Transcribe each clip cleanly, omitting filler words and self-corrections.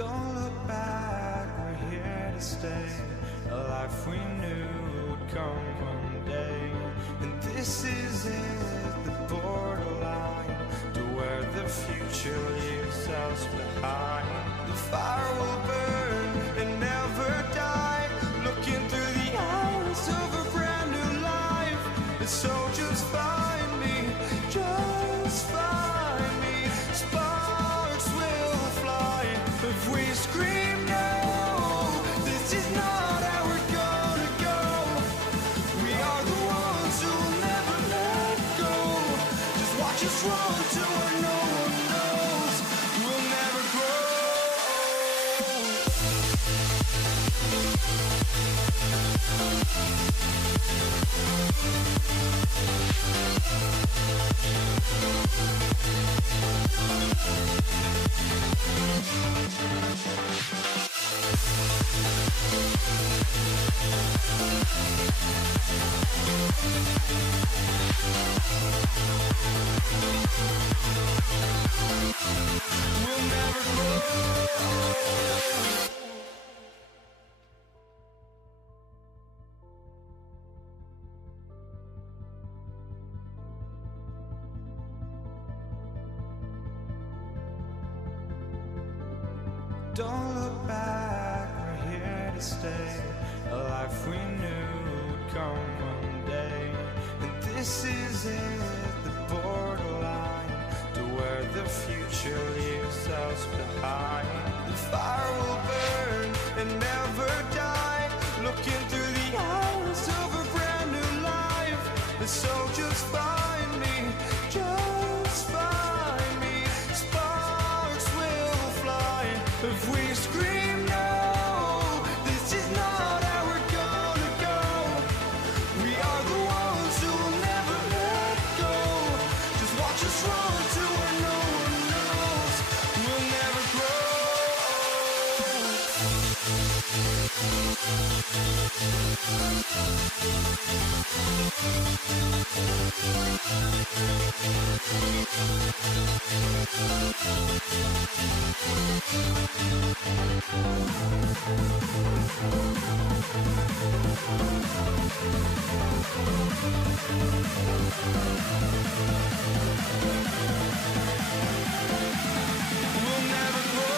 Don't look back, we're here to stay. A life we knew would come one day. And this is it, the borderline to where the future leaves us behind. The fire will burn and never die, looking through the eyes of a brand new life. And so just find me, just find me. Sparks will fly if we scream no. This is not how we're gonna go. We are the ones who will never let go. Just watch us run to where no one knows. We'll never grow. We'll never grow. Don't look back, we're here to stay. A life we knew would come one day. And this is it, the borderline to where the future leaves us behind. The fire will burn and never die, looking through the eyes of a brand new life. And so just find me, just find me. Sparks will fly if we scream no. This is not how we're gonna go. We are the ones who will never let go. Just watch us run to where no one knows. We'll never grow. We'll never grow.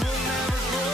We'll never grow.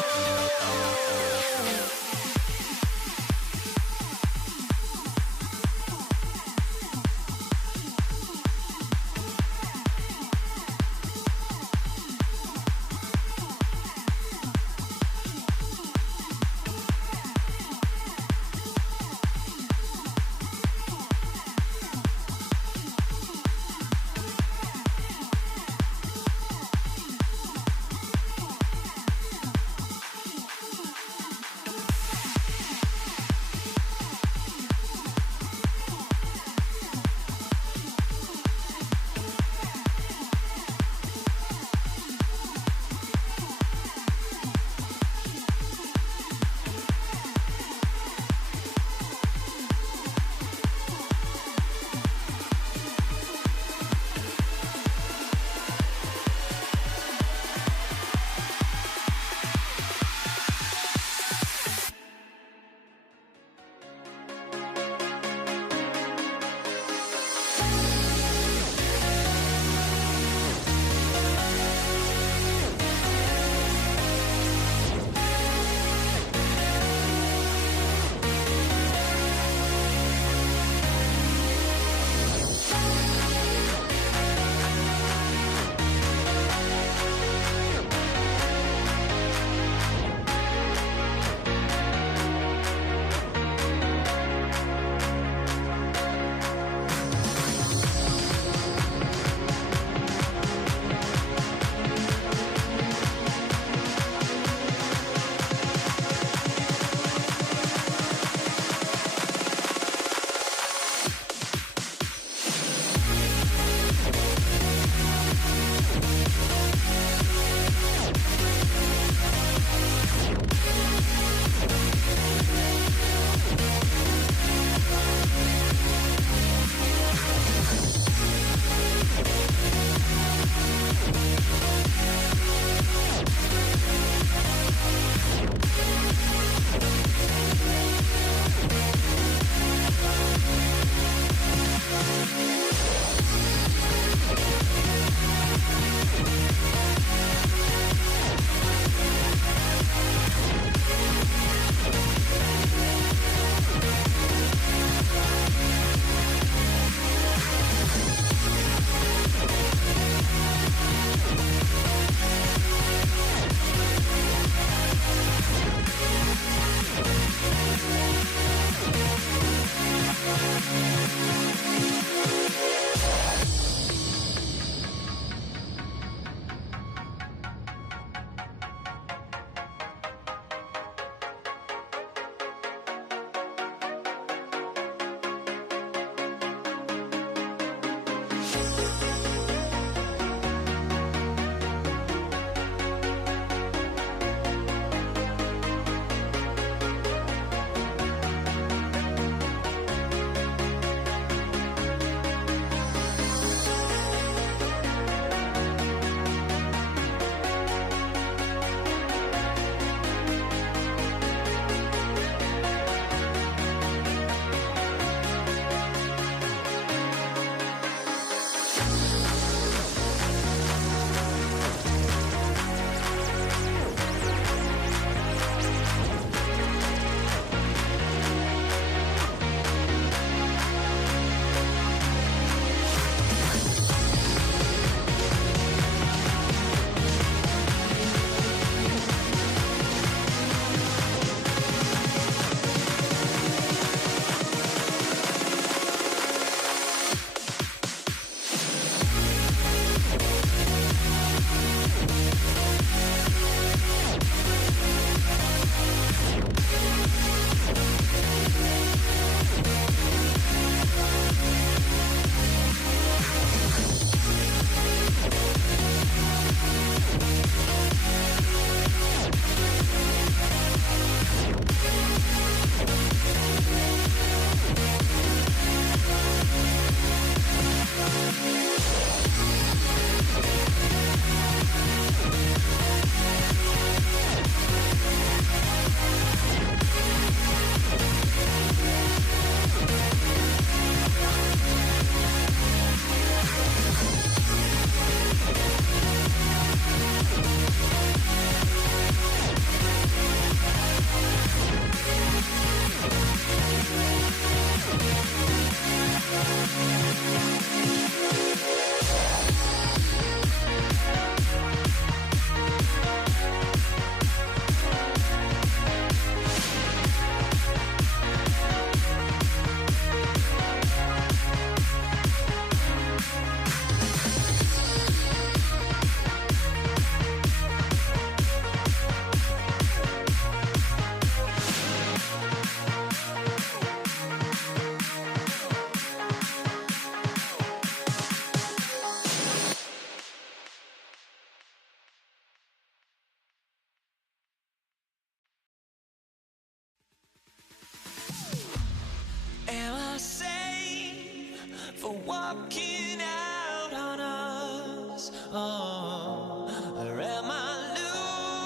walking out on us? Oh, or am I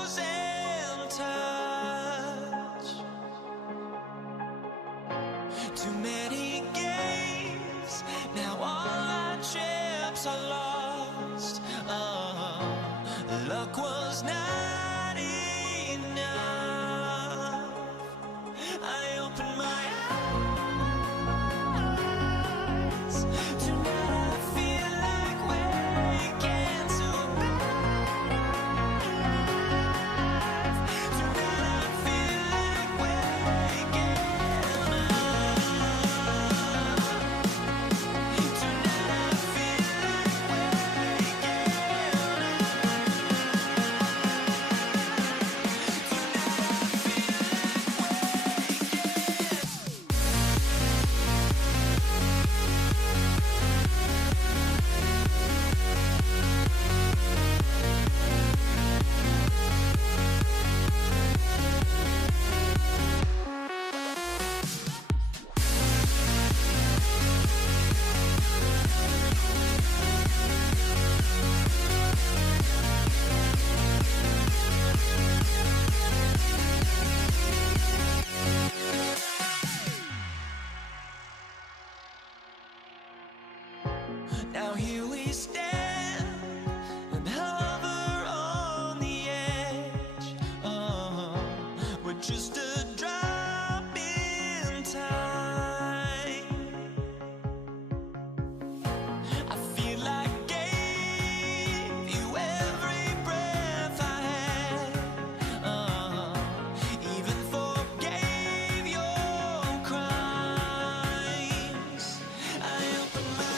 losing touch? Too many games, now all our chips are lost. Oh, luck was not enough. I opened my eyes. Tonight I feel like waking to life. Tonight I feel like waking up. Tonight I feel like waking now here we stand and hover on the edge. Oh, we're just a drop in time. I feel like I gave you every breath I had. Even forgave your crimes. I opened my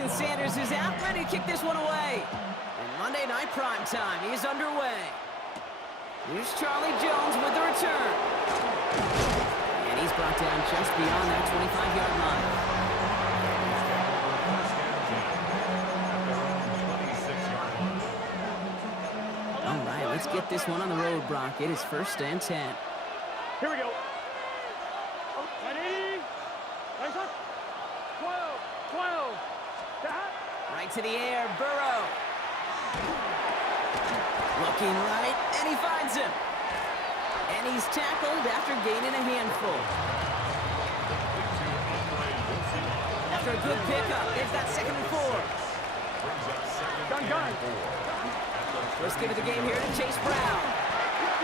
Jason Sanders is out, ready to kick this one away. And Monday Night Primetime is underway. Here's Charlie Jones with the return. And he's brought down just beyond that 25-yard line. All right, let's get this one on the road, Brock. It is 1st and 10. Here we go. Ready? 12. Right to the air, Burrow. Looking right, and he finds him. And he's tackled after gaining a handful. After a good pickup, they've got 2nd and 4. Gun. First give of the game here to Chase Brown.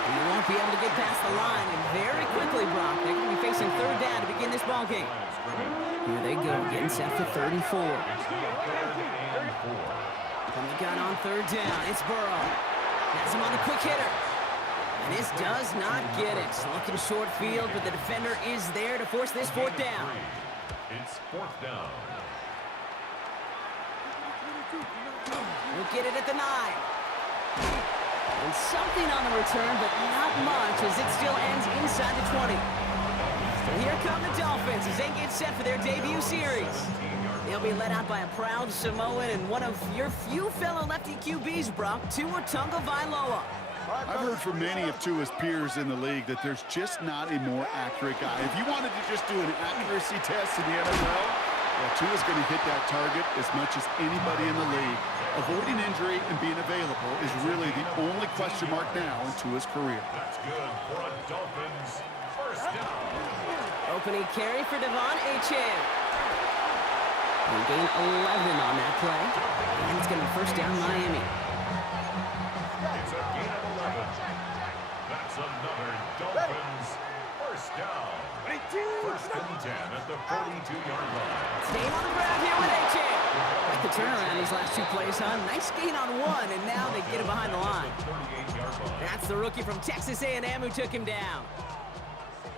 He won't be able to get past the line, and very quickly, Brock, they're going to be facing 3rd down to begin this ball game. Here they go, getting set for 3rd and 4. From the gun on 3rd down, it's Burrow. Has him on the quick hitter. And this does not get it. Looking short field, but the defender is there to force this 4th down. It's 4th down. We'll get it at the 9. And something on the return, but not much, as it still ends inside the 20. Here come the Dolphins as they get set for their debut series. They'll be led out by a proud Samoan and one of your few fellow lefty QBs, Brock, Tua Tagovailoa. I've heard from many of Tua's peers in the league that there's just not a more accurate guy. If you wanted to just do an accuracy test in the NFL, well, Tua's going to hit that target as much as anybody in the league. Avoiding injury and being available is really the only question mark now in Tua's career. That's good for a Dolphins 1st down. Opening carry for Devon Achane. He gained 11 on that play. And it's going to be 1st down Miami. It's a gain of 11. That's another Dolphins 1st down. 1st and 10 at the 42-yard line. Staying on the ground here with Achane. Like the turnaround these last 2 plays, huh? Nice gain on 1, and now they get it behind the line. 38-yard line. That's the rookie from Texas A&M who took him down.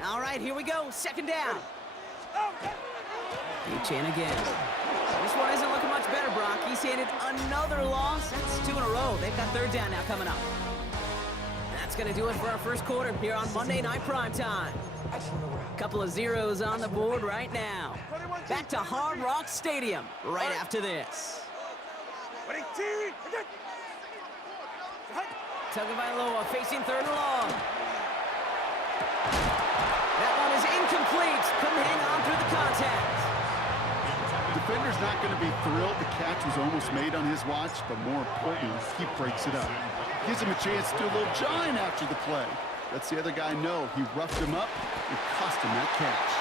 All right, here we go. 2nd down. Achane again. This one isn't looking much better, Brock. He's handed another loss. That's 2 in a row. They've got 3rd down now coming up. That's going to do it for our 1st quarter here on Monday Night Primetime. Couple of zeros on the board right now. Back to Hard Rock Stadium right after this. Tagovailoa facing 3rd and long. That one is incomplete. Couldn't hang on through the contact. Defender's not going to be thrilled the catch was almost made on his watch, but more importantly, he breaks it up. Gives him a chance to do a little jawing after the play. Lets the other guy know he roughed him up and cost him that catch.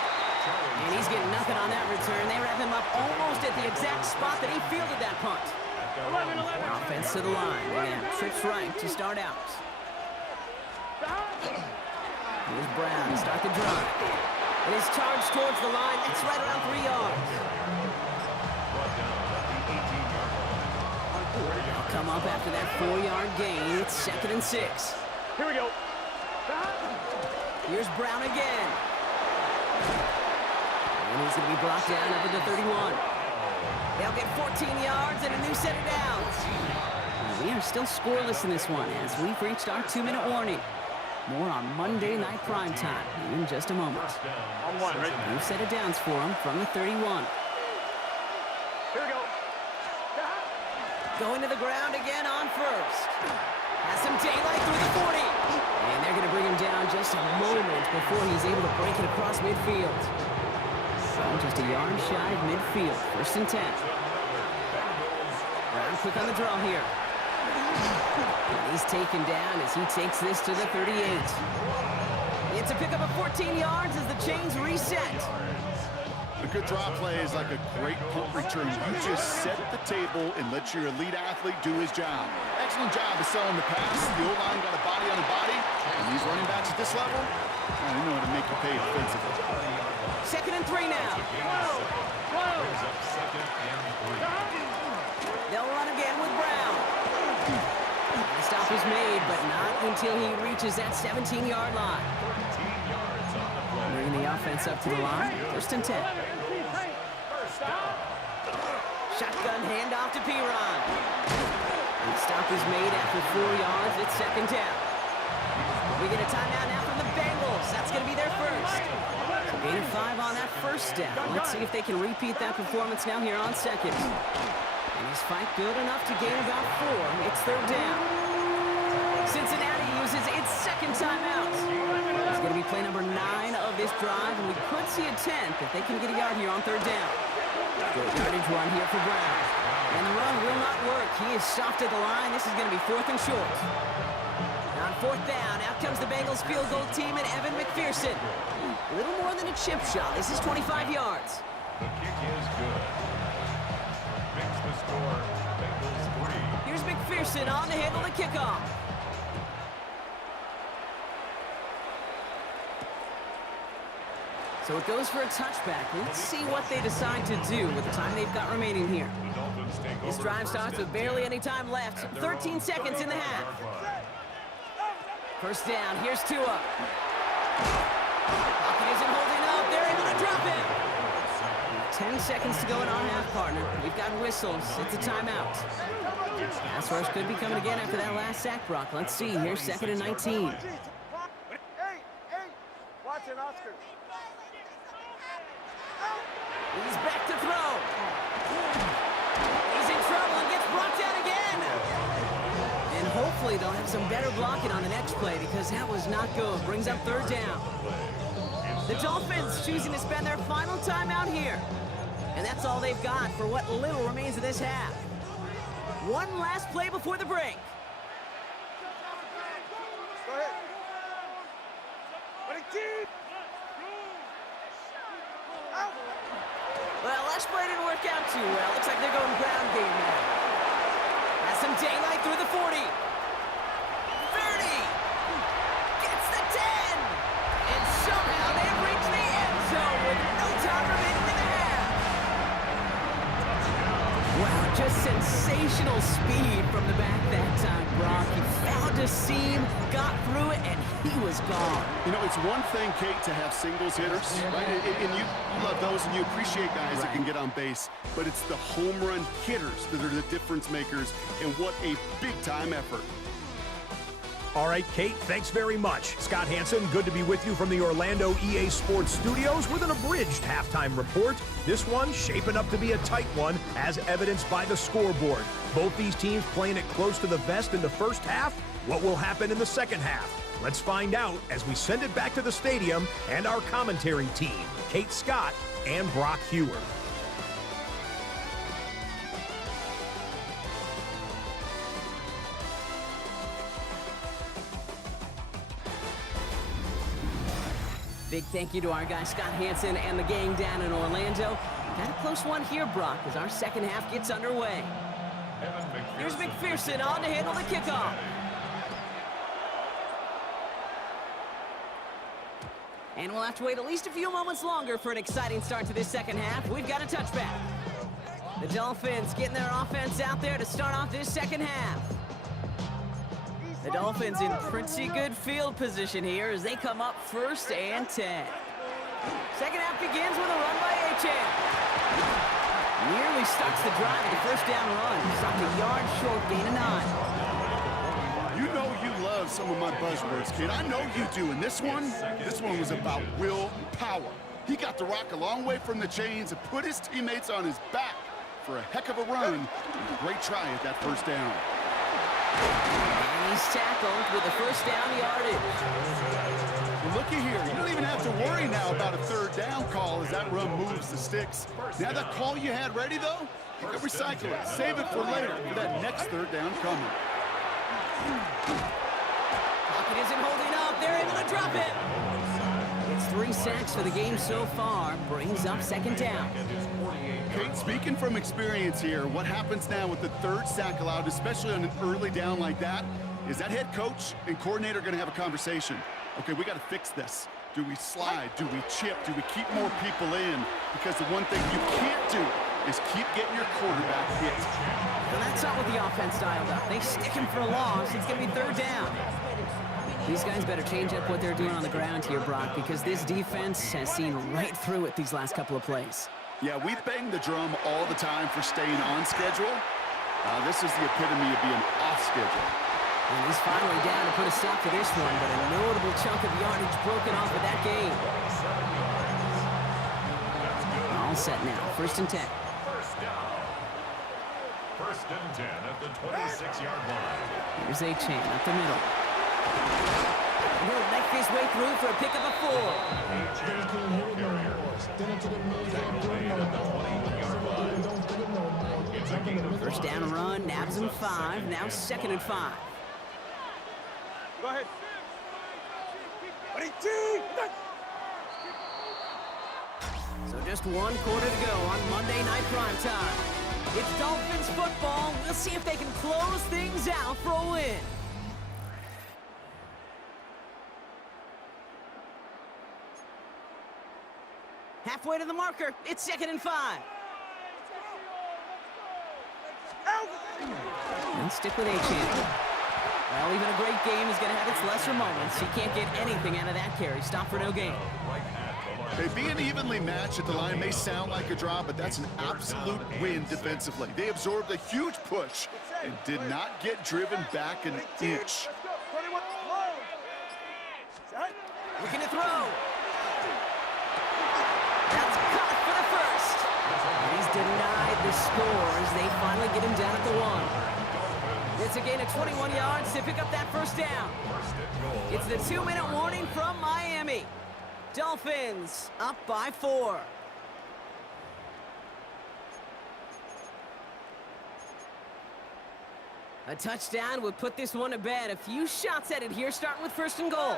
And he's getting nothing on that return. They wrap him up almost at the exact spot that he fielded that punt. 11. Offense to the line. And trips right to start out. Here's Brown to start the drive. And his charge towards the line. That's right around 3 yards. They'll come up after that 4-yard gain. It's 2nd and 6. Here we go. Here's Brown again. And he's going to be brought down up at the 31. They'll get 14 yards and a new set of downs. And we are still scoreless in this one as we've reached our 2-minute warning. More on Monday Night Primetime in just a moment. On 1, right? New set of downs for him from the 31. Here we go. Going to the ground again on 1st. Has some daylight through the 40. And they're going to bring him down just a moment before he's able to break it across midfield. So just a yard shy of midfield. 1st and 10. Brown quick on the draw here. And he's taken down as he takes this to the 38. It's a pickup of 14 yards as the chains reset. A good draw play is like a great punt return. You just set the table and let your elite athlete do his job. Excellent job of selling the pass. The O-line got a body on a body. And these running backs at this level, they know how to make you pay offensively. 2nd and 3 now. They'll run again with Brown. The stop is made, but not until he reaches that 17-yard line. Bringing the offense up to the line. 1st and 10. Shotgun handoff to Perine. And the stop is made after 4 yards. It's second down. We get a timeout now from the Bengals. That's going to be their first. So gain of 5 on that first down. Let's see if they can repeat that performance now here on second. And his fight good enough to gain about 4. It's third down. Cincinnati uses its second timeout. It's going to be play number 9 of this drive, and we could see a 10th if they can get a yard here on third down. Good yardage run here for Brown. And the run will not work. He is soft at the line. This is going to be 4th and short. On 4th down, out comes the Bengals field goal team and Evan McPherson. A little more than a chip shot. This is 25 yards. The kick is good. Makes the score Bengals 3. Here's McPherson on the handle to kickoff. So it goes for a touchback. Let's see what they decide to do with the time they've got remaining here. The Dolphins take This over drive starts with barely any time left. 13 seconds in the half. First down, here's Tua. Pocket isn't holding up. They're able to drop him. 10 seconds to go in our half, partner. We've got whistles. It's a timeout. Pass rush could be coming again after that last sack, Brock. Let's see. Here's 2nd and 19. Watch it, Oscar. He's back to throw. He's in trouble and gets brought down again. And hopefully they'll have some better blocking on the next play because that was not good. Brings up third down. The Dolphins choosing to spend their final timeout here. And that's all they've got for what little remains of this half. One last play before the break. Go ahead. Well, last play didn't work out too well. Looks like they're going ground game now. Has some daylight through the 40. 30. Gets the 10. And somehow they've reached the end zone with no time remaining in the half. Wow, just sensational speed from the back that time, Brock. He found a seam, got through it, and he was gone. You know, it's one thing, Kate, to have singles hitters, right? And you love those, and you appreciate guys that can get on base. But it's the home run hitters that are the difference makers, and what a big-time effort. All right, Kate, thanks very much. Scott Hanson, good to be with you from the Orlando EA Sports Studios with an abridged halftime report. This one shaping up to be a tight one, as evidenced by the scoreboard. Both these teams playing it close to the vest in the first half. What will happen in the second half? Let's find out as we send it back to the stadium and our commentary team, Kate Scott and Brock Hewer. Big thank you to our guy Scott Hanson and the gang down in Orlando. Got a close one here, Brock, as our second half gets underway. Here's McPherson on to handle the kickoff. And we'll have to wait at least a few moments longer for an exciting start to this second half. We've got a touchback. The Dolphins getting their offense out there to start off this second half. The Dolphins in pretty good field position here as they come up 1st and 10. Second half begins with a run by Achane. Nearly starts the drive with the first down run. Stopped a yard short, gain of 9. You know you love some of my buzzwords, kid. I know you do. And this one was about willpower. He got the rock a long way from the chains and put his teammates on his back for a heck of a run and a great try at that first down. And he's tackled with the first down yardage. Well, looky here. You don't even have to worry now about a third down call as that run moves the sticks. Now that call you had ready, though, you can recycle it. Save it for later for that next third down coming. Pocket isn't holding up. They're able to drop it. It's 3 sacks for the game so far. Brings up second down. Kate, speaking from experience here, what happens now with the third sack allowed, especially on an early down like that, is that head coach and coordinator going to have a conversation. Okay, we got to fix this. Do we slide? Do we chip? Do we keep more people in? Because the one thing you can't do is keep getting your quarterback hit. Well, that's not what the offense dialed up. They stick him for a loss. It's going to be third down. These guys better change up what they're doing on the ground here, Brock, because this defense has seen right through it these last couple of plays. Yeah, we bang the drum all the time for staying on schedule. This is the epitome of being off schedule. And he's finally down to put a stop to this one, but a notable chunk of yardage broken off of that game. All set now, 1st and 10. First down. 1st and 10 at the 26-yard line. Here's Achane up the middle. And he'll make his way through for a pickup of 4. First down and run, nabs him 5, now 2nd and 5. Go ahead. So just 1 quarter to go on Monday Night Primetime. It's Dolphins football. We'll see if they can close things out for a win. Halfway to the marker. It's 2nd and 5. And stick with Achane. Well, even a great game is going to have its lesser moments. He can't get anything out of that carry. Stop for no gain. Hey, being evenly matched at the line may sound like a draw, but that's an absolute win defensively. They absorbed a huge push and did not get driven back an inch. Looking to throw. That's caught for the first. And he's denied the score as they finally get him down at the 1. It's a gain of 21 yards to pick up that first down. It's the 2-minute warning from Miami. Dolphins up by 4. A touchdown would put this one to bed. A few shots at it here, starting with 1st and goal.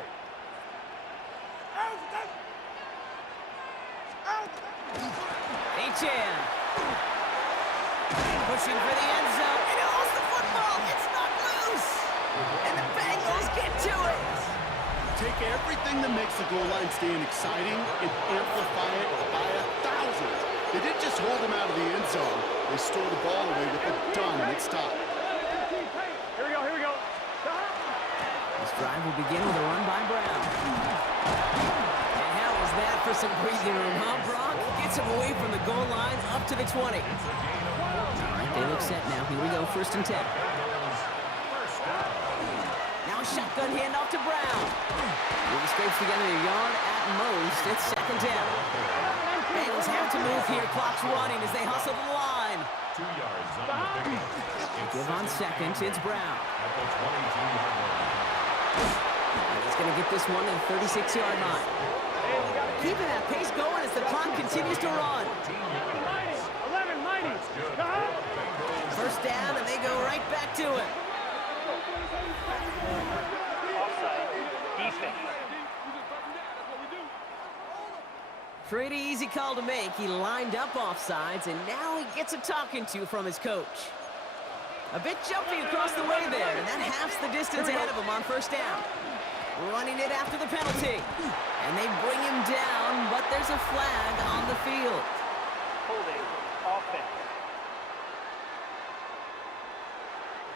Achane. Pushing for the end zone. He holds the football. It's not loose. And the Bengals get to it. Take everything that makes the goal line stand exciting and amplify it by 1,000. They didn't just hold him out of the end zone. They stole the ball away with a dominant stop. Here we go. This drive will begin with a run by Brown. And how is that for some breathing room, huh, Brock? Gets him away from the goal line up to the 20. All right, they look set now. Here we go, 1st and 10. Now a shotgun handoff to Brown. He scrapes together a yard at most. It's 2nd down. Bengals have to move here. Clock's running as they hustle the line. 2 yards on the pickup. Give on 2nd. It's Brown. At the 22-yard line. He's going to get this one to the 36-yard line. Keeping that pace going as the clock continues to run. 11, First down, and they go right back to it. Pretty easy call to make. He lined up offsides, and now he gets a talking to from his coach. A bit jumpy across the way there, and that halves the distance ahead of him on 1st down. Running it after the penalty. And they bring him down, but there's a flag on the field. Holding offense.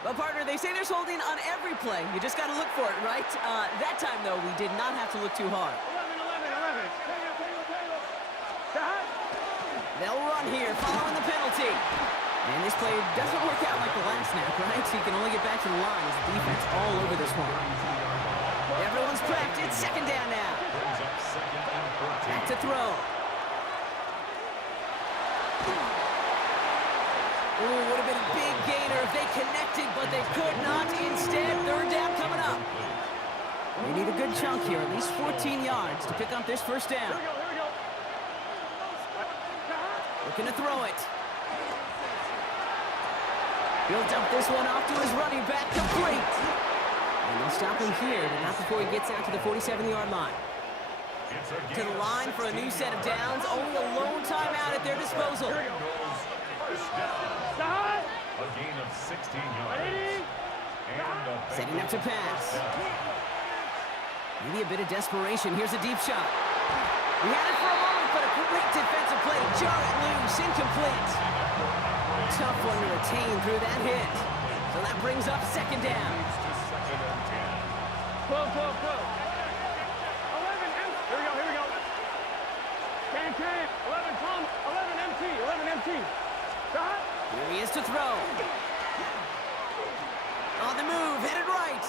Well, partner, they say there's holding on every play. You just got to look for it, right? That time, though, we did not have to look too hard. 11. They'll run here, following the penalty. And this play doesn't work out like the last snap, right? So you can only get back to the line as the defense all over this one. Everyone's prepped. It's 2nd down now. Back to throw. Ooh, would have been a big gainer if they connected, but they could not. Instead, 3rd down coming up. They need a good chunk here, at least 14 yards to pick up this 1st down. Looking to throw it. He'll dump this one off to his running back, complete. And they'll stop him here, but not before he gets out to the 47-yard line. To the line for a new set of downs. Only a lone timeout at their disposal. A gain of 16 yards. Setting up to pass. Maybe a bit of desperation. Here's a deep shot. He had it for a moment, but a great defensive play to jar it loose. Incomplete. Tough one to retain through that hit. So that brings up 2nd down. Pull. 11. Here we go. can't. 11, Tom. 11 MT. 11 MT. Stop. Here he is to throw. On the move, headed right.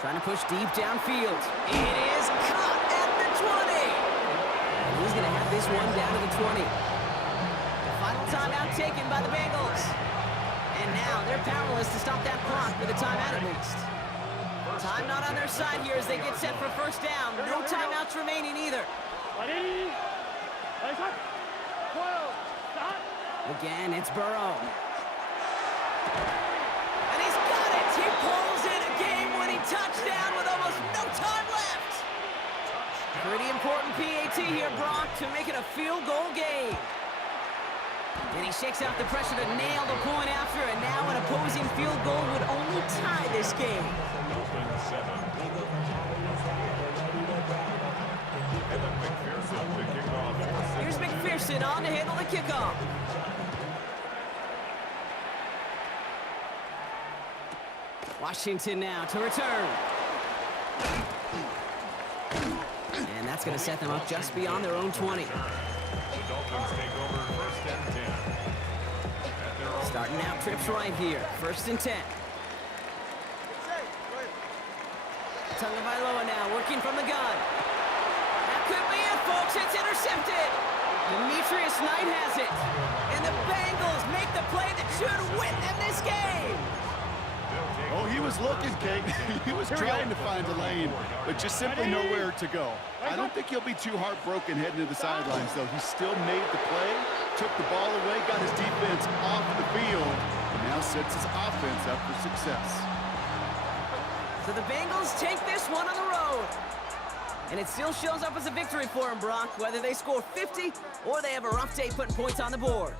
Trying to push deep downfield. It is caught at the 20. And he's going to have this one down to the 20. The final timeout taken by the Bengals. And now they're powerless to stop that clock with a timeout at least. Time not on their side here as they get set for first down. No timeouts remaining either. Ready? Ready, stop. 12. Stop. Again, it's Burrow. And he's got it! He pulls in a game-winning touchdown with almost no time left. Pretty important PAT here, Brock, to make it a field goal game. And he shakes out the pressure to nail the point after, and now an opposing field goal would only tie this game. Here's McPherson on to handle the kickoff. Washington now to return. And that's going to set them up just beyond their own 20. Starting out trips right here. 1st and 10. Tagovailoa now working from the gun. That could be it, folks. It's intercepted. Demetrius Knight has it. And the Bengals make the play that should win them this game. Oh, he was looking, Kate. He was trying to find a lane, but just simply nowhere to go. I don't think he'll be too heartbroken heading to the sidelines, though. He still made the play, took the ball away, got his defense off the field, and now sets his offense up for success. So the Bengals take this one on the road. And it still shows up as a victory for them, Brock, whether they score 50 or they have a rough day putting points on the board.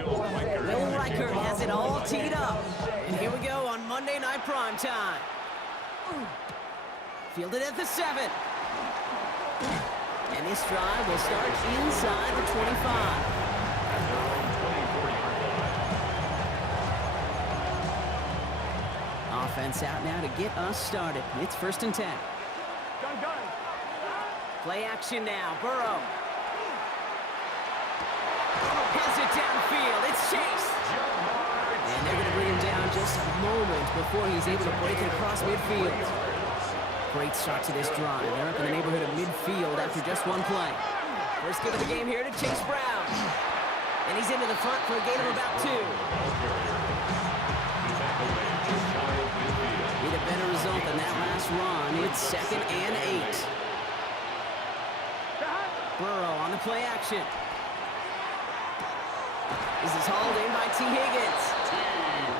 Will Riker has it all teed up. And here we go on Monday Night Primetime. Fielded at the 7. And this drive will start inside the 25. Offense out now to get us started. It's 1st and 10. Play action now. Burrow. Has it downfield. It's Chase. And they're going to bring him down just a moment before he's able to break it across midfield. Great start to this drive. They're up in the neighborhood of midfield after just one play. First kick of the game here to Chase Brown. And he's into the front for a gain of about 2. Need a better result than that last run. It's 2nd and 8. Burrow on the play action. This is hauled in by T. Higgins.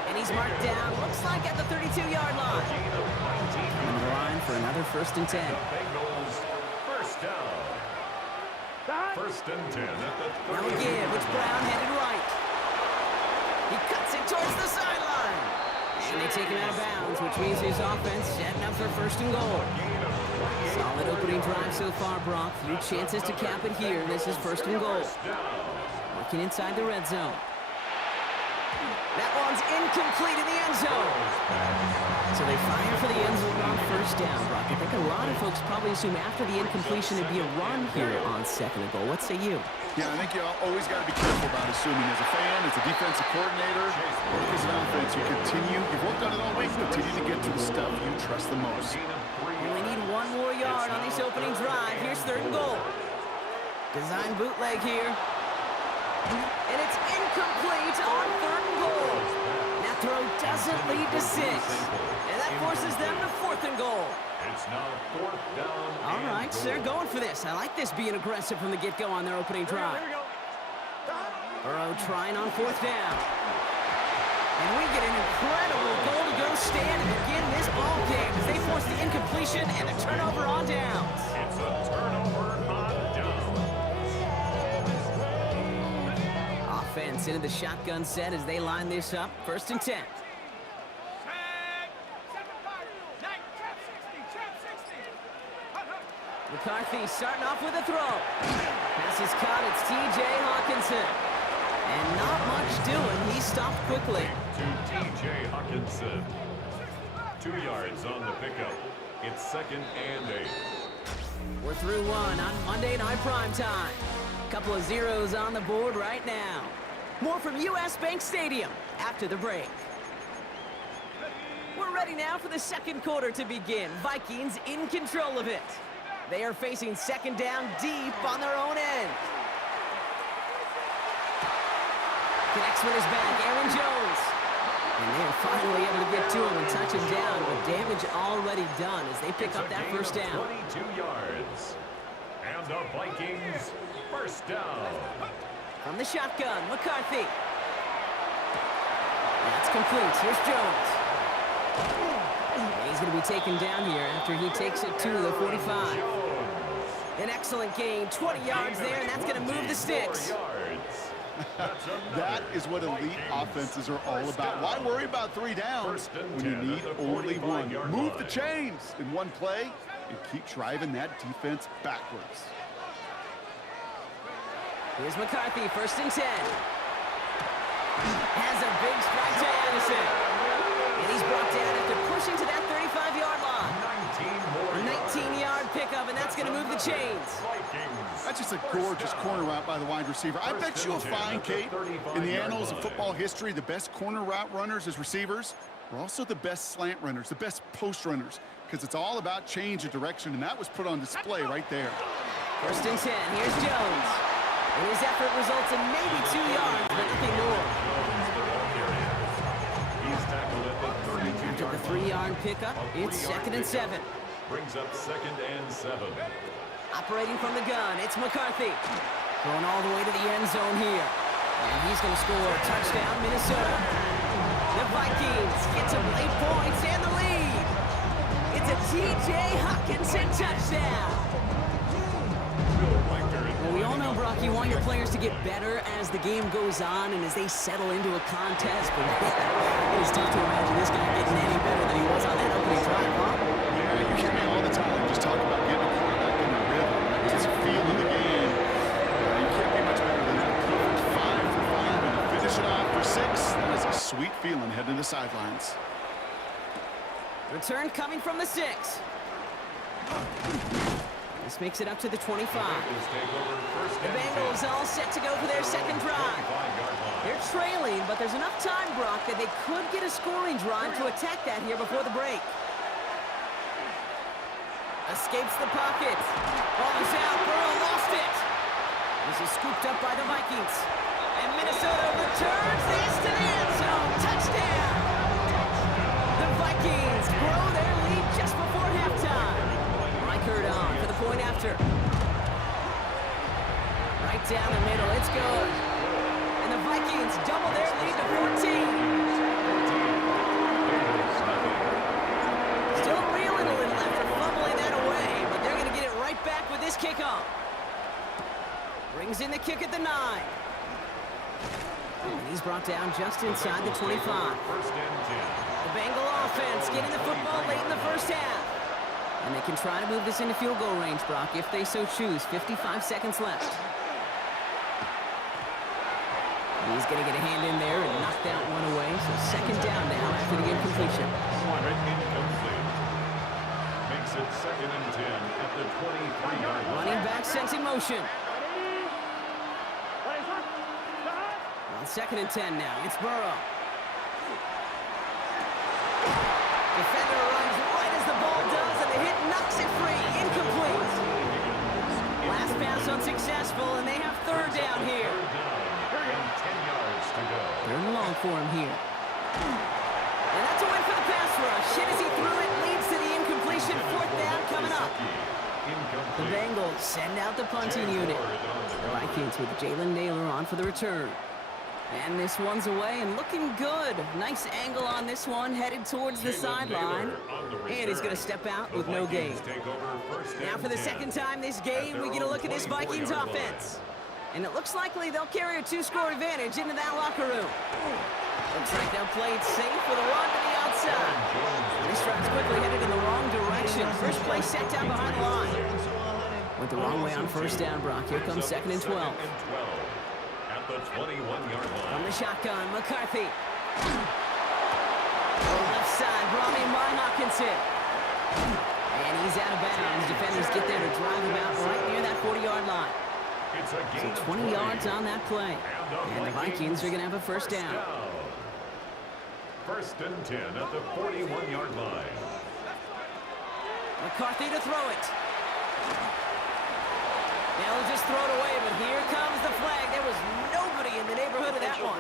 And he's marked down, looks like at the 32-yard line. Coming to the line for another 1st and 10. Bengals first down. 1st and 10 at the 30. Now again, it's Brown headed right. He cuts it towards the sideline. And they take him out of bounds, which means his offense setting up for 1st and goal. Solid opening drive so far, Brock. Few chances to cap it here. This is 1st and goal. Working inside the red zone. That one's incomplete in the end zone. So they fire for the end zone on 1st down, Brock. I think a lot of folks probably assume after the incompletion it'd be a run here on 2nd and goal. What say you? Yeah, I think you always got to be careful about assuming as a fan, as a defensive coordinator, or as an offense. You've worked on it all week, continue to get to the stuff you trust the most. We need 1 more yard on this opening drive. Here's 3rd and goal. Design bootleg here. And it's incomplete on 3rd and goal. That throw doesn't lead to 6. And that forces them to 4th and goal. It's now 4th down. All right, so they're going for this. I like this being aggressive from the get-go on their opening drive. Burrow trying on 4th down. And we get an incredible goal-to-go stand to begin this ball game as they force the incompletion and a turnover on downs. It's a turnover on down. Offense into the shotgun set as they line this up. 1st and 10. McCarthy starting off with a throw. Pass is caught. It's T.J. Hawkinson. And not much doing. He stopped quickly. To T.J. Hawkinson. 2 yards on the pickup. It's 2nd and 8. We're through 1 on Monday Night Primetime. Couple of zeros on the board right now. More from U.S. Bank Stadium after the break. We're ready now for the 2nd quarter to begin. Vikings in control of it. They are facing 2nd down deep on their own end. Connects with his back, Aaron Jones. And they are finally able to get to him and touch him down, but damage already done as they pick up that 1st down. 22 yards. And the Vikings first down. From the shotgun, McCarthy. That's complete. Here's Jones. And he's going to be taken down here after he takes it to the 45. An excellent gain, 20 yards there, and that's going to move the sticks. That is what elite offenses are all about. Why worry about 3 downs when you need only 1? Move the chains in one play and keep driving that defense backwards. Here's McCarthy, 1st and 10. Has a big strike to Addison. And he's brought down after pushing to that 35-yard line. 19-yard pickup, and that's going to move the chains. That's just a gorgeous corner route by the wide receiver. I bet you'll find, Kate, in the annals of football history, the best corner route runners as receivers are also the best slant runners, the best post runners, because it's all about change of direction, and that was put on display right there. 1st and 10. Here's Jones. And his effort results in maybe 2 yards, but nothing more. After the 3-yard pickup, it's 2nd and 7. Brings up 2nd and 7. Operating from the gun, it's McCarthy. Going all the way to the end zone here. And he's going to score. Touchdown, Minnesota. The Vikings get some late points and the lead. It's a T.J. Hockenson touchdown. Well, we all know, Brock, you want your players to get better as the game goes on and as they settle into a contest. But it is tough to imagine this guy getting any better than he was on that opening drive, huh? Yeah, you hear me all the time just talking about getting a quarterback in the rhythm, just feeling the game. You can't be much better than that. Perfect 5 for 5, and to finish it off for 6, that is a sweet feeling heading to the sidelines. Return coming from the 6. This makes it up to the 25. The Bengals all set to go for their 2nd drive. They're trailing, but there's enough time, Brock, that they could get a scoring drive to attack that here before the break. Escapes the pocket. Ball is out. Burrow lost it. This is scooped up by the Vikings. And Minnesota returns this to the end zone. Touchdown! The Vikings grow their lead just before halftime. Reichert on for the point after. Right down the middle. It's good. And the Vikings double their lead to 14. Still reeling a little after fumbling that away, but they're going to get it right back with this kickoff. Brings in the kick at the 9. And he's brought down just inside the 25. The Bengal offense getting the football late in the first half. And they can try to move this into field goal range, Brock, if they so choose. 55 seconds left. He's going to get a hand in there and knock that one away. So 2nd down now after the incompletion. Incomplete. Makes it 2nd and 10 at the 23-yard line. Running back sent in motion. On 2nd and 10 now, it's Burrow. Defender runs right as the ball does, and the hit knocks it free. Incomplete. Last pass unsuccessful, and they have 3rd down here. 10 yards to go. 3rd and long for him here. And that's a win for the pass rush. Hit as he threw it, leads to the incompletion. 4th down coming up. The Bengals send out the punting unit. The Vikings with Jalen Naylor on for the return. And this one's away and looking good. Nice angle on this one, headed towards the sideline. And he's going to step out with no gain. Now for the 2nd time this game, we get a look at this Vikings offense. And it looks likely they'll carry a 2-score advantage into that locker room. Looks like they'll play it safe with a run to the outside. This drive's quickly headed in the wrong direction. First play set down behind the line. Went the wrong way on 1st down, Brock. Here comes 2nd and 12. At the 21-yard line. From the shotgun, McCarthy. Left side, brought in by Hockenson. And he's out of bounds. Defenders get there to drive him out right near that 40-yard line. So 20 yards on that play. And the Vikings are going to have a 1st down. 1st and 10 at the 41-yard line. McCarthy to throw it. They'll just throw it away, but here comes the flag. There was nobody in the neighborhood of that one.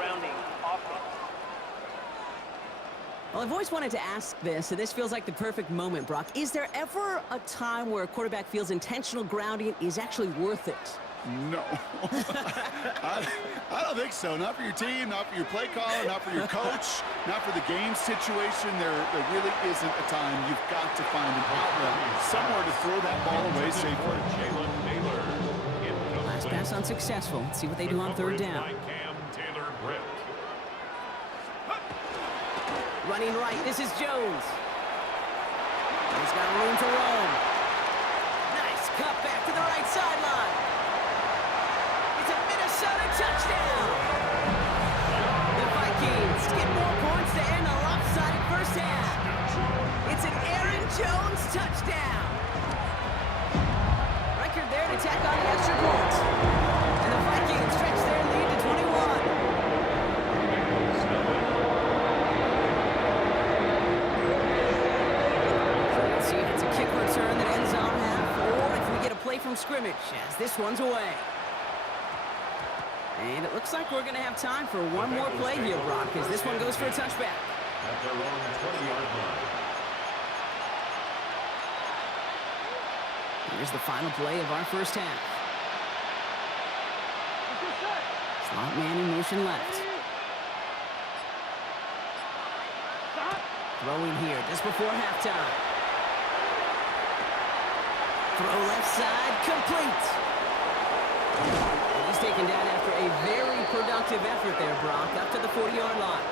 Well, I've always wanted to ask this, and this feels like the perfect moment, Brock. Is there ever a time where a quarterback feels intentional grounding is actually worth it? No. I don't think so. Not for your team, not for your play caller, not for your coach, not for the game situation. There really isn't a time. You've got to find an outlet, somewhere to throw that ball away safely. Last pass unsuccessful. Let's see what they do on third down. Running right, this is Jones. He's got room to roam. Nice cut back to the right sideline. It's a Minnesota touchdown. The Vikings get more points to end a lopsided first half. It's an Aaron Jones touchdown. Record there to tack on the extra point. And the Vikings stretch their lead to 21. Return that ends on half, or if we get a play from scrimmage as this one's away. And it looks like we're going to have time for one more play here, Brock, as this one goes for a touchback. At their own 20-yard line. Here's the final play of our first half. Slot man in motion left. Throwing here just before halftime. Throw left side, complete. And he's taken down after a very productive effort there, Brock, up to the 40-yard line.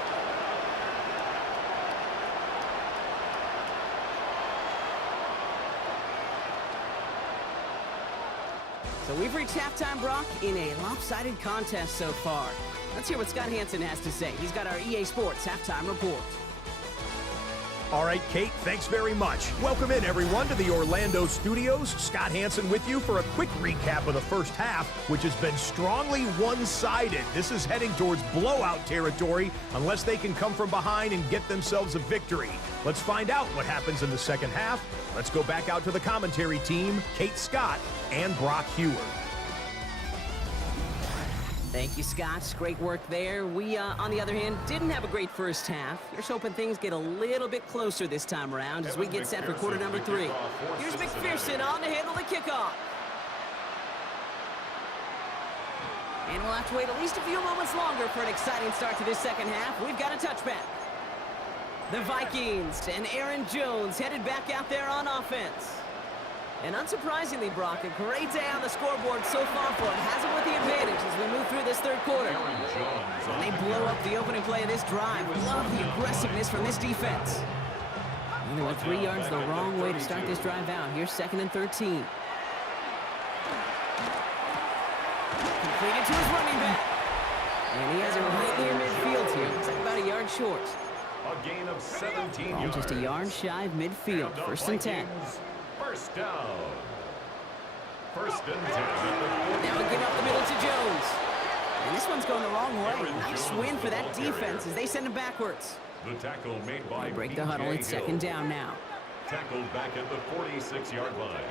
So we've reached halftime, Brock, in a lopsided contest so far. Let's hear what Scott Hanson has to say. He's got our EA Sports halftime report. All right, Kate, thanks very much. Welcome in, everyone, to the Orlando studios. Scott Hanson with you for a quick recap of the first half, which has been strongly one-sided. This is heading towards blowout territory unless they can come from behind and get themselves a victory. Let's find out what happens in the second half. Let's go back out to the commentary team, Kate Scott and Brock Huard. Thank you, Scott. Great work there. We, on the other hand, didn't have a great first half. Here's hoping things get a little bit closer this time around as we get set for quarter number 3. Here's McPherson on to handle the kickoff. And we'll have to wait at least a few moments longer for an exciting start to this second half. We've got a touchback. The Vikings and Aaron Jones headed back out there on offense. And unsurprisingly, Brock, a great day on the scoreboard so far for him. Has him with the advantage as we move through this third quarter. And they blow up the opening play of this drive. Love the aggressiveness from this defense. And they went 3 yards the wrong way to start this drive out. Here's 2nd and 13. Completed to his running back. And he has it right near midfield here. Looks like about a yard short. A gain of 17 yards. Just a yard shy of midfield. 1st and 10. First down. 1st and 10. Now we give up the middle to Jones. And this one's going the wrong way. Nice win for that defense as they send him backwards. The tackle made by they break the huddle. It's 2nd down now. Tackled back at the 46-yard line.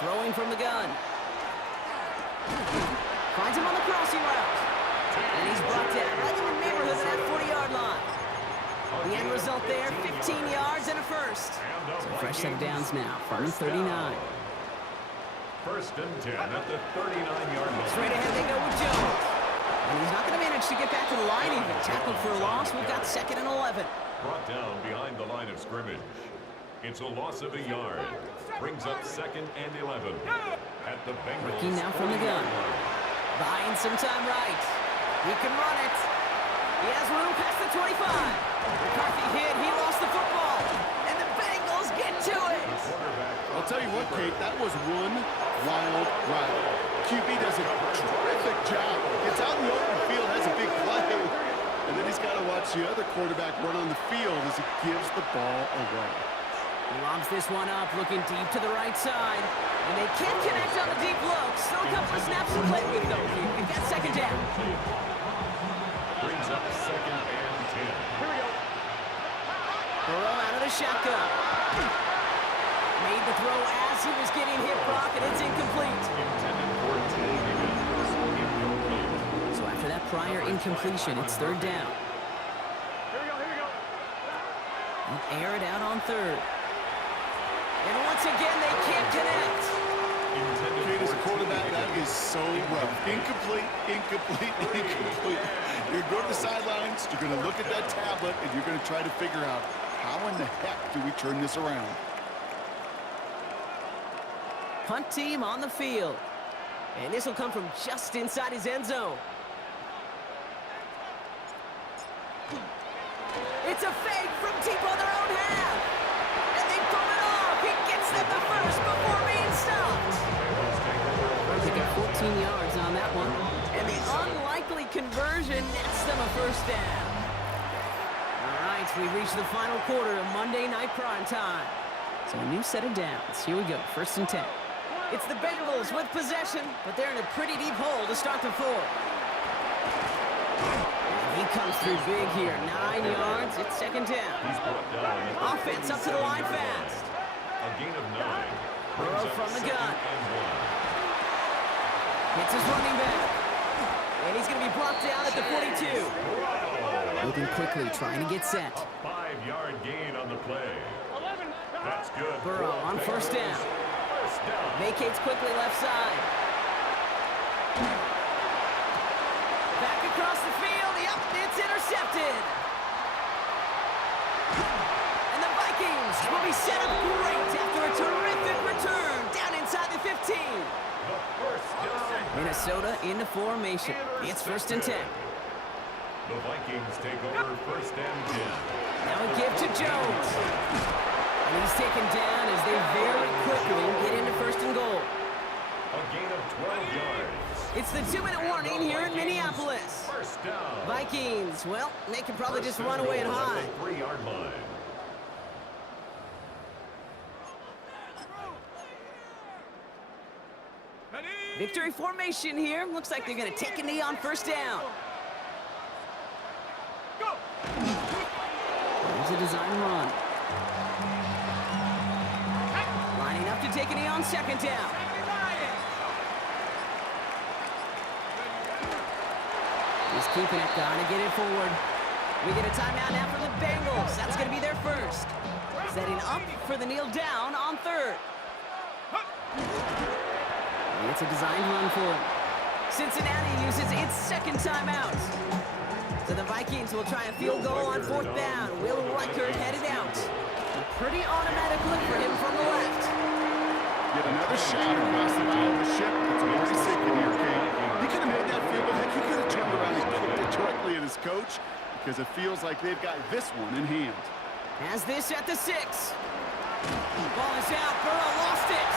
Throwing from the gun. Finds him on the crossing route. And he's brought down right in the neighborhood of that 40-yard line. The end result there, 15 yards and a first. So fresh set of downs now from 39. 1st and 10 at the 39-yard line. Straight ahead they go with Jones. And he's not going to manage to get back to the line even. Tackled for a loss. We've got 2nd and 11. Brought down behind the line of scrimmage. It's a loss of a yard. Brings up 2nd and 11. At the Bengals. Working now from the gun. Buying some time right. He can run it. He has room past the 25. McCarthy hit. He lost the football. And the Bengals get to it. I'll tell you what, Kate, that was one wild ride. QB does a terrific job. Gets out in the open field, has a big play. And then he's got to watch the other quarterback run on the field as he gives the ball away. Lobs this one up, looking deep to the right side. And they can't connect on the deep look. Still a couple of snaps to play with, though. We've got 2nd down. Brings up 2nd and 10. Here we go. Burrow out of the shotgun. Made the throw as he was getting hit, Brock, and it's incomplete. So after that prior incompletion, it's 3rd down. Here we go. Here we go. Air it out on 3rd. And once again, they can't connect. Kate, as a quarterback, that is so rough. Incomplete, incomplete, incomplete. You're going to the sidelines, you're going to look at that tablet, and you're going to try to figure out how in the heck do we turn this around. Punt team on the field. And this will come from just inside his end zone. It's a fake from deep on their own half. And they pull it off. He gets them the first before being stopped. They got 14 yards on that one. And the unlikely conversion nets them a first down. All right, we've reached the final quarter of Monday Night Prime Time. So a new set of downs. Here we go, 1st and 10. It's the Bengals with possession, but they're in a pretty deep hole to start the fourth. He comes through big here, 9 yards, it's 2nd down. Offense up to the line fast. A gain of 9. Burrow from the gun. Hits his running back. And he's going to be brought down at the 42. Moving quickly, trying to get set. A 5-yard gain on the play. That's good. Burrow on 1st down. Vacates quickly left side. Back across the field. Yep, it's intercepted. And the Vikings will be set up great after a terrific return down inside the 15. Minnesota into formation. It's 1st and 10. The Vikings take over 1st and 10. Now a give to Jones. And he's taken down as they very quickly get into 1st and goal. A gain of 12 yards. It's the 2-minute warning here in Minneapolis. 1st down. Vikings, well, they can probably just run away and hide. 3-yard line. Victory formation here. Looks like they're going to take a knee on 1st down. There's a design run. Lining up to take a knee on 2nd down. He's keeping it, trying to get it forward. We get a timeout now from the Bengals. That's going to be their first. Setting up for the kneel down on 3rd. It's a designed run for him. Cincinnati uses its 2nd timeout. So the Vikings will try a field goal on 4th down. Will Reichert headed out. A pretty automatic look for him from the left. Get another shot across the bow of the ship. It's already sinking here, Kate. He could have made that field goal. Heck, he could have turned around and kicked it directly at his coach because it feels like they've got this one in hand. Has this at the 6. Ball is out. Burrow lost it.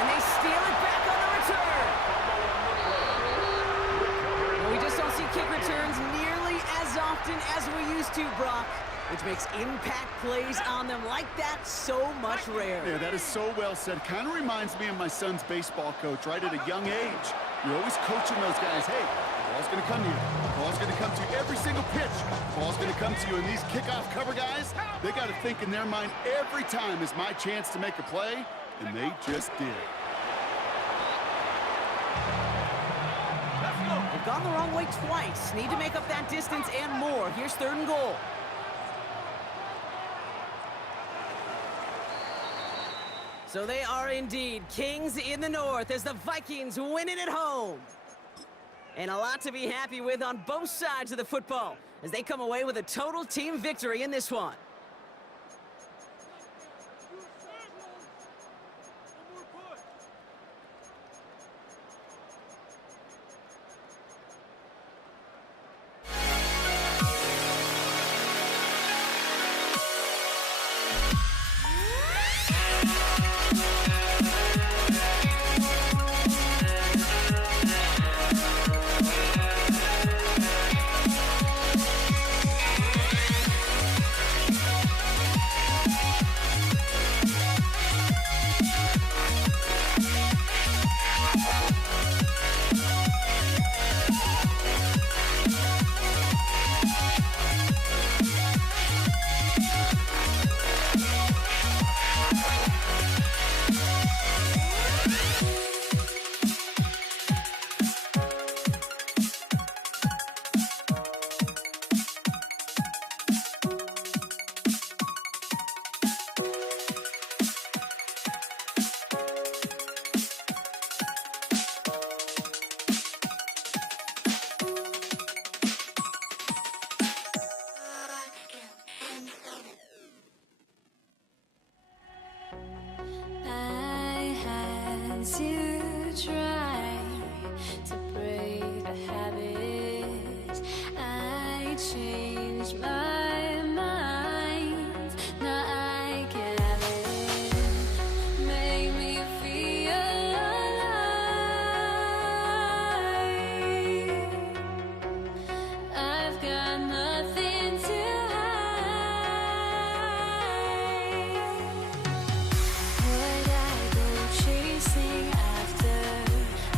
And they steal it back on the return. We just don't see kick returns nearly as often as we used to, Brock, which makes impact plays on them like that so much rarer. Yeah, that is so well said. Kind of reminds me of my son's baseball coach, right at a young age. You're always coaching those guys, hey, the ball's going to come to you. The ball's going to come to you every single pitch. The ball's going to come to you. And these kickoff cover guys, they got to think in their mind every time is my chance to make a play, and they just did. They've gone the wrong way twice. Need to make up that distance and more. Here's 3rd and goal. So they are indeed kings in the north as the Vikings win it at home. And a lot to be happy with on both sides of the football as they come away with a total team victory in this one. changed my mind. Now I can have it. Make me feel alive. I've got nothing to hide. Would I go chasing after?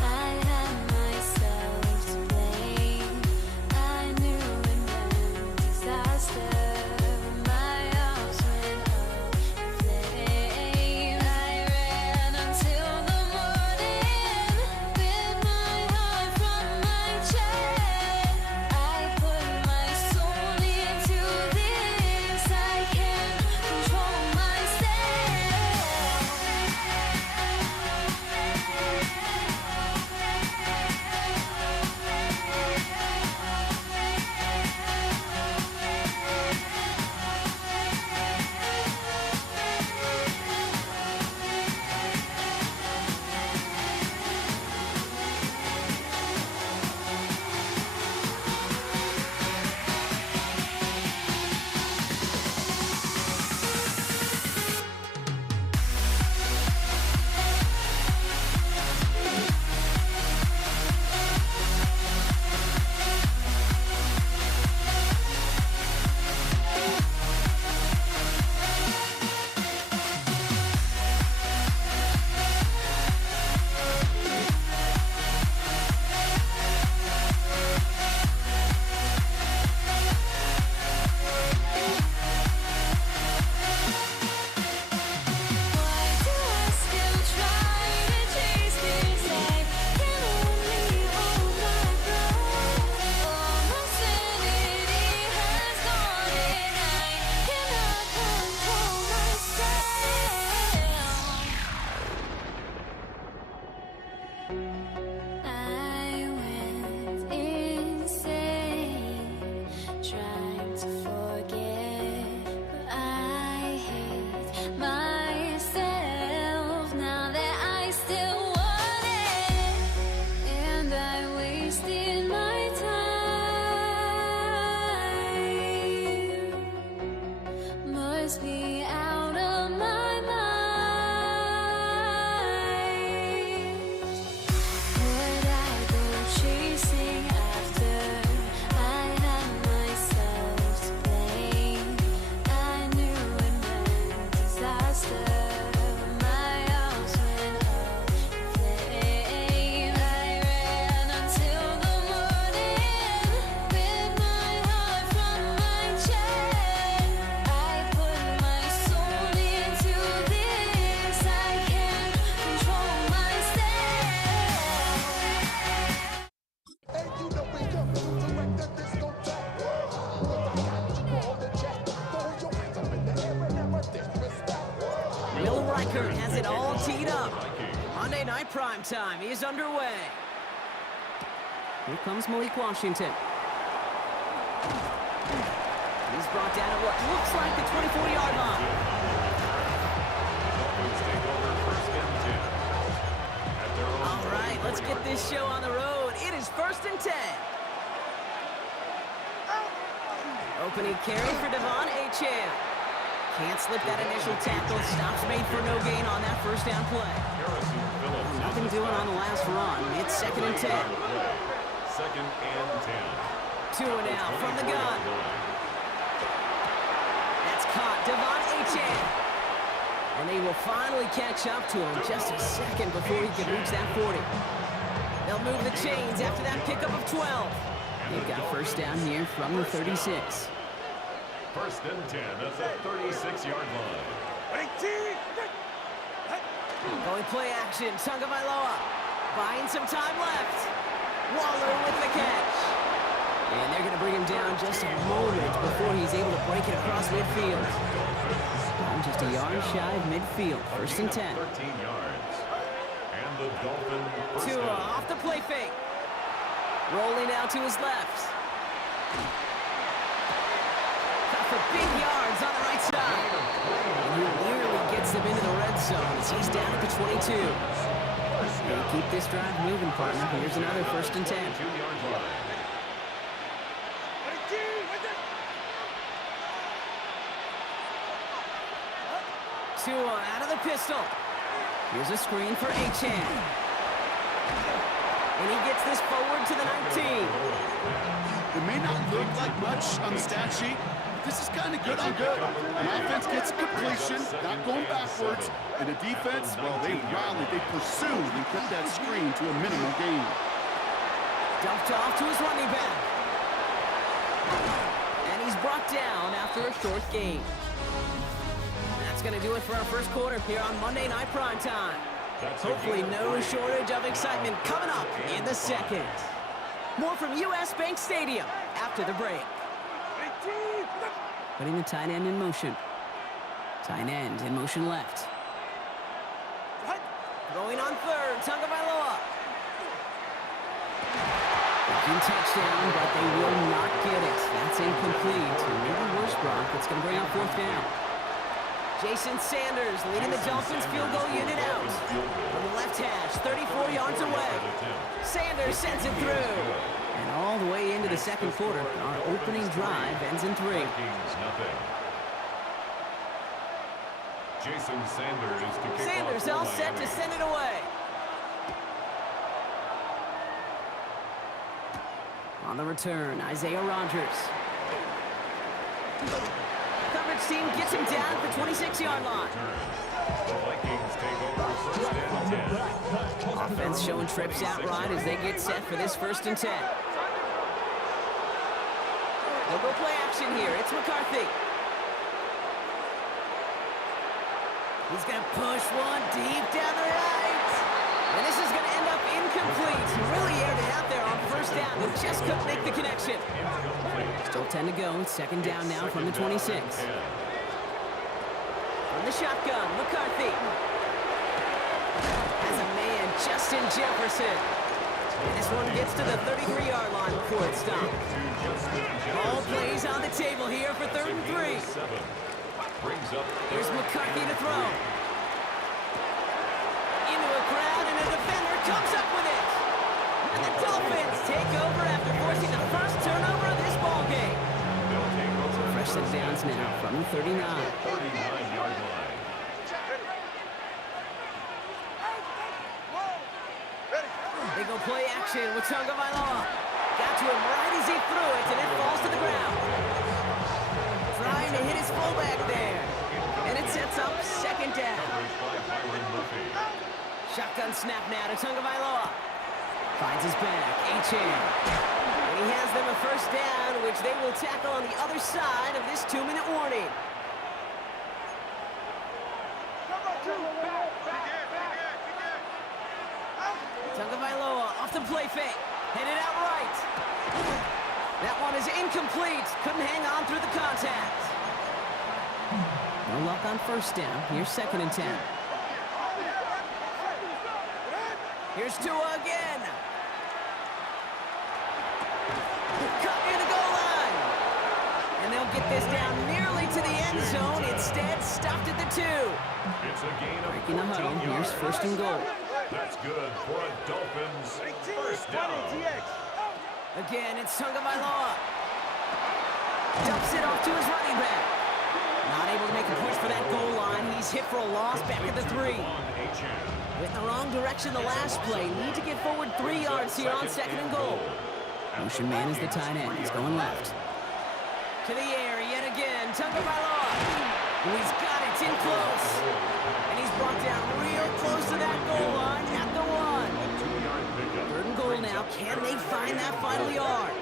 I had myself to blame. I knew it meant disaster. My arms went up in flames. I ran until the morning, bit my heart from my chest. I put my soul into this. I can't control Why do I still try to chase this? I can only hold my breath. All my sanity has gone and I cannot control myself. I went insane trying to forget, but I hate myself now that I still want it, and I wasted my time. Must be out of my mind. Would I go chasing after? I had myself to blame. I knew it meant disaster. My arms went up in flames. I ran until the morning, bit my heart from my chest. I put my soul into this. I can't control myself. Will Riker has it all teed up. Monday Night Prime Time is underway. Here comes Malik Washington. He's brought down at what looks like the 24-yard line. Dolphins take over first and 10. At their own All right, let's get this show on the road. It is first and 10. Opening carry for Devon Achane. Can't slip that initial tackle. Stops made for no gain on that first down play. Harrison Phillips. Nothing doing on the last run. It's second and 10. Second and 10. 2 and out from the gun. That's caught. Devon Achane. And they will finally catch up to him just a second before he can reach that 40. They'll move the chains after that pickup of 12. They've got first down here from the 36. First and 10 at the 36-yard line. Going play action. Tagovailoa buying some time left. Waller with the catch. And they're going to bring him down just a moment before he's able to break it across midfield. I'm just a yard shy of midfield. First and 10. 13 yards. And the Dolphin first Tua down. off the play fake. Rolling out to his left. Got for big yards on the right side. And he nearly gets them into the red zone as he's down at the 22. They keep this drive moving, partner. Here's another first and 10. 2-yard line. Tua out of the pistol. Here's a screen for Achane. And he gets this forward to the 19. It may not look like much on the stat sheet, but this is kind of good on good. An offense gets a completion, not going backwards, and the defense, well, they rallied, they pursued, and kept that screen to a minimal gain. Dumped off to his running back. And he's brought down after a short gain. That's going to do it for our first quarter here on Monday Night Primetime. Hopefully no shortage of excitement coming up in the second. More from US Bank Stadium after the break. Putting the tight end in motion. Tight end in motion left. Throwing on third, Tagovailoa. Breaking touchdown, but they will not get it. That's incomplete. Maybe worse, Brock. It's going to bring up fourth down. Jason Sanders leading the Dolphins field goal unit out. From the left hash, 34 yards away. Sanders sends it through. And all the way into the second quarter, our opening drive ends in 3. Jason Sanders to kick Sanders off all for set to Miami. send it away. On the return, Isaiah Rodgers. Coverage team gets him down at the 26-yard line. The Vikings take over first and 10. Offense showing trips out right as they get set for this 1st and 10. They'll go play action here. It's McCarthy. He's going to push one deep down the right. And this is going to end up incomplete. He really aired it out there on first down, but just couldn't make the connection. Still 10 to go. Second down now from the 26. From the shotgun, McCarthy. Has a man, Justin Jefferson. And this one gets to the 33-yard line before it's stopped. All plays on the table here for 3rd and 3. Here's McCarthy to throw. Into a crowd, and a defender comes up with it. And the Dolphins take over after forcing the first turnover of this ball game. So fresh set downs now from the 39. 39-yard line. They go play action with Tagovailoa. Got to him right as he threw it, and it falls to the ground. Trying to hit his fullback there. And it sets up 2nd down. Shotgun snap now to Tagovailoa. Finds his back, Achane. And he has them a first down, which they will tackle on the other side of this 2-minute warning. Tagovailoa off the play fake. Headed out right. That one is incomplete. Couldn't hang on through the contact. No luck on first down. Here's 2nd and 10. Here's Tua again. Cut near the goal line. And they'll get this down nearly to the end zone. Instead, stopped at the 2. It's a gain of Breaking the huddle. 14 Here's yards. 1st and goal. That's good for a Dolphins first down. Again, it's Tagovailoa. Dumps it off to his running back. Not able to make a push for that goal line. He's hit for a loss back at the 3. Went in the wrong direction the last play. Need to get forward 3 yards here on 2nd and goal. Motion man is the tight end. He's going left. To the air yet again. Tagovailoa. He's got it in close. And he's brought down real close to that goal line at the 1. 3rd and goal now. Can they find that final yard?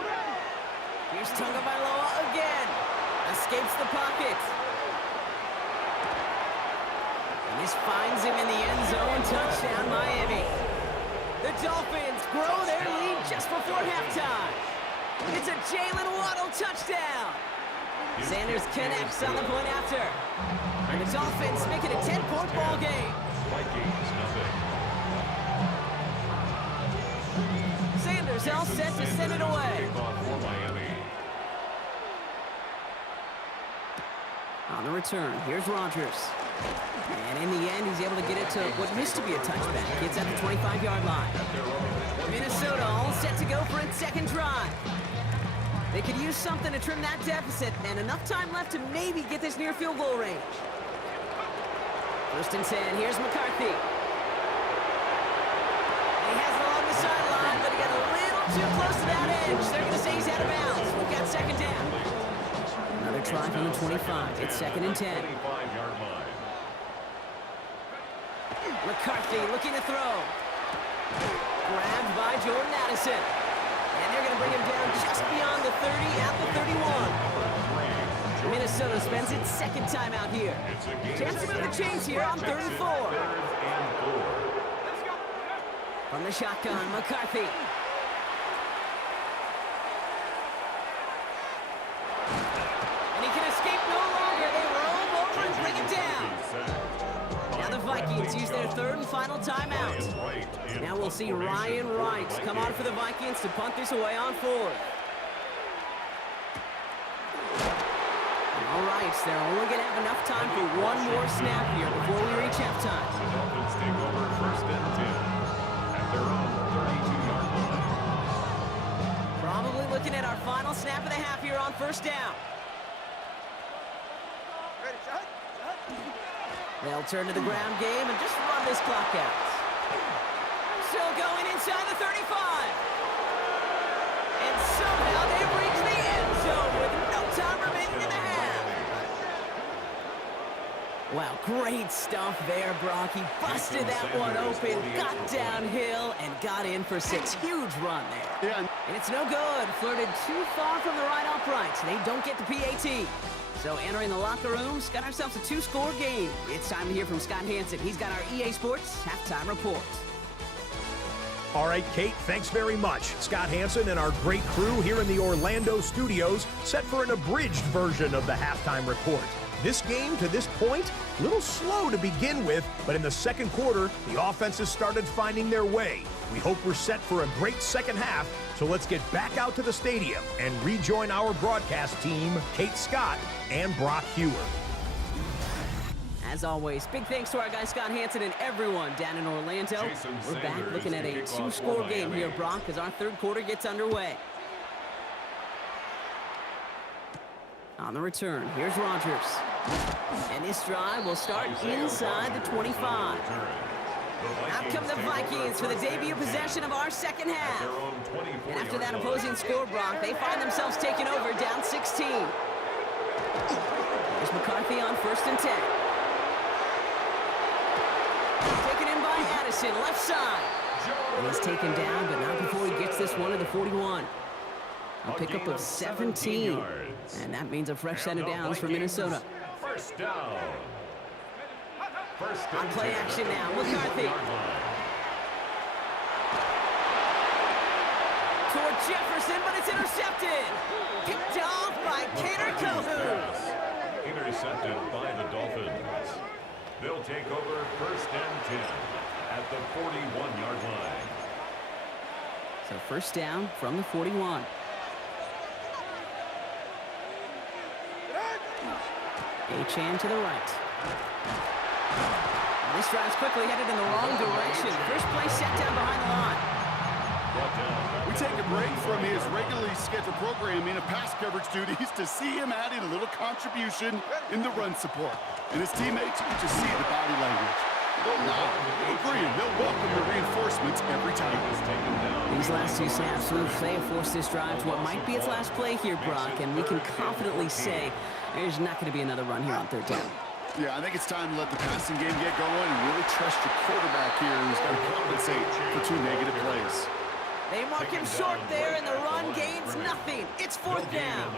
Here's Tagovailoa again. Escapes the pocket. And this finds him in the end zone. Touchdown, Miami. The Dolphins grow their lead just before halftime. It's a Jalen Waddle touchdown. Sanders connects on the point after. And the Dolphins make it a 10-point ball game. Vikings nothing. Sanders all set to send it away. Kickoff for Miami. On the return, here's Rodgers. And in the end, he's able to get it to what used to be a touchback. Gets at the 25-yard line. Minnesota all set to go for its 2nd drive. They could use something to trim that deficit, and enough time left to maybe get this near field goal range. First and 10. Here's McCarthy. He has it along the sideline, but he got a little too close to that edge. They're going to say he's out of bounds. We've got second down. Another try from the 25. It's second and 10. 25-yard line. McCarthy looking to throw. Grabbed by Jordan Addison. And they're going to bring him down just beyond the 30 at the 31. Minnesota spends its second time out here. Chance to move the chains here on 3rd and 4. From the shotgun, McCarthy. And he can escape no longer. They roll over and bring him down. Now the Vikings use their 3rd and final timeout. Now we'll see Ryan Wright come on for the Vikings to punt this away on 4th. All right, they're only going to have enough time for one more snap here before we reach halftime. The Dolphins take over 1st and 10 at their own 32-yard line. Probably looking at our final snap of the half here on 1st down. They'll turn to the ground game and just run this clock out. Still going inside the 35. And somehow they've reached the end zone with no time remaining in the half. Wow, great stuff there, Brock. He busted that one open, got downhill, and got in for 6. Huge run there. Yeah. And it's no good. Flirted too far from the right upright. They don't get the PAT. So entering the locker rooms, got ourselves a 2-score game. It's time to hear from Scott Hanson. He's got our EA Sports halftime report. All right, Kate, thanks very much. Scott Hanson and our great crew here in the Orlando studios set for an abridged version of the halftime report. This game, to this point, a little slow to begin with, but in the second quarter, the offenses started finding their way. We hope we're set for a great second half, so let's get back out to the stadium and rejoin our broadcast team, Kate Scott and Brock Hewer. As always, big thanks to our guy Scott Hanson and everyone down in Orlando. We're back looking at a 2-score game here, Brock, as our third quarter gets underway. On the return, here's Rodgers. And this drive will start inside the 25. Out come the Vikings for the debut possession of our second half. And after that opposing score, Brock, they find themselves taking over down 16. There's McCarthy on 1st and 10. Taken in by Addison, left side. And he's taken down, but not before he gets this one to the 41. A pickup of 17. And that means a fresh set of downs for Minnesota. First down. On play action now, McCarthy. Toward Jefferson, but it's intercepted. Picked off by Kader Kohus. Intercepted by the Dolphins. They'll take over 1st and 10 at the 41-yard line. So first down from the 41. Achane to the right. This drive's quickly headed in the wrong direction. First play set down behind the line. We take a break from his regularly scheduled programming of pass coverage duties to see him adding a little contribution in the run support. And his teammates, you just see the body language. Agreeing, they'll welcome the reinforcements every time. These last two snaps, they have forced this drive to what might be its last play here, Brock, and we can confidently say there's not going to be another run here on 3rd down. Yeah, I think it's time to let the passing game get going and really trust your quarterback here who's going to compensate for 2 negative plays. They mark him short there, and the run gains nothing. It's 4th down.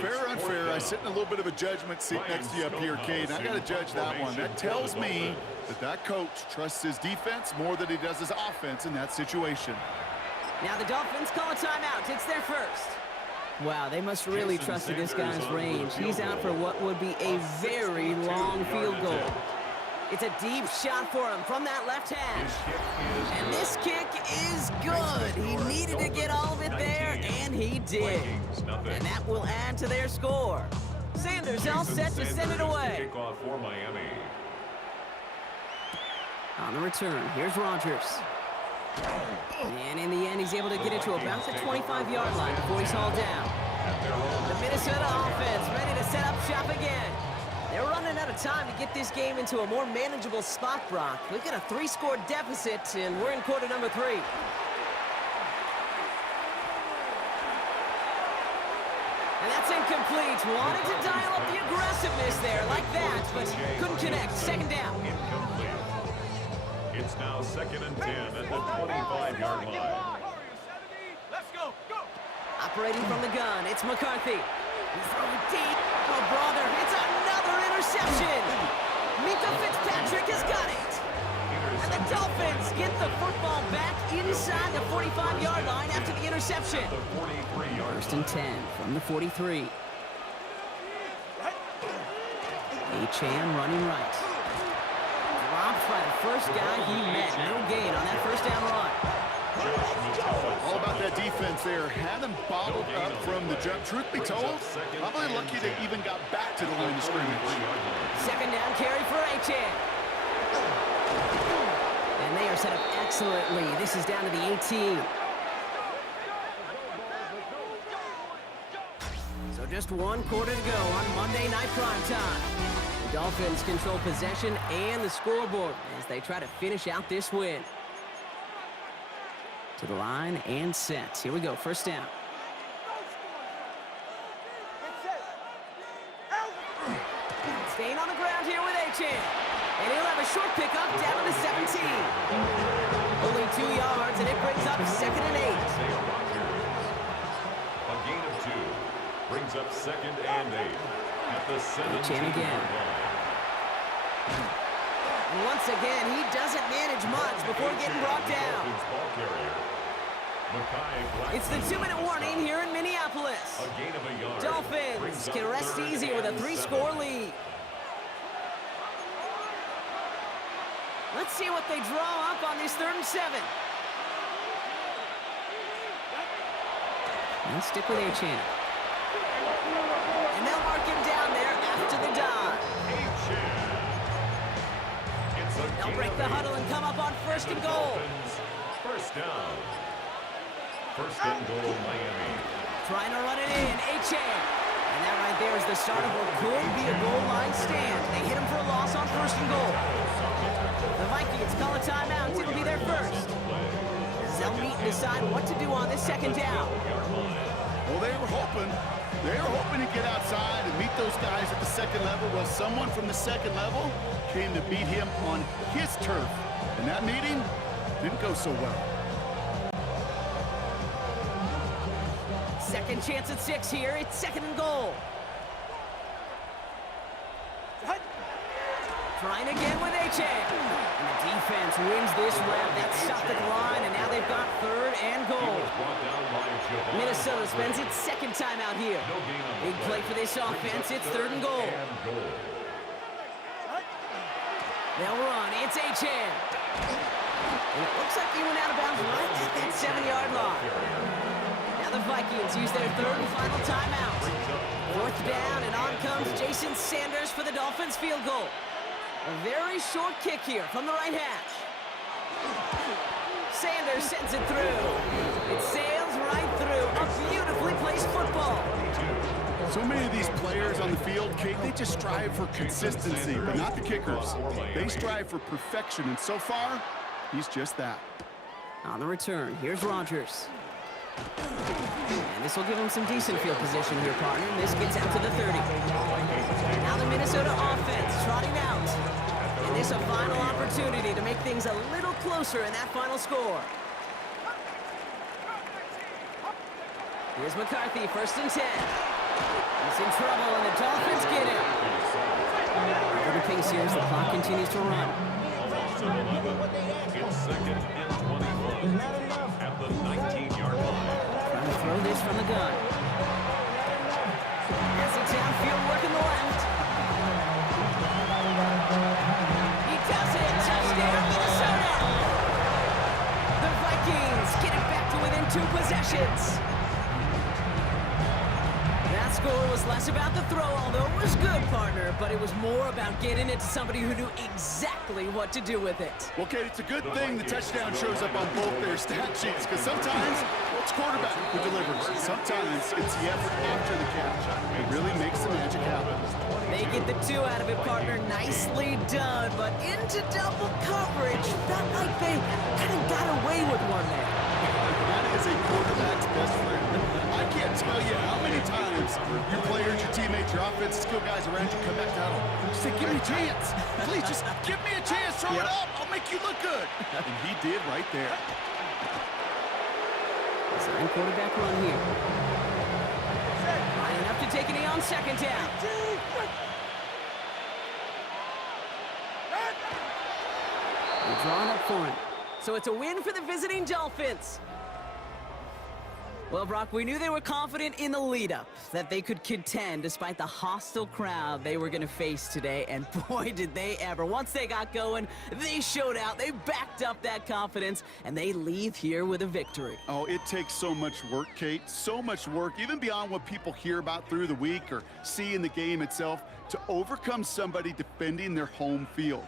Fair or unfair, I sit in a little bit of a judgment seat next to you up here, Cade, and I got to judge that one. That tells me that coach trusts his defense more than he does his offense in that situation. Now the Dolphins call a timeout. It's their first. Wow, they must really trust this guy's range. He's out for what would be a very long field goal. It's a deep shot for him from that left hash. And this kick is good. He needed to get all of it there, and he did. And that will add to their score. Sanders all set to send it away. On the return, here's Rodgers. And in the end, he's able to get it to about the 25-yard line before he's hauled down. The Minnesota offense ready to set up shop again. They're running out of time to get this game into a more manageable spot, Brock. We've got a 3-score deficit, and we're in quarter number 3. And that's incomplete. Wanted to dial up the aggressiveness there like that, but couldn't connect. Second down. Incomplete. It's now 2nd and 10 at the 25-yard line. Let's go. Go. Operating from the gun, it's McCarthy. He's throwing deep. Oh, brother, it's another interception. Mika Fitzpatrick has got it. And the Dolphins get the football back inside the 45-yard line after the interception. The 43-yard First and 10 from the 43. Achane running right. Dropped by the first guy he met. No gain on that first down run. All about that defense there. Had them bottled up from the jump. Truth be told, probably lucky they even got back to the line of scrimmage. Second down carry for Achane. And they are set up excellently. This is down to the 18. So just 1 quarter to go on Monday Night Primetime. The Dolphins control possession and the scoreboard as they try to finish out this win. To the line and set. Here we go, first down. Staying on the ground here with Achane. And he'll have a short pickup down to the 17. Only 2 yards, and it brings up 2nd and 8. A gain of 2 brings up 2nd and 8 at the 17 again. And once again, he doesn't manage much before getting brought down. It's the 2-minute warning here in Minneapolis. A gain of a yard. Dolphins can rest easy with a 3-score lead. Let's see what they draw up on this 3rd and 7. And stick with Achane. And they'll mark him down there after the dive. They'll break the huddle and come up on 1st and goal. First down. 1st and goal, Miami. Trying to run it in, Achane. And that right there is the start of what could be a goal line stand. They hit him for a loss on 1st and goal. The Vikings call a timeout. It'll be their first. They'll meet and decide what to do on this 2nd down. Well, they were hoping to get outside and meet those guys at the 2nd level. Well, someone from the 2nd level came to beat him on his turf. And that meeting didn't go so well. Second chance at 6 here. It's 2nd and goal. Trying again with Achane. And the defense wins this round. That stopped at the line, and now they've got 3rd and goal. Minnesota spends its 2nd timeout here. Big play for this offense. It's 3rd and goal. They'll run. It's Achane. And it looks like he went out of bounds right at that 7-yard line. Now the Vikings use their 3rd and final timeout. 4th down, and on comes Jason Sanders for the Dolphins field goal. A very short kick here from the right hash. Sanders sends it through. It sails right through. A beautifully placed football. So many of these players on the field, Kate, they just strive for consistency, but not the kickers. They strive for perfection, and so far, he's just that. On the return, here's Rodgers. And this will give him some decent field position here, partner. And this gets out to the 30. Now the Minnesota offense trotting out. And this a final opportunity to make things a little closer in that final score. Here's McCarthy, 1st and 10. He's in trouble, and the Dolphins get him. For the pace here as the clock continues to run. It's 2nd and 21 at the 19-yard line. Trying to throw this from the gun. As it's downfield, working the left. He does it. Touchdown, Minnesota. The Vikings get it back to within 2 possessions. That score was less about the throw, although it was good, partner, but it was more about getting it to somebody who knew exactly what to do with it. Well, Kate, it's a good thing the touchdown shows up on both their stat sheets, because sometimes it's quarterback who delivers. Sometimes it's the effort after the catch. It really makes the magic happen. They get the 2 out of it, partner. Nicely done, but into double coverage. Felt like they kind of got away with one there. That is a quarterback's best friend. I can't tell you how many times your players, your teammates, your offensive skill guys around you come back to huddle. Say, give me a chance. Please, just give me a chance. Throw it up. I'll make you look good. And he did right there. Design quarterback run here. Lining up to take a knee on 2nd down. They're drawing up for him. So it's a win for the visiting Dolphins. Well, Brock, we knew they were confident in the lead-up, that they could contend despite the hostile crowd they were going to face today, and boy, did they ever. Once they got going, they showed out, they backed up that confidence, and they leave here with a victory. Oh, it takes so much work, Kate, so much work, even beyond what people hear about through the week or see in the game itself, to overcome somebody defending their home field.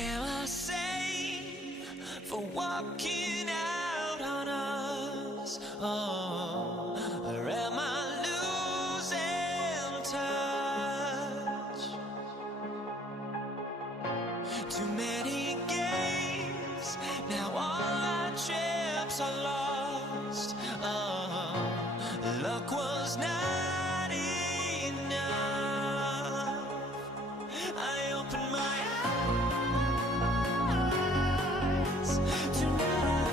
Am I safe for walking out on us? Oh, or am I losing touch? Too many games, now all our chips are lost. Oh, luck was not enough. I opened my eyes to now.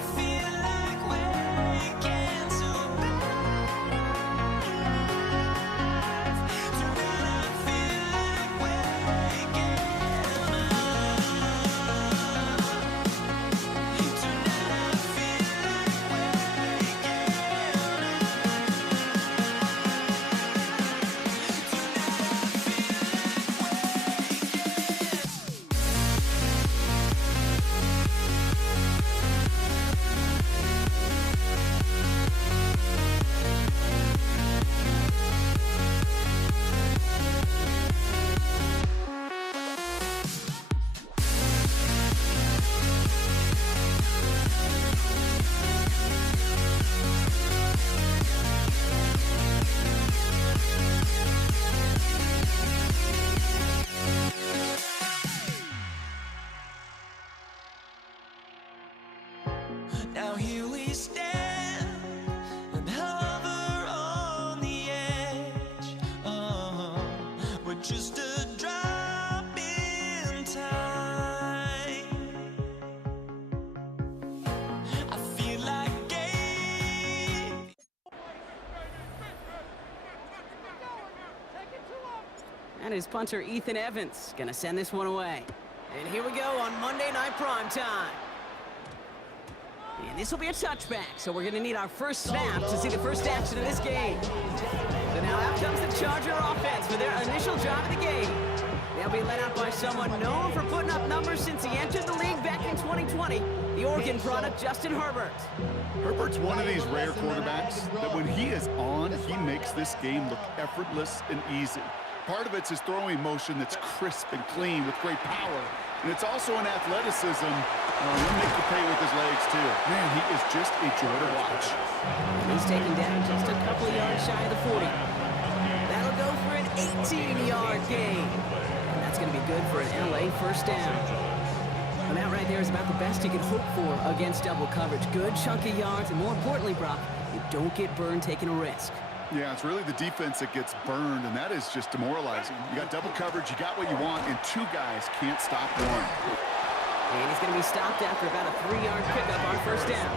And his punter, Ethan Evans, going to send this one away. And here we go on Monday Night Primetime. And this will be a touchback, so we're going to need our first snap to see the first action of this game. So now out comes the Charger offense for their initial drive of the game. They'll be led out by someone known for putting up numbers since he entered the league back in 2020, the Oregon product, Justin Herbert. Herbert's one of these rare quarterbacks that when he is on, he makes this game look effortless and easy. Part of it's his throwing motion that's crisp and clean with great power. And it's also an athleticism. He'll make the pay with his legs, too. Man, he is just a joy to watch. He's taken down just a couple of yards shy of the 40. That'll go for an 18-yard gain. And that's going to be good for an LA first down. And that right there is about the best you can hope for against double coverage. Good chunky yards, and more importantly, Brock, you don't get burned taking a risk. Yeah, it's really the defense that gets burned, and that is just demoralizing. You got double coverage, you got what you want, and two guys can't stop one. And he's going to be stopped after about a 3-yard pickup on first down.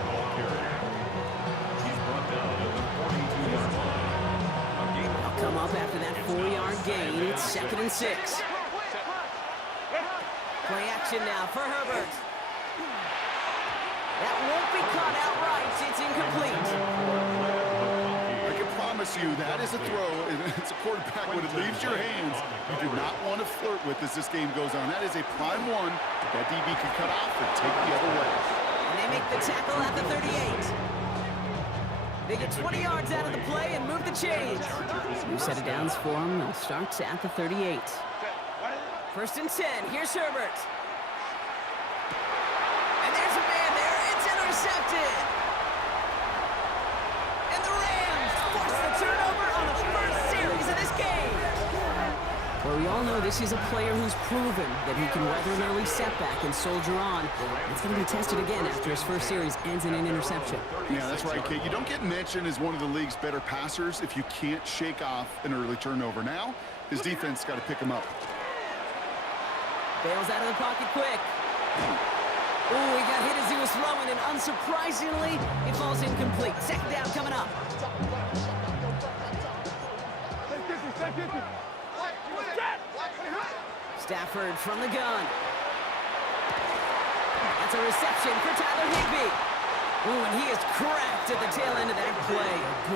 He's brought down at the 42-yard line. They'll come up after that 4-yard gain. It's 2nd and 6. Play action now for Herbert. That won't be caught outright. It's incomplete. I can promise you that is a throw, and it's a quarterback when it leaves your hands. You do not want to flirt with as this game goes on. That is a prime one that DB can cut off and take the other way. And they make the tackle at the 38. They get 20 yards out of the play and move the chains. New set of downs for them. They'll start at the 38. 1st and 10. Here's Herbert. And there's a man there. It's intercepted. And the Rams force the turnover on the first series of this game. Well, we all know this is a player who's proven that he can weather an early setback and soldier on. It's going to be tested again after his first series ends in an interception. Yeah, that's right, Kate. You don't get mentioned as one of the league's better passers if you can't shake off an early turnover. Now, his defense got to pick him up. Bails out of the pocket quick. Ooh, he got hit as he was throwing, and unsurprisingly, it falls incomplete. 2nd down coming up. Stafford from the gun. That's a reception for Tyler Higbee. Ooh, and he is cracked at the tail end of that play. A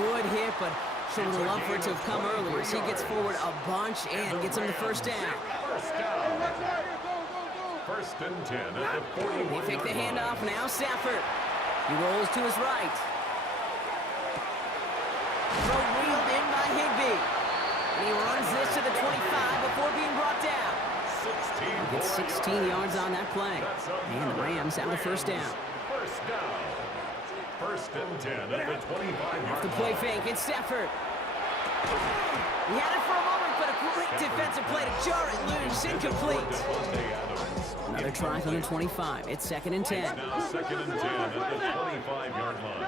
good hit, but sure would have loved for it to have come earlier. So he gets forward a bunch and gets him the first down. 1st and 10 at the 41-yard line. They fake the handoff now. Stafford. He rolls to his right. Throw wheeled in by Higbee. And he runs this to the 25 before being brought down. Gets 16 yards on that play. And the Rams have the first down. First down. 1st and 10 at the 25-yard The line. play fake. It's Stafford. He had it for a moment, but a great defensive play to jar it loose. Incomplete. Another try from the 25. It's 2nd and 10. Now 2nd and 10 at the 25-yard line.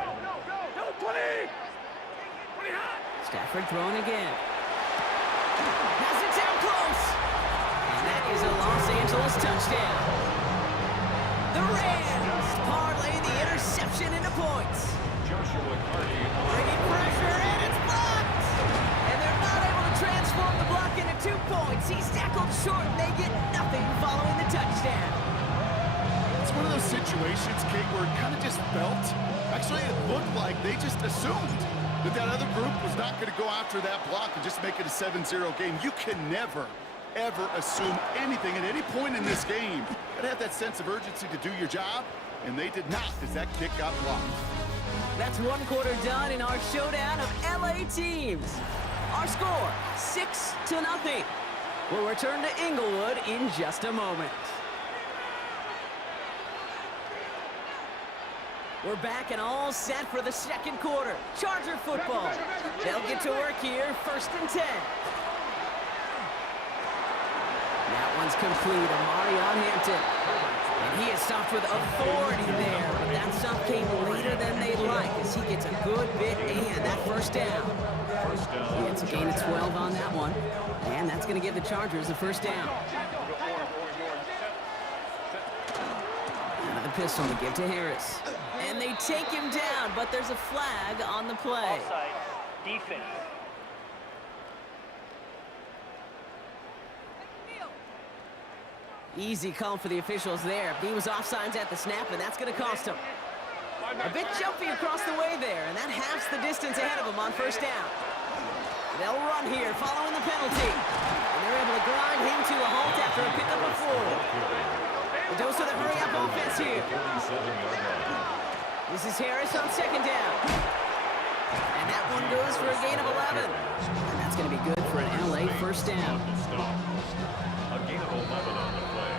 Stafford throwing again. Has it down close. And that is a Los Angeles touchdown. The Rams parlay the interception into points. Joshua Carty. Bringing pressure, and it's blocked. And they're not able to transform the block into 2 points. He's tackled short, and they get nothing following the touchdown. It's one of those situations, Kate, where it kind of just felt, actually it looked like they just assumed that other group was not going to go after that block and just make it a 7-0 game. You can never, ever assume anything at any point in this game. You gotta have that sense of urgency to do your job, and they did not as that kick got blocked. That's 1 quarter done in our showdown of LA teams. Our score, 6-0. We'll return to Inglewood in just a moment. We're back and all set for the 2nd quarter. Charger football. They'll get to work here, 1st and 10. That one's complete. Amarion Hampton. And he is stopped with authority there, but that stop came later than they'd like as he gets a good bit and that first down. He gets a gain of 12 on that one, and that's going to give the Chargers the first down. Another pistol to give to Harris. And they take him down, but there's a flag on the play. Offside. Defense. Easy call for the officials there. He was offsides at the snap, and that's going to cost him. A bit jumpy across the way there, and that halves the distance ahead of him on first down. They'll run here following the penalty. And they're able to grind him to a halt after a pickup of 4. The dose of the hurry-up offense here. This is Harris on second down. And that one goes for a gain of 11. And that's going to be good for an LA first down. A gain of 11 on the play.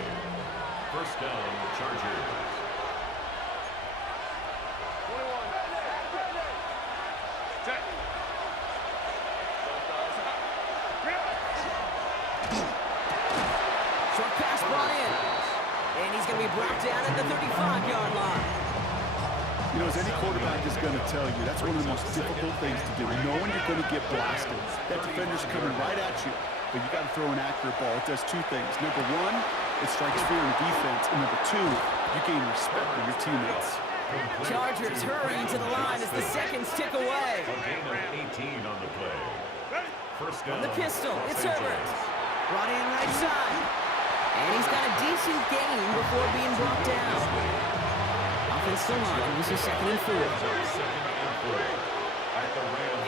First down, Chargers. Short pass brought in. And he's going to be brought down at the 35-yard line. You know, as any quarterback is going to tell you, that's one of the most difficult things to do. Knowing you're going to get blasted. That defender's coming right at you, but you got to throw an accurate ball. It does two things. Number one, it strikes fear in the defense. And number two, you gain respect from your teammates. Chargers hurrying to the line as the seconds tick away. A gain of 18 on the play. First down. On the pistol, it's Herbert. Brought in right side. And he's got a decent gain before being brought down. Offensive line, this is 2nd and 4.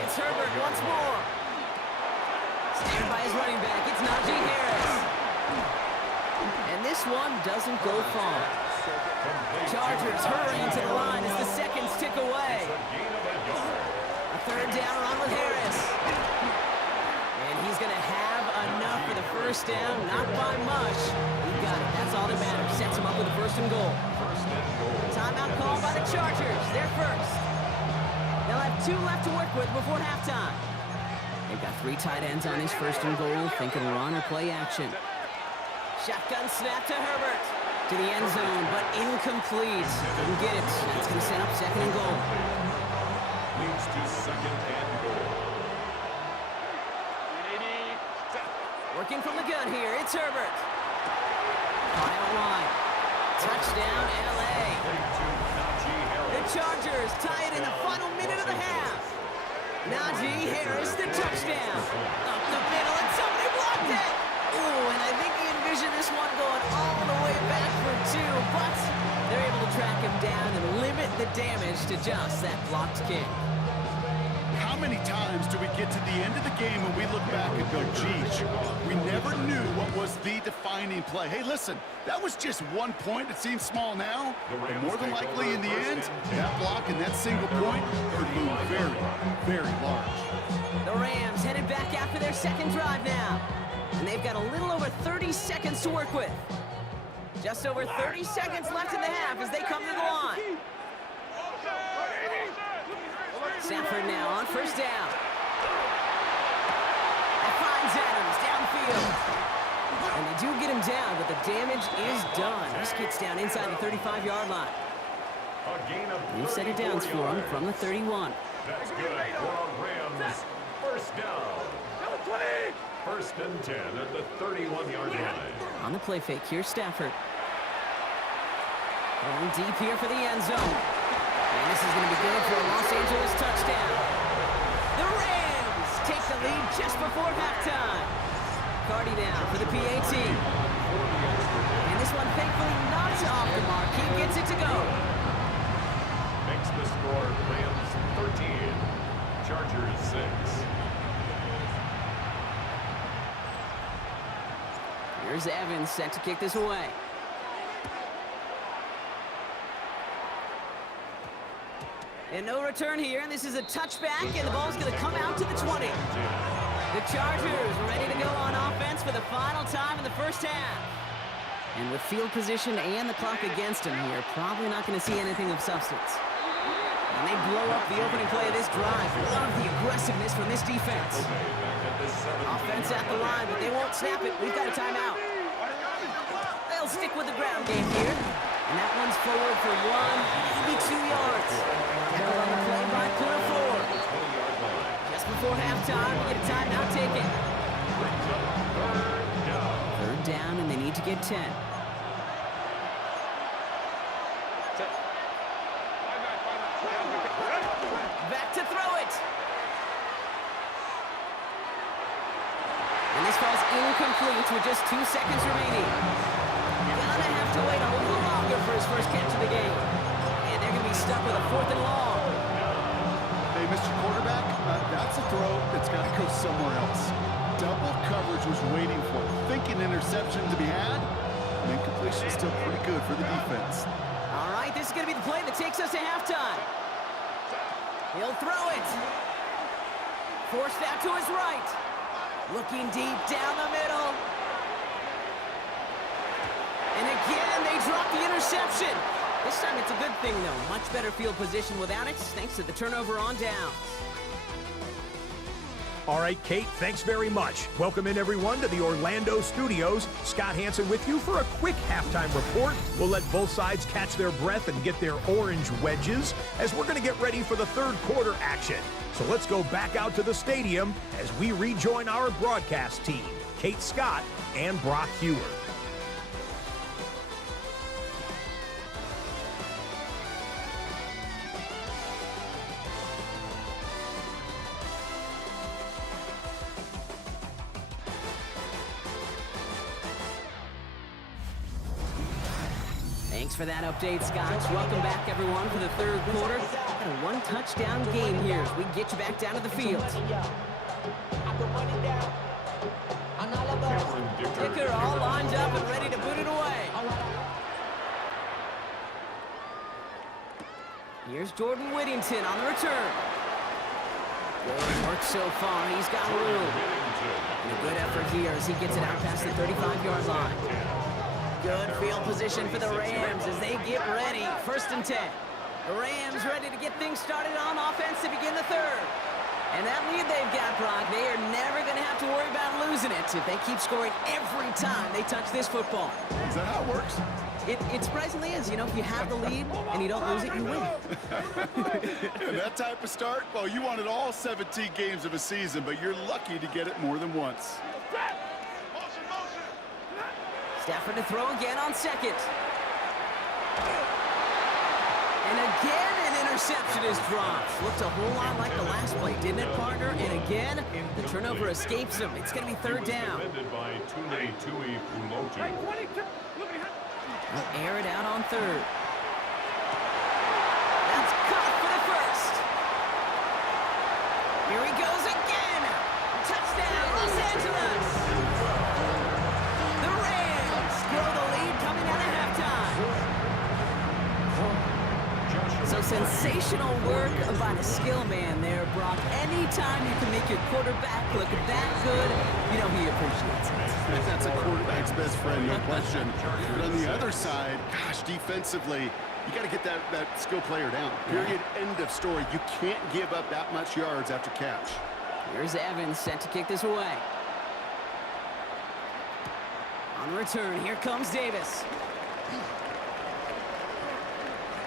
It's Herbert once more. Snared by his running back, it's Najee Harris. And this one doesn't go far. Chargers hurrying to the line as the seconds tick away. A third down run with Harris. And he's going to have enough for the first down, not by much. He got it, that's all that matters. Sets him up with a 1st and goal. Timeout called by the Chargers, they're first. They'll have 2 left to work with before halftime. They've got 3 tight ends on his 1st and goal, thinking run or play action. Shotgun snap to Herbert. To the end zone, but incomplete. Didn't get it. That's going to set up 2nd and goal. Leads to 2nd and goal. Working from the gun here, it's Herbert. High out wide. Touchdown, LA. The Chargers tie it in the final minute of the half. Najee Harris, the touchdown. Up the middle, and somebody blocked it. Ooh, and I think he envisioned this one going all the way back for 2, but they're able to track him down and limit the damage to just that blocked kick. How many times do we get to the end of the game and we look back and go, geez, we never knew what was the defining play. Hey, listen, that was just 1 point. It seems small now, but more than likely in the end, that block and that single point could loom very, very large. The Rams headed back after their 2nd drive now. And they've got a little over 30 seconds to work with. Just over 30 seconds left in the half as they come to the line. Stafford now on 1st down. That finds Adams downfield. And they do get him down, but the damage is done. This gets down inside the 35-yard line. We've set it down for him from the 31. That's good for Rams. First down. 1st and 10 at the 31-yard line. On the play fake, here's Stafford. Going deep here for the end zone. And this is going to be good for a Los Angeles touchdown. The Rams take the lead just before halftime. Cardi now for the PAT. And this one thankfully not off the mark. He gets it to go. Makes the score Rams 13, Chargers 6. Here's Evans set to kick this away. And no return here, and this is a touchback, and the ball's going to come out to the 20. The Chargers ready to go on offense for the final time in the first half. And with field position and the clock against them here, probably not going to see anything of substance. And they blow up the opening play of this drive. Love the aggressiveness from this defense. Offense at the line, but they won't snap it. We've got a timeout. They'll stick with the ground game here. And that one's forward for 1, maybe 2 yards. Tackle on the play by Clear 4. Just before halftime, we get a timeout taken. 3rd down, and they need to get 10. Back to throw it. And this falls incomplete with just 2 seconds remaining. to wait a little longer for his first catch of the game. And they're going to be stuck with a 4th and long. Hey, Mr. Quarterback, that's a throw that's got to go somewhere else. Double coverage was waiting for it. Thinking interception to be had. And incompletion is still pretty good for the defense. All right, this is going to be the play that takes us to halftime. He'll throw it. Forced out to his right. Looking deep down the middle. And again, they drop the interception. This time it's a good thing, though. Much better field position without it, thanks to the turnover on downs. All right, Kate, thanks very much. Welcome in, everyone, to the Orlando studios. Scott Hanson with you for a quick halftime report. We'll let both sides catch their breath and get their orange wedges as we're going to get ready for the third quarter action. So let's go back out to the stadium as we rejoin our broadcast team, Kate Scott and Brock Hewer. Thanks for that update, Scotch. Welcome back, everyone, for the third quarter. Got a one-touchdown game here as we get you back down to the field. Kicker all lined up and ready to put it away. Here's Jordan Whittington on the return. Good work so far. He's got room. And a good effort here as he gets it out past the 35-yard line. Good field position for the Rams as they get ready. 1st and 10. The Rams ready to get things started on offense to begin the third. And that lead they've got, Brock, they are never going to have to worry about losing it if they keep scoring every time they touch this football. Is that how it works? It surprisingly is. You know, if you have the lead and you don't lose it, you win. And that type of start, well, you wanted all 17 games of a season, but you're lucky to get it more than once. Stafford to throw again on 2nd. And again, an interception is dropped. Looked a whole lot like the last play, didn't it, partner? And again, the turnover escapes him. It's going to be 3rd down. They'll air it out on 3rd. That's caught for the 1st. Here he goes again. Touchdown, Los Angeles. The Rams grow the lead coming out of halftime. So sensational work by the skill man there, Brock. Anytime you can make your quarterback look that good, you know he appreciates it. That's a quarterback's best friend, no question. But on the other side, gosh, defensively, you got to get that skill player down. Period. End of story. You can't give up that much yards after catch. Here's Evans set to kick this away. On return, here comes Davis.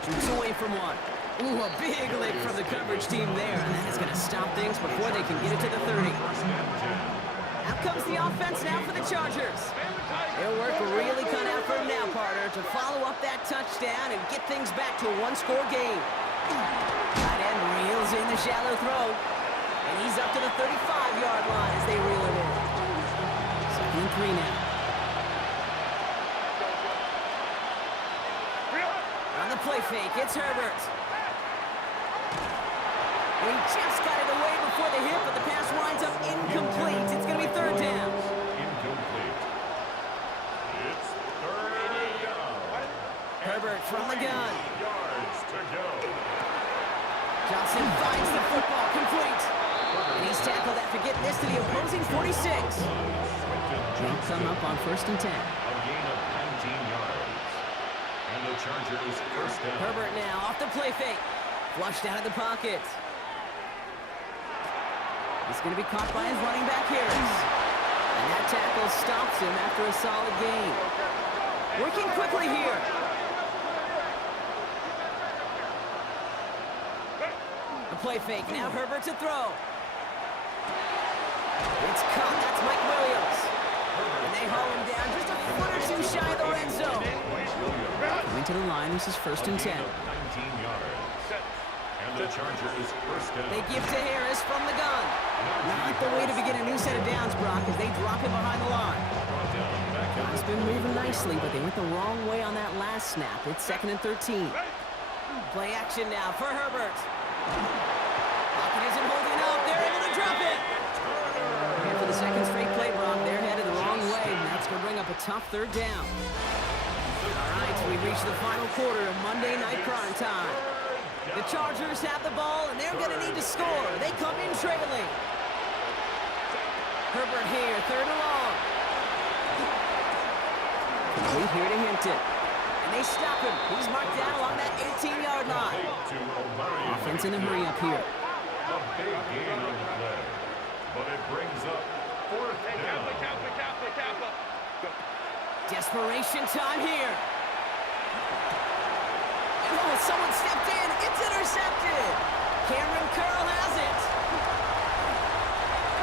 Shoots away from one. Ooh, a big lick from the coverage team there, and that is going to stop things before they can get it to the 30. Out comes the offense now for the Chargers. Their work really cut out for them now, partner, to follow up that touchdown and get things back to a one-score game. Tight end reels in the shallow throw, and he's up to the 35-yard line as they reel it in. 2nd and 3 now. On the play fake, it's Herbert. He just got it away before the hit, but the pass winds up incomplete. It's going to be 3rd down. Incomplete. It's 3rd down. Herbert from the gun. Yards to go. Johnson finds the football complete. And he's tackled after getting this to the opposing 46. They'll come up on 1st and 10. A gain of 19 yards. And the Chargers 1st down. Herbert now off the play fake. Flushed out of the pocket. He's going to be caught by his running back Harris. And that tackle stops him after a solid gain. Working quickly here. The play fake, now Herbert to throw. It's caught, that's Mike Williams. And they haul him down just a foot or two shy of the red zone. Coming to the line, this is 1st and 10. 19 yards. And the Chargers 1st down. They give to Harris from the gun. Not the way to begin a new set of downs, Brock, as they drop him behind the line. Brought down back It's been moving nicely, but they went the wrong way on that last snap. It's 2nd and 13. Play action now for Herbert. Pocket isn't holding up. They're able to drop it. And for the second straight play, Brock, they're headed the wrong way, and that's going to bring up a tough 3rd down. All right, we reach the final quarter of Monday Night Prime Time. The Chargers have the ball, and they're going to need to score. They come in trailing. Herbert here, 3rd and long. Complete here to Hinton. And they stop him. He's marked down along that 18-yard line. Offense in the hurry up here. A big gain on the play, but it brings up 4th down. Desperation time here. And oh, someone stepped in. It's intercepted. Cameron Curl has it.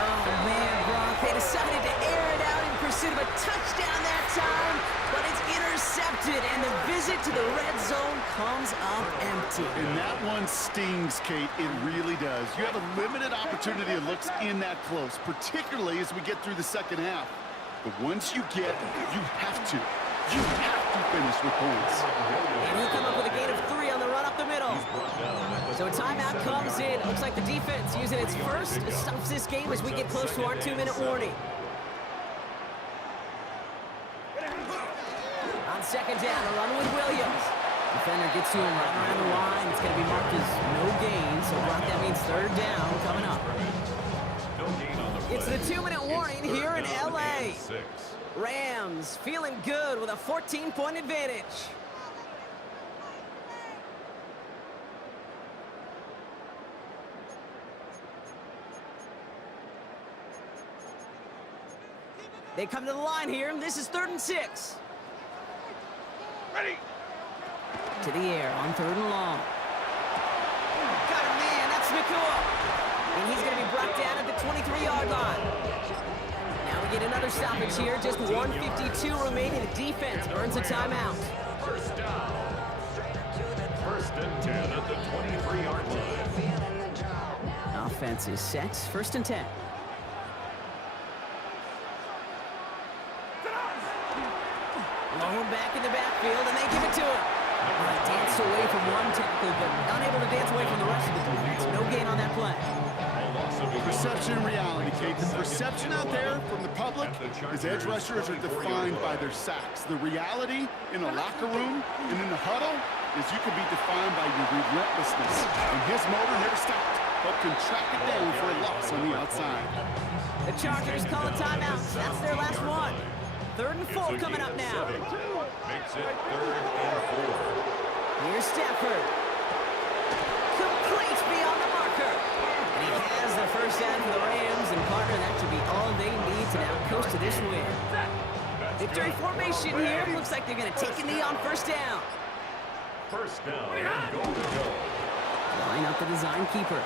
Oh, man, Brock, they decided to air it out in pursuit of a touchdown that time, but it's intercepted, and the visit to the red zone comes up empty. And that one stings, Kate. It really does. You have a limited opportunity that looks in that close, particularly as we get through the second half. But once you get, you have to finish with points. And he'll come up with a gain of 3 on the run up the middle. So a timeout comes in. Looks like the defense using its first stops this game as we get close to our 2-minute warning. On 2nd down, a run with Williams. Defender gets to him right around the line. It's going to be marked as no gain, so Brock, that means 3rd down coming up. It's the 2-minute warning here in L.A. Rams feeling good with a 14-point advantage. They come to the line here, and this is 3rd and 6. Ready. To the air on 3rd and long. Got a man, that's Nakua. And he's going to be brought down at the 23-yard line. Now we get another stoppage here, just 1:52 remaining. The defense earns a timeout. 1st down. 1st and 10 at the 23-yard line. Offense is set, 1st and 10. Lone back in the backfield, and they give it to him. Danced away from one tackle, but unable to dance away from the rest of the defense. No gain on that play. Perception and reality, Kate. The perception out there from the public is edge rushers are defined by their sacks. The reality in the locker room and in the huddle is you can be defined by your relentlessness. And his motor never stopped, but can track it down for a loss on the outside. The Chargers call a timeout. That's their last one. 3rd and 4 coming up now. Makes it 3rd and 4. Here's Stafford. Complete beyond the marker. And he has the 1st down for the Rams, and partner, that should be all they need to now coast to this win. Victory formation here. Looks like they're going to take a knee on 1st down. 1st down and goal to go. Line up the design keeper.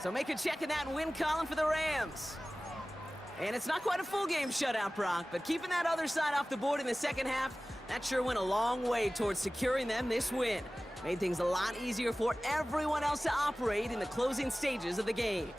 So make a check in that win column for the Rams. And it's not quite a full game shutout, Brock, but keeping that other side off the board in the second half, that sure went a long way towards securing them this win. Made things a lot easier for everyone else to operate in the closing stages of the game.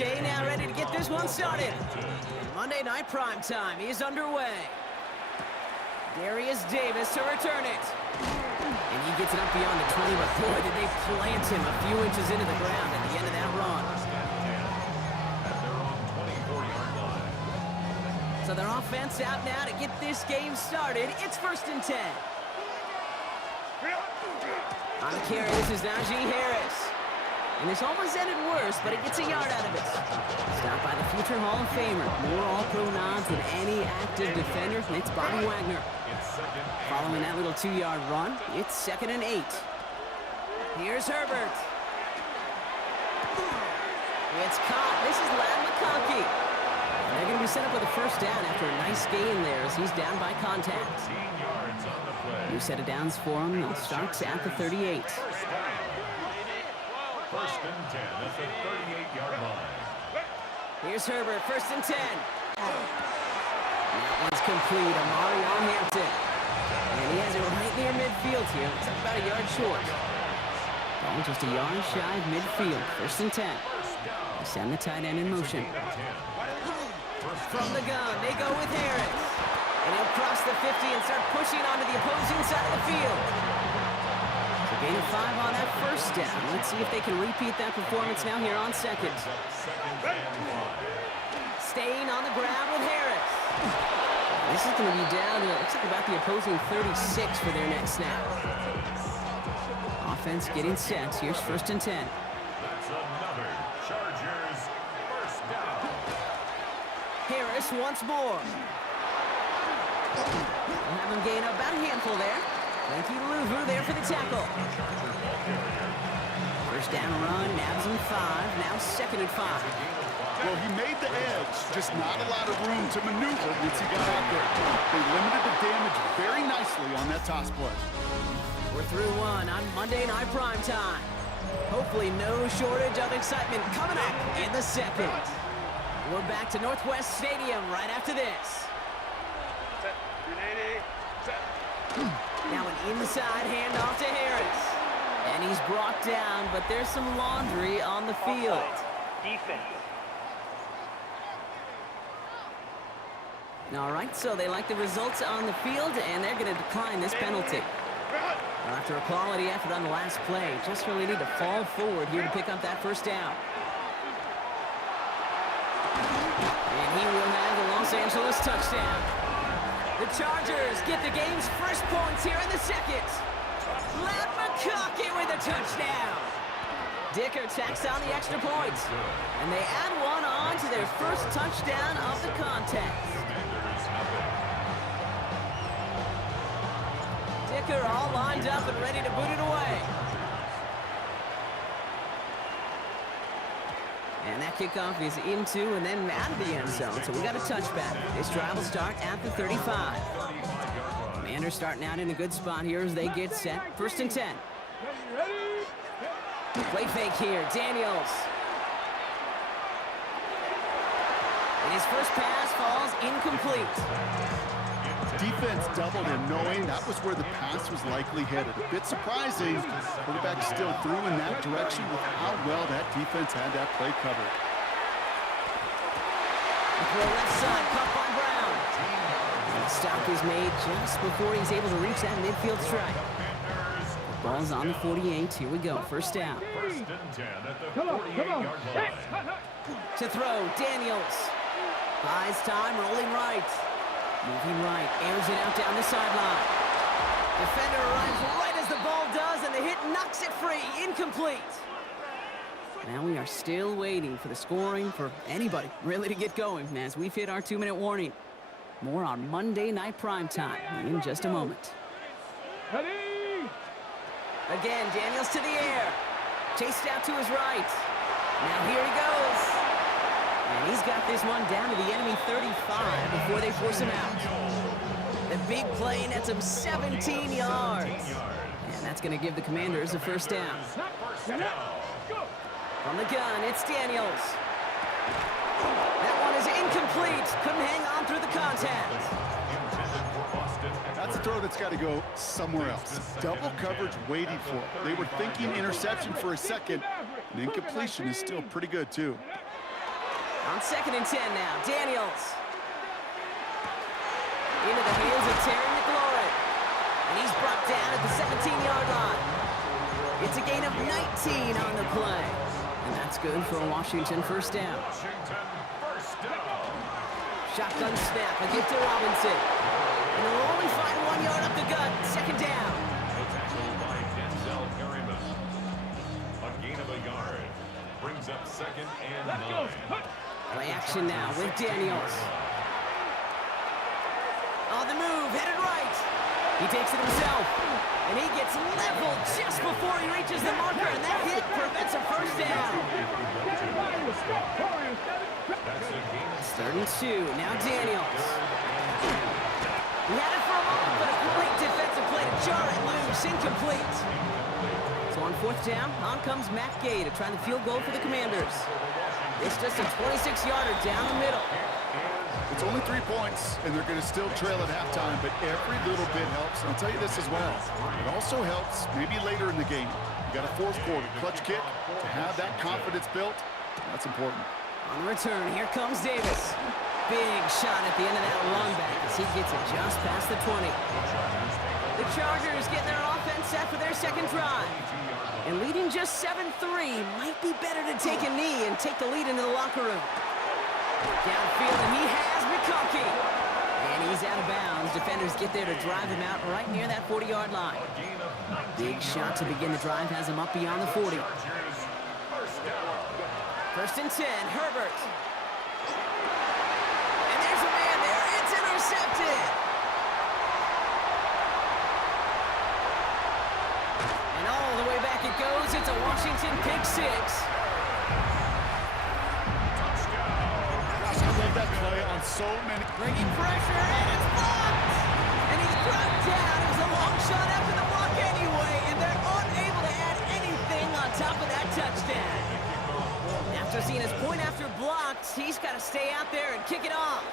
Okay, now ready to get this one started. Monday Night Primetime is underway. Darius Davis to return it. And he gets it up beyond the 20, but boy, did they plant him a few inches into the ground at the end of that run. At their own 24-yard line. So their offense out now to get this game started. It's 1st and 10. On the carry, this is Najee Harris. And this almost ended worse, but it gets a yard out of it. Stopped by the future Hall of Famer. More All-Pro nods than any active defender. It's Bobby Wagner. Following that little 2-yard run, it's 2nd and 8. Here's Herbert. It's caught. This is Ladd McConkey. And they're going to be set up with a 1st down after a nice gain there as he's down by contact. 14 yards on the play. New set of downs for him. He starts at the 38. 1st and 10 at the 38-yard line. Here's Herbert, 1st and 10. That one's complete. Amarion Hampton. And he has it right near midfield here. It's up about a yard short. Ball just a yard shy of midfield. 1st and 10. They send the tight end in motion. From the gun, they go with Harris. And he'll cross the 50 and start pushing onto the opposing side of the field. So gain of 5 on that 1st down. Let's see if they can repeat that performance now here on 2nd. Staying on the ground with Harris. This is going to be down to, looks like about the opposing 36 for their next snap. Offense getting set. Here's 1st and 10. That's another Chargers 1st down. Harris once more. We'll have him gain about a handful there. Frankie Louvu there for the tackle. 1st down run, nabs him 5. Now 2nd and 5. Well, he made the edge, just not a lot of room to maneuver once he got out there. They limited the damage very nicely on that toss play. We're through one on Monday Night Primetime. Hopefully no shortage of excitement coming up in the 2nd. We're back to Northwest Stadium right after this. Now an inside handoff to Harris. And he's brought down, but there's some laundry on the field. Defense. All right, so they like the results on the field, and they're going to decline this penalty. Well, after a quality effort on the last play, just really need to fall forward here to pick up that 1st down. And he will have the Los Angeles touchdown. The Chargers get the game's 1st points here in the 2nd. Ladd McConkey with a touchdown. Dicker tacks on the extra point. And they add one on to their 1st touchdown of the contest. Dicker all lined up and ready to boot it away. And that kickoff is into and then out of the end zone. So we got a touchback. This drive will start at the 35. Commanders starting out in a good spot here as they get set. 1st and 10. Play fake here, Daniels. And his 1st pass falls incomplete. Defense doubled him, knowing that was where the pass was likely headed. A bit surprising, quarterback still threw in that direction with how well that defense had that play covered. Throw left side, caught by Brown. The stop is made just before he's able to reach that midfield strike. Ball's on the 48. Here we go. 1st down. 1st and 10 at the 48-yard line. To throw, Daniels. Buys time, rolling right. Moving right, airs it out down the sideline. Defender arrives right as the ball does, and the hit knocks it free. Incomplete. Now we are still waiting for the scoring for anybody really to get going as we've hit our 2-minute warning. More on Monday Night Primetime in just a moment. Again, Daniels to the air. Chased out to his right. Now here he goes. And he's got this one down to the enemy 35 before they force him out. The big play nets him 17 yards. And that's going to give the Commanders a 1st down. From the gun, it's Daniels. That one is incomplete. Couldn't hang on through the contact. That's a throw that's got to go somewhere else. Double coverage waiting for it. They were thinking interception for a second. And incompletion is still pretty good, too. On 2nd and 10 now, Daniels. Into the hands of Terry McLaurin. And he's brought down at the 17-yard line. It's a gain of 19 on the play. And that's good for a Washington first down. Washington first down. Shotgun snap, a gift to Robinson. And they'll only find 1 yard up the gut, 2nd down. The tackle by Denzel Perryman. A gain of a yard. Brings up 2nd and 9. Play action now with Daniels. On the move, headed right. He takes it himself. And he gets leveled just before he reaches the marker. And that hit prevents a first down. That's a gain of It's 3rd and 2. Now Daniels. He had it for a moment, but a great defensive play to jar it loose. Incomplete. So on 4th down, on comes Matt Gay to try the field goal for the Commanders. It's just a 26-yarder down the middle. It's only 3 points, and they're going to still trail at halftime, but every little bit helps. And I'll tell you this as well. It also helps maybe later in the game. You got a 4th quarter clutch kick to have that confidence built. That's important. On the return, here comes Davis. Big shot at the end of that run back as he gets it just past the 20. The Chargers get their offense set for their 2nd drive. And leading just 7-3, might be better to take a knee and take the lead into the locker room. Downfield, and he has McConkey. And he's out of bounds. Defenders get there to drive him out right near that 40-yard line. Big shot to begin the drive has him up beyond the 40. first down. 1st and 10, Herbert. And there's a man there. It's intercepted. And all the way back it goes. It's a Washington pick 6. Gosh, I love that play on so many. Bringing pressure, and it's blocked. And he's brought down. It was a long shot after the block anyway, and they're unable to add anything on top of that touchdown. After seeing his point after blocked, he's got to stay out there and kick it off.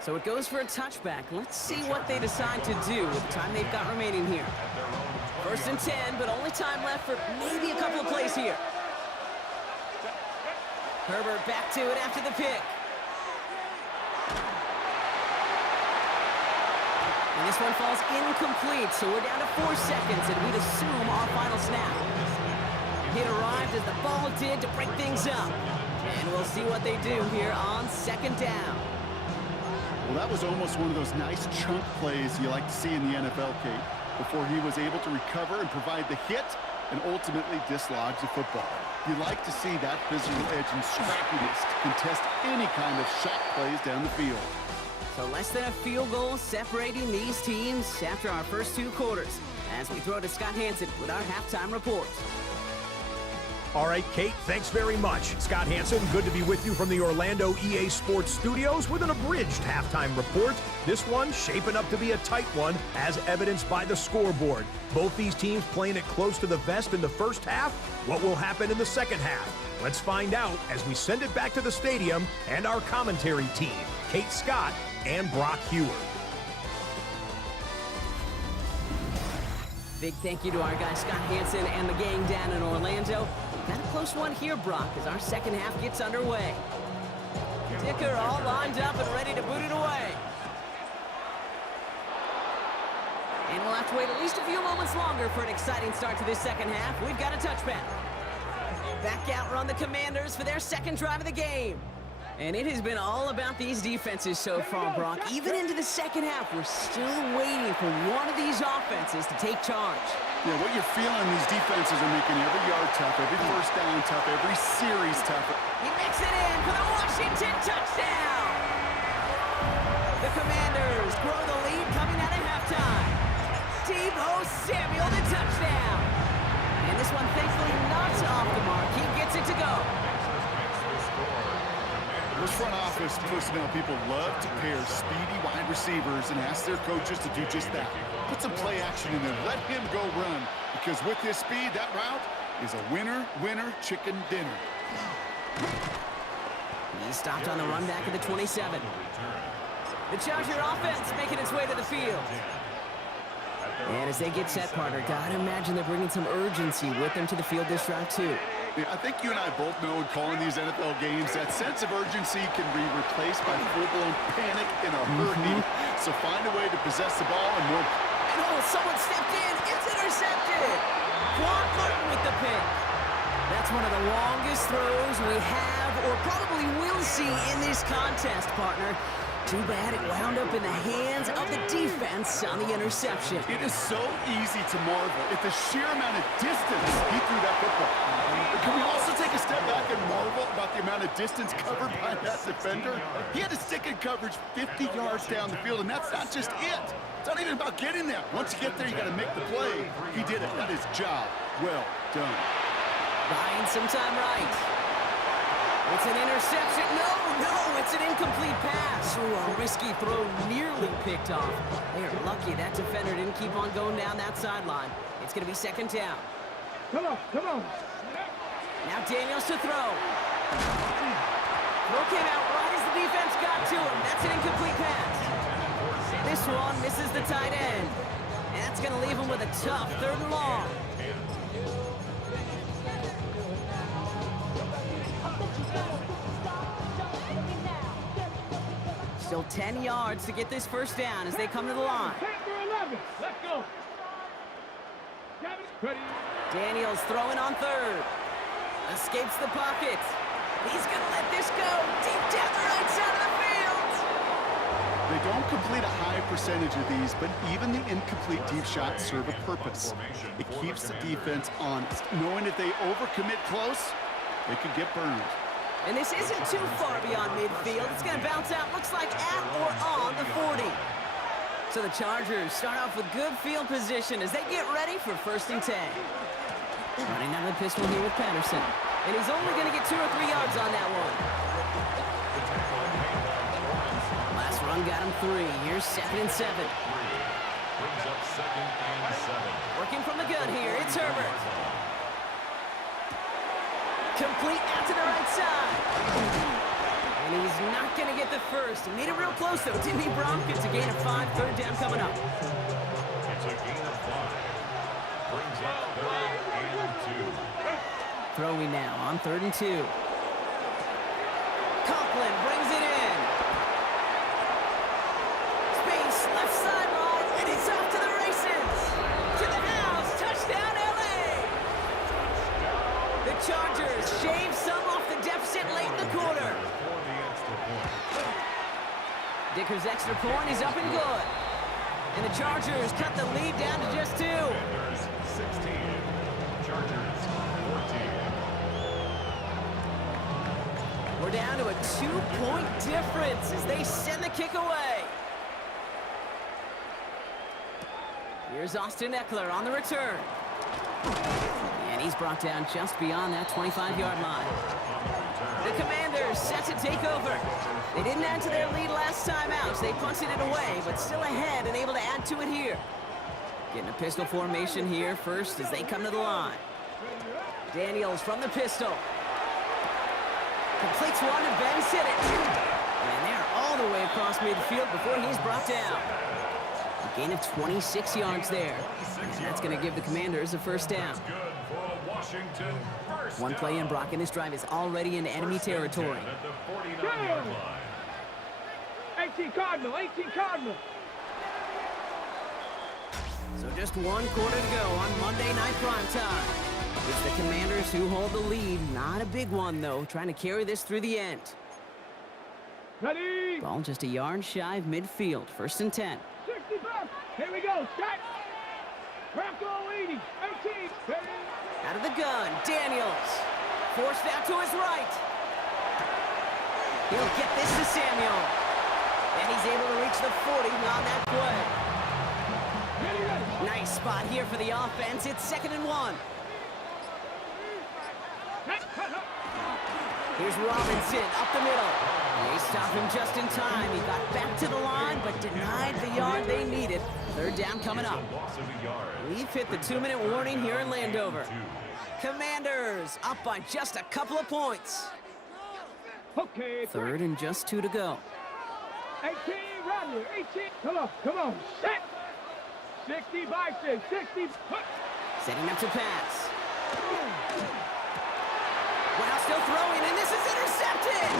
So it goes for a touchback. Let's see what they decide to do with the time they've got remaining here. 1st and 10, but only time left for maybe a couple of plays here. Herbert back to it after the pick. And this one falls incomplete, so we're down to 4 seconds, and we'd assume our final snap. Hit arrived as the ball did to break things up. And we'll see what they do here on 2nd down. Well, that was almost one of those nice chunk plays you like to see in the NFL, Kate, before he was able to recover and provide the hit and ultimately dislodge the football. You like to see that physical edge and scrappiness to contest any kind of shot plays down the field. So less than a field goal separating these teams after our first 2 quarters, as we throw to Scott Hanson with our halftime report. All right, Kate, thanks very much. Scott Hanson, good to be with you from the Orlando EA Sports Studios with an abridged halftime report. This one shaping up to be a tight one, as evidenced by the scoreboard. Both these teams playing it close to the vest in the first half. What will happen in the second half? Let's find out as we send it back to the stadium and our commentary team, Kate Scott and Brock Hewer. Big thank you to our guy Scott Hanson and the gang down in Orlando. Got a close one here, Brock, as our second half gets underway. Dicker all lined up and ready to boot it away. And we'll have to wait at least a few moments longer for an exciting start to this second half. We've got a touchback. Back out run the Commanders for their 2nd drive of the game. And it has been all about these defenses so far, Brock. Even into the second half, we're still waiting for one of these offenses to take charge. Yeah, what you're feeling, these defenses are making every yard tough, every first down tough, every series tougher. He makes it in for the Washington touchdown. The Commanders grow the lead coming out of halftime. Deebo Samuel, the touchdown. And this one thankfully not off the mark. He gets it to go. Those front office personnel people love to pair speedy wide receivers and ask their coaches to do just that. Put some play action in there. Let him go run. Because with his speed, that route is a winner, winner, chicken dinner. He stopped on the run back at the 27. The Charger offense making its way to the field. And as they get set, partner, gotta imagine they're bringing some urgency with them to the field this drive, too. Yeah, I think you and I both know in calling these NFL games that sense of urgency can be replaced by full-blown panic in a hurry. So find a way to possess the ball and more. And oh, someone stepped in. It's intercepted. Quan Martin with the pick. That's one of the longest throws we have or probably will see in this contest, partner. Too bad it wound up in the hands of the defense on the interception. It is so easy to marvel at the sheer amount of distance he threw that football. But can we also take a step back and marvel about the amount of distance covered by that defender? He had to stick in coverage 50 yards down the field, and that's not just it. It's not even about getting there. Once you get there, you got to make the play. He did it. That is job well done. Buying some time right. It's an interception. No, it's an incomplete pass. Ooh, a risky throw nearly picked off. They are lucky that defender didn't keep on going down that sideline. It's going to be second down. Come on. Now Daniels to throw. Throw came out right as the defense got to him. That's an incomplete pass. This one misses the tight end. And that's going to leave him with a tough 3rd and long. Still 10 yards to get this first down as they come to the line. 10 for 11. Let's go. Ready. Daniels throwing on 3rd. Escapes the pocket. He's going to let this go deep down the right side of the field. They don't complete a high percentage of these, but even the incomplete deep shots serve a purpose. It keeps the defense honest, knowing if they overcommit close, they could get burned. And this isn't too far beyond midfield. It's going to bounce out, looks like at or on the 40. So the Chargers start off with good field position as they get ready for 1st and 10. Running down the pistol here with Patterson. And he's only going to get 2 or 3 yards on that one. Last run got him 3. Here's 2nd and 7. Brings up 2nd and 7. Working from the gun here, it's Herbert. Complete out to the right side. And he's not going to get the first. He made it real close, though, didn't he, Bronk? It's a gain of 5, 3rd down coming up. It's a gain of 5. Brings up 3rd and 2. Throwing now on 3rd and 2. Conklin brings it in. Space, left sideline, and he's off to the races. To the house, touchdown, LA. The Chargers shave some off the deficit late in the quarter. For the extra point. Dicker's extra point is up and good. And the Chargers cut the lead down to just 2. Commanders 16. Chargers 14. We're down to a 2-point difference as they send the kick away. Here's Austin Eckler on the return. And he's brought down just beyond that 25-yard line. The Commanders set to take over. They didn't add to their lead last time out, so they punted it away, but still ahead and able to add to it here. Getting a pistol formation here first as they come to the line. Daniels from the pistol. Completes one to Ben Sinnott. And they're all the way across midfield before he's brought down. A gain of 26 yards there. And that's going to give the Commanders a first down. Good for a Washington first One play in, down. Brock, and this drive is already in enemy territory. At the 49-yard line. 18 Cardinal. So just 1 quarter to go on Monday Night Primetime. It's the Commanders who hold the lead. Not a big one, though, trying to carry this through the end. Ready. Ball just a yard shy of midfield. 1st and 10. 65. Here we go. Set. Rocco 80. 18. Ready. Out of the gun, Daniels. Forced out to his right. He'll get this to Samuel. And he's able to reach the 40 on that play. Ready, ready. Nice spot here for the offense. It's 2nd and 1. Here's Robinson up the middle. They stop him just in time. He got back to the line, but denied the yard they needed. 3rd down coming up. Loss of a yard. We've hit the 2-minute warning here in Landover. Commanders up by just a couple of points. Okay. 3rd and just 2 to go. 18. Rodney. 18. Come on. Set. 60 by 6. 60. Setting up to pass. intercepted!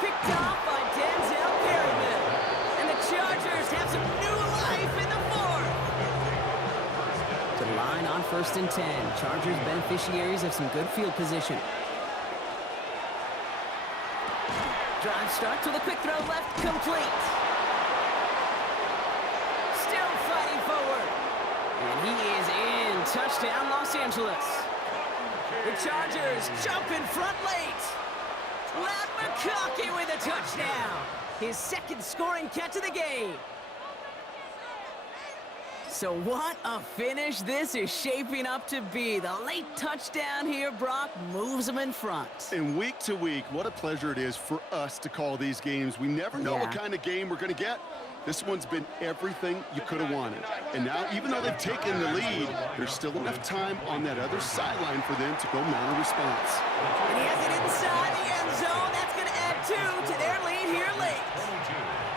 Picked off by Denzel Perryman. And the Chargers have some new life in the fourth. To the line on 1st and 10. Chargers beneficiaries of some good field position. Drive starts with a quick throw left, complete. Still fighting forward. And he is in. Touchdown, Los Angeles. The Chargers jump in front late. Ladd McConkey with a touchdown. His second scoring catch of the game. So what a finish this is shaping up to be. The late touchdown here, Brock, moves them in front. And week to week, what a pleasure it is for us to call these games. We never know what kind of game we're going to get. This one's been everything you could have wanted. And now, even though they've taken the lead, there's still enough time on that other sideline for them to go mount a response. And he has it inside the end zone. That's going to add 2 to their lead here late.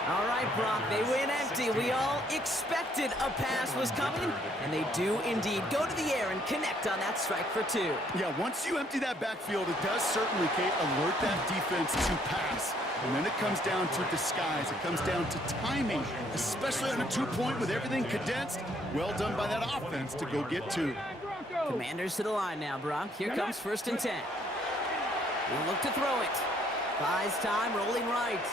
All right, Brock, they win empty. We all expected a pass was coming, and they do indeed go to the air and connect on that strike for 2. Yeah, once you empty that backfield, it does certainly, Kate, alert that defense to pass. And then it comes down to disguise. It comes down to timing, especially on a 2-point with everything condensed. Well done by that offense to go get 2. Commanders to the line now, Brock. Here comes 1st and 10. We'll look to throw it. Buys time, rolling right.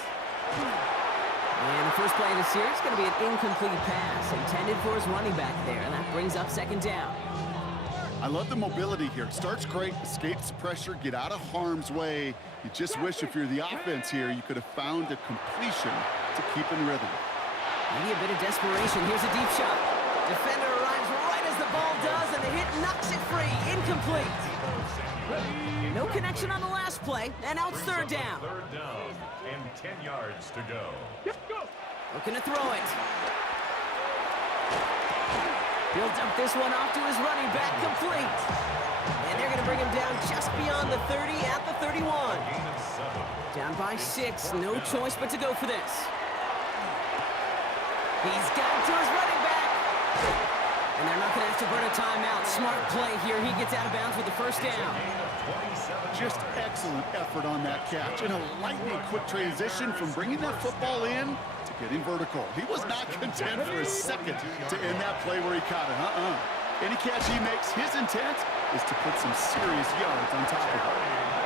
And the first play of the series is going to be an incomplete pass intended for his running back there, and that brings up 2nd down. I love the mobility here. Starts great, escapes pressure, get out of harm's way. You just wish if you're the offense here, you could have found a completion to keep in rhythm. Maybe a bit of desperation. Here's a deep shot. Defender arrives right as the ball does, and the hit knocks it free. Incomplete. No connection on the last play, and now it's 3rd down. 3rd down and 10 yards to go. Looking to throw it. He'll dump this one off to his running back, complete. And they're going to bring him down just beyond the 30 at the 31. Down by 6, no choice but to go for this. He's got it to his running back. And they're not going to have to burn a timeout. Smart play here. He gets out of bounds with the 1st down. Just excellent effort on that catch. And a lightning quick transition from bringing that football in to getting vertical. He was not content for a second to end that play where he caught it. Any catch he makes, his intent is to put some serious yards on top of it.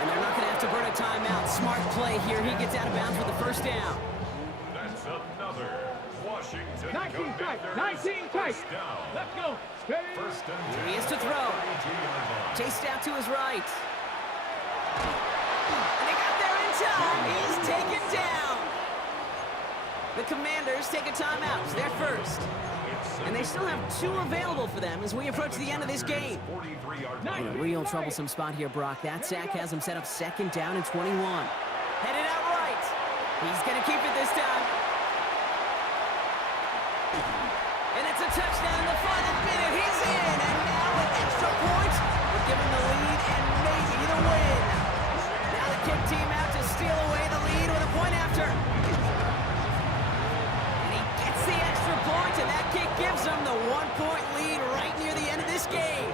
And they're not going to have to burn a timeout. Smart play here. He gets out of bounds with the 1st down. That's another Washington 19 tight, Commanders 19 tight. first down. Let's go. Steady. 1st and 10. Here he is to throw. 32-yard line. Chased out to his right. And they got there in time. He's taken down. The Commanders take a timeout. It's their first. And they still have 2 available for them as we approach the end of this game. 43-yard In a real troublesome spot here, Brock. That sack has him set up 2nd down and 21. Headed out right. He's going to keep it this time. And it's a touchdown in the final minute. He's in. And now an extra point will give him the lead and maybe the win. Now the kick team out to steal away the lead with a point after. And he gets the extra point, and that kick gives him the 1-point lead right near the end of this game.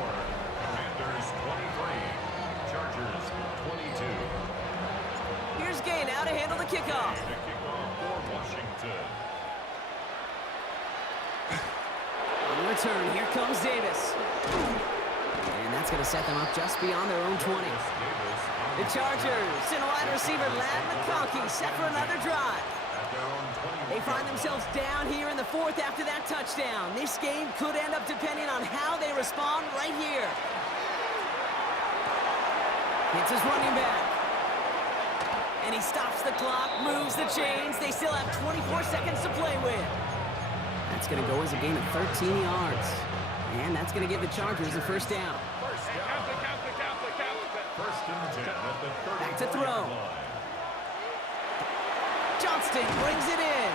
Commanders 23, Chargers 22. Here's Gay now to handle the kickoff. The kickoff for Washington. On the return, here comes Davis. And that's going to set them up just beyond their own 20. The Chargers and wide receiver Ladd McConkey set for another drive. They find themselves down here in the 4th after that touchdown. This game could end up depending on how they respond right here. It's his running back. And he stops the clock, moves the chains. They still have 24 seconds to play with. That's going to go as a gain of 13 yards. And that's going to give the Chargers a 1st down. First down. 1st and 10 at the 30. Back to throw. Johnston brings it in.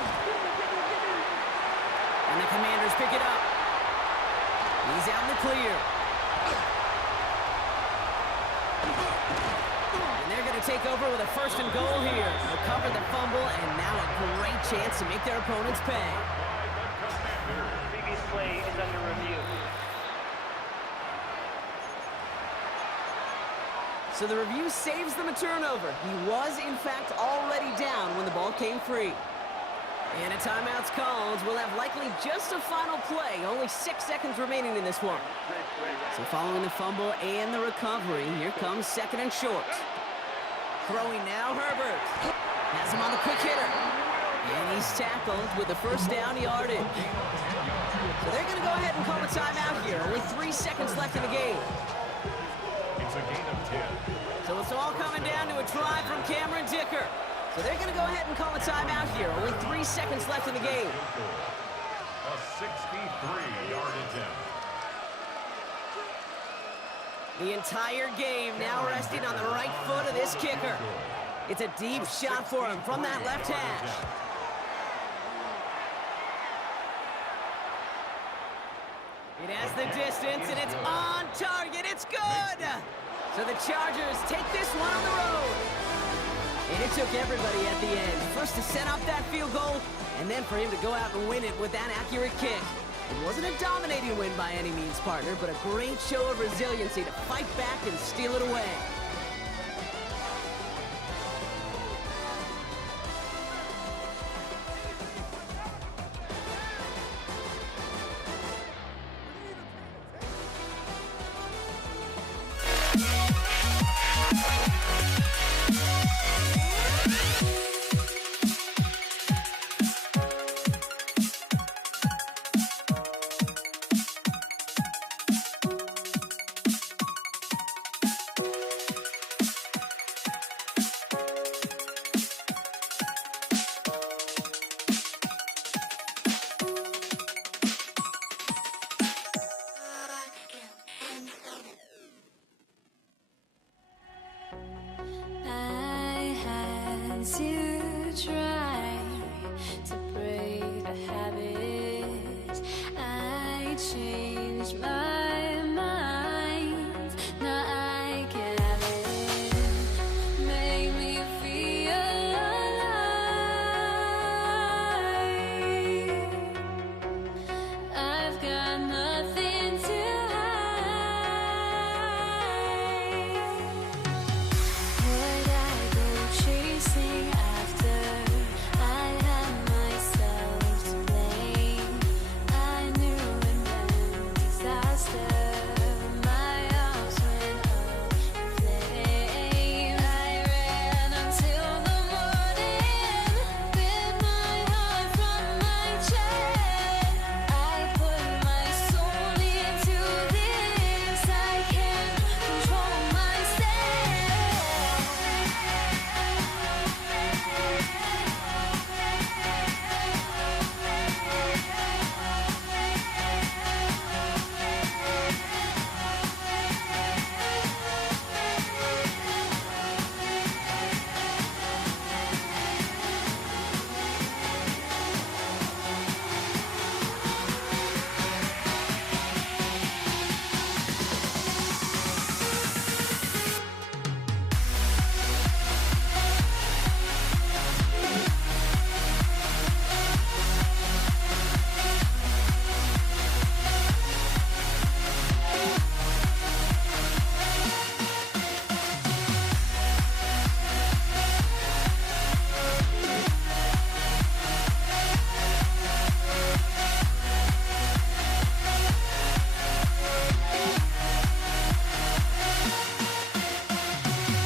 And the Commanders pick it up. He's out in the clear. And they're going to take over with a 1st and goal here. Recover the fumble, and now a great chance to make their opponents pay. Previous play is under review. So the review saves them a turnover. He was, in fact, already down when the ball came free. And a timeout's called. We'll have likely just a final play. Only 6 seconds remaining in this one. So following the fumble and the recovery, here comes second and short. Throwing now, Herbert. Has him on the quick hitter. And he's tackled with the first down yardage. So they're going to go ahead and call a timeout here. Only 3 seconds left in the game. It's a gain of 10. So it's all coming down to a try from Cameron Dicker. So they're going to go ahead and call a timeout here. Only 3 seconds left in the game. A 63-yard attempt. The entire game now resting on the right foot of this kicker. It's a deep shot for him from that left hash. It has the distance, and it's on target. It's good! So the Chargers take this one on the road. And it took everybody at the end. First to set up that field goal, and then for him to go out and win it with that accurate kick. It wasn't a dominating win by any means, partner, but a great show of resiliency to fight back and steal it away. I had to try to break the habit. I changed my mind. Now I can have it. Make me feel alive. I've got nothing to would I go chasing after? I had myself to blame. I knew it meant disaster. My arms went up in flames. I ran until the morning, bit my heart from my chest. I put my soul into this. I can't control myself.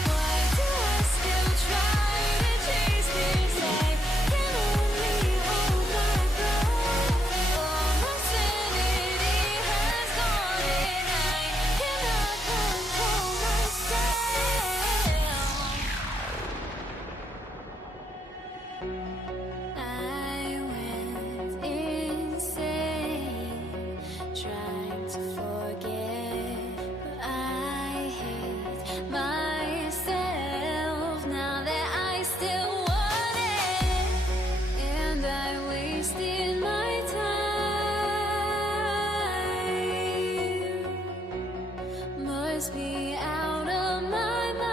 Why do I still try to chase this? I can only hold my breath. All my sanity has gone, and I cannot control myself. I went insane, trying to forget, but I hate myself now that I still want it, and I wasted my time. Must be out of my mind.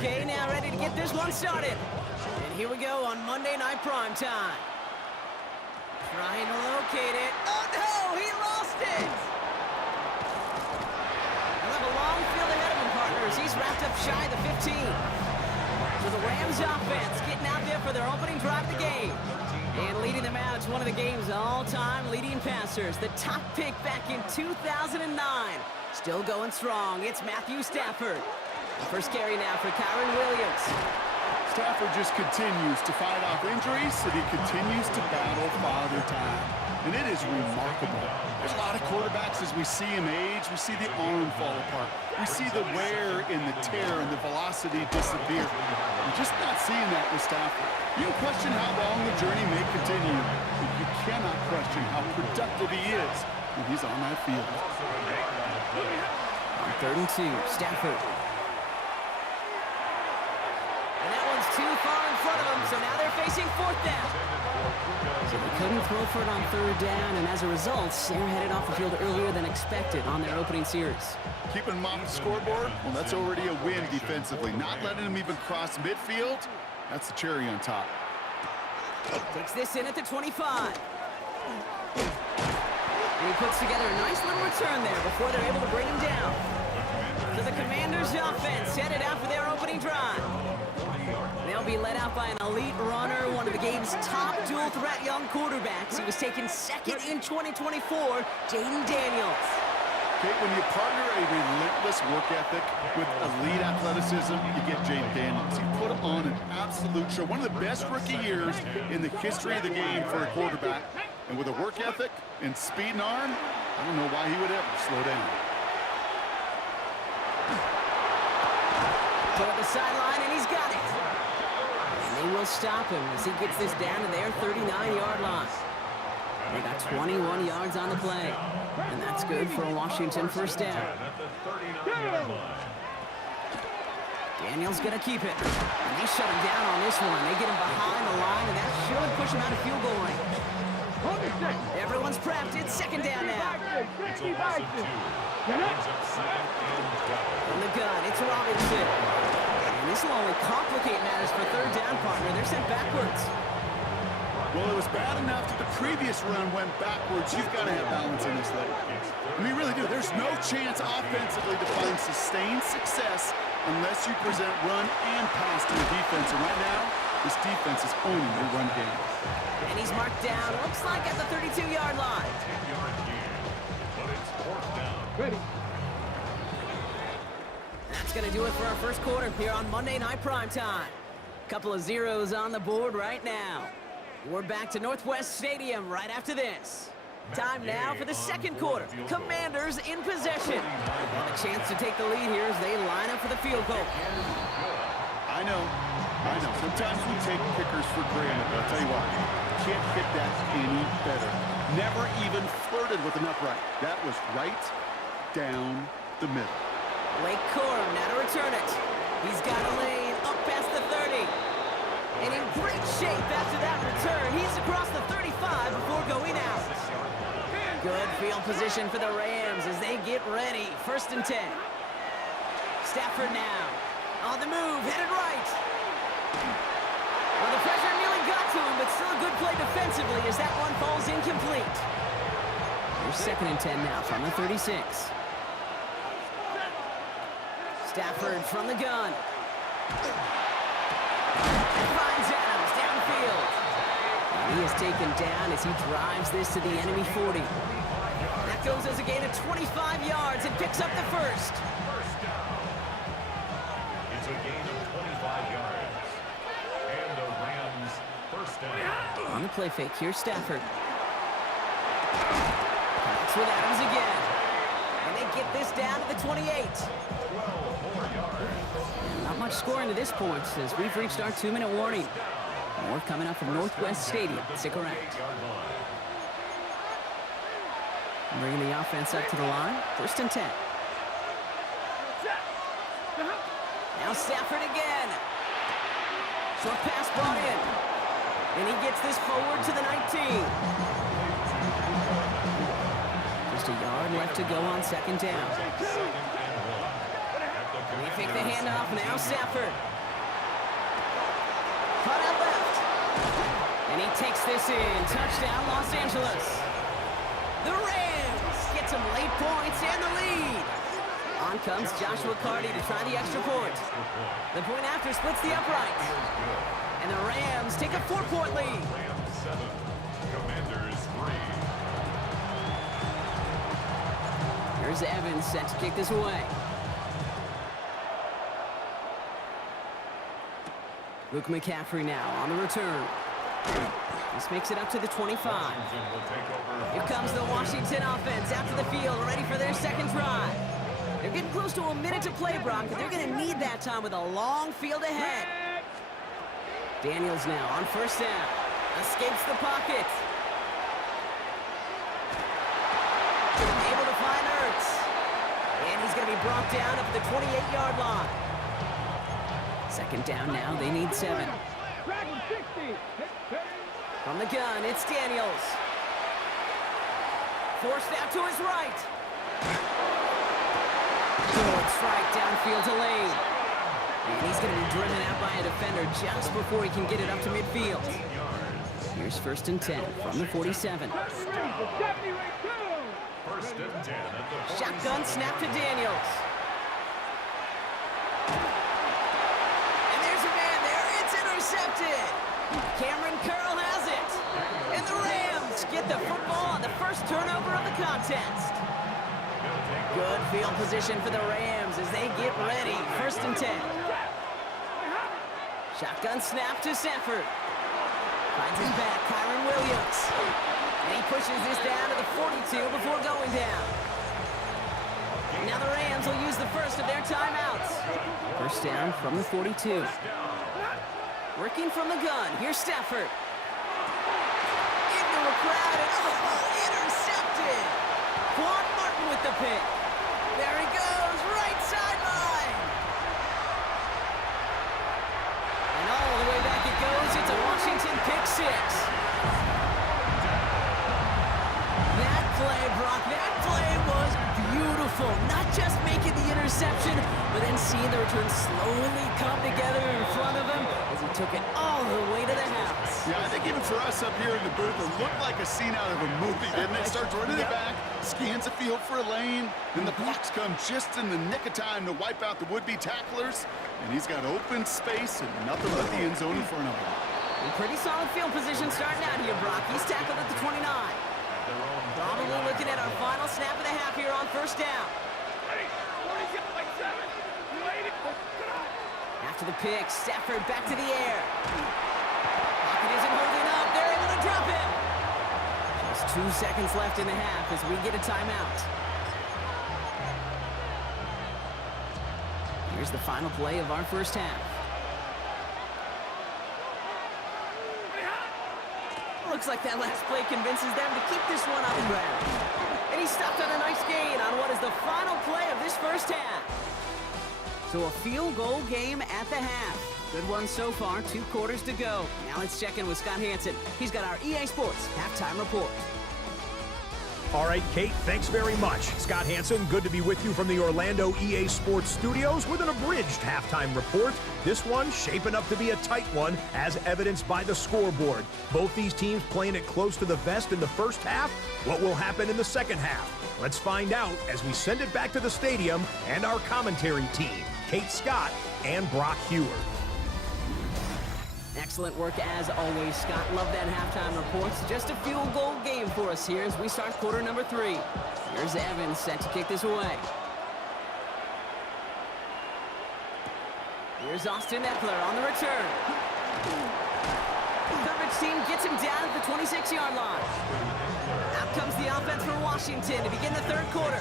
Okay, now ready to get this one started. And here we go on Monday Night Prime Time. Trying to locate it. Oh no, he lost it! He'll have a long field ahead of him, partners. He's wrapped up shy of the 15. So the Rams offense getting out there for their opening drive of the game. And leading them out is one of the game's all-time leading passers. The top pick back in 2009. Still going strong. It's Matthew Stafford. First carry now for Kyron Williams. Stafford just continues to fight off injuries, and he continues to battle Father Time. And it is remarkable. There's a lot of quarterbacks as we see him age, we see the arm fall apart. We see the wear and the tear and the velocity disappear. We're just not seeing that with Stafford. You can question how long the journey may continue, but you cannot question how productive he is when he's on that field. On 3rd and 2, Stafford. And that one's too far in front of them, so now they're facing 4th down. So they couldn't throw for it on 3rd down, and as a result, they're headed off the field earlier than expected on their opening series. Keeping him off the scoreboard, well, that's already a win defensively. Not letting him even cross midfield, that's the cherry on top. Takes this in at the 25. And he puts together a nice little return there before they're able to bring him down. So the Commanders' offense headed out for their opening drive. They'll be led out by an elite runner, one of the game's top dual-threat young quarterbacks. He was taken 2nd in 2024, Jaden Daniels. Okay, when you partner a relentless work ethic with elite athleticism, you get Jaden Daniels. He put on an absolute show. One of the best rookie years in the history of the game for a quarterback. And with a work ethic and speed and arm, I don't know why he would ever slow down. Put up the sideline, and he's got it. And they will stop him as he gets this down to their 39-yard line. They got 21 yards on the play. And that's good for a Washington first down. Daniels gonna keep it. And they shut him down on this one. They get him behind the line, and that should push him out of field goal range. Everyone's prepped. It's 2nd down now. From the gun, it's Robinson. And this will only complicate matters for 3rd down, partner. They're sent backwards. Well, it was bad enough that the previous run went backwards. You've got to have balance in this leg. I mean, really do. There's no chance offensively to find sustained success unless you present run and pass to the defense. And right now, this defense is owning their run game. And he's marked down, looks like at the 32-yard line. Ready. That's going to do it for our first quarter here on Monday Night Primetime. Couple of zeros on the board right now. We're back to Northwest Stadium right after this. Time now for the second quarter. Commanders in possession. And a chance to take the lead here as they line up for the field goal. I know. Sometimes we take kickers for granted, but I'll tell you what, you can't hit that any better. Never even flirted with an upright. That was right down the middle. Blake Corum now to return it. He's got a lane up past the 30. And in great shape after that return. He's across the 35 before going out. Good field position for the Rams as they get ready. 1st and 10. Stafford now. On the move, headed right. Well, the pressure nearly got to him, but still a good play defensively as that one falls incomplete. Here's 2nd and 10 now from the 36. Stafford from the gun. Finds Adams downfield. And he is taken down as he drives this to the enemy 40. That goes as a gain of 25 yards and picks up the first. It's a gain of 25 yards. And the Rams first down. On the play fake, here's Stafford. Connects with Adams again. And they get this down to the 28. 12 more yards. Not much scoring to this point as we've reached our 2-minute warning. More coming up from Northwest Stadium. Stick around. Bringing the offense up to the line. 1st and 10. Now Stafford again. Short pass brought in. And he gets this forward to the 19. Just a yard left to go on 2nd down. They fake the handoff, now Stafford. Cut out left. And he takes this in. Touchdown, Los Angeles. The Rams get some late points and the lead. On comes Joshua Carty to try the extra point. The point after splits the uprights. And the Rams take a 4-point lead. Rams 7, Commanders 3. Here's Evans set to kick this away. Luke McCaffrey now on the return. This makes it up to the 25. Washington will take over. Here comes the Washington offense out to the field, ready for their second drive. They're getting close to a minute to play, Brock, but they're going to need that time with a long field ahead. Daniels now on first down. Escapes the pocket. Able to find Ertz. And he's going to be brought down up at the 28-yard line. Second down now, they need 7. From the gun, it's Daniels. Forced out to his right. Good strike downfield to Lane. And he's going to be driven out by a defender just before he can get it up to midfield. Here's first and 10 from the 47. First and 10 at the 47. Shotgun snap to Daniels. And there's a man there. It's intercepted. Cameron Curl has it. And the Rams get the football on the first turnover of the contest. Good field position for the Rams as they get ready. First and 10. Shotgun snap to Sanford. Finds his back, Kyron Williams. And he pushes this down to the 42 before going down. Now the Rams will use the first of their timeouts. First down from the 42. Working from the gun, here's Stafford. Into a crowd and intercepted. Quan Martin with the pick. There he goes, right sideline. And all the way back it goes. It's a Washington pick 6. That play, Brock, that play was beautiful. Not just making the interception, but then seeing the return slowly come together in front of him as he took it all the way to the house. Yeah, I think even for us up here in the booth, it looked like a scene out of a movie, didn't it? Starts running it back, scans the field for a lane, then the blocks come just in the nick of time to wipe out the would-be tacklers, and he's got open space and nothing but the end zone in front of him. And pretty solid field position starting out here, Brock. He's tackled at the 29. Probably looking at our final snap of the half here on first down. After the pick, Stafford back to the air. Pocket isn't holding up. They're able to drop him. Just 2 seconds left in the half as we get a timeout. Here's the final play of our first half. Looks like that last play convinces them to keep this one on the ground. And he stopped on a nice gain on what is the final play of this first half. So a field goal game at the half. Good one so far, 2 quarters to go. Now let's check in with Scott Hanson. He's got our EA Sports halftime report. All right, Kate, thanks very much. Scott Hanson, good to be with you from the Orlando EA Sports Studios with an abridged halftime report. This one shaping up to be a tight one, as evidenced by the scoreboard. Both these teams playing it close to the vest in the first half. What will happen in the second half? Let's find out as we send it back to the stadium and our commentary team, Kate Scott and Brock Hewer. Excellent work as always, Scott. Love that halftime report. Just a field goal game for us here as we start quarter number 3. Here's Evans set to kick this away. Here's Austin Eckler on the return. Coverage team gets him down at the 26-yard line. Out comes the offense for Washington to begin the third quarter.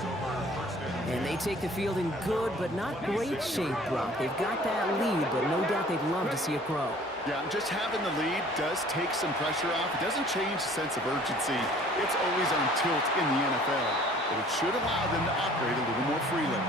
And they take the field in good but not great shape, Brock. They've got that lead, but no doubt they'd love to see it grow. Yeah, just having the lead does take some pressure off. It doesn't change the sense of urgency. It's always on tilt in the NFL, but it should allow them to operate a little more freely.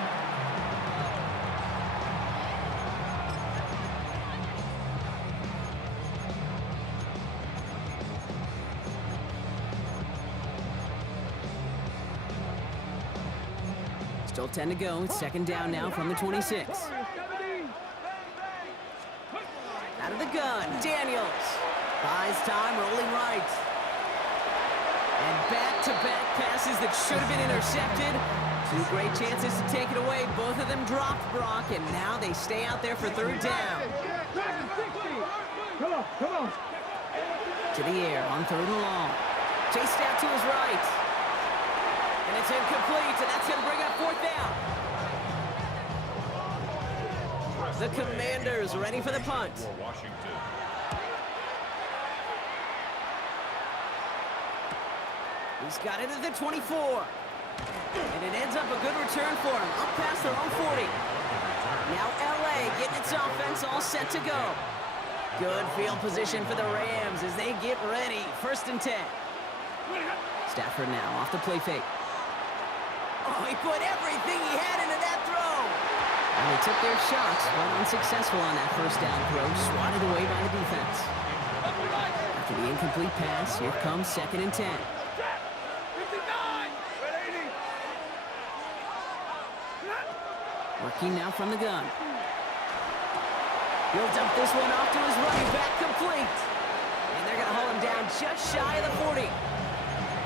Still 10 to go. It's second down now from the 26. Out of the gun, Daniels. Buys time, rolling right. And back-to-back passes that should have been intercepted. Two great chances to take it away. Both of them dropped, Brock, and now they stay out there for third down. Come on. To the air on third and long. Chased out to his right. And it's incomplete, and that's going to bring up fourth down. The Commanders ready for the punt. For Washington. He's got it at the 24. And it ends up a good return for him, up past their own 40. Now LA getting its offense all set to go. Good field position for the Rams as they get ready. First and 10. Stafford now off the play fake. Oh, he put everything he had into that throw. And they took their shots, but unsuccessful on that first down throw, swatted away by the defense. After the incomplete pass, here comes second and 10. Working now from the gun. He'll dump this one off to his running back, complete. And they're going to hold him down just shy of the 40.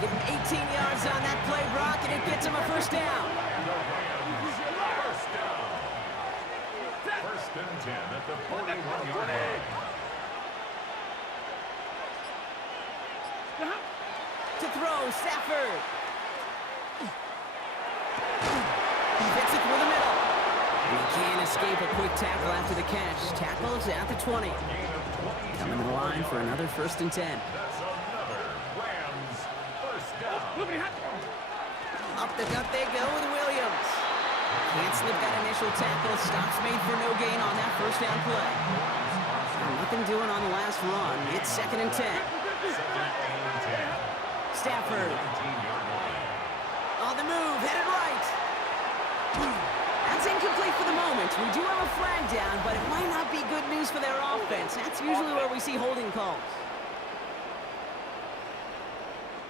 Give him 18 yards on that play, Brock, and it gets him a first down. First and 10 at the 41-yard line. To throw, Stafford. Fits it through the middle. He can't escape a quick tackle after the catch. Tackles at the 20. Coming to the line for another first and 10. That's another Rams first down. Up the gut they go with Williams. Can't slip that initial tackle. Stops made for no gain on that first down play. Nothing doing on the last run. It's second and 10. Stafford. On the move, headed right. That's incomplete for the moment. We do have a flag down, but it might not be good news for their offense. That's usually where we see holding calls.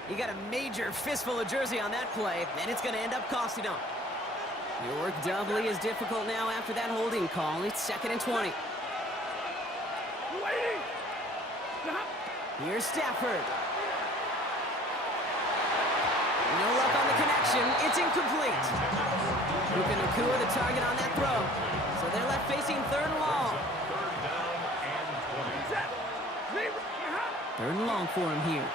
You got a major fistful of jersey on that play, and it's going to end up costing them. Your work doubly is difficult now after that holding call. It's second and 20. Here's Stafford. No luck on the connection. It's incomplete. Puka Nacua the target on that throw. So they're left facing third and long. Third and long for him here.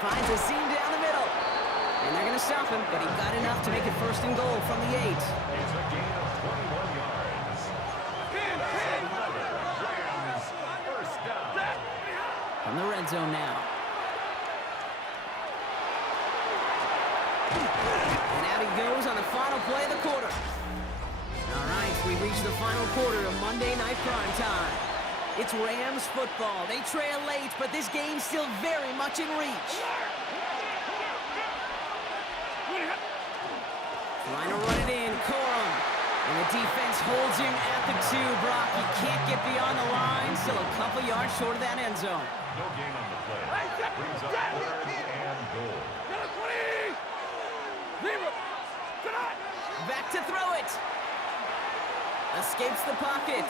Finds a seam down the middle. And they're going to stop him, but he got enough to make it first and goal from the 8. It's a gain of 21 yards. Rams first down. From the red zone now. And out he goes on the final play of the quarter. All right, we reached the final quarter of Monday Night Prime Time. It's Rams football. They trail late, but this game's still very much in reach. Trying to run it in, Corum. And the defense holds him at the 2. Brock, he can't get beyond the line. Still a couple yards short of that end zone. No gain on the play. Brings up third and goal. Back to throw it. Escapes the pocket.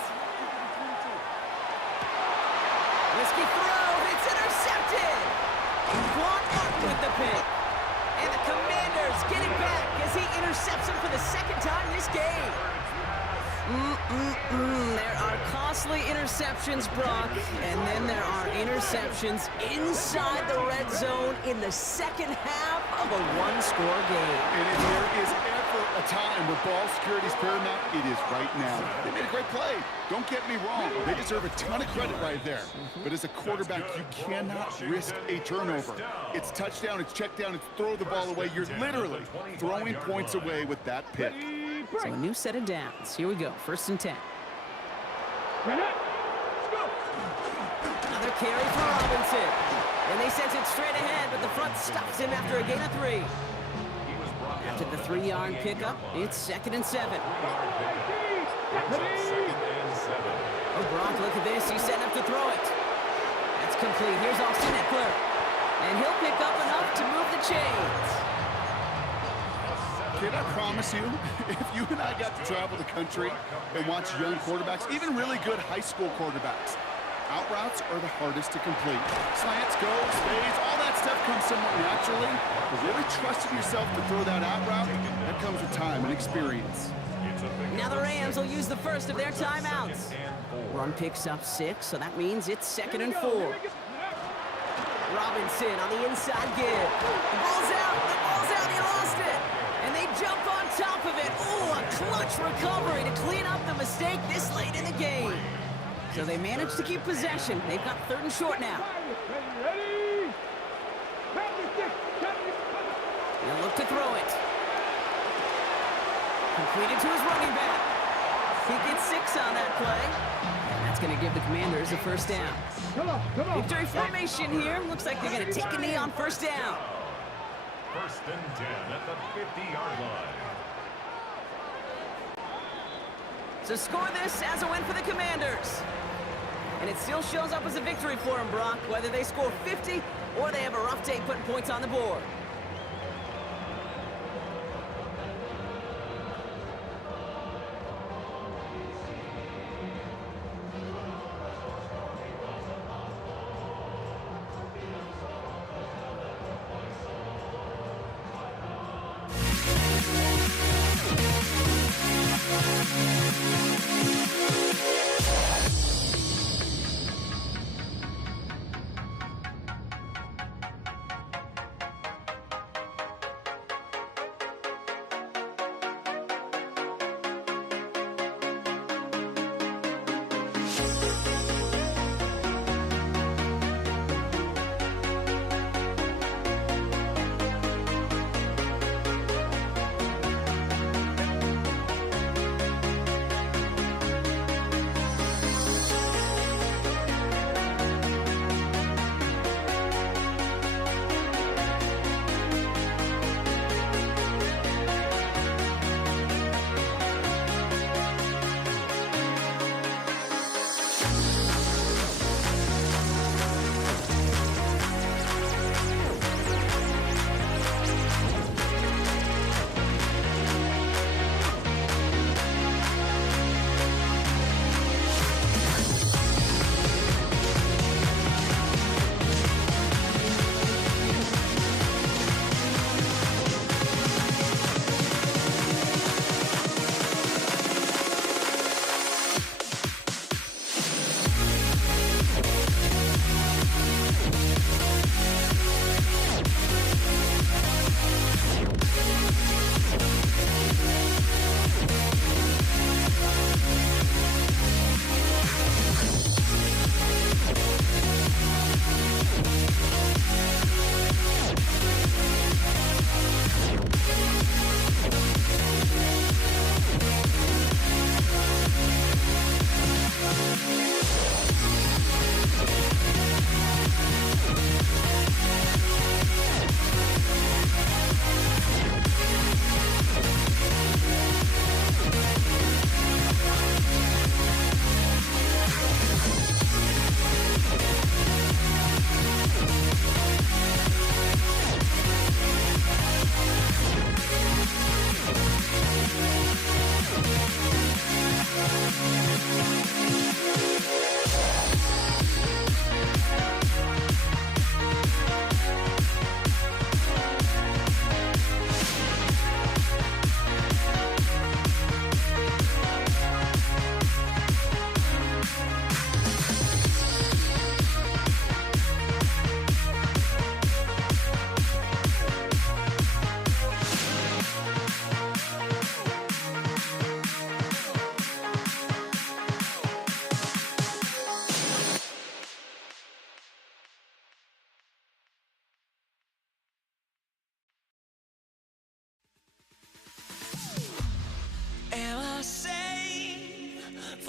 Risky throw. It's intercepted. Quan Martin with the pick. And the Commanders get it back as he intercepts him for the second time this game. There are costly interceptions, Brock, and then there are interceptions inside the red zone in the second half of a one-score game. And if there is ever a time where ball security is paramount, it is right now. They made a great play. Don't get me wrong. They deserve a ton of credit right there. But as a quarterback, you cannot risk a turnover. It's touchdown, it's check down, it's throw the ball away. You're literally throwing points away with that pick. So a new set of downs. Here we go. First and 10. Another carry for Robinson. And they sent it straight ahead, but the front stops him after a gain of 3. After the 3-yard pickup, it's second and 7. Oh, Brock, look at this. He's setting up to throw it. That's complete. Here's Austin Eckler. And he'll pick up enough to move the chains. kid, I promise you, if you and I got to travel the country and watch young quarterbacks, even really good high school quarterbacks, out routes are the hardest to complete. Slants, goes, fades, all that stuff comes somewhat naturally. But really trusting yourself to throw that out route, that comes with time and experience. Now the Rams will use the first of their timeouts. Run picks up 6, so that means it's 2nd and 4. Robinson on the inside give. The ball's out, he lost it. And they jump on top of it. Ooh, a clutch recovery to clean up the mistake this late in the game. So they managed to keep possession. They've got 3rd and short now. They'll look to throw it. Completed to his running back. He gets 6 on that play. And that's going to give the Commanders a 1st down. Come on. Victory formation here. Looks like they're going to take a knee on 1st down. 1st and 10 at the 50-yard line. So score this as a win for the Commanders. And it still shows up as a victory for them, Brock, whether they score 50 or they have a rough day putting points on the board.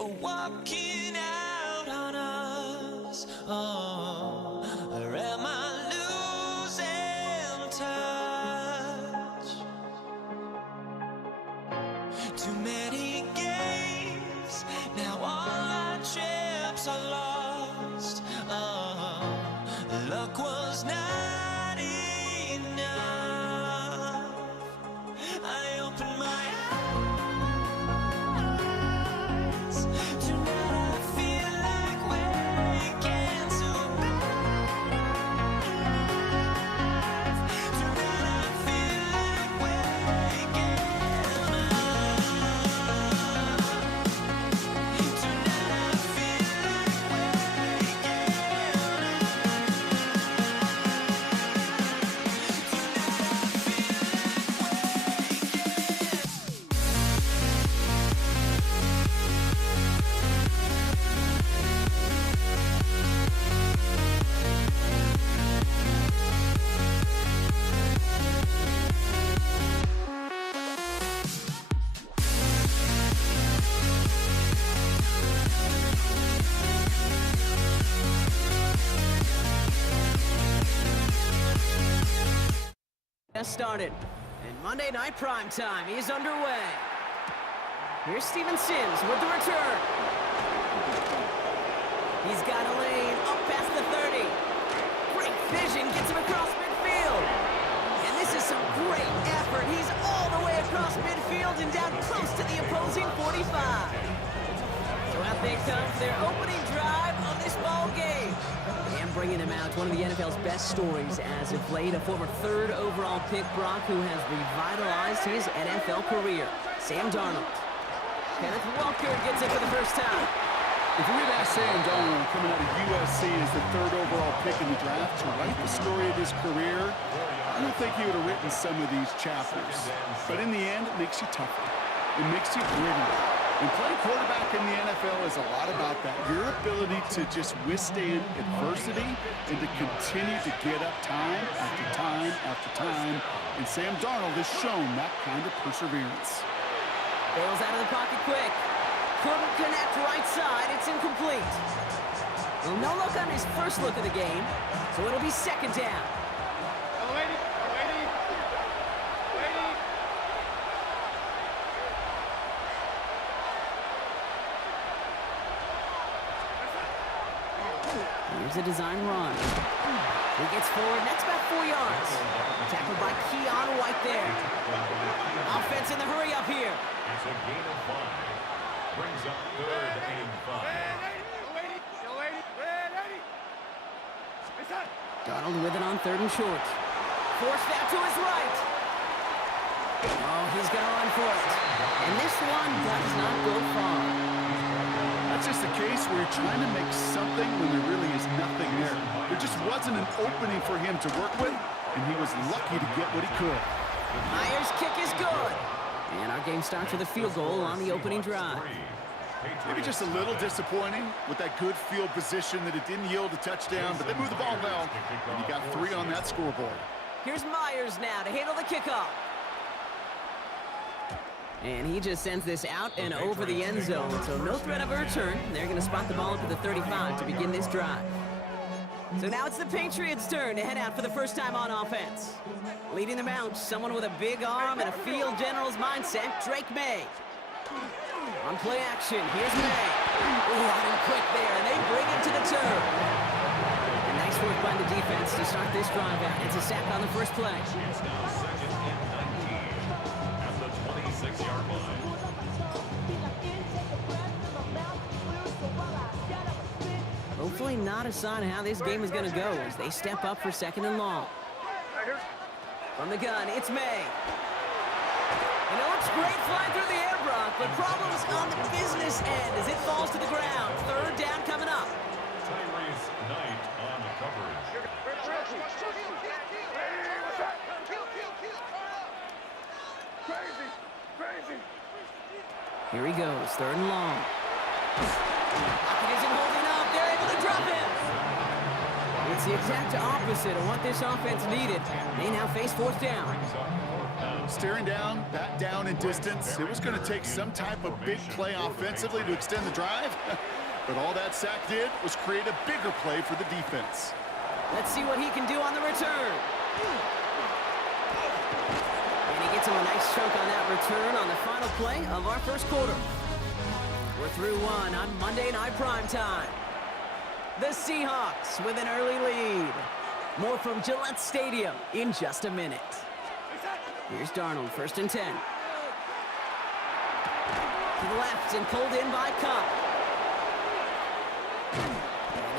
for walking out on us? Oh, or am I losing touch? Too many games, now all our chips are lost. Oh, luck was not enough. I just started. And Monday Night Primetime is underway. Here's Steven Sims with the return. He's got a lane up past the 30. Great vision, gets him across midfield. And this is some great effort. He's all the way across midfield and down close to the opposing 45. So out they come for their opening drive of this ball game. And bringing him out, one of the NFL's best stories as of late, a former 3rd overall pick, Brock, who has revitalized his NFL career, Sam Darnold. Kenneth Walker gets it for the first time. If you would ask Sam Darnold, coming out of USC as the 3rd overall pick in the draft, to write the story of his career, I don't think he would have written some of these chapters. But in the end, it makes you tougher. It makes you grittier. And playing quarterback in the NFL is a lot about that. Your ability to just withstand adversity and to continue to get up time after time after time. And Sam Darnold has shown that kind of perseverance. Bails out of the pocket quick. Couldn't connect right side. It's incomplete. Well, no look on his first look of the game, so it'll be second down. Here's a design run. He gets forward, next about 4 yards. Tackled by Keon White there. Offense in the hurry up here. It's a gain of 5. Brings up 3rd and 5. Donald with it on 3rd and short. Forced out to his right. Oh, he's going to run for it. And this one does not go far. That's just a case where you're trying to make something when there really is nothing there. There just wasn't an opening for him to work with, and he was lucky to get what he could. Myers' kick is good. And our game starts with a field goal on the opening drive. Maybe just a little disappointing with that good field position that it didn't yield a touchdown, but they moved the ball well, and you got 3 on that scoreboard. Here's Myers now to handle the kickoff. And he just sends this out and over the end zone, so no threat of a return. They're going to spot the ball up at the 35 to begin this drive. So now it's the Patriots' turn to head out for the first time on offense. Leading them out, someone with a big arm and a field general's mindset, Drake May. On play action, here's May. Oh, got him quick there, and they bring him to the turf. And nice work by the defense to start this drive out. It's a sack on the first play. It's now 2nd and 19 at the 26-yard line. Hopefully not a sign of how this game is going to go as they step up for 2nd and long. From the gun, it's May. And it looks great flying through the air, Brock, but problems on the business end as it falls to the ground. 3rd down coming up. Tyrese Knight on the coverage. Here he goes, 3rd and long. Pocket isn't holding up. They're able to drop him. It's the exact opposite of what this offense needed. They now face 4th down. Staring down, back down in distance. It was going to take some type of big play offensively to extend the drive. But all that sack did was create a bigger play for the defense. Let's see what he can do on the return. And he gets him a nice chunk on that return on the final play of our first quarter. We're through one on Monday Night Primetime. The Seahawks with an early lead. More from Gillette Stadium in just a minute. Here's Darnold, 1st and 10. To the left and pulled in by Cup. And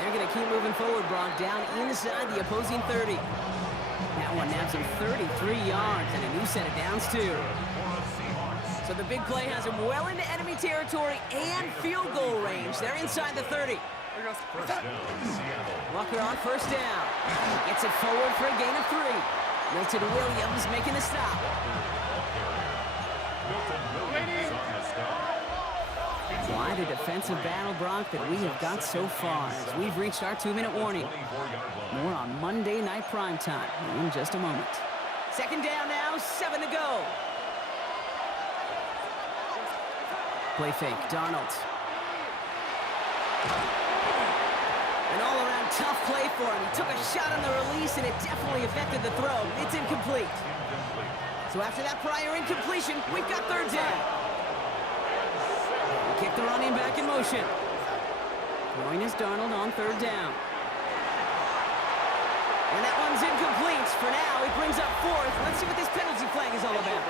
they're going to keep moving forward, Brock, down inside the opposing 30. That one nabs him 33 yards and a new set of downs, too. So the big play has him well into enemy territory and field goal range. They're inside the 30. First down, Seattle. Walker on 1st down. Gets it forward for a gain of 3. Milton Williams making the stop. Milton Williams on the stop. Quite a defensive battle, Brock, that we have got so far as we've reached our 2-minute warning. 24-yard line. More on Monday Night Primetime in just a moment. 2nd down now, 7 to go. Play fake, Darnold. An all-around tough play for him. He took a shot on the release, and it definitely affected the throw. It's incomplete. So after that prior incompletion, we've got third down. Kick the running back in motion. Throwing is Darnold on third down. And that one's incomplete. For now, it brings up fourth. Let's see what this penalty flag is all about.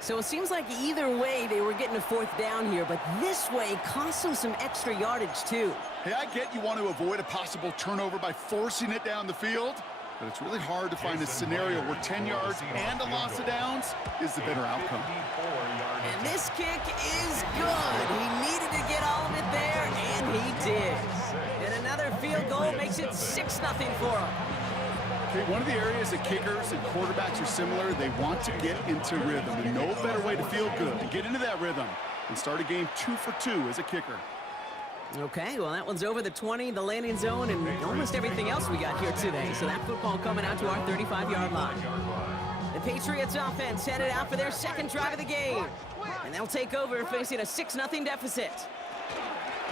So it seems like either way they were getting a fourth down here, but this way cost them some extra yardage too. Hey, I get you want to avoid a possible turnover by forcing it down the field, but it's really hard to find a scenario where 10 yards and a loss of downs is the better outcome. And this kick is good. He needed to get all of it there, and he did. And another field goal makes it 6-0 for him. Okay, one of the areas that kickers and quarterbacks are similar, they want to get into rhythm. And no better way to feel good, to get into that rhythm and start a game 2 for 2 as a kicker. Okay, well, that one's over the 20, the landing zone, and almost everything else we got here today. So that football coming out to our 35-yard line. The Patriots offense headed out for their second drive of the game. And they'll take over facing a 6-0 deficit.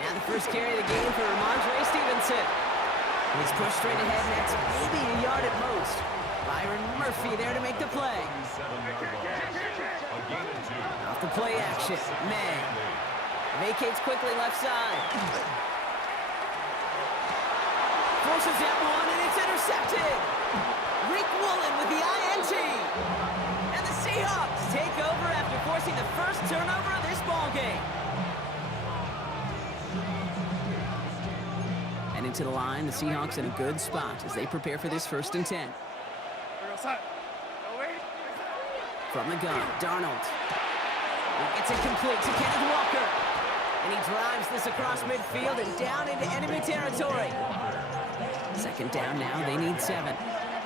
Now the first carry of the game for Ramondre Stevenson. He's pushed straight ahead, and that's maybe a yard at most. Byron Murphy there to make the play. Off the play action, May. Vacates quickly left side. Forces that one, and it's intercepted. Rick Woolen with the INT. And the Seahawks take over after forcing the first turnover of this ballgame. And into the line, the Seahawks in a good spot as they prepare for this 1st and 10. From the gun, Darnold. It's incomplete to Kenneth Walker. And he drives this across midfield and down into enemy territory. Second down now, they need 7.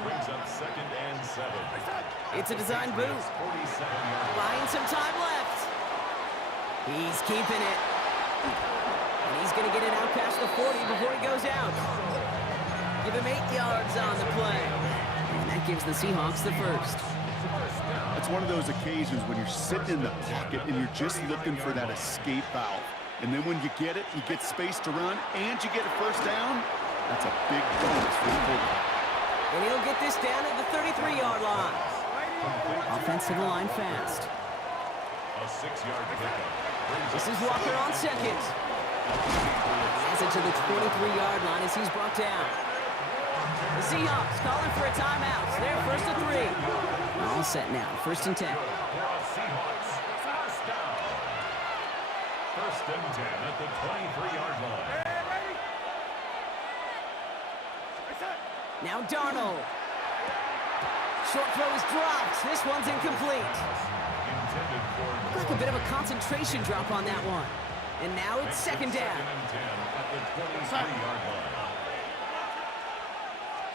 Brings up 2nd and 7. It's a design boot. Buying some time left. He's keeping it. And he's going to get it out past the 40 before he goes out. Give him 8 yards on the play. And that gives the Seahawks the first. It's one of those occasions when you're sitting in the pocket and you're just looking for that escape valve. And then when you get it, you get space to run, and you get a first down. That's a big bonus for the quarterback. And he'll get this down at the 33-yard line. Offensive line fast. A 6-yard pickup. This is Walker on second. He has it to the 23-yard line as he's brought down. The Seahawks calling for a timeout. They're 1st and 3. All set now. 1st and 10. Seahawks. First down. 1st and 10 at the 23-yard line. Now Darnold. Short throw is dropped. This one's incomplete. Intended for Like a bit of a concentration drop on that one. And now it's 2nd down. 2nd and 10 at the 23-yard line.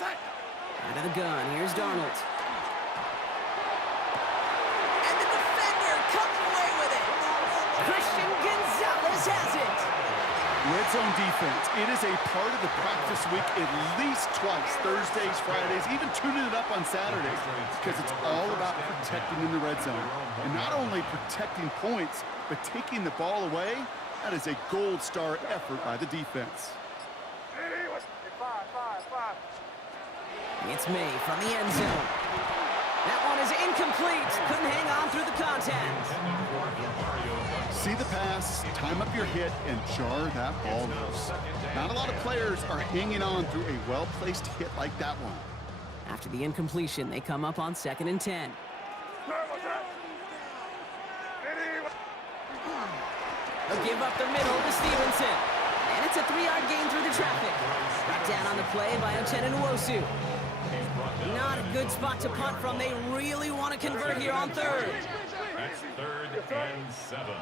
Out of the gun, here's Darnold. And the defender comes away with it. Christian Gonzalez has it. Red zone defense, it is a part of the practice week at least twice, Thursdays, Fridays, even tuning it up on Saturdays, because it's all about protecting in the red zone. And not only protecting points, but taking the ball away, that is a gold star effort by the defense. It's May from the end zone. That one is incomplete. Couldn't hang on through the contact. See the pass, time up your hit, and jar that ball loose. Not a lot of players are hanging on through a well-placed hit like that one. After the incompletion, they come up on 2nd and 10. They'll give up the middle to Stevenson. And it's a 3-yard gain through the traffic. Brought down on the play by Uchenna Nwosu. Not a good spot to punt from. They really want to convert here on 3rd. It's 3rd and 7.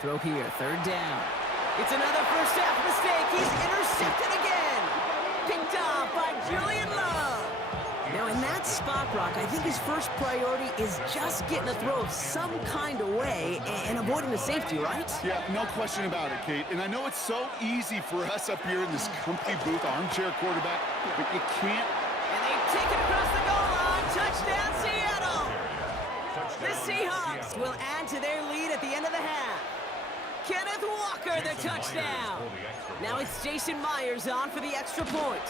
Throw here, 3rd down. It's another first half mistake. He's intercepted again. Picked off by Julian Love. Now in that spot, Brock, I think his first priority is just getting a throw of some kind of way and avoiding the safety, right? Yeah, no question about it, Kate. And I know it's so easy for us up here in this comfy booth, armchair quarterback, but you can't. And they take it across the goal line. Touchdown, Seattle. The Seahawks Seahawks will add to their lead at the end of the half. Kenneth Walker, the touchdown. Now it's Jason Myers on for the extra point.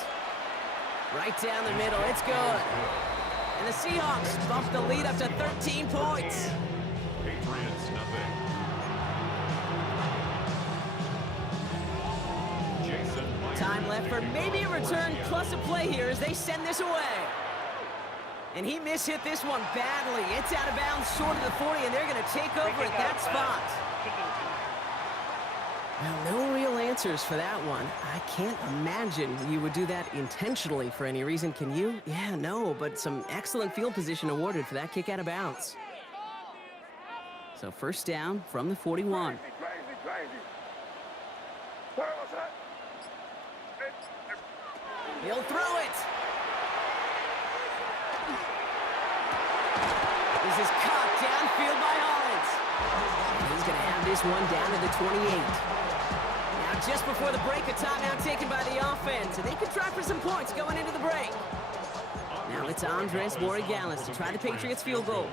Right down the middle, it's good. And the Seahawks bump the lead up to 13 points. Patriots nothing. Jason Myers. Time left for maybe a return plus a play here as they send this away. And he mishit this one badly. It's out of bounds short of the 40, and they're going to take over at that spot. Well, no real answers for that one. I can't imagine you would do that intentionally for any reason, can you? Yeah, no, but some excellent field position awarded for that kick out of bounds. So first down from the 41. He'll throw it. This is caught downfield by Hollins. He's going to have this one down to the 28. Now just before the break, a timeout taken by the offense, and they could try for some points going into the break. Now it's Andres Borregales to try the Patriots field goal.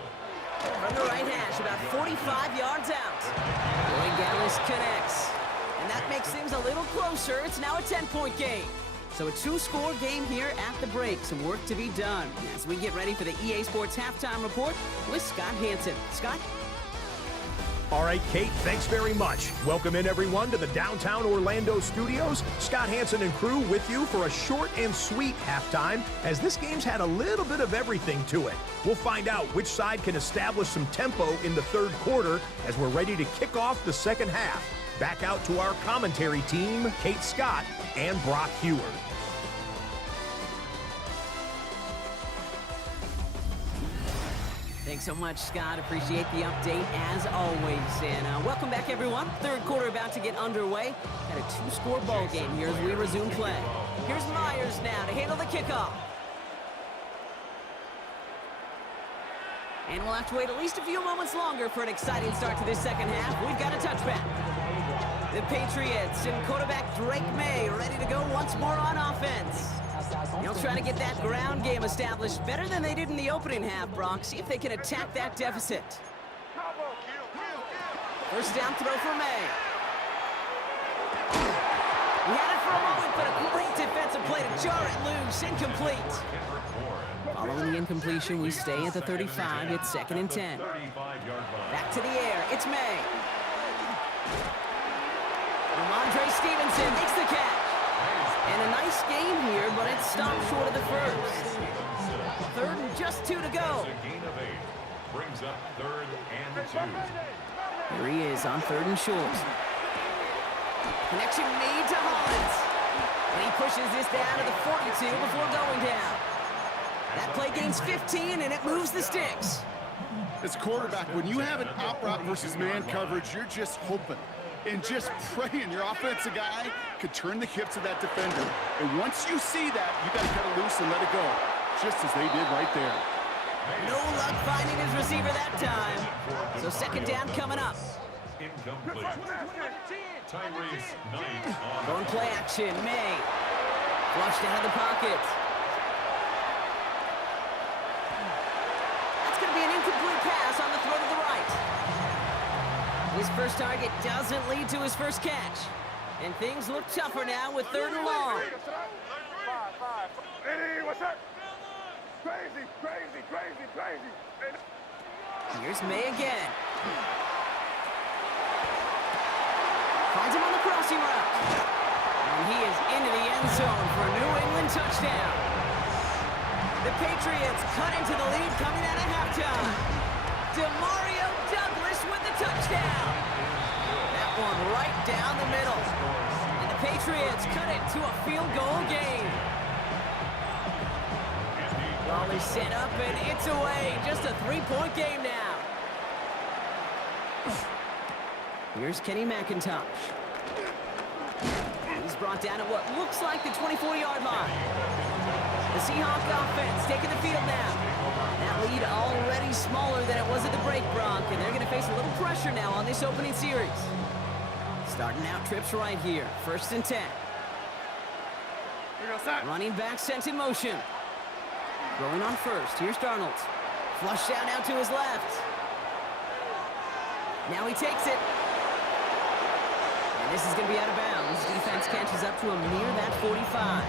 From the right hash, about 45 yards out. Borregales connects. And that makes things a little closer. It's now a 10-point game. So a 2-score game here at the break. Some work to be done as we get ready for the EA Sports Halftime Report with Scott Hanson. Scott? All right, Kate, thanks very much. Welcome in, everyone, to the downtown Orlando studios. Scott Hanson and crew with you for a short and sweet halftime, as this game's had a little bit of everything to it. We'll find out which side can establish some tempo in the third quarter as we're ready to kick off the second half. Back out to our commentary team, Kate Scott and Brock Heward. Thanks so much, Scott. Appreciate the update as always. And welcome back, everyone. Third quarter about to get underway. Had a 2-score ball game here as we resume play. Here's Myers now to handle the kickoff. And we'll have to wait at least a few moments longer for an exciting start to this second half. We've got a touchback. The Patriots and quarterback Drake May ready to go once more on offense. They'll try to get that ground game established better than they did in the opening half, Brock. See if they can attack that deficit. First down throw for May. He had it for a moment, but a great defensive play to jar it loose. Incomplete. Following the incompletion, we stay at the 35. It's 2nd and 10. Back to the air. It's May. Ramondre Stevenson makes the catch. And a nice game here, but it stopped short of the first. 3rd and just 2 to go. Brings up 3rd and 2. Here he is on 3rd and short. Connection made to Hollins. And he pushes this down to the 42 before going down. That play gains 15, and it moves the sticks. As quarterback, when you have an out route versus man coverage, you're just hoping and just praying your offensive guy could turn the hips of that defender. And once you see that, you got to cut it loose and let it go, just as they did right there. No luck finding his receiver that time. So 2nd down coming up. Incomplete. Tyrese Knight on Going play action, May. Flushed out of the pocket. That's going to be an incomplete pass on the throw to the right. His first target doesn't lead to his first catch. And things look tougher now with 3rd and long. Here's May again. Finds him on the crossing route. And he is into the end zone for a New England touchdown. The Patriots cut into the lead coming out of halftime. Demario Douglas with the touchdown. That one right down the middle. And the Patriots cut it to a field goal game. Ball is set up and it's away. Just a 3-point game now. Here's Kenny McIntosh. He's brought down at what looks like the 24-yard line. The Seahawks offense taking the field now. That lead already smaller than it was at the break, Brock, and they're going to face a little pressure now on this opening series. Starting out trips right here. 1st and 10. Running back sent in motion. Throwing on first. Here's Darnold. Flushed out now to his left. Now he takes it. And this is going to be out of bounds. Defense catches up to him near that 45.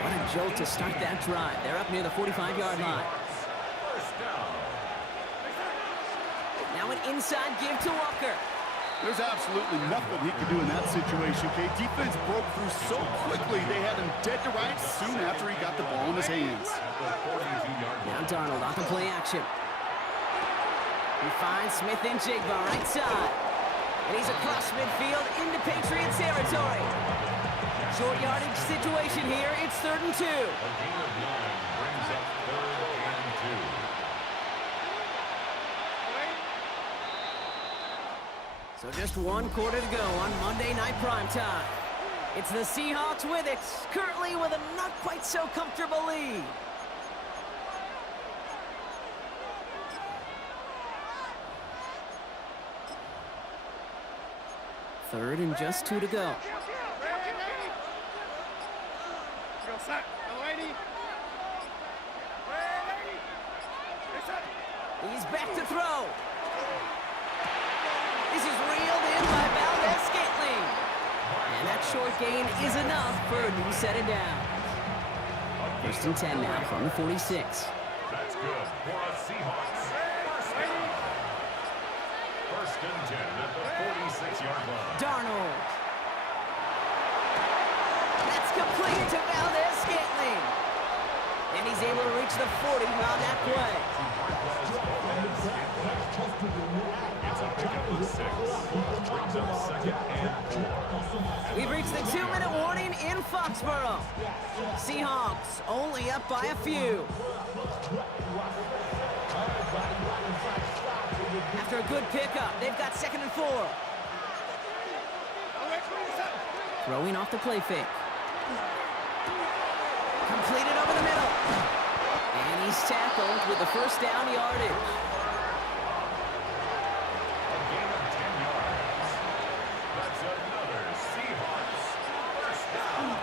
What a jolt to start that drive. They're up near the 45-yard line. Now an inside give to Walker. There's absolutely nothing he could do in that situation, Kate. Defense broke through so quickly, they had him dead to rights soon after he got the ball in his hands. Now Darnold off the play action. He finds Smith and Jigba right side. And he's across midfield into Patriot territory. Short yardage situation here. It's 3rd and 2. A gain of 9 brings up 3rd and 2. So just 1 quarter to go on Monday Night Primetime. It's the Seahawks with it, currently with a not quite so comfortable lead. Third and just 2 to go. He's back to throw. This is reeled in by Valdez-Scantling. And that short gain is enough for a new set of downs. 1st and 10 now from the 46. That's good for the Seahawks. First and 10 at the 46-yard line. Darnold. That's completed to Valdez-Scantling. And he's able to reach the 40 on that play. It's a pickup of 6. Brings up 2nd and 4. We've reached the 2-minute warning in Foxborough. Seahawks only up by a few. After a good pickup, they've got 2nd and 4. Throwing off the play fake. Completed over the middle. And he's tackled with the first down yardage. A gain of 10 yards. That's another Seahawks first down.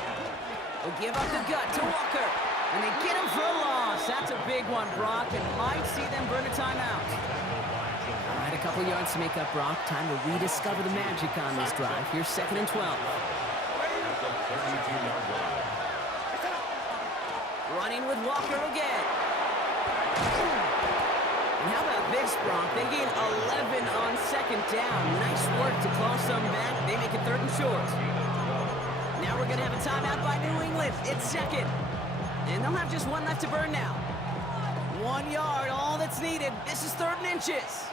They'll give up the gut to Walker. And they get him for a loss. That's a big one, Brock, and might see them burn a timeout. All right, a couple yards to make up, Brock. Time to rediscover the magic on this drive. Here's 2nd and 12. At the 32-yard line. Running with Walker again. And how about this, Brock? They gain 11 on 2nd down. Nice work to claw some back. They make it 3rd and short. Now we're going to have a timeout by New England. It's 2nd. And they'll have just 1 left to burn now. 1 yard, all that's needed. This is 3rd and inches.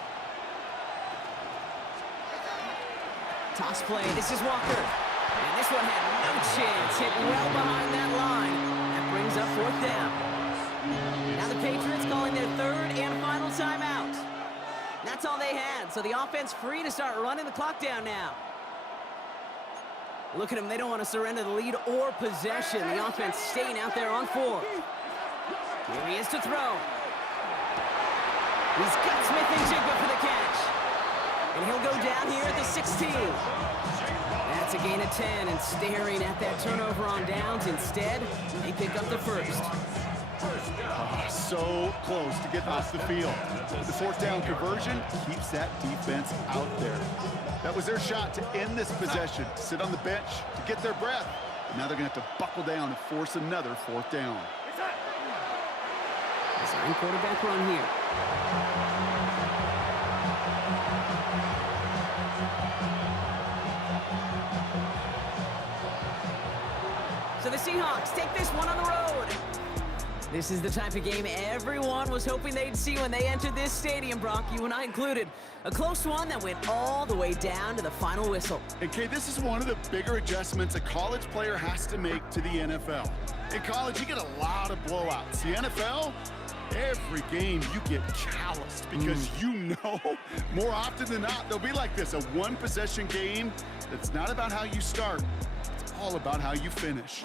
Toss play. This is Walker. And this one had no chance. Hit well behind that line. That brings up 4th down. Now the Patriots calling their 3rd and final timeout. That's all they had. So the offense free to start running the clock down now. Look at them. They don't want to surrender the lead or possession. The offense staying out there on 4th. Here he is to throw. He's got Smith and Jigba for the catch. And he'll go down here at the 16. That's a gain of 10, and staring at that turnover on downs instead, they pick up the first. So close to getting off the field. The 4th down conversion keeps that defense out there. That was their shot to end this possession, sit on the bench to get their breath. And now they're going to have to buckle down and force another 4th down. Design quarterback run here. So the Seahawks take this one on the road. This is the type of game everyone was hoping they'd see when they entered this stadium, Brock, you and I included. A close one that went all the way down to the final whistle. And Kay, this is one of the bigger adjustments a college player has to make to the NFL. In college, you get a lot of blowouts. The NFL, every game you get calloused because you know more often than not they'll be like this, a 1-possession game that's not about how you start. It's all about how you finish.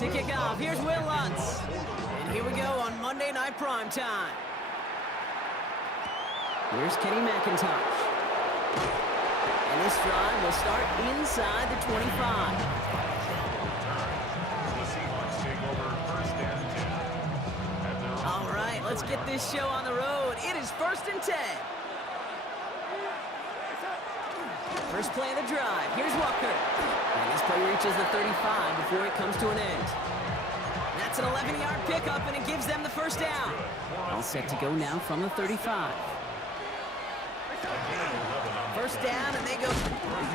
To kick off, here's Will Lutz. And here we go on Monday Night Primetime. Here's Kenny McIntosh. And this drive will start inside the 25. The Seahawks take over first and 10. At their All right, let's get this show on the road. It is 1st and 10. First play of the drive. Here's Walker. And this play reaches the 35 before it comes to an end. That's an 11-yard pickup, and it gives them the first down. All set to go now from the 35. First down, and they go.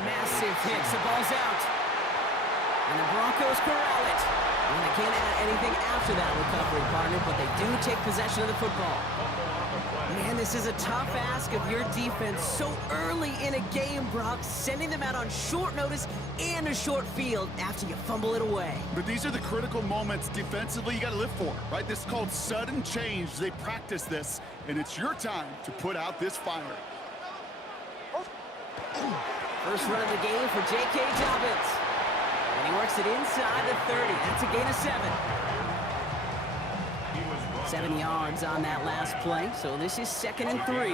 Massive hits. The ball's out. And the Broncos corral it. And they can't add anything after that recovery, partner, but they do take possession of the football. Man, this is a tough ask of your defense so early in a game, Brock, sending them out on short notice and a short field after you fumble it away. But these are the critical moments defensively you got to live for, right? This is called sudden change. They practice this, and it's your time to put out this fire. First run of the game for J.K. Dobbins. And he works it inside the 30. That's a gain of 7. 7 yards on that last play, so this is 2nd and 3.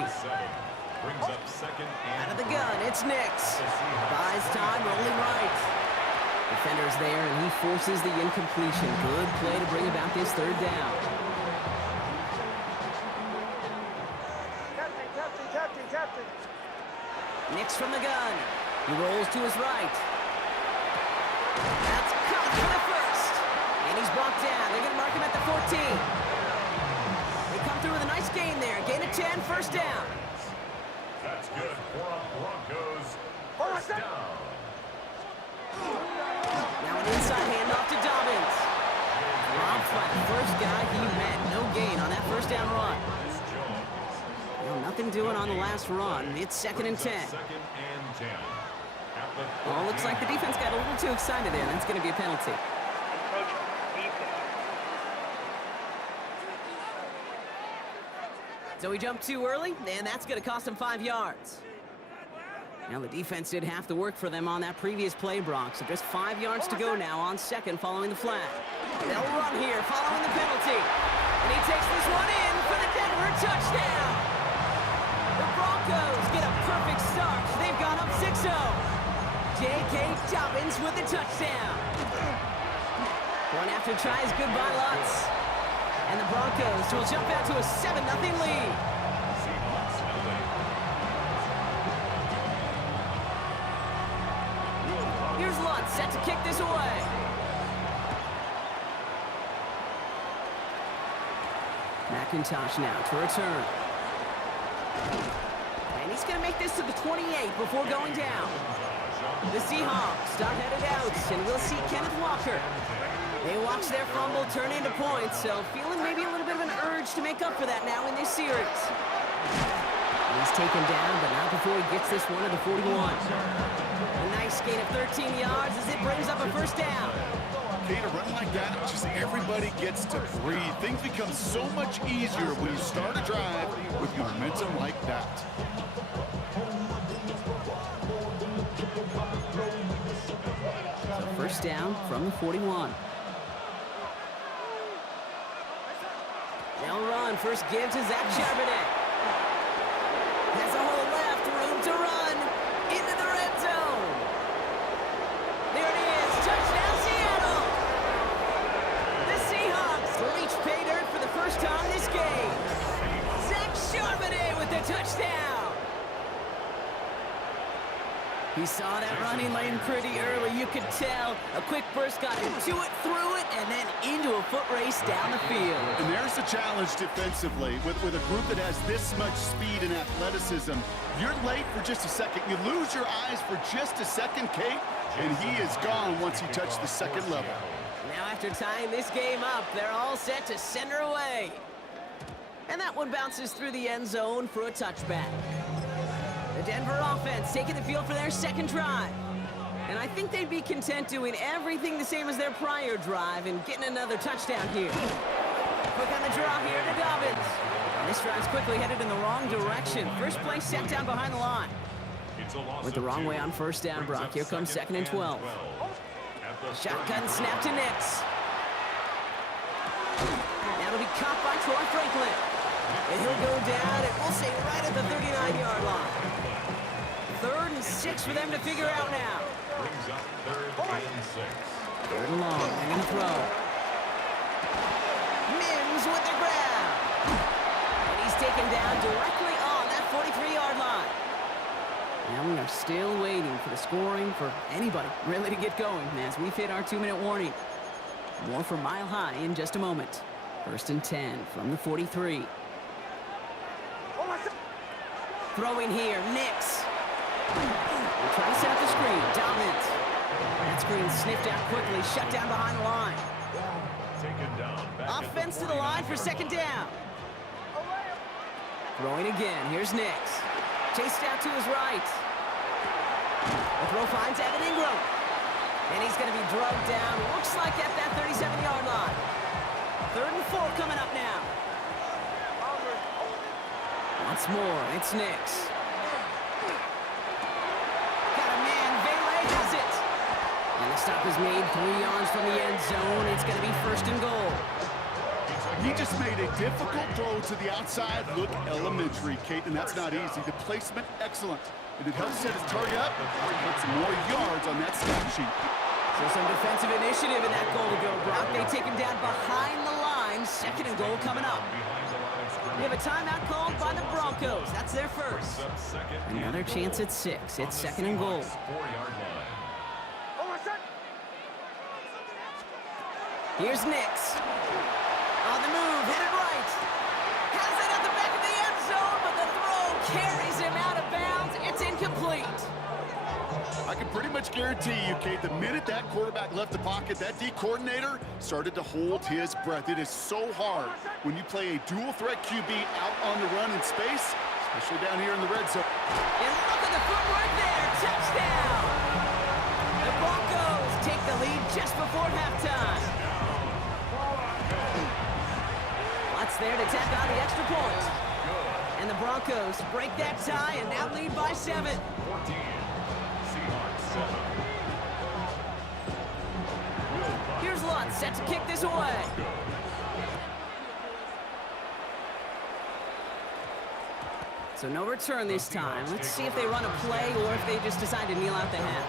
brings up second and Out of the gun, it's Nix. Buys time, rolling right. Defender's there, and he forces the incompletion. Good play to bring about this 3rd down. Captain. Nix from the gun. He rolls to his right. That's caught for the first. And he's brought down. They're going to mark him at the 14. They come through with a nice gain there. Gain of 10, first down. That's good for a Broncos first down. Now an inside handoff to Dobbins. Rob Flatt, first guy he met. No gain on that first down run. Well, nothing doing on the last run. It's 2nd and 10. Second and 10. Oh, looks like the defense got a little too excited there. That's going to be a penalty. So he jumped too early, and that's going to cost him 5 yards. Now the defense did half the work for them on that previous play, Brock. So just 5 yards to go now on 2nd following the flag. They'll run here following the penalty. And he takes this one in for the Denver touchdown. The Broncos get a perfect start. They've gone up 6-0. J.K. Dobbins with the touchdown. One after tries, good by Lutz. And the Broncos will jump out to a 7-0 lead. Here's Lutz set to kick this away. McIntosh now to return. And he's going to make this to the 28 before going down. The Seahawks start headed out, and we'll see Kenneth Walker. They watch their fumble turn into points, so feeling maybe a little bit of an urge to make up for that now in this series. He's taken down, but not before he gets this one to the 41. A nice gain of 13 yards as it brings up a first down. Okay, to run like that, just everybody gets to breathe. Things become so much easier when you start a drive with momentum like that. So first down from the 41. They'll run. First give to Zach Charbonnet. Has a hole left. Room to run. Into the red zone. There it is. Touchdown, Seattle. The Seahawks reach pay dirt for the first time this game. Zach Charbonnet with the touchdown. He saw that running lane pretty early. You could tell. A quick burst got into it, through it, and then into a foot race down the field. And there's the challenge defensively. With a group that has this much speed and athleticism, you're late for just a second. You lose your eyes for just a second, Kate, and he is gone once you touch the second level. Now after tying this game up, they're all set to send her away. And that one bounces through the end zone for a touchback. The Denver offense taking the field for their second drive. And I think they'd be content doing everything the same as their prior drive and getting another touchdown here. Quick on the draw here to Dobbins. And this drive's quickly headed in the wrong direction. First play set down behind the line. Went the wrong way on first down, Brock. Here comes 2nd and 12. Shotgun snap to Nix. That'll be caught by Troy Franklin. And he'll go down, and we'll say right at the 39-yard line. 3rd and 6 for them to figure out now. Brings up 3rd and 6. 3rd and long, they're going to throw. Mims with the grab. And he's taken down directly on that 43-yard line. Now we are still waiting for the scoring for anybody really to get going as we've hit our 2-minute warning. More for Mile High in just a moment. 1st and 10 from the 43. Throwing here, Nix. We'll try to set up the screen. Dobbins. That screen sniffed out quickly, shut down behind the line. Taken down. Back Offense to the line for 2nd down. Throwing again. Here's Nix. Chased out to his right. The throw finds Evan Ingram. And he's going to be drugged down. Looks like at that 37-yard line. 3rd and 4 coming up now. Once more, it's Nix. Got a man. Vele has it. And the stop is made 3 yards from the end zone. It's going to be 1st and goal. He just made a difficult throw to the outside. Look elementary, Kate, and that's not easy. The placement, excellent. And it helps set his target up. Put some more yards on that stat sheet. So some defensive initiative in that goal to go, Brock. They take him down behind the line. 2nd and goal coming up. We have a timeout called by the Broncos. That's their first. Another chance at 6. It's 2nd and goal. 4-yard line. Here's Nix. On the move, headed right. Has it at the back of the end zone, but the throw carries him out of bounds. It's incomplete. I can pretty much guarantee you, Kate, the minute that quarterback left the pocket, that D coordinator started to hold his breath. It is so hard when you play a dual-threat QB out on the run in space, especially down here in the red zone. And look at the footwork there. Touchdown. The Broncos take the lead just before halftime. Watts there to tack on the extra point. And the Broncos break that tie and now lead by 7. 14. Seahawks 7. Here's Lutz set to kick this away. So no return this time. Let's see if they run a play or if they just decide to kneel out the half.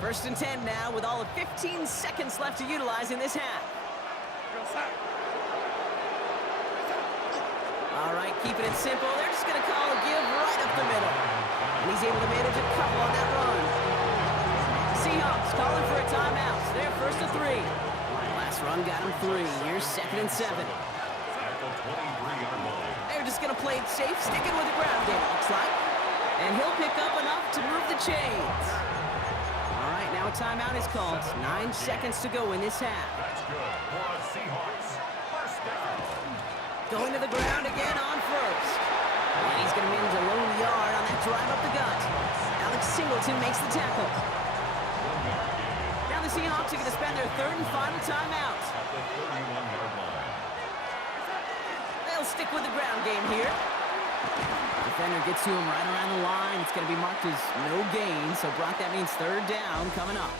1st and 10 now with all of 15 seconds left to utilize in this half. All right, keeping it simple. They're just going to call a give right up the middle. And he's able to manage a couple on that run. Seahawks calling for a timeout. They're 1st and 3. Last run got him 3. Here's 2nd and 7. They're just going to play it safe, sticking with the ground game, looks like. And he'll pick up enough to move the chains. All right, now a timeout is called. 9 seconds to go in this half. That's good for the Seahawks. 1st down. Going to the ground again on 1st. And he's going to manage a lone yard on that drive up the gut. Alex Singleton makes the tackle. Now the Seahawks are going to spend their 3rd and final timeout. At the 31-yard line. They'll stick with the ground game here. Defender gets to him right around the line. It's going to be marked as no gain. So, Brock, that means 3rd down coming up.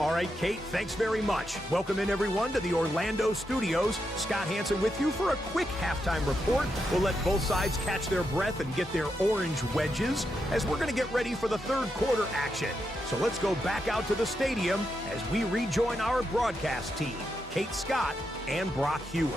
All right, Kate, thanks very much. Welcome in, everyone, to the Orlando studios. Scott Hanson with you for a quick halftime report. We'll let both sides catch their breath and get their orange wedges as we're going to get ready for the 3rd quarter action. So let's go back out to the stadium as we rejoin our broadcast team, Kate Scott and Brock Huard.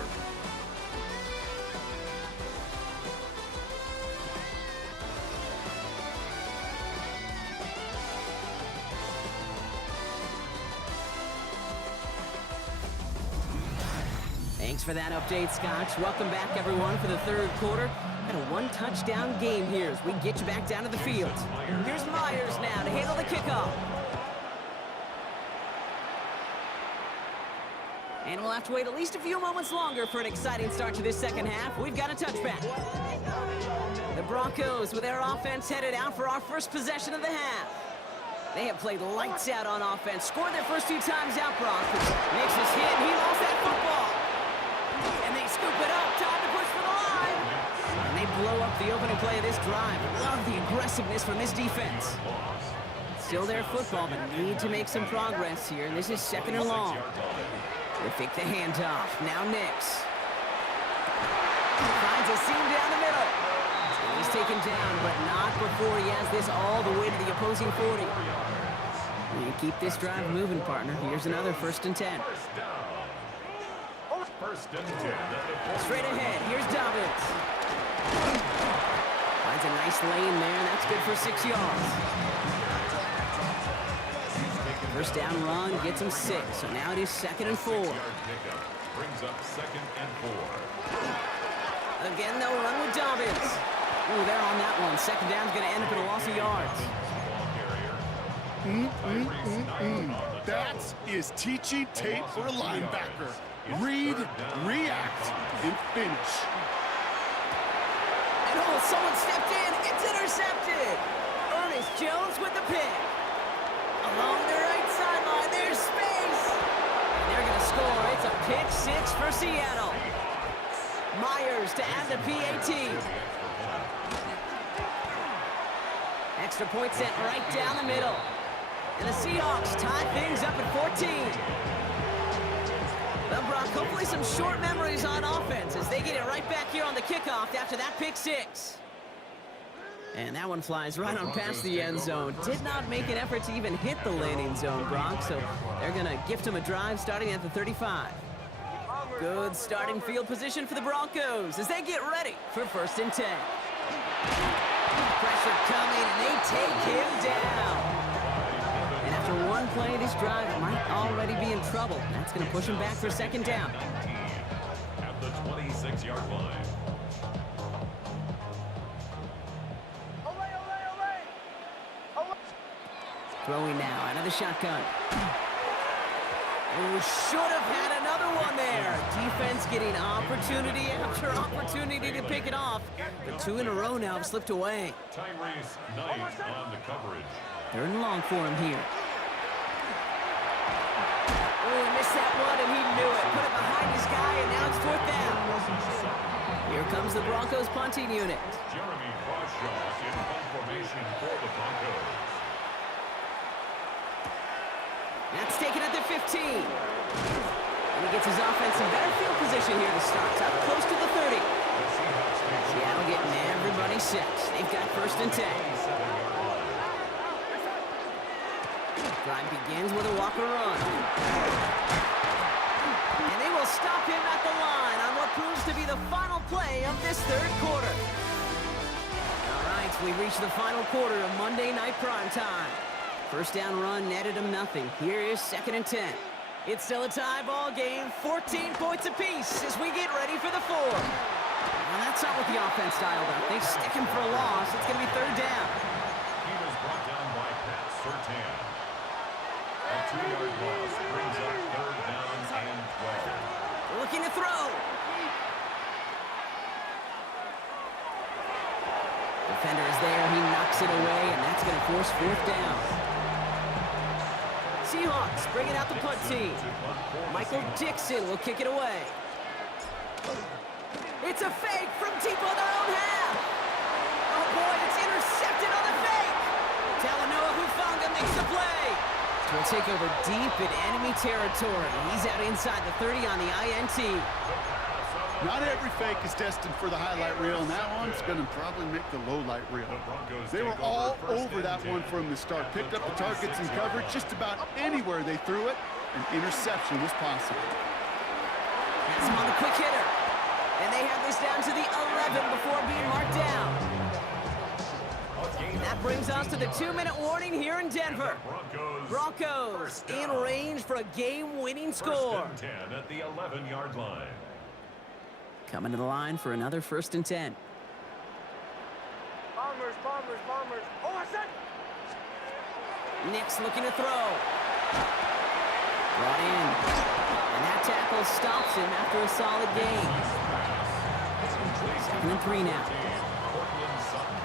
Thanks for that update, Scotch. Welcome back, everyone, for the 3rd quarter. And a 1-touchdown game here as we get you back down to the field. Here's Myers now to handle the kickoff. And we'll have to wait at least a few moments longer for an exciting start to this 2nd half. We've got a touchback. The Broncos with their offense headed out for our first possession of the half. They have played lights out on offense, scored their first 2 times out, Broncos. Nix is hit, he lost that football. And they scoop it up, time to push for the line. And they blow up the opening play of this drive. Love the aggressiveness from this defense. Still their football, but need to make some progress here. And this is 2nd and long. They fake the handoff. Now Nix. Finds a seam down the middle. He's taken down, but not before he has this all the way to the opposing 40. You keep this drive moving, partner. Here's another 1st and 10. First and 10. Straight ahead, here's Dobbins. Finds a nice lane there, and that's good for 6 yards. First down run gets him 6, so now it is 2nd and 4. Brings up 2nd and 4. Again, they'll run with Dobbins. Ooh, they're on that one. 2nd down's going to end up in a loss of yards. That is teaching tape for a linebacker. Read, react, and finish. And oh, someone stepped in. It's intercepted. Ernest Jones with the pick. Along the right sideline, there's space. And they're going to score. It's a pick 6 for Seattle. Myers to add the PAT. Extra point sent right down the middle. And the Seahawks tie things up at 14. Well, Brock, hopefully some short memories on offense as they get it right back here on the kickoff after that pick 6. And that one flies right on past the end zone. Did not make an effort to even hit the landing zone, Brock, so they're going to gift him a drive starting at the 35. Good starting field position for the Broncos as they get ready for 1st and 10. Pressure coming, and they take him down. And after one play, this drive might already be in trouble. That's going to push him back for 2nd down. At the 26-yard line. Throwing now out of the shotgun. Oh, should have had another one there. Defense getting opportunity after opportunity to pick it off. But 2 in a row now have slipped away. Tyrese Knight on the coverage. 3rd and long for him here. Oh, he missed that one, and he knew it. Put it behind his guy, and now it's 4th down. Here comes the Broncos punting unit. Jeremy Crawshaw in formation for the Broncos. That's taken at the 15. And he gets his offense in better field position here to start. Up close to the 30. Seattle getting everybody set. They've got 1st and 10. Drive begins with a Walker run. And they will stop him at the line on what proves to be the final play of this 3rd quarter. All right, we've reached the final quarter of Monday Night Primetime. First down run netted him nothing. Here is 2nd and 10. It's still a tie ball game, 14 points apiece as we get ready for the 4. Well, that's not what the offense dialed up. They stick him for a loss. It's going to be 3rd down. He was brought down by Pat Surtain. A 2-yard loss brings up 3rd down and 12. Looking to throw. Defender is there. He knocks it away, and that's going to force 4th down. Seahawks bringing out the punt team. Michael Dixon will kick it away. It's a fake from deep on their own half. Oh boy, it's intercepted on the fake. Talanoa Hufanga makes the play. We'll take over deep in enemy territory. He's out inside the 30 on the INT. Not every fake is destined for the highlight reel, and that one's going to probably make the low light reel. They were all over that one from the start. Picked up the targets and coverage just about anywhere they threw it. An interception was possible. That's him on the quick hitter. And they have this down to the 11 before being marked down. And that brings us to the 2-minute warning here in Denver. Broncos in range for a game-winning score. 10 at the 11-yard line. Coming to the line for another 1st and 10. Bombers. Oh, I said. Nix looking to throw. Brought in. And that tackle stops him after a solid gain. 2nd and 3 now. Cortland Sutton.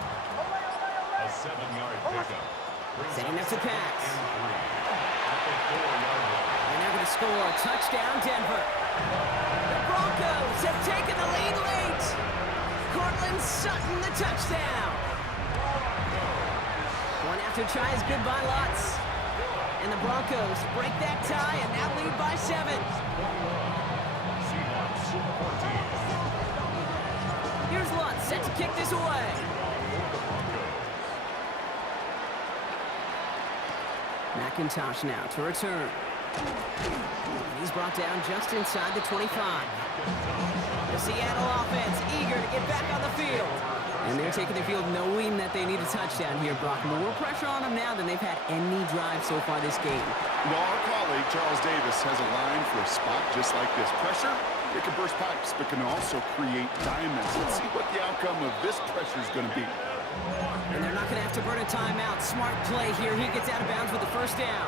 A 7-yard pickup. Setting up to pass. At the 4-yard line. And they're going to score. Touchdown, Denver. The Broncos have taken the lead late. Cortland Sutton, the touchdown. One after tries goodbye lot And the Broncos break that tie and now lead by 7. Seahawks 14. Here's Lutz set to kick this away. McIntosh now to return. And he's brought down just inside the 25. The Seattle offense eager to get back on the field. And they're taking the field knowing that they need a touchdown here, Brock. More pressure on them now than they've had any drive so far this game. Well, our colleague, Charles Davis, has a line for a spot just like this. Pressure, it can burst pipes, but can also create diamonds. Let's see what the outcome of this pressure is going to be. And they're not going to have to burn a timeout. Smart play here. He gets out of bounds with the first down.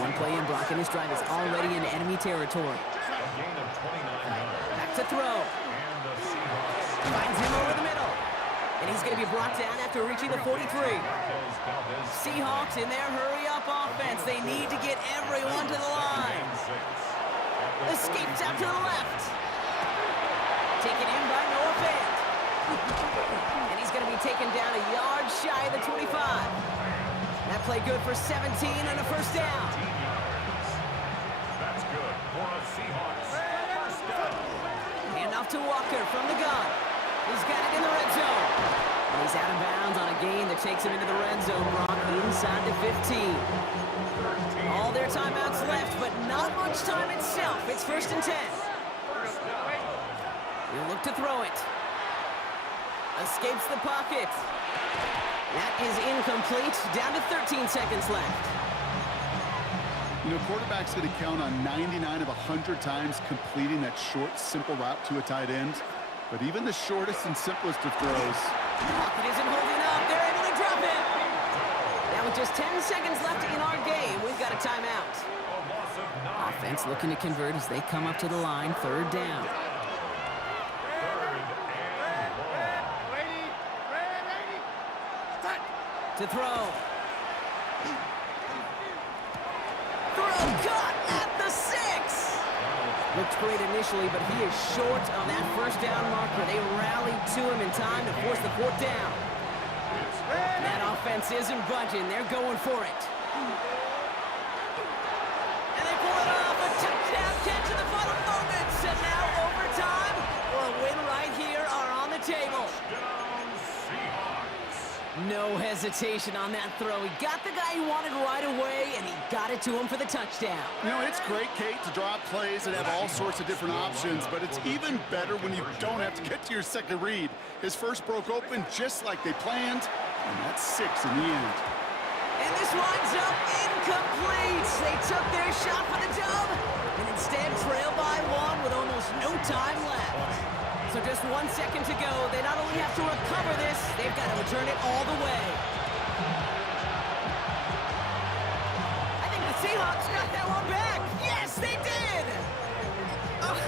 One play in, Brock, and his drive is already in enemy territory. A gain of 29 yards. Back to throw. And the Seahawks. Finds him over the middle. And he's going to be brought down after reaching the 43. Valdez Seahawks in their hurry-up offense. They need to get everyone to the line. Escapes out to the left. Taken in by Noah Fant. And he's going to be taken down a yard shy of the 25. That play good for 17 and a first down. That's good for a Seahawks first down. Hand off to Walker from the gun. He's got it in the red zone. And he's out of bounds on a gain that takes him into the red zone, Brock, inside the 15. All their timeouts left, but not much time itself. It's 1st and 10. He'll look to throw it. Escapes the pocket. That is incomplete. Down to 13 seconds left. You know, quarterback's going to count on 99 of 100 times completing that short, simple route to a tight end. But even the shortest and simplest of throws. Pocket isn't holding up. They're able to drop it. Now with just 10 seconds left in our game, we've got a timeout. A loss of 9. Offense looking to convert as they come up to the line. 3rd down. To throw. Throw caught at the 6. Looked great initially, but he is short on that first down marker. They rallied to him in time to force the 4th down. That offense isn't budging. They're going for it. And they pull it off. A touchdown catch in the final moments. And now overtime. Well, a win right here are on the table. No hesitation on that throw. He got the guy he wanted right away, and he got it to him for the touchdown. You know, it's great, Kate, to draw up plays and have all sorts of different options, but it's even better when you don't have to get to your second read. His first broke open just like they planned, and that's 6 in the end. And this winds up incomplete. They took their shot for the dub, and instead trail by 1 with almost no time left. So just 1 second to go. They not only have to recover this, they've got to return it all the way. I think the Seahawks got that one back. Yes, they did. Oh,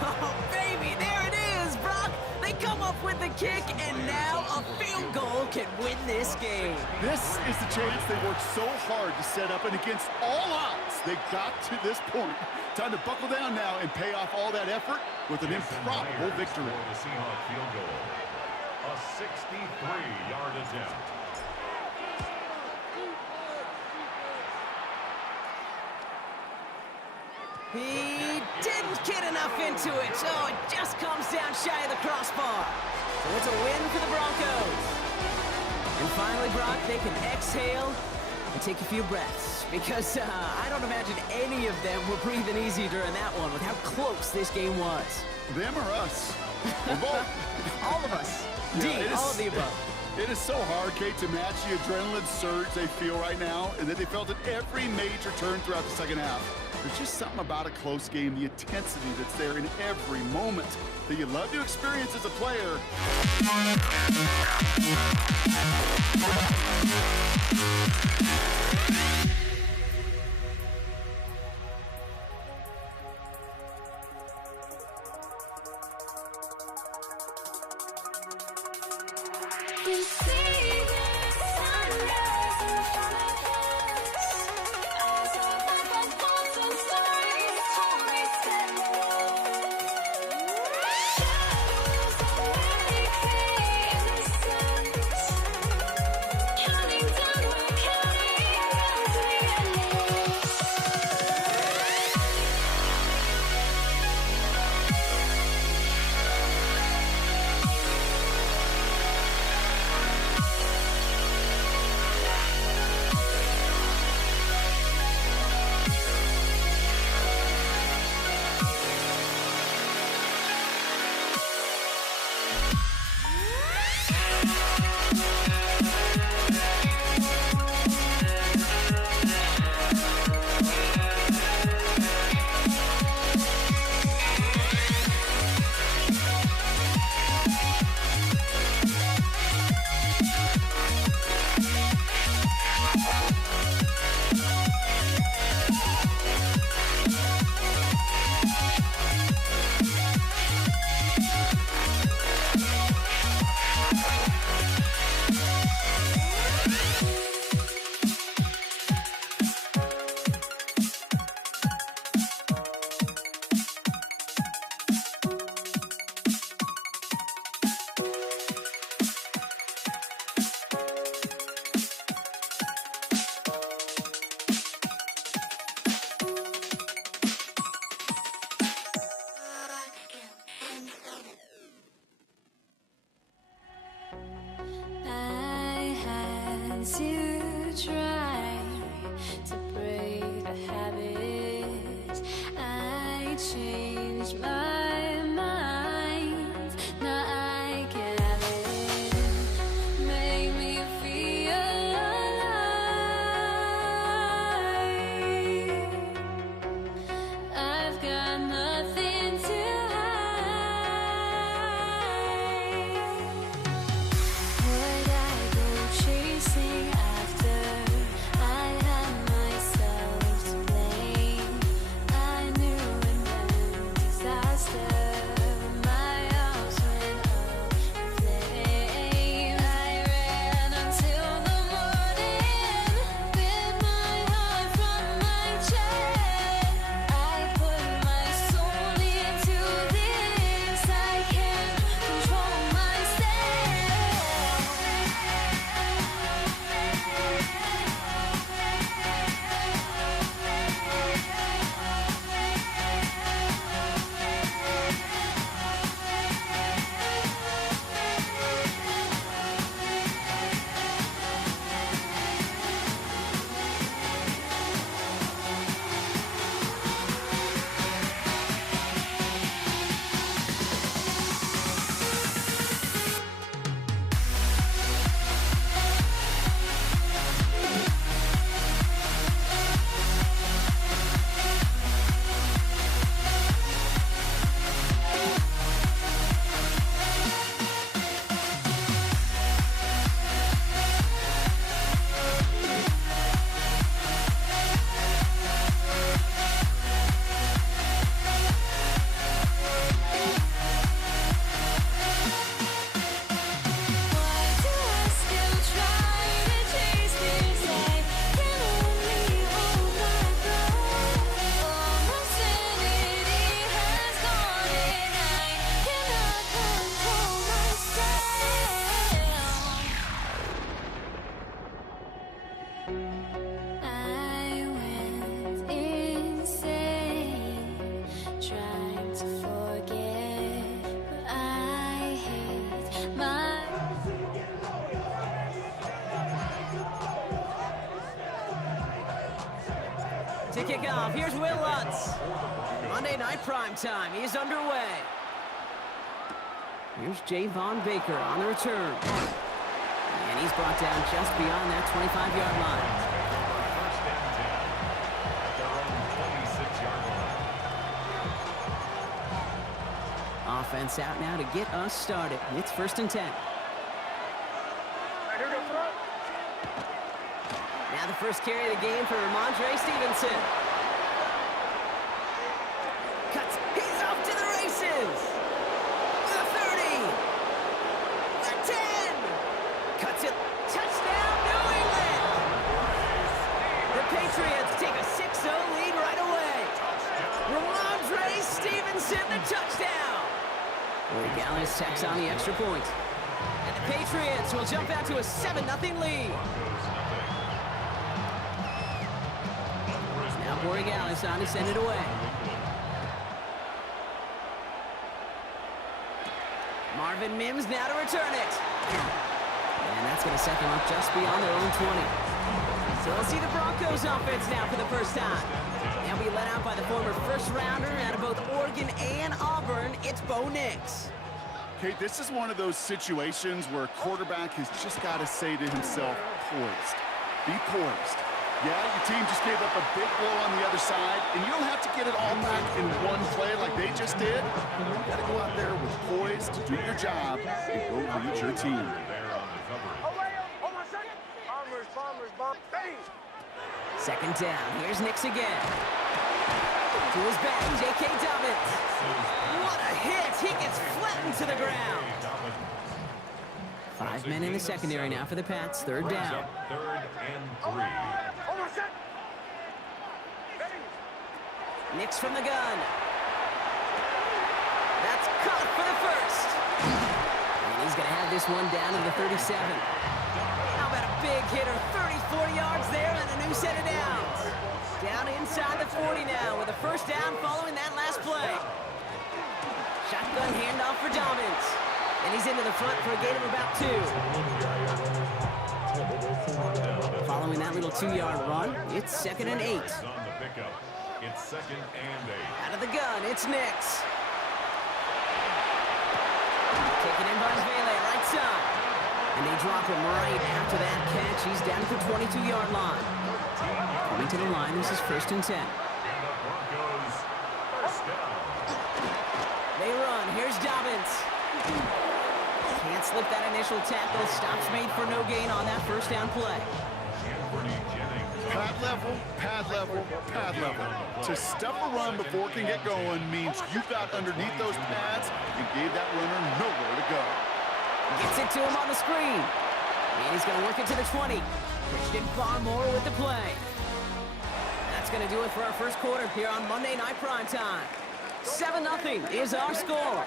baby, there it is, Brock. They come up with the kick, and now a field goal can win this game. This is the chance they worked so hard to set up, and against all odds, they got to this point. Time to buckle down now and pay off all that effort with an improbable victory. For the Seahawks field goal. A 63-yard attempt. He didn't get enough into it, so it just comes down shy of the crossbar. So it's a win for the Broncos. And finally, Brock, they can exhale and take a few breaths, because I don't imagine any of them were breathing easy during that one with how close this game was. Them or us? We're both. All of us. Yeah, Indeed, all of the above. It is so hard, Kate, to match the adrenaline surge they feel right now, and that they felt at every major turn throughout the second half. There's just something about a close game, the intensity that's there in every moment that you love to experience as a player. You see the sunrise in front of us. Eyes are like photo stories, stories shadows already create the sense. Counting down, we're counting To kick off, here's Will Lutz. Monday Night Primetime is underway. Here's Javon Baker on the return. And he's brought down just beyond that 25-yard line. First and 10 at their own 26-yard line. Offense out now to get us started. It's 1st and 10. Now the first carry of the game for Ramondre Stevenson. Cuts. He's off to the races. The 30. The 10. Cuts it. Touchdown, New England. The Patriots take a 6-0 lead right away. Ramondre Stevenson, the touchdown. Corey Gallis tacks on the extra point. And the Patriots will jump out to a 7-0 lead. Now Corey Gallis on to send it away. Marvin Mims now to return it. And that's going to set them up just beyond their own 20. So we'll see the Broncos offense now for the first time. They'll be led out by the former first-rounder out of both Oregon and Auburn. It's Bo Nix. Kate, this is one of those situations where a quarterback has just got to say to himself, poised. Be poised. Yeah, your team just gave up a big blow on the other side, and you don't have to get it all back in one play like they just did. You got to go out there with poise to do your job and go lead your team. Second down. Here's Nix again. To his back, J.K. Dobbins. What a hit! He gets flattened to the ground. 5 men in the secondary now for the Pats. Third down. 3rd and 3. Nix from the gun. That's caught for the first. And he's going to have this one down to the 37. How about a big hitter? 34 yards there and a new set of downs. Down inside the 40 now with a first down following that last play. Shotgun handoff for Dobbins. And he's into the front for a gain of about 2. Following that little 2-yard run, it's 2nd and 8. On the pickup, it's 2nd and 8. Out of the gun, it's Nix. Taken in by Vele, right side. And they drop him right after that catch. He's down at the 22-yard line. Coming to the line, this is 1st and 10. And the Broncos, first down. They run, here's Dobbins. Can't slip that initial tackle. Stops made for no gain on that first down play. Anthony Jennings. Pad level, pad level, pad level. To stuff a run before it can get going means you got underneath those pads and gave that runner nowhere to go. Gets it to him on the screen. And he's going to work it to the 20. Christian Barmore with the play. That's going to do it for our first quarter here on Monday Night Primetime. 7-0 is our score.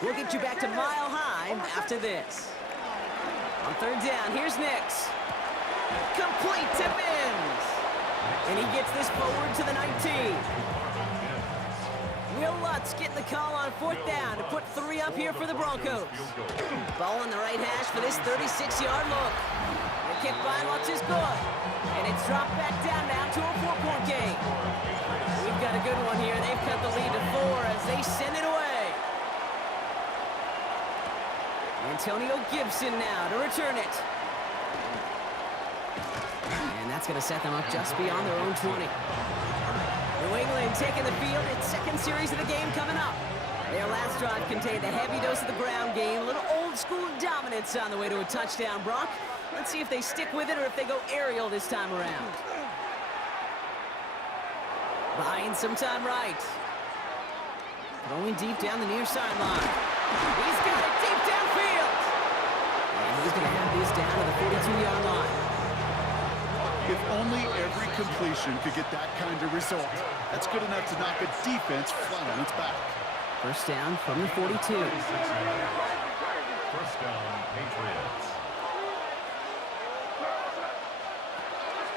We'll get you back to Mile High after this. On third down, here's Nix. Complete to Mims. And he gets this forward to the 19. Will Lutz getting the call on 4th down to put 3 up here for the Broncos. Ball on the right hash for this 36-yard look. The kick by Lutz is good. And it's dropped back down now to a 4-point game. We've got a good one here. They've cut the lead to 4 as they send it away. Antonio Gibson now to return it. And that's going to set them up just beyond their own 20. New England taking the field. Its second series of the game coming up. Their last drive contained a heavy dose of the ground game. A little old-school dominance on the way to a touchdown, Brock. Let's see if they stick with it or if they go aerial this time around. Buying some time right. Throwing deep down the near sideline. He's got it deep downfield. And he's going to have this down to the 42-yard line. If only every completion could get that kind of result. That's good enough to knock a defense flat on its back. First down from the 42. First down, Patriots.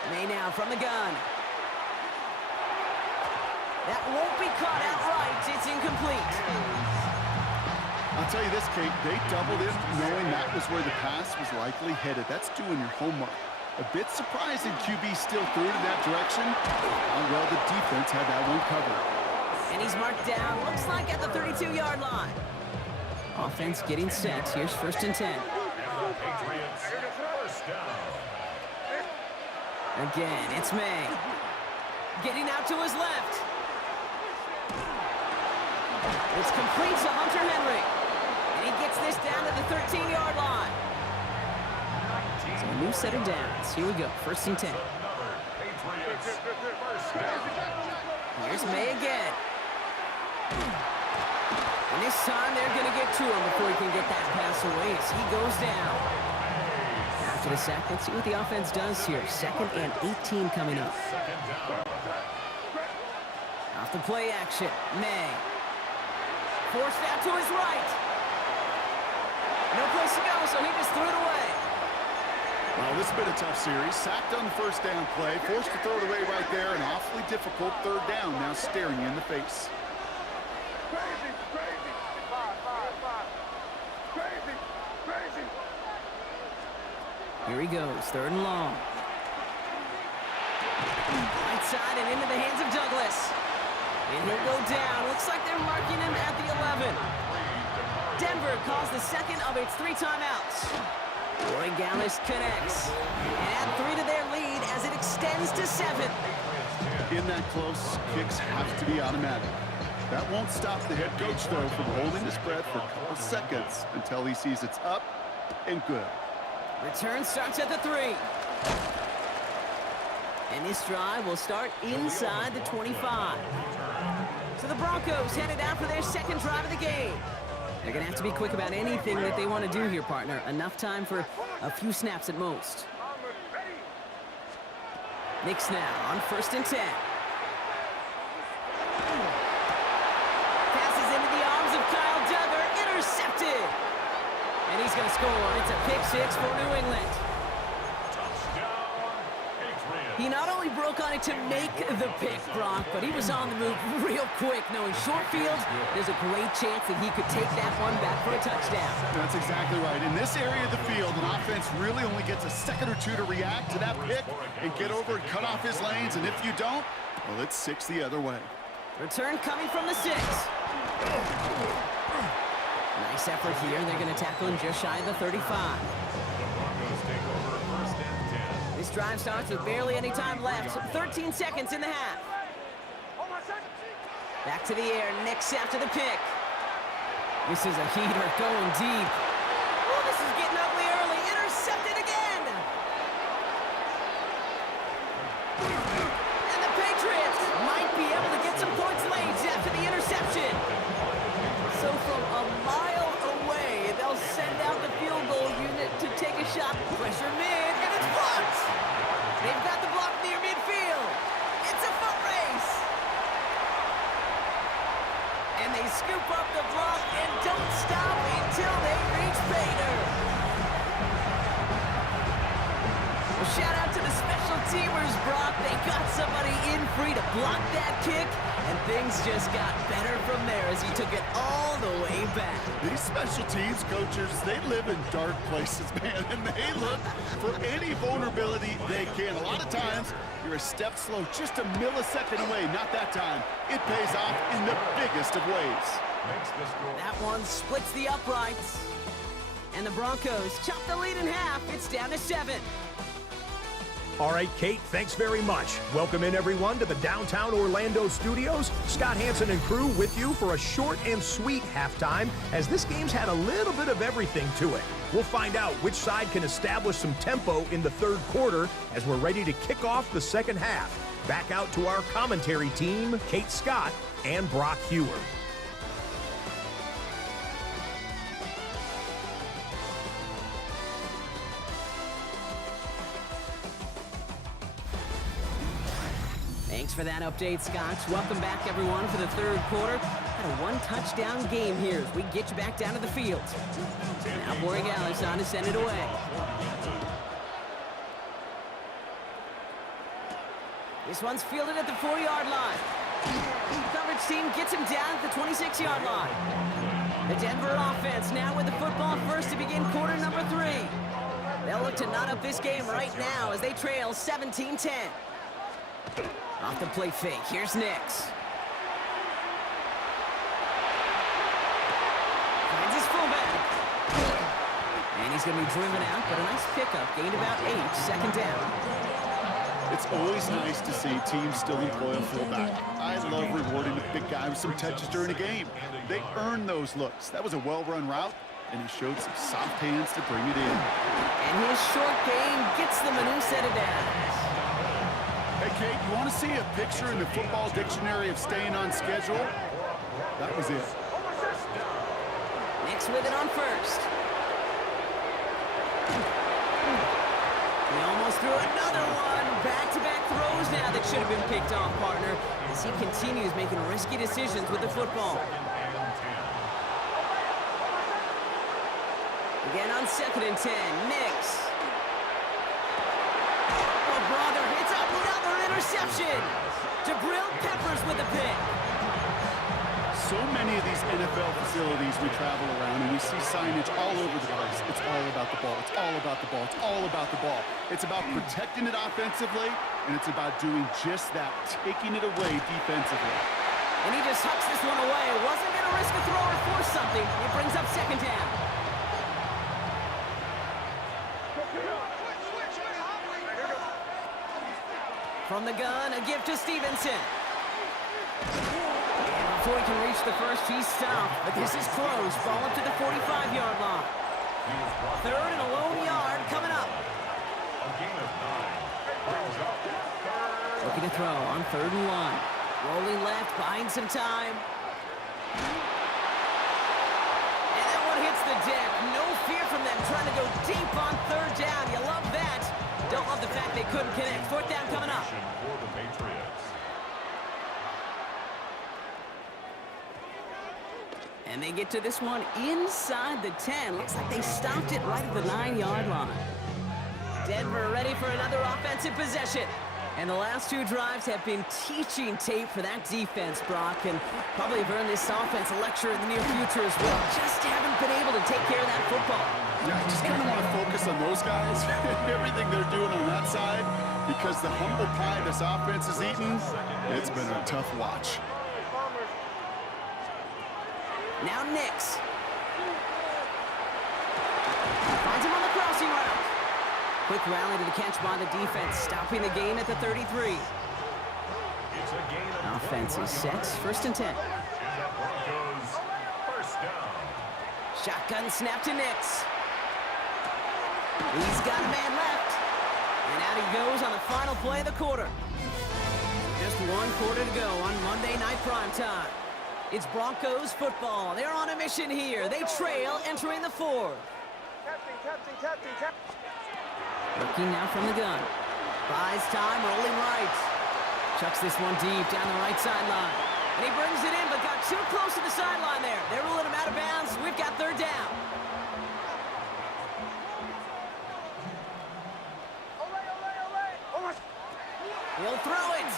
May now from the gun. That won't be caught outright. It's incomplete. I'll tell you this, Kate, they doubled him knowing that was where the pass was likely headed. That's doing your homework. A bit surprising QB still threw it in that direction. How well the defense had that one covered. And he's marked down, looks like at the 32-yard line. Offense getting set. Here's 1st and 10. Patriots, first down. Again, it's May. Getting out to his left. It's complete to Hunter Henry. And he gets this down to the 13-yard line. So a new set of downs. Here we go, 1st and 10. Another Patriots, first down. Here's May again. And this time they're going to get to him before he can get that pass away as he goes down. After the sack, let's see what the offense does here. 2nd and 18 coming up. Off the play action, May. Forced out to his right. No place to go, so he just threw it away. Well, this has been a tough series. Sacked on the first down play, forced to throw it away right there. An awfully difficult 3rd down now staring you in the face. Crazy, crazy. Five. Crazy, crazy. Here he goes, 3rd and long. Right side and into the hands of Douglas. And he'll go down. Looks like they're marking him at the 11. Denver calls the 2nd of its 3 timeouts. Roy Gallis connects. And add 3 to their lead as it extends to 7. In that close, kicks have to be automatic. That won't stop the head coach, though, from holding the spread for a couple seconds until he sees it's up and good. Return starts at the 3. And this drive will start inside the 25. So the Broncos headed out for their 2nd drive of the game. They're going to have to be quick about anything that they want to do here, partner. Enough time for a few snaps at most. Knicks now on 1st and 10. Passes into the arms of Kyle Duggar. Intercepted. And he's going to score. It's a pick 6 for New England. He not only broke on it to make the pick, Brock, but he was on the move real quick, knowing short field, there's a great chance that he could take that one back for a touchdown. That's exactly right. In this area of the field, an offense really only gets a second or two to react to that pick and get over and cut off his lanes, and if you don't, well, it's 6 the other way. Return coming from the 6. Nice effort here. They're going to tackle him just shy of the 35. This drive starts with barely any time left. 13 seconds in the half. Back to the air. Knicks after the pick. This is a heater going deep. Oh, this is getting ugly early. Intercepted again. And the Patriots might be able to get some points late after the interception. So from a mile away, they'll send out the field goal unit to take a shot. Pressure mid, and it's blocked. They've got the block near midfield. It's a foot race. And they scoop up the block and don't stop until they reach Bader. Well, shout out to the special teamers, Brock. They got somebody in free to block that kick, and things just got better from there as he took it all the way back. These special teams coaches, they live in dark places, man, and they look for any vulnerability they can. A lot of times, you're a step slow, just a millisecond away. Not that time. It pays off in the biggest of ways. That one splits the uprights. And the Broncos chop the lead in half. It's down to 7. All right, Kate, thanks very much. Welcome in, everyone, to the downtown Orlando studios. Scott Hanson and crew with you for a short and sweet halftime, as this game's had a little bit of everything to it. We'll find out which side can establish some tempo in the 3rd quarter as we're ready to kick off the 2nd half. Back out to our commentary team, Kate Scott and Brock Hewer. Thanks for that update, Scott. Welcome back, everyone, for the 3rd quarter. Had a one-touchdown game here as we get you back down to the field. Now Roy Gallis on to send it away. This one's fielded at the 4-yard line. Coverage team gets him down at the 26-yard line. The Denver offense now with the football first to begin quarter number 3. They'll look to knot up this game right now as they trail 17-10. Off the play fake, here's Nix. Finds his fullback. And he's going to be driven out, but a nice pickup. Gained about 8, second down. It's always nice to see teams still employ a fullback. I love rewarding a big guy with some touches during a game. They earn those looks. That was a well-run route, and he showed some soft hands to bring it in. And his short game gets them a new set of downs. Hey, Kate, you want to see a picture in the football dictionary of staying on schedule? That was it. Nix with it on first. He almost threw another one. Back-to-back throws now that should have been picked off, partner, as he continues making risky decisions with the football. Again on 2nd and 10, Nix. Oh, brother, it's another interception. Jabril Peppers with the pick. So many of these NFL facilities we travel around and we see signage all over the place. It's all about the ball. It's all about the ball. It's all about the ball. It's about protecting it offensively, and it's about doing just that, taking it away defensively. And he just hucks this one away. Wasn't going to risk a throw or force something. It brings up second down. From the gun, a gift to Stevenson. Before he can reach the first, he's stopped. But this is close. Ball up to the 45-yard line. Third and a lone yard coming up. Looking to throw on 3rd and 1. Rolling left, buying some time. And that one hits the deck. No fear from them trying to go deep on 3rd down. You love that. Don't love the fact they couldn't connect. 4th down coming up. And they get to this one inside the 10. Looks like they stopped it right at the 9-yard line. Denver ready for another offensive possession. And the last 2 drives have been teaching tape for that defense, Brock, and probably have earned this offense a lecture in the near future as well. Just haven't been able to take care of that football. Yeah, I just kind of want to focus on those guys, everything they're doing on that side, because the humble pie this offense is eating, it's been a tough watch. Now Nix. Finds him on the crossing route. Quick rally to the catch by the defense, stopping the gain at the 33. Offense is set, 1st and 10. Shotgun snap to Nix. He's got a man left. And out he goes on the final play of the quarter. Just 1 quarter to go on Monday Night Primetime. It's Broncos football. They're on a mission here. They trail entering the 4th. Looking now from the gun. Buys time, rolling right. Chucks this one deep down the right sideline. And he brings it in, but got too close to the sideline there. They're ruling him out of bounds. We've got 3rd down. He'll throw it.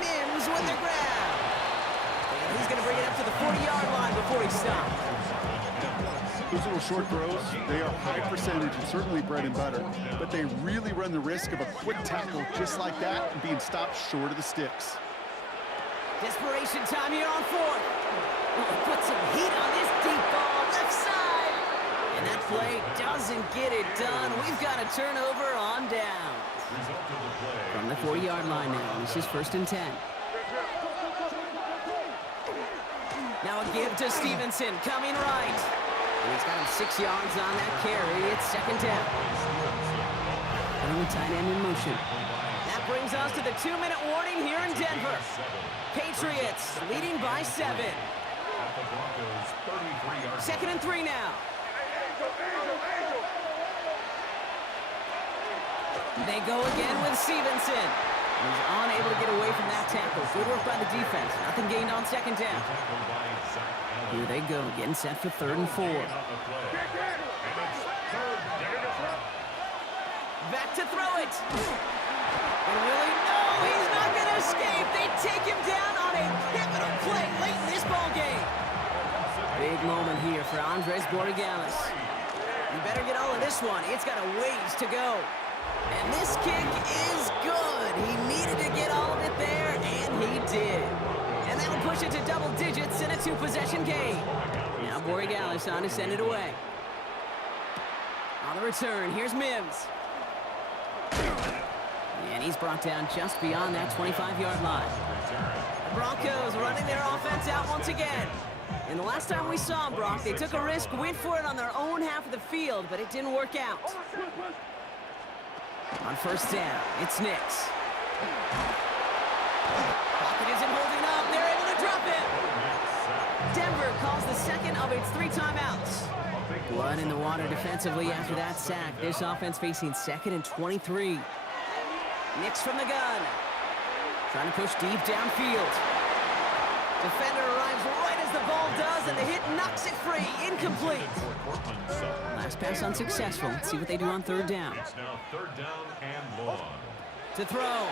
Mims with the grab. And he's going to bring it up to the 40-yard line before he stops. Those little short throws, they are high percentage and certainly bread and butter, but they really run the risk of a quick tackle just like that and being stopped short of the sticks. Desperation time here on 4th. Put some heat on this deep ball, left side. And that play doesn't get it done. We've got a turnover on down. From the 40-yard line now, this is 1st and 10. Now a give to Stevenson, coming right. And he's got him 6 yards on that carry. It's 2nd down. And the tight end in motion. That brings us to the 2-minute warning here in Denver. Patriots leading by 7. 2nd and 3 now. They go again with Stevenson. He's unable to get away from that tackle. Good work by the defense. Nothing gained on 2nd down. Here they go, getting set for 3rd and 4. Back to throw it. And Willie, no, he's not going to escape. They take him down on a pivotal play late in this ball game. Big moment here for Andres Borregales. He better get all of this one. It's got a ways to go. And this kick is good. He needed to get all of it there, and he did. And that'll push it to double digits in a two-possession game. Now Borregales on to send it away. On the return, here's Mims. And he's brought down just beyond that 25-yard line. The Broncos running their offense out once again. And the last time we saw them, Brock, they took a risk, went for it on their own half of the field, but it didn't work out. On first down, it's Nix. Pocket isn't holding up. They're able to drop it. Denver calls the second of its 3 timeouts. Blood in the water defensively after that sack. This offense facing 2nd and 23. Nix from the gun. Trying to push deep downfield. Defender arrives right as the ball does, and the hit knocks it free. Incomplete. Last pass unsuccessful. Let's see what they do on third down. It's now 3rd down and long. To throw.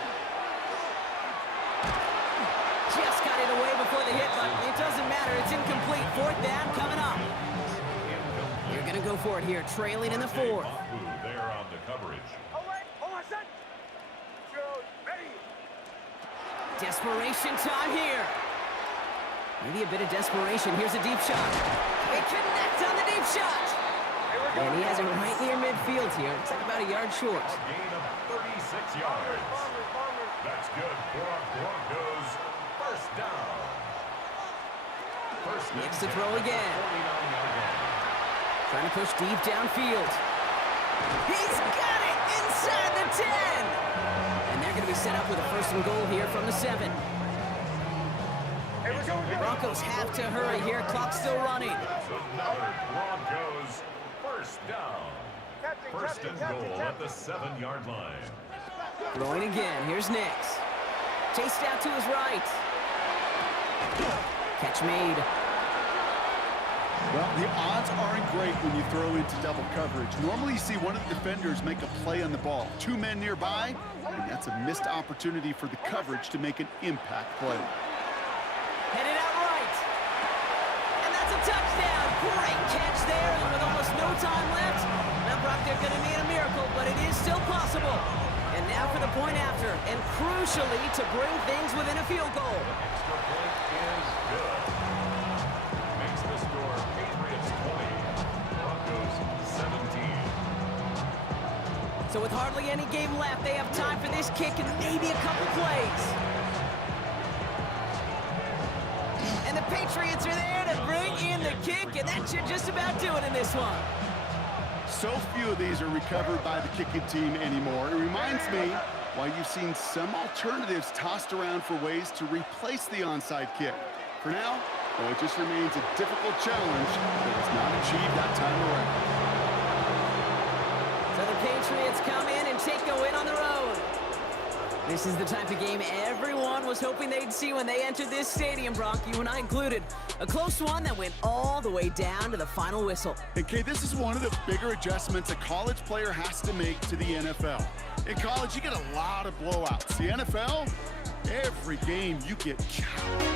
Just got it away before the hit, but it doesn't matter. It's incomplete. 4th down coming up. You're going to go for it here, trailing in the 4th. There on the coverage. Desperation time here. Maybe a bit of desperation. Here's a deep shot. They connect on the deep shot. And he has it right near midfield here. It's like about a yard short. Gain of 36 yards. That's good for our Broncos. First down. Next to throw again. Trying to push deep downfield. He's got it inside the 10. And they're going to be set up with a 1st and goal here from the 7. Broncos have to hurry here. Clock's still running. Broncos first down. 1st and goal at the 7-yard line. Throwing again. Here's Nix. Chased out to his right. Catch made. Well, the odds aren't great when you throw into double coverage. Normally you see one of the defenders make a play on the ball. 2 men nearby, and that's a missed opportunity for the coverage to make an impact play. Headed out right. And that's a touchdown. Great catch there, and with almost no time left. Now, Brock, they're going to need a miracle, but it is still possible. And now for the point after, and crucially to bring things within a field goal. Extra point is good. Makes the score Patriots 20, Broncos 17. So with hardly any game left, they have time for this kick and maybe a couple plays. And the Patriots are there to bring in the kick, and that should just about do it in this one. So few of these are recovered by the kicking team anymore. It reminds me why you've seen some alternatives tossed around for ways to replace the onside kick. For now, well, it just remains a difficult challenge that was not achieved that time around. So the Patriots come in and take a win on the road. This is the type of game everyone was hoping they'd see when they entered this stadium, Brock, you and I included. A close one that went all the way down to the final whistle. And Kay, this is one of the bigger adjustments a college player has to make to the NFL. In college, you get a lot of blowouts. The NFL, every game you get counted.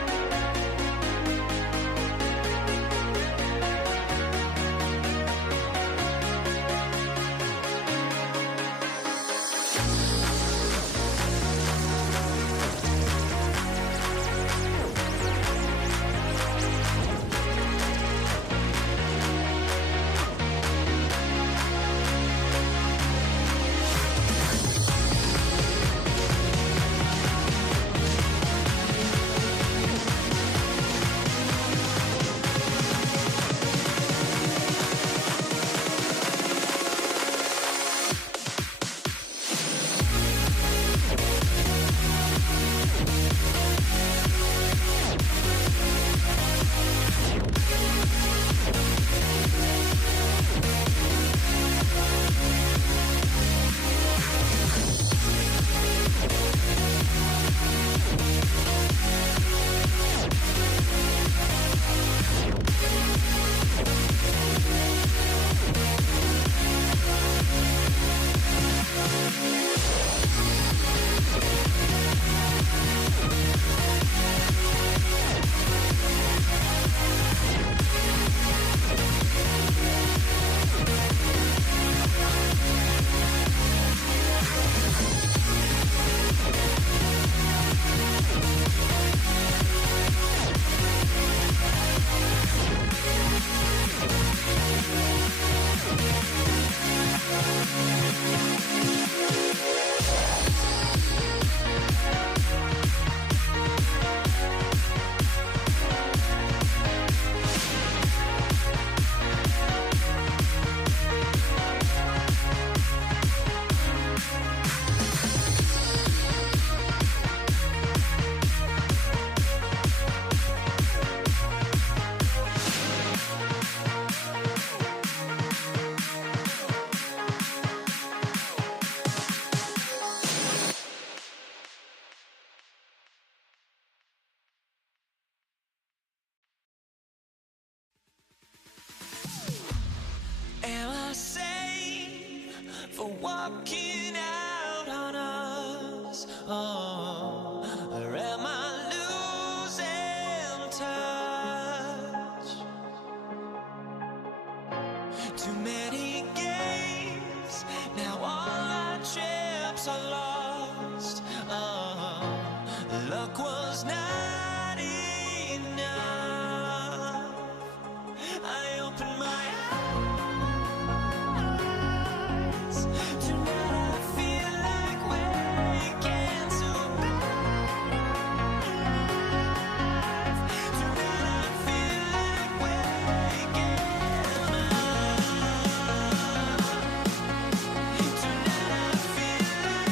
Or am I losing touch? Too many games, now all our chips are lost. Luck was not enough. I opened my eyes. Tonight I feel like waking to life. Tonight I feel like waking up. Tonight I feel like waking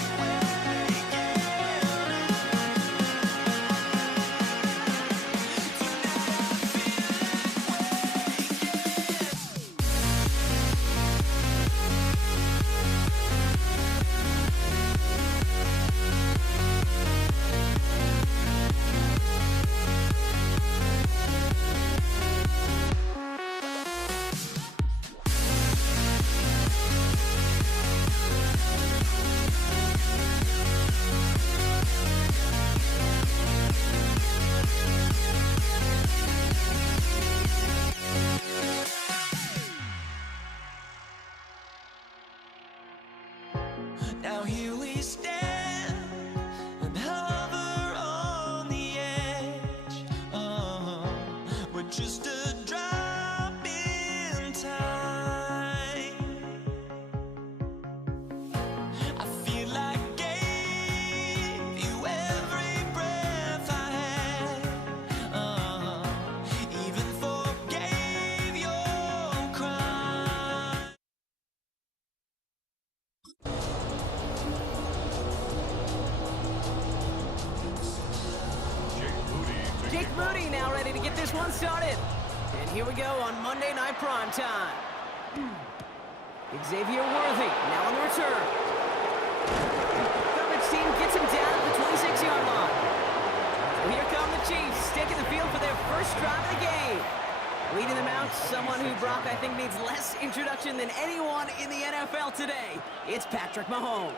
Now here we stand and hover on the edge. We're just a drop in time. I feel like I gave you every breath I had. Even forgave your crime. Jake Moody now ready to get this one started. And here we go on Monday Night Primetime. Xavier Worthy now on the return. Coverage team gets him down at the 26-yard line. So here come the Chiefs, taking the field for their first drive of the game. Leading them out, someone who Brock I think needs less introduction than anyone in the NFL today. It's Patrick Mahomes.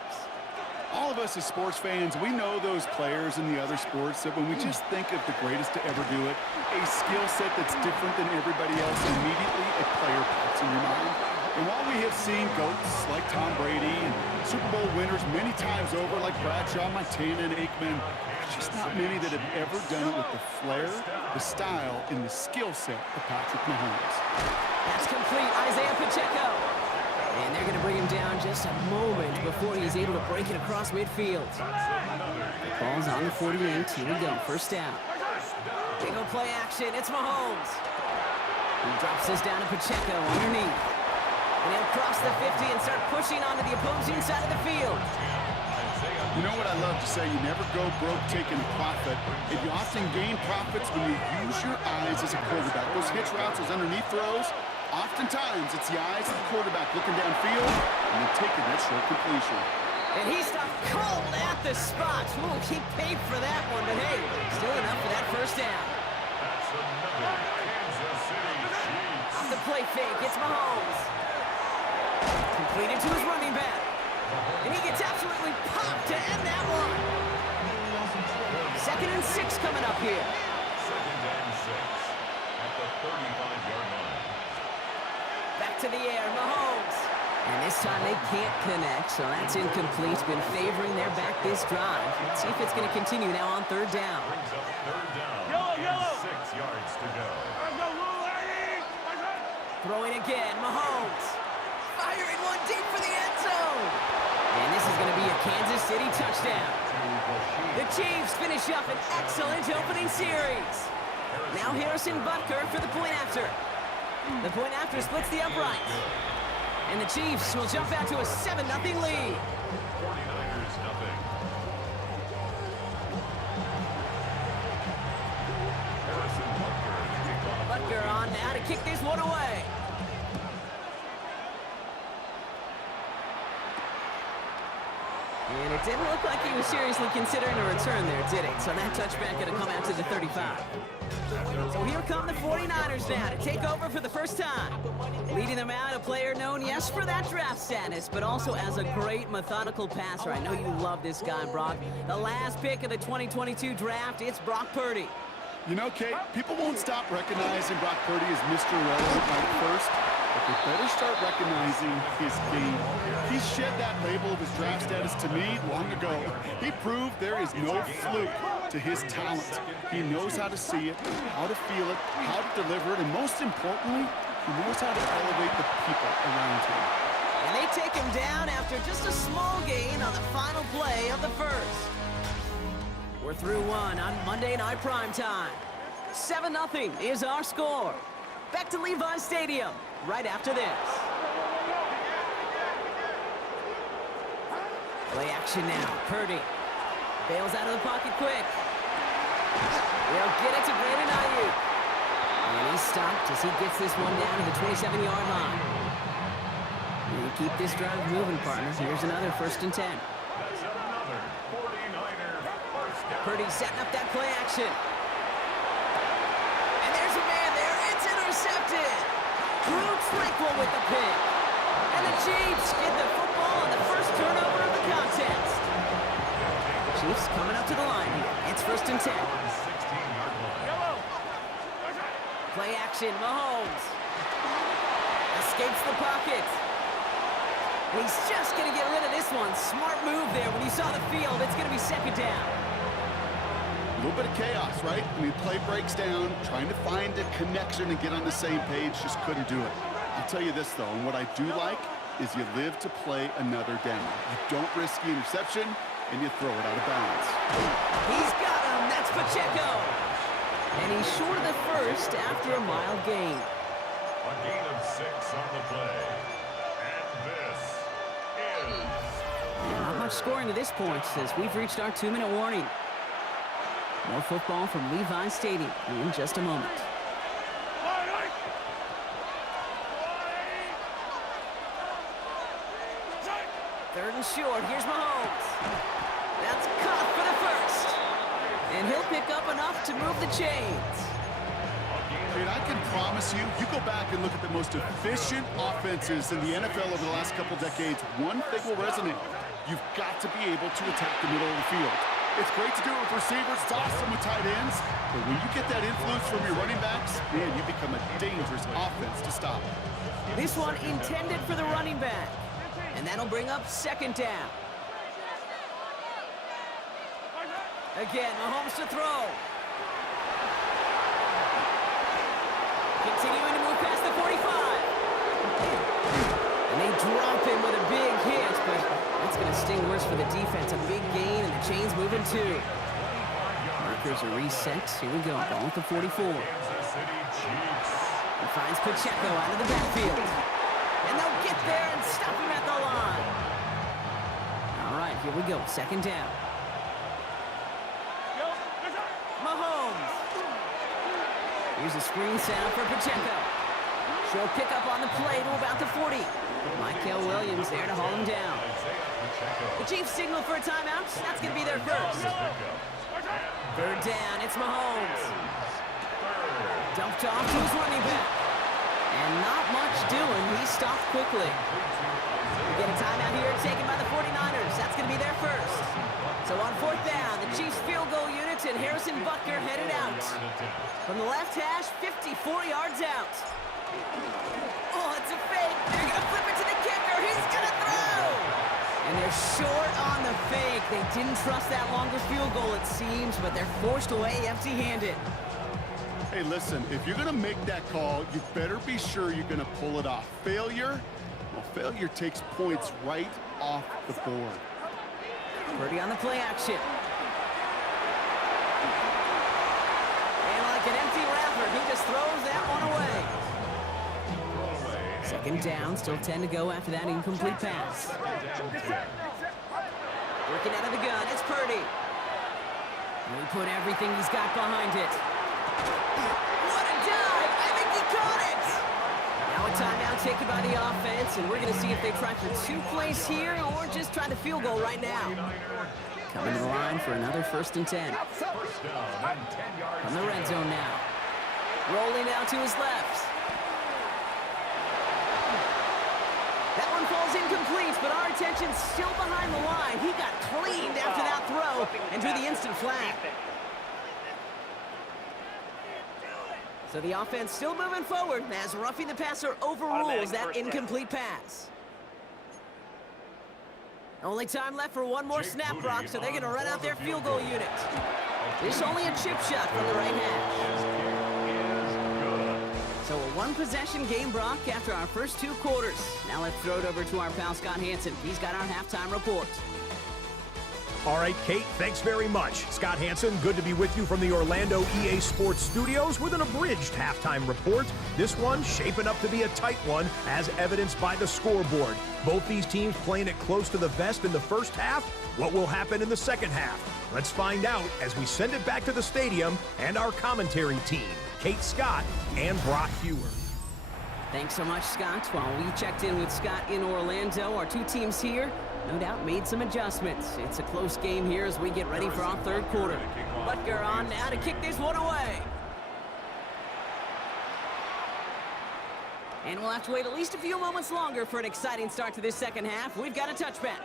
All of us as sports fans, we know those players in the other sports that when we just think of the greatest to ever do it, a skill set that's different than everybody else, immediately a player pops in your mind. And while we have seen GOATs like Tom Brady and Super Bowl winners many times over like Bradshaw, Montana, and Aikman, there's just not many that have ever done it with the flair, the style, and the skill set of Patrick Mahomes. That's complete, Isaiah Pacheco. And they're going to bring him down just a moment before he's able to break it across midfield. Ball's on the 48. Here we go. First down. Big old play action. It's Mahomes. He drops this down to Pacheco underneath. And he'll cross the 50 and start pushing onto the opposing side of the field. You know what I love to say? You never go broke taking a profit. And you often gain profits when you use your eyes as a quarterback. Those hitch routes, those underneath throws, oftentimes it's the eyes of the quarterback looking downfield and then taking that short completion. And he stopped cold at the spot. Ooh, he paid for that one, but hey, still enough for that first down. That's another Kansas City Chiefs. Off the play fake, it's Mahomes. Completed to his running back. And he gets absolutely popped to end that one. 2nd and 6 coming up here. 2nd and 6 at the 35-yard line. Back to the air, Mahomes. And this time they can't connect, so that's incomplete. Been favoring their back this drive. Let's see if it's going to continue now on 3rd down. Brings up 3rd down. Yellow. 6 yards to go. Throwing again, Mahomes. Firing one deep for the end zone. And this is going to be a Kansas City touchdown. The Chiefs finish up an excellent opening series. Now Harrison Butker for the point after. The point after splits the uprights. And the Chiefs will jump out to a 7-0 lead. 49ers nothing. Harrison Butker to kick off. Butker on now to kick this one away. And it It didn't look like he was seriously considering a return there, did it? So that touchback going to come out to the 35. So here come the 49ers now to take over for the first time. Leading them out, a player known, yes, for that draft status, but also as a great methodical passer. I know you love this guy, Brock. The last pick of the 2022 draft, it's Brock Purdy. You know, Kate, people won't stop recognizing Brock Purdy as Mr. Relevant right at first, but they better start recognizing his game. He shed that label of his draft status to me long ago. He proved there is no fluke to his talent. He knows how to see it, how to feel it, how to deliver it, and most importantly, he knows how to elevate the people around him. And they take him down after just a small gain on the final play of the first. We're through one on Monday Night Primetime. 7-0 is our score. Back to Levi Stadium right after this. Play action now. Purdy bails out of the pocket quick. They'll get it to Brandon Ayuk. And he's stopped as he gets this one down to the 27-yard line. And keep this drive moving, partner. Here's another 1st and 10. That's another 49er first down. Purdy setting up that play action. And there's a man there. It's intercepted. Drew Tranquill with the pick. And the Chiefs get the football on the first turnover of the contest. Chiefs coming up to the line here. It's 1st and 10. 16-yard line. Play action, Mahomes. Escapes the pocket. He's just going to get rid of this one. Smart move there when he saw the field. It's going to be 2nd down. A little bit of chaos, right? I mean, play breaks down, trying to find a connection and get on the same page, just couldn't do it. I'll tell you this, though, and what I do like is you live to play another down. You don't risk the interception, and you throw it out of bounds. He's got him. That's Pacheco. And he's short of the first after a mild gain. A gain of 6 on the play. And this is... Not much scoring to this point as we've reached our 2-minute warning. More football from Levi Stadium in just a moment. Third and short. Here's Mahomes. That's caught for the first. And he'll pick up enough to move the chains. And I can promise you, you go back and look at the most efficient offenses in the NFL over the last couple decades, one thing will resonate. You've got to be able to attack the middle of the field. It's great to do it with receivers. It's awesome with tight ends. But when you get that influence from your running backs, man, you become a dangerous offense to stop. This one intended for the running back. And that'll bring up 2nd down. Again, Mahomes to throw. Continuing to move past the 45. And they drop him with a big hit, but that's going to sting worse for the defense. A big gain, and the chain's moving too. Markers are reset. Here we go. Ball at the 44. Kansas City Chiefs. He finds Pacheco out of the backfield. And they'll get there and stop him at the line. All right, here we go. 2nd down. Mahomes. Here's a screen sound for Pacheco. Short pickup on the play to about the 40. Michael Williams there to haul him down. The Chiefs signal for a timeout. That's going to be their first. 3rd down. It's Mahomes. Dumped off to his running back. And not much doing. He stopped quickly. We get a timeout here taken by the 49ers. That's going to be their first. So on 4th down, the Chiefs field goal unit and Harrison Butker headed out. From the left hash, 54 yards out. Oh, it's a fake. They're going to flip it to the kicker. He's going to throw. And they're short on the fake. They didn't trust that longer field goal, it seems, but they're forced away empty-handed. Hey, listen, if you're going to make that call, you better be sure you're going to pull it off. Failure takes points right off the board. Purdy on the play action. And like an empty wrapper, he just throws that one away. 2nd down, still 10 to go after that incomplete pass. Working out of the gun, it's Purdy. And he put everything he's got behind it. What a dive! I think he caught it! Now Now a timeout taken by the offense, and we're going to see if they try for 2 plays here or just try the field goal right now. Coming to the line for another 1st and 10. First down and 10 yards. From the red zone now. Rolling out to his left. That one falls incomplete, but our attention's still behind the line. He got cleaned after that throw and drew the instant flag. So the offense still moving forward as roughing the passer overrules that incomplete pass. Only time left for one more snap, Brock, so they're going to run out their field goal unit. This only a chip shot from the right hash. So a one-possession game, Brock, after our first 2 quarters. Now let's throw it over to our pal Scott Hanson. He's got our halftime report. All right, Kate, thanks very much. Scott Hanson, good to be with you from the Orlando EA Sports Studios with an abridged halftime report. This one shaping up to be a tight one, as evidenced by the scoreboard. Both these teams playing it close to the vest in the first half. What will happen in the second half? Let's find out as we send it back to the stadium and our commentary team, Kate Scott and Brock Hewer. Thanks so much, Scott. While we checked in with Scott in Orlando, our 2 teams here no doubt made some adjustments. It's a close game here as we get ready for our 3rd quarter. Butker on now to kick this one away. And we'll have to wait at least a few moments longer for an exciting start to this second half. We've got a touchback.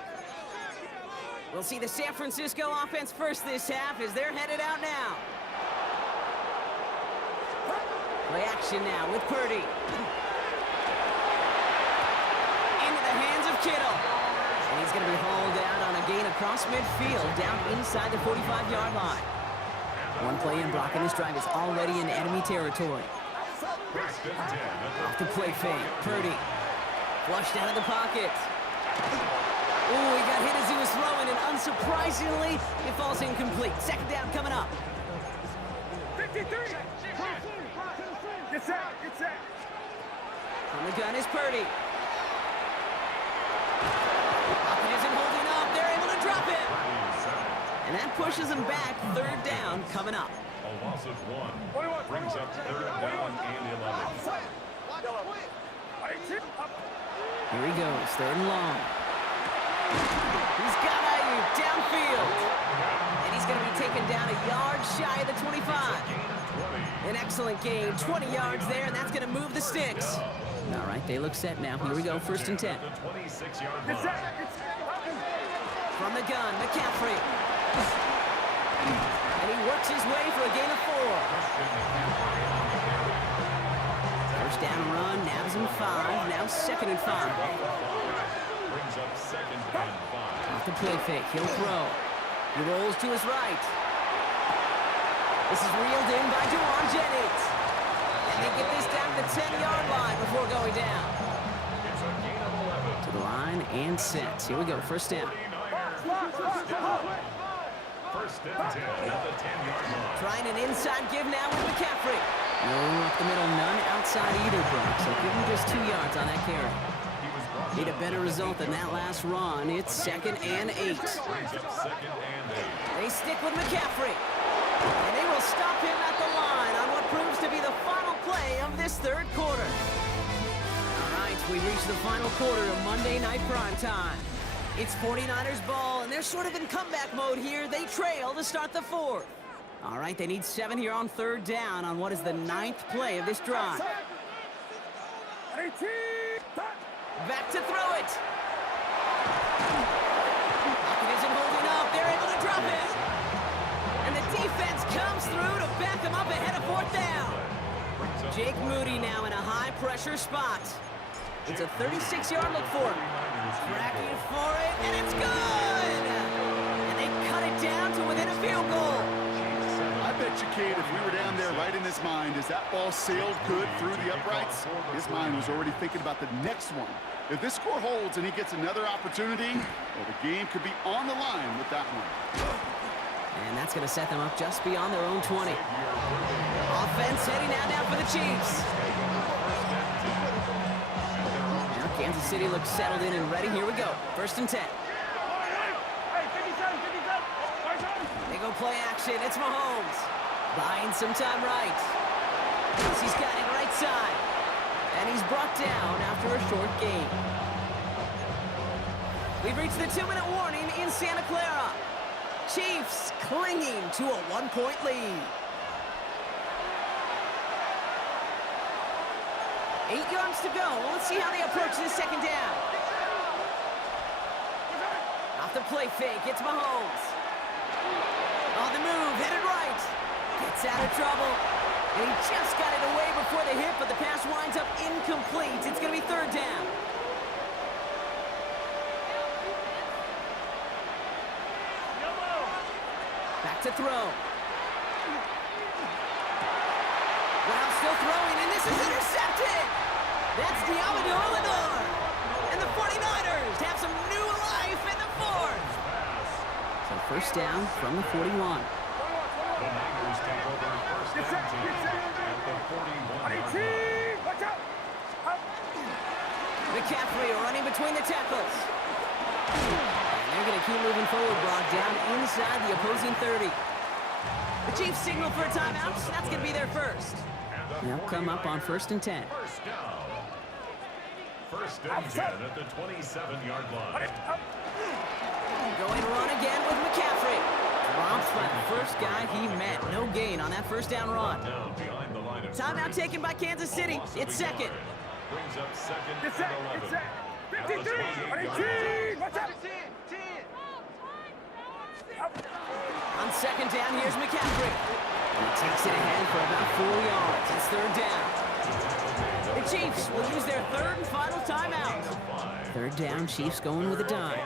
We'll see the San Francisco offense first this half as they're headed out now. Play action now with Purdy. Into the hands of Kittle. And he's going to be hauled out on a gain across midfield, down inside the 45-yard line. One play in, Brock, and this drive is already in enemy territory. Off the play fake, Purdy. Flushed out of the pocket. Ooh, he got hit as he was throwing, and unsurprisingly, it falls incomplete. Second down coming up. 53. Get set. From the gun is Purdy. Pocket isn't holding up. They're able to drop him. And that pushes him back. 3rd down coming up. A loss of 1 brings up 3rd down and 11. Here he goes, 3rd and long. He's got Ayuk downfield. And he's going to be taken down a yard shy of the 25. An excellent gain, 20 yards there, and that's going to move the sticks. All right, they look set now. Here we go, 1st and 10. From the gun, McCaffrey. And he works his way for a gain of 4. First down run, nabs him 5. Now 2nd and 5. Brings up 2nd and 5. Off the play fake, he'll throw. He rolls to his right. This is reeled in by Juwan Jennings. And they get this down the 10-yard line before going down. It's a gain of 11. To the line and set. Here we go, 1st down. First and 10 at the 10-yard line. Trying an inside give now with McCaffrey. No up the middle, none outside either, Brock. So give him just 2 yards on that carry. Need a better result than that last run. It's 2nd and 8. Brings up 2nd and 8. They stick with McCaffrey. And they will stop him at the line on what proves to be the final play of this 3rd quarter. All right, we reached the final quarter of Monday Night Primetime. It's 49ers ball, and they're sort of in comeback mode here. They trail to start the 4th. All right, they need 7 here on 3rd down on what is the 9th play of this drive. Back to throw it. Pocket isn't holding up. They're able to drop it. And the defense comes through to back them up ahead of 4th down. Jake Moody now in a high-pressure spot. It's a 36-yard look for him. Tracking for it, and it's good! And they cut it down to within a field goal. I bet you, Kate, if we were down there right in his mind, as that ball sailed good through the uprights, his mind was already thinking about the next one. If this score holds and he gets another opportunity, well, the game could be on the line with that one. And that's going to set them up just beyond their own 20. Offense heading out now for the Chiefs. Now Kansas City looks settled in and ready. Here we go. 1st and 10. They go play action. It's Mahomes. Buying some time right. He's got it right side. And he's brought down after a short gain. We've reached the 2-minute warning in Santa Clara. Chiefs clinging to a 1-point lead. 8 yards to go. Let's see how they approach this second down. Off the play fake, it's Mahomes. On the move, headed right. Gets out of trouble. And he just got it away before the hit, but the pass winds up incomplete. It's going to be third down. Back to throw. Brown still throwing, and this is intercepted. That's Deommodore. And the 49ers have some new life in the fourth. So first down from the 41. The Niners take over first down team at the 41-yard line. Watch out! McCaffrey running between the tackles. And they're going to keep moving forward, Brock, down inside the opposing 30. The Chiefs signal for a timeout. That's going to be their first. They'll come up on 1st and 10. First down. First and 10 at the 27-yard line. Going run again with McCaffrey. Drops by the first guy he met. No gain on that first down run. Down behind the line of Timeout taken by Kansas City. It's second. Brings up second Get and set, 11. get set. At the 53, 28-yard 23, watch out! On second down, here's McCaffrey. He takes it ahead for about 4 yards. It's third down. The Chiefs will use their third and final timeout. Third down, Chiefs going with a dime.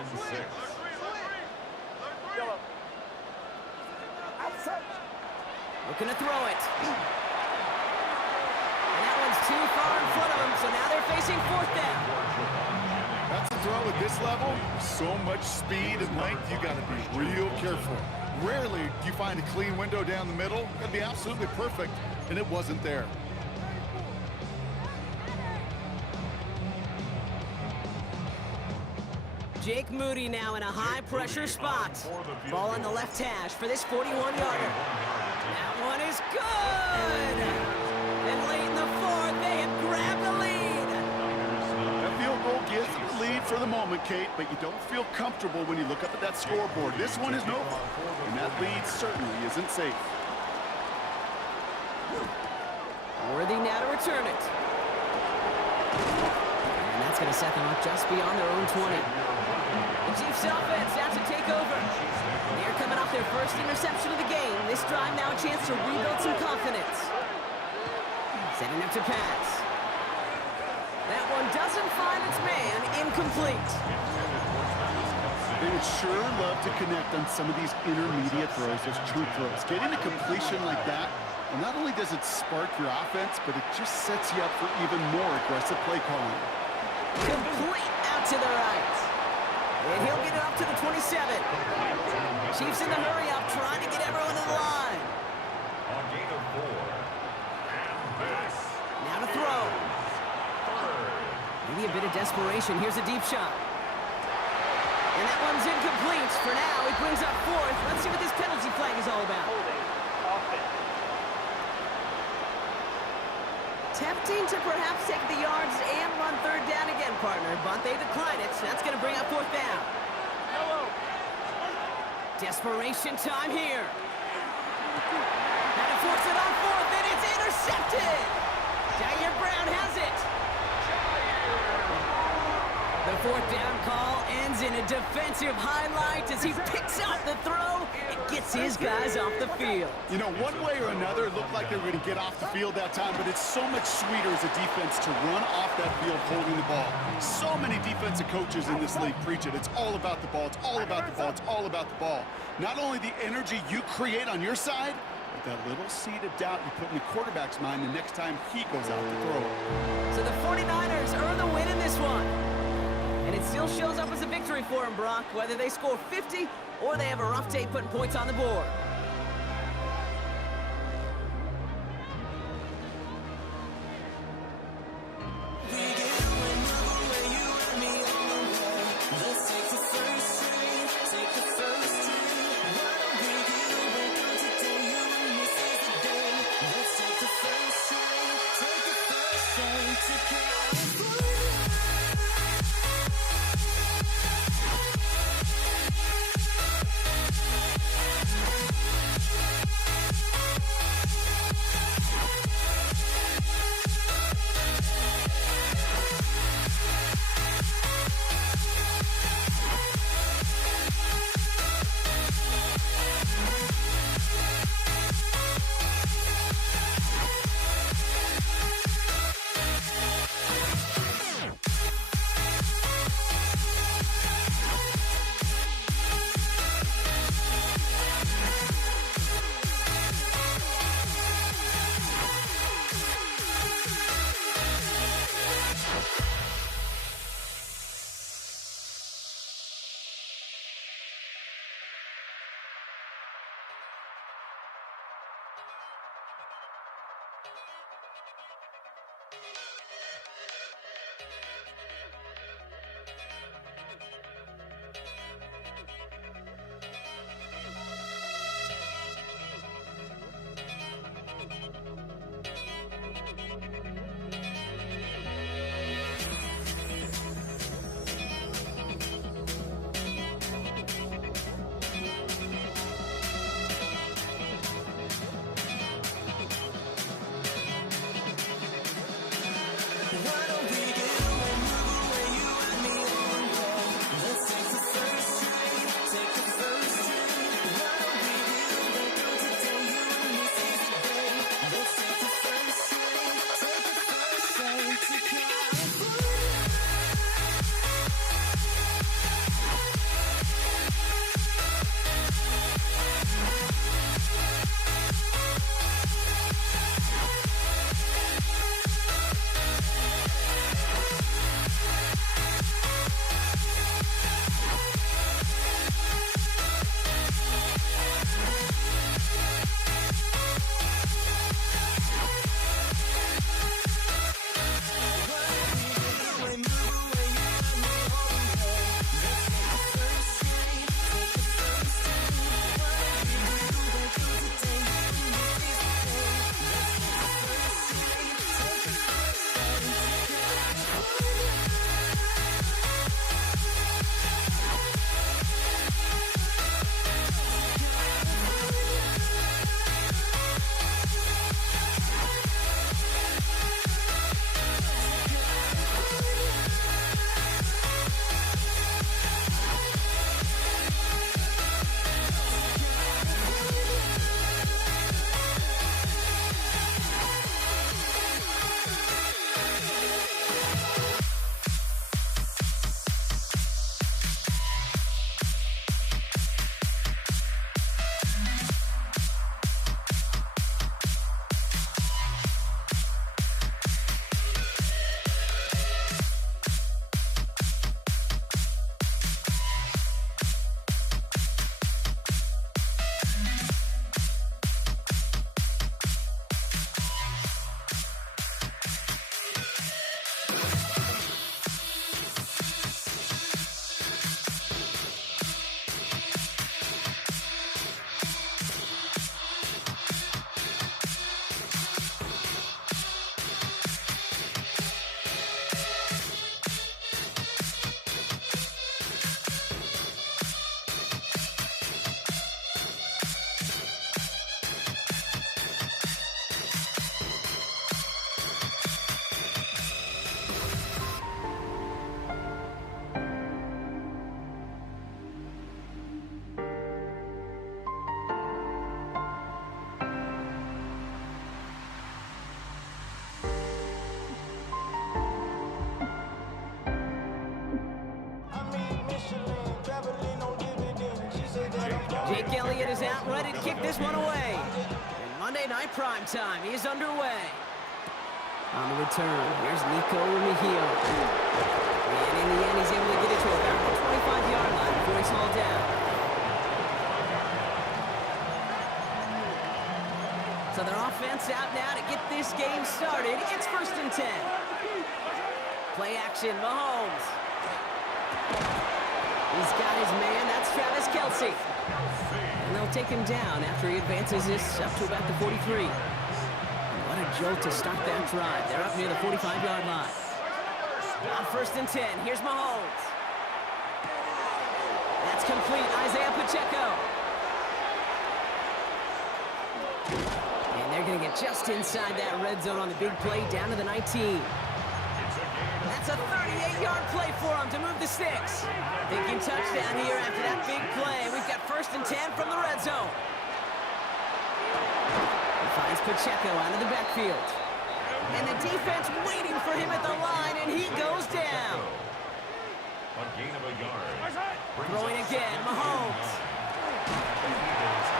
Looking to throw it. And that one's too far in front of him, so now they're facing fourth down. That's a throw at this level. So much speed and length, you got to be real careful. Rarely do you find a clean window down the middle. That'd be absolutely perfect, and it wasn't there. Jake Moody now in a high-pressure spot. Ball on the left hash for this 41-yarder. That one is good! And late in the fourth, they have grabbed the lead. That field goal gives them the lead for the moment, Kate, but you don't feel comfortable when you look up at that scoreboard. This one is over, and that lead certainly isn't safe. Worthy now to return it. And that's going to set them up just beyond their own 20. The Chiefs offense out to take over. They're coming off their first interception of the game. This drive now a chance to rebuild some confidence. Setting up to pass. That one doesn't find its man. Incomplete. They would sure love to connect on some of these intermediate throws, those true throws. Getting a completion like that, well, not only does it spark your offense, but it just sets you up for even more aggressive play calling. Complete out to the right. And he'll get it up to the 27. Chiefs in the hurry-up, trying to get everyone in the line. On gain of 4. And this. Now to throw. Maybe a bit of desperation. Here's a deep shot. And that one's incomplete. For now, he brings up fourth. Let's see what this penalty flag is all about. Tempting to perhaps take the yards and run third down again, partner, but they decline it. That's going to bring up fourth down. Desperation time here. And to force it on fourth, and it's intercepted. Jair Brown has it. The fourth down call ends in a defensive highlight as he picks out the throw and gets his guys off the field. You know, one way or another, it looked like they were going to get off the field that time, but it's so much sweeter as a defense to run off that field holding the ball. So many defensive coaches in this league preach it. It's all about the ball. It's all about the ball. It's all about the ball. Not only the energy you create on your side, but that little seed of doubt you put in the quarterback's mind the next time he goes out to throw. So the 49ers earn the win in this one. And it still shows up as a victory for them, Brock, whether they score 50 or they have a rough day putting points on the board. Take the first step to Jake Elliott is out, ready to kick this one away. And Monday Night Prime Time is underway. On the return, here's Nico Mejia. And in the end, he's able to get it to about the 25-yard line before he's hauled down. So their offense out now to get this game started. It's 1st and 10. Play action, Mahomes. He's got his man, that's Travis Kelce. And they'll take him down after he advances this up to about the 43. What a jolt to start that drive. They're up near the 45-yard line. On 1st and 10, here's Mahomes. That's complete, Isaiah Pacheco. And they're going to get just inside that red zone on the big play down to the 19. That's a 38-yard play for him to move the sticks. Thinking touchdown here after that big play. We've got 1st and 10 from the red zone. He finds Pacheco out of the backfield. And the defense waiting for him at the line, and he goes down. A gain of a yard. Throwing again, Mahomes.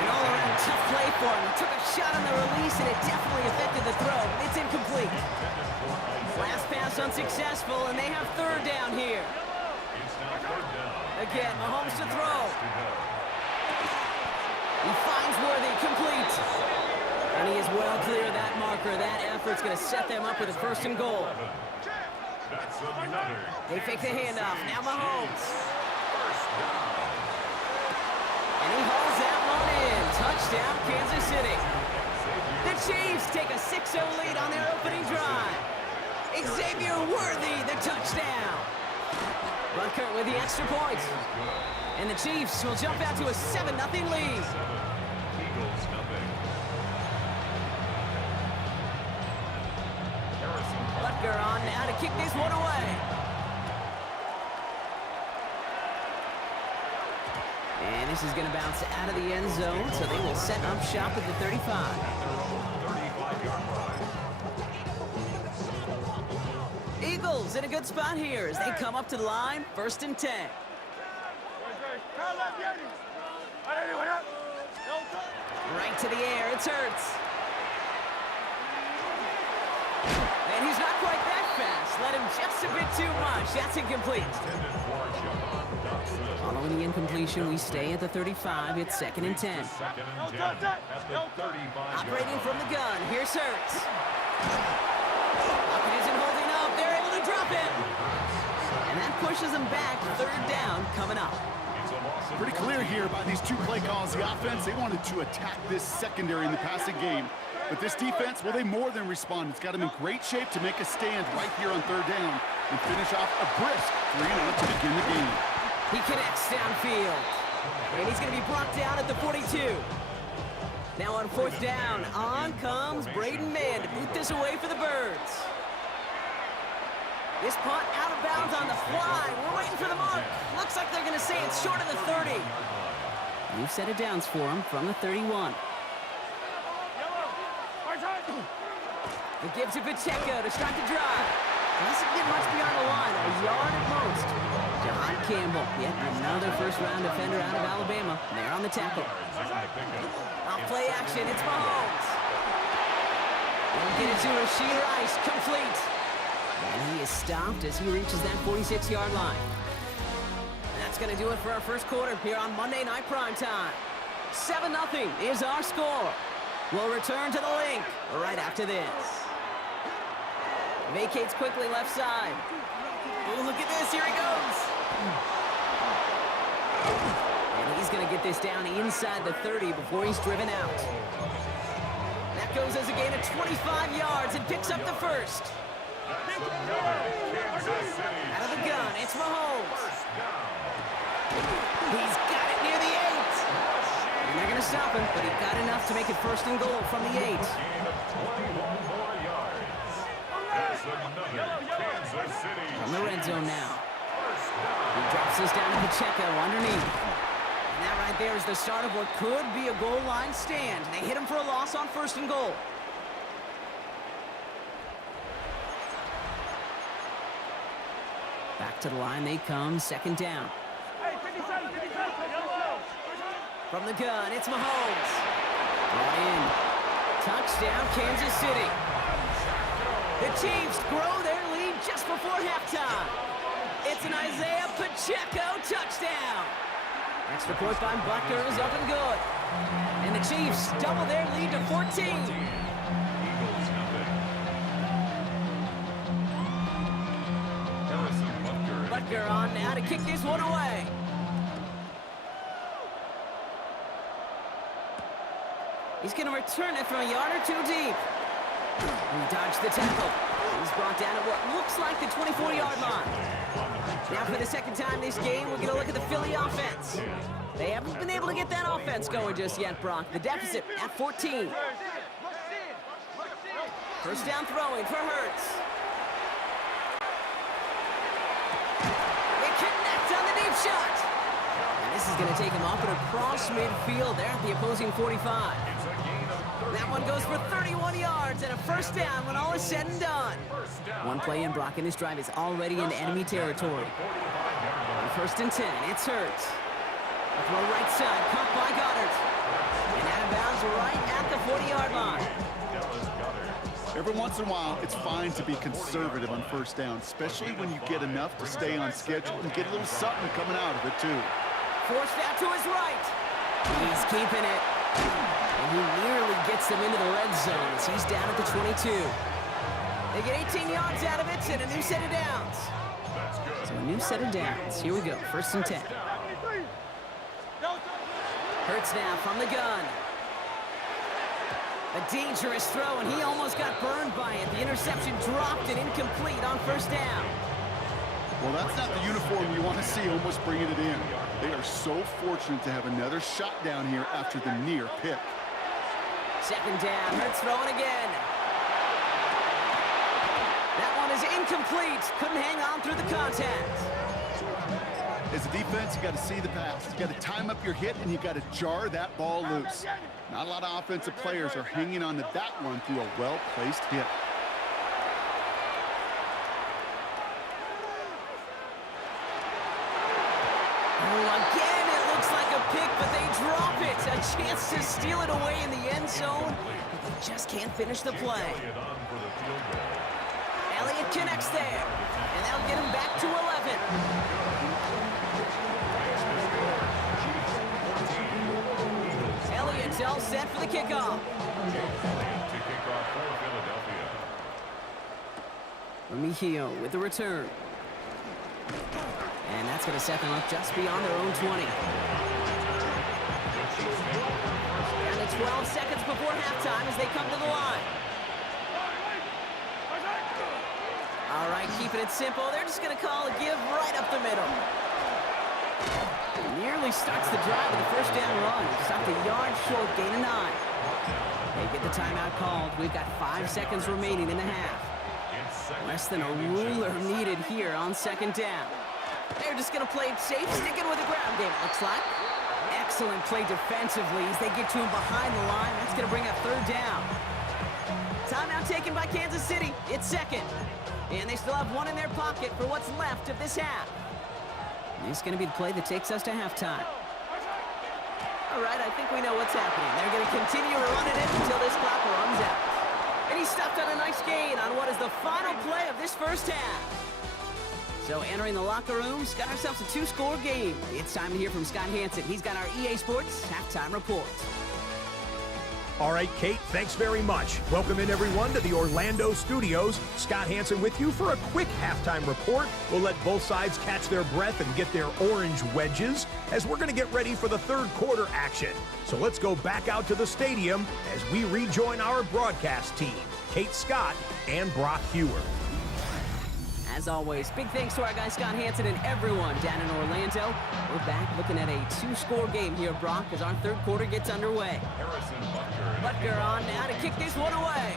An all-around tough play for him. He took a shot on the release, and it definitely affected the throw. It's incomplete. Last pass unsuccessful, and they have 3rd down here. It's now 3rd down. Again, Mahomes to throw. He finds Worthy, complete. And he is well clear of that marker. That effort's going to set them up with a first and goal. That's another. They fake the handoff. Now Mahomes. First down. And he hauls that one in. Touchdown, Kansas City. The Chiefs take a 6-0 lead on their opening drive. Xavier Worthy, the touchdown. Butker with the extra point. And the Chiefs will jump out to a 7-0 lead. Eagles nothing. Harrison Butker on now to kick this one away. And this is going to bounce out of the end zone, so they will set up shop at the 35. 35-yard line. Eagles in a good spot here as they come up to the line, 1st and 10. Right to the air, it's Hurts. And he's not quite that fast. Let him just a bit too much. That's incomplete. Intended for Jahan Dotson. Following the incompletion, we stay at the 35. It's 2nd and 10. Second and 10 at the 35. Operating from the gun, here's Hurts. Lockett isn't holding up. They're able to drop him. And that pushes them back. 3rd down coming up. It's a loss of Pretty clear here by these two play calls. The offense, they wanted to attack this secondary in the passing game. But this defense, well, they more than respond. It's got them in great shape to make a stand right here on 3rd down and finish off a brisk 3-0 to begin the game. He connects downfield. And he's going to be brought down at the 42. Now on 4th down, on comes Braden Mann to boot this away for the Birds. This punt out of bounds on the fly. We're waiting for the mark. Looks like they're going to say it's short of the 30. New set of downs for him from the 31. It gives to Pacheco to start the drive. Doesn't get much beyond the line, a yard at most. John Campbell, yet another first-round defender out of Alabama. They're on the tackle. Off play action, it's Mahomes. They'll get it to Rashid Rice, complete. And he is stopped as he reaches that 46-yard line. And that's going to do it for our first quarter here on Monday Night Primetime. 7-0 is our score. We'll return to the link right after this. Vacates quickly left side. Oh, look at this. Here he goes. And he's going to get this down inside the 30 before he's driven out. That goes as a gain of 25 yards and picks up the first. Out of the gun, it's Mahomes. He's got it near the 8. And they're going to stop him, but he got enough to make it 1st and goal from the 8. From the red zone now. He drops this down to Pacheco underneath. And that right there is the start of what could be a goal line stand. They hit him for a loss on 1st and goal. Back to the line they come, 2nd down. From the gun, it's Mahomes. Brought in. Touchdown, Kansas City. The Chiefs grow their lead just before halftime. It's an Isaiah Pacheco touchdown. Extra point by Butker is up and good. And the Chiefs double their lead to 14. Butker on now to kick this one away. He's going to return it from a yard or 2 deep. He dodged the tackle. He's brought down at what looks like the 24-yard line. Now for the 2nd time this game, we're going to look at the Philly offense. They haven't been able to get that offense going just yet, Brock. The deficit at 14. 1st down throwing for Hurts. They connect on the deep shot. And this is going to take him up and across midfield there at the opposing 45. That one goes for 31 yards and a 1st down when all is said and done. One play in, Brock, and this drive is already in enemy territory. On 1st and 10, it's Hurts. A throw right side, caught by Goddard. And out of bounds right at the 40-yard line. Every once in a while, it's fine to be conservative on 1st down, especially when you get enough to stay on schedule and get a little something coming out of it, too. Forced out to his right. He's keeping it. And he nearly gets them into the red zone as he's down at the 22. They get 18 yards out of it and a new set of downs. So a new set of downs. Here we go, 1st and 10. Hurts now from the gun. A dangerous throw, and he almost got burned by it. The interception dropped and incomplete on 1st down. Well, that's not the uniform you want to see almost bringing it in. They are so fortunate to have another shot down here after the near pick. 2nd down, Hurts throwing again. That one is incomplete. Couldn't hang on through the contact. As a defense, you got to see the pass. You got to time up your hit, and you got to jar that ball loose. Not a lot of offensive players are hanging on to that one through a well-placed hit. Again, it looks like a pick, but they drop it. A chance to steal it away in the end zone, but they just can't finish the play. Elliott connects there, and that'll get him back to 11. Elliott's all set for the kickoff. Remigio with the return. And that's going to set them up just beyond their own 20. Down to 12 seconds before halftime as they come to the line. All right, keeping it simple. They're just going to call a give right up the middle. Nearly starts the drive with the 1st down run. Stopped a yard short, gain of 9. They get the timeout called. We've got 5 seconds remaining in the half. Less than a ruler needed here on 2nd down. They're just going to play it safe, sticking with the ground game, it looks like. Excellent play defensively as they get to him behind the line. That's going to bring up 3rd down. Timeout taken by Kansas City. It's 2nd. And they still have one in their pocket for what's left of this half. And this is going to be the play that takes us to halftime. All right, I think we know what's happening. They're going to continue running it until this clock runs out. And he stopped on a nice gain on what is the final play of this 1st half. So entering the locker rooms, got ourselves a 2-score game. It's time to hear from Scott Hanson. He's got our EA Sports halftime report. All right, Kate, thanks very much. Welcome in, everyone, to the Orlando studios. Scott Hanson with you for a quick halftime report. We'll let both sides catch their breath and get their orange wedges as we're going to get ready for the 3rd quarter action. So let's go back out to the stadium as we rejoin our broadcast team, Kate Scott and Brock Hewer. As always, big thanks to our guy Scott Hanson and everyone down in Orlando. We're back looking at a 2-score game here, Brock, as our 3rd quarter gets underway. Butker on now to kick this one away.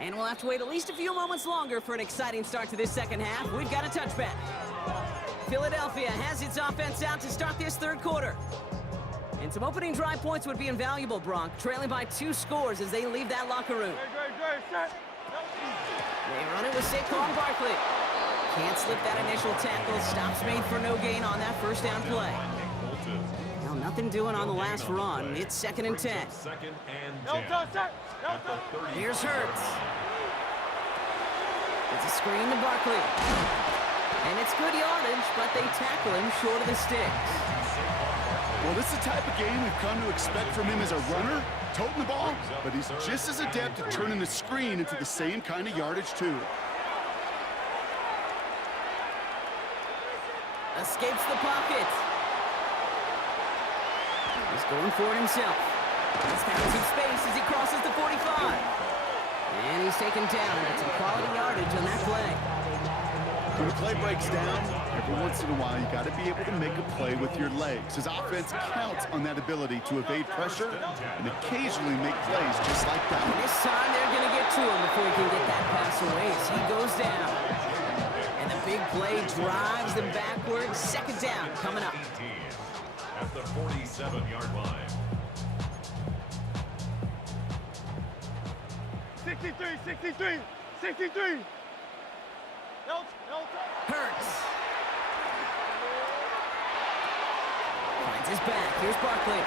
And we'll have to wait at least a few moments longer for an exciting start to this 2nd half. We've got a touchback. Philadelphia has its offense out to start this 3rd quarter. And some opening drive points would be invaluable, Brock, trailing by 2 scores as they leave that locker room. They run it with Saquon Barkley. Can't slip that initial tackle. Stops made for no gain on that 1st down play. Well, nothing doing on the last run. It's 2nd and 10. Here's Hurts. It's a screen to Barkley. And it's good yardage, but they tackle him short of the sticks. Well, this is the type of game we've come to expect from him as a runner, toting the ball, but he's just as adept at turning the screen into the same kind of yardage, too. Escapes the pocket. He's going for it himself. He's found some space as he crosses the 45. And he's taken down. That's some quality yardage on that play. When a play breaks down, every once in a while, you got to be able to make a play with your legs. His offense counts on that ability to evade pressure and occasionally make plays just like that. And this time, they're going to get to him before he can get that pass away as he goes down. And the big play drives them backwards. 2nd down coming up. At the 47-yard line. 63. Hurts. Finds his back. Here's Barkley.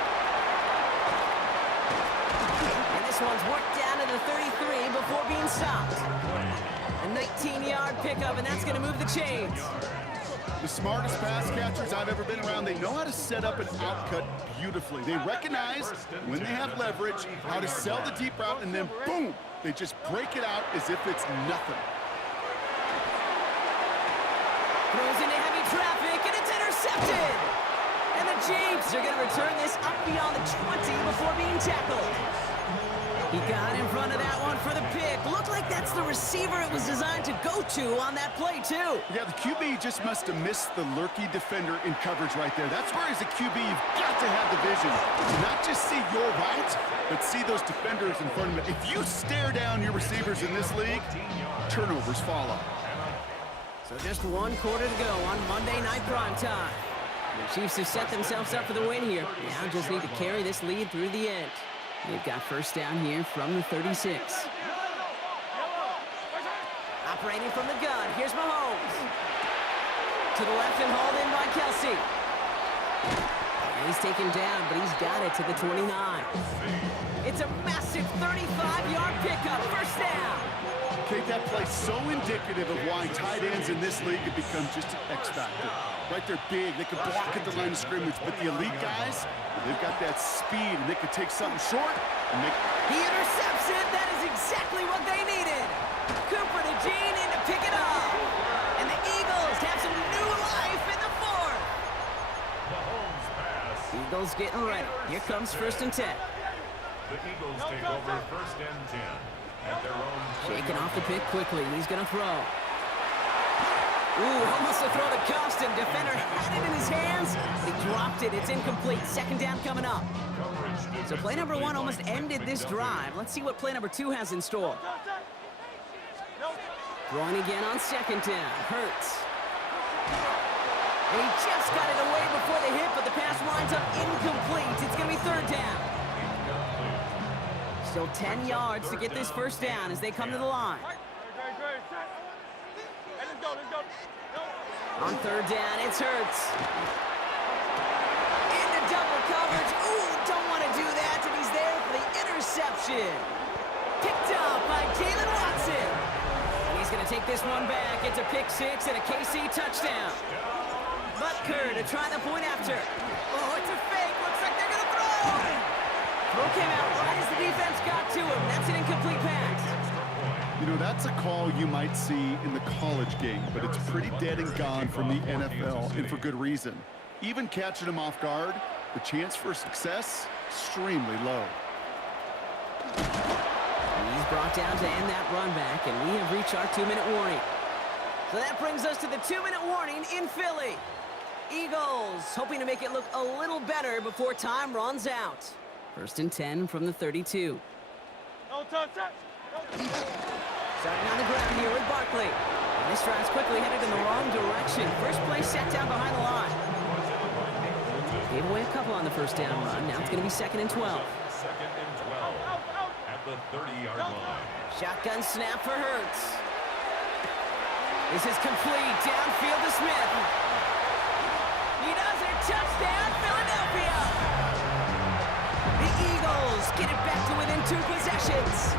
And this one's worked down to the 33 before being stopped. A 19-yard pickup, and that's going to move the chains. The smartest pass catchers I've ever been around, they know how to set up an outcut beautifully. They recognize when they have leverage, how to sell the deep route, and then boom, they just break it out as if it's nothing. Throws into heavy traffic, and it's intercepted! And the Chiefs are going to return this up beyond the 20 before being tackled. He got in front of that one for the pick. Looked like that's the receiver it was designed to go to on that play, too. Yeah, the QB just must have missed the lurky defender in coverage right there. That's where, as a QB, you've got to have the vision to not just see your route, but see those defenders in front of you. If you stare down your receivers in this league, turnovers follow. So just 1 quarter to go on Monday Night Prime Time. The Chiefs have set themselves up for the win here. Now just need to carry this lead through the end. They've got first down here from the 36. Operating from the gun, here's Mahomes. To the left and hauled in by Kelsey. And he's taken down, but he's got it to the 29. It's a massive 35-yard pickup, first down. Kate, that play so indicative of why tight ends in this league have become just an X factor. Right, they're big, they can block at the line of scrimmage, but the elite guys, they've got that speed, and they can take something short and make... He intercepts it. That is exactly what they needed. Cooper to Jean in to pick it up. And the Eagles have some new life in the fourth. Mahomes pass. Eagles getting ready. Here comes first and 10. The Eagles take over first and 10 at their own 20. Shaking off the pick quickly. He's going to throw. Ooh, almost a throw to cost him. Defender had it in his hands. He dropped it. It's incomplete. Second down coming up. So play number 1 almost ended this drive. Let's see what play number 2 has in store. Throwing again on second down. Hurts. And he just got it away before the hit, but the pass winds up incomplete. It's going to be third down. Still 10 yards to get this first down as they come to the line. On third down, it's Hurts. Into double coverage. Ooh, don't want to do that, and he's there for the interception. Picked up by Jalen Watson. And he's going to take this one back. It's a pick 6 and a KC touchdown. Butker to try the point after. Oh, it's a fake. Looks like they're going to throw. Throw came out right as the defense got to him. That's an incomplete pass. You know, that's a call you might see in the college game, but it's pretty dead and gone from the NFL, and for good reason. Even catching them off guard, the chance for success, extremely low. He's brought down to end that run back, and we have reached our 2-minute warning. So that brings us to the 2-minute warning in Philly. Eagles hoping to make it look a little better before time runs out. First and 10 from the 32. Starting on the ground here with Barkley. And this drive's quickly headed in the wrong direction. First play set down behind the line. Gave away a couple on the first down run. Now it's going to be 2nd and 12. Second and 12 at the 30-yard line. Shotgun snap for Hurts. This is complete. Downfield to Smith. He does it. Touchdown, Philadelphia. The Eagles get it back to within 2 possessions.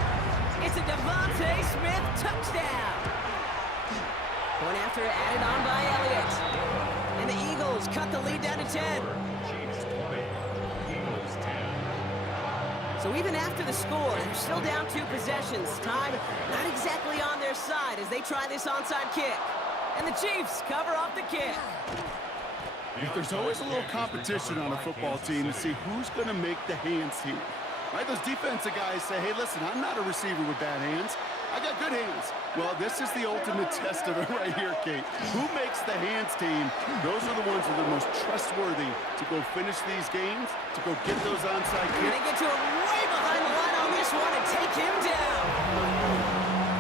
It's a Devontae Smith touchdown. Point after added on by Elliott. And the Eagles cut the lead down to 10. Chiefs 20, Eagles 10. So even after the score, they're still down 2 possessions. Time not exactly on their side as they try this onside kick. And the Chiefs cover off the kick. There's always a little competition on a football team to see who's going to make the hands team. Right, those defensive guys say, hey, listen, I'm not a receiver with bad hands. I got good hands. Well, this is the ultimate test of it right here, Kate. Who makes the hands team? Those are the ones that are the most trustworthy to go finish these games, to go get those onside And kicks. they get to him way behind the line on this one and take him down.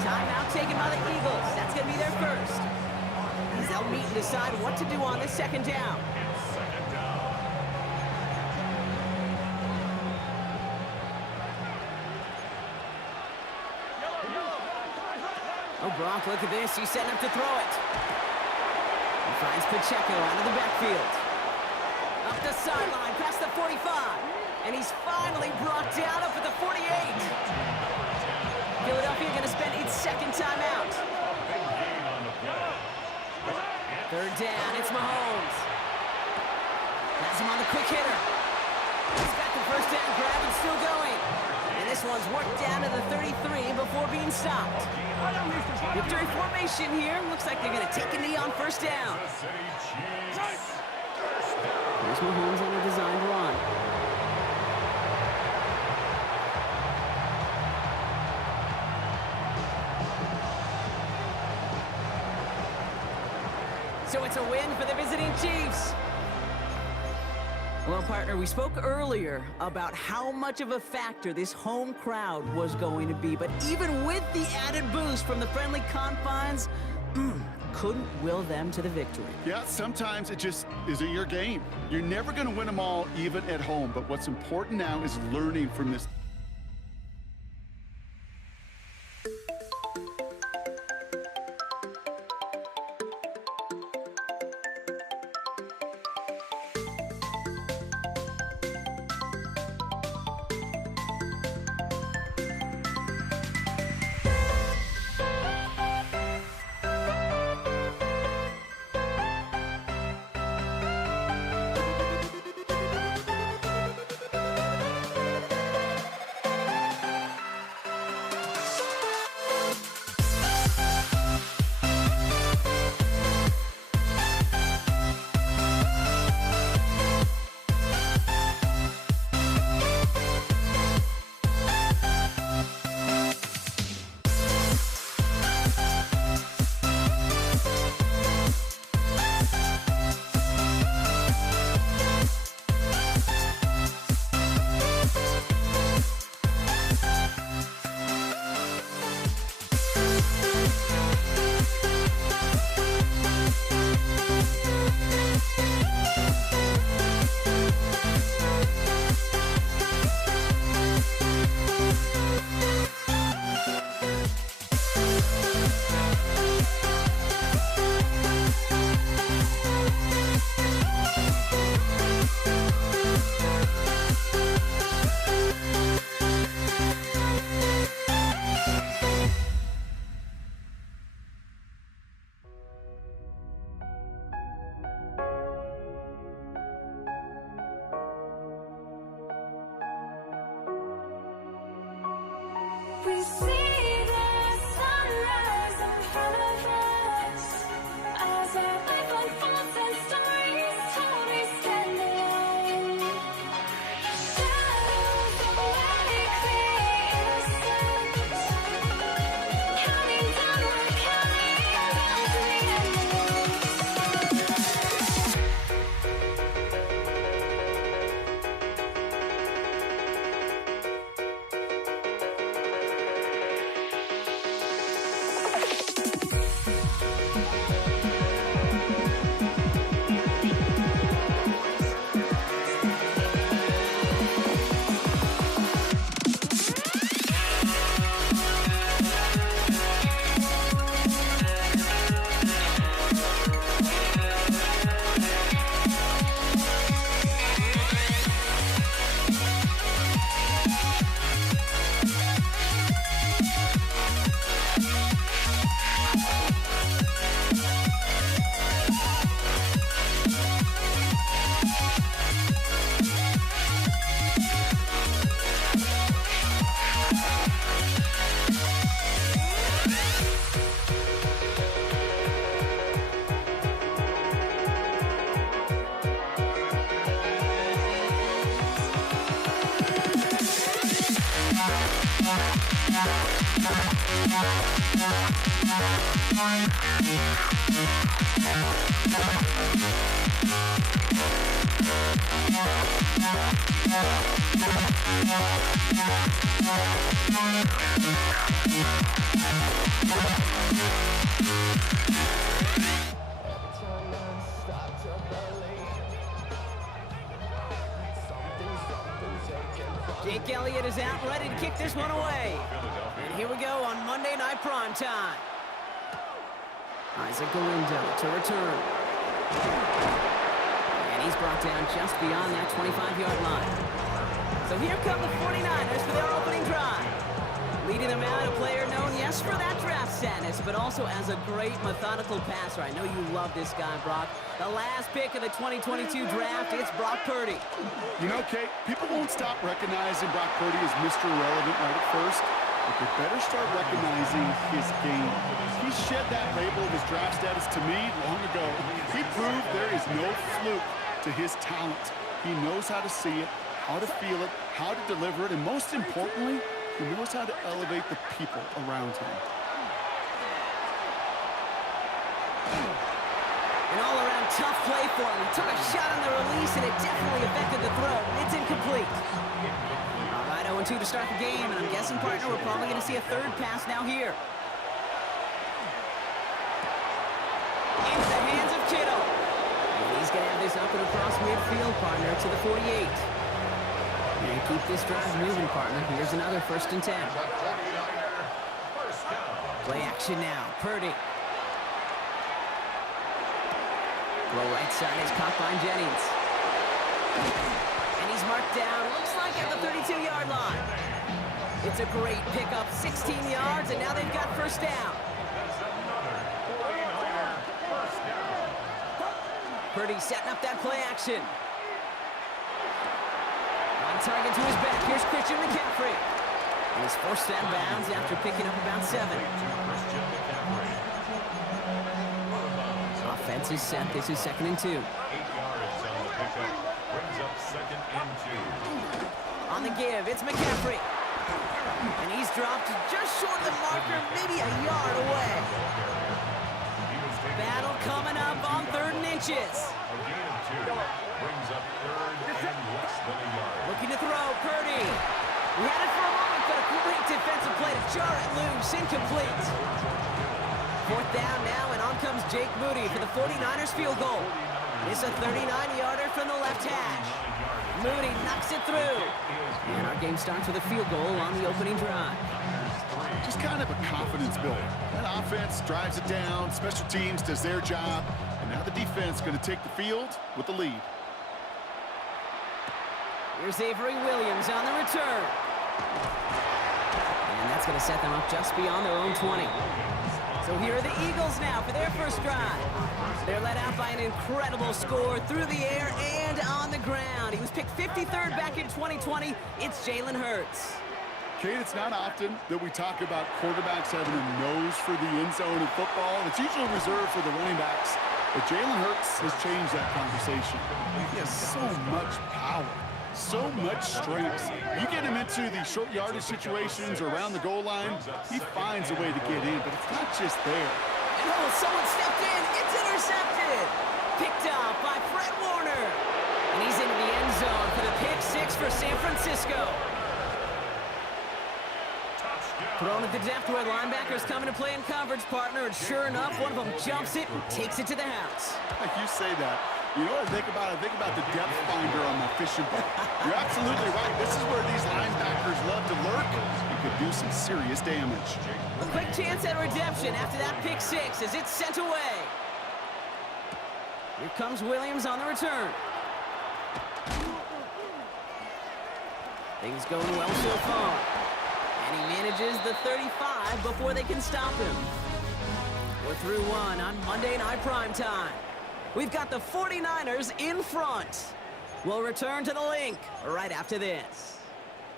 Timeout taken by the Eagles. That's going to be their first. As they'll meet and decide what to do on this second down. Oh, Gronk, look at this. He's setting up to throw it. He finds Pacheco out of the backfield. Up the sideline, past the 45. And he's finally brought down up at the 48. Philadelphia going to spend its second timeout. Third down, it's Mahomes. Has him on the quick hitter. He's got the first down grab and still going. And this one's worked down to the 33 before being stopped. Victory formation here. Looks like they're going to take a knee on first down. Here's Mahomes on a designed run. So it's a win for the visiting Chiefs. Well, partner, we spoke earlier about how much of a factor this home crowd was going to be. But even with the added boost from the friendly confines, couldn't will them to the victory. Yeah, sometimes it just isn't your game. You're never going to win them all, even at home. But what's important now is learning from this. We see the sunrise in front of us as our life unfolds and stories told. We stand alone. Shadows away, innocent. Counting down, we're counting down to the Jake Elliott is out, ready to kick this one away. And here we go on Monday Night Primetime. Isaac Galindo to return. And he's brought down just beyond that 25-yard line. So here come the 49ers for their opening drive. Leading them out, a player known, yes, for that draft status, but also as a great methodical passer. I know you love this guy, Brock. The last pick of the 2022 draft, it's Brock Purdy. You know, Kate, people won't stop recognizing Brock Purdy as Mr. Irrelevant right at first, but they better start recognizing his game. He shed that label of his draft status to me long ago. He proved there is no fluke to his talent. He knows how to see it, how to feel it, how to deliver it, and most importantly, he knows how to elevate the people around him. An all-around tough play for him. He took a shot on the release, and it definitely affected the throw. It's incomplete. All right, 0-2 to start the game, and I'm guessing, partner, we're probably going to see a third pass now here. Into the hands of Kittle. And he's going to have this up and across midfield, partner, to the 48. And keep this drive moving, partner. Here's another 1st and 10. Play action now. Purdy. Low right side is caught by Jennings. And he's marked down, looks like at the 32-yard line. It's a great pickup, 16 yards, and now they've got 1st down. Purdy setting up that play action. On target to his back, here's Christian McCaffrey. And he's forced out of bounds after picking up about 7. Offense is set. This is 2nd and 2. 8 yards on the pickup. Brings up 2nd and 2. On the give, it's McCaffrey. And he's dropped just short of the marker, maybe a yard away. Battle coming up on 3rd and inches. A gain of 2. Brings up 3rd and less than a yard. Looking to throw, Purdy. He had it for a moment, but a great defensive play to jar it loose. Incomplete. 4th down now, and on comes Jake Moody for the 49ers field goal. It's a 39-yarder from the left hash. Moody knocks it through. And our game starts with a field goal on the opening drive. Just kind of a confidence builder. That offense drives it down, special teams does their job, and now the defense going to take the field with the lead. Here's Avery Williams on the return. And that's going to set them up just beyond their own 20. So here are the Eagles now for their 1st drive. They're led out by an incredible score through the air and on the ground. He was picked 53rd back in 2020. It's Jalen Hurts. Kate, it's not often that we talk about quarterbacks having a nose for the end zone in football. It's usually reserved for the running backs. But Jalen Hurts has changed that conversation. He has so much power, so much strength. You get him into the short yardage situations or around the goal line, he finds a way to get in, but it's not just there. And oh, someone stepped in. It's intercepted. Picked up by Fred Warner. And he's into the end zone for the pick 6 for San Francisco. Thrown at the depth where linebackers coming to play in coverage, partner, and sure enough, one of them jumps it and takes it to the house. Like you say that. You know what I think about? I think about the depth finder on my fishing boat. You're absolutely right. This is where these linebackers love to lurk and could do some serious damage. A quick chance at redemption after that pick 6 as it's sent away. Here comes Williams on the return. Things going well so far. And he manages the 35 before they can stop him. We're through 1 on Monday Night Primetime. We've got the 49ers in front. We'll return to the link right after this.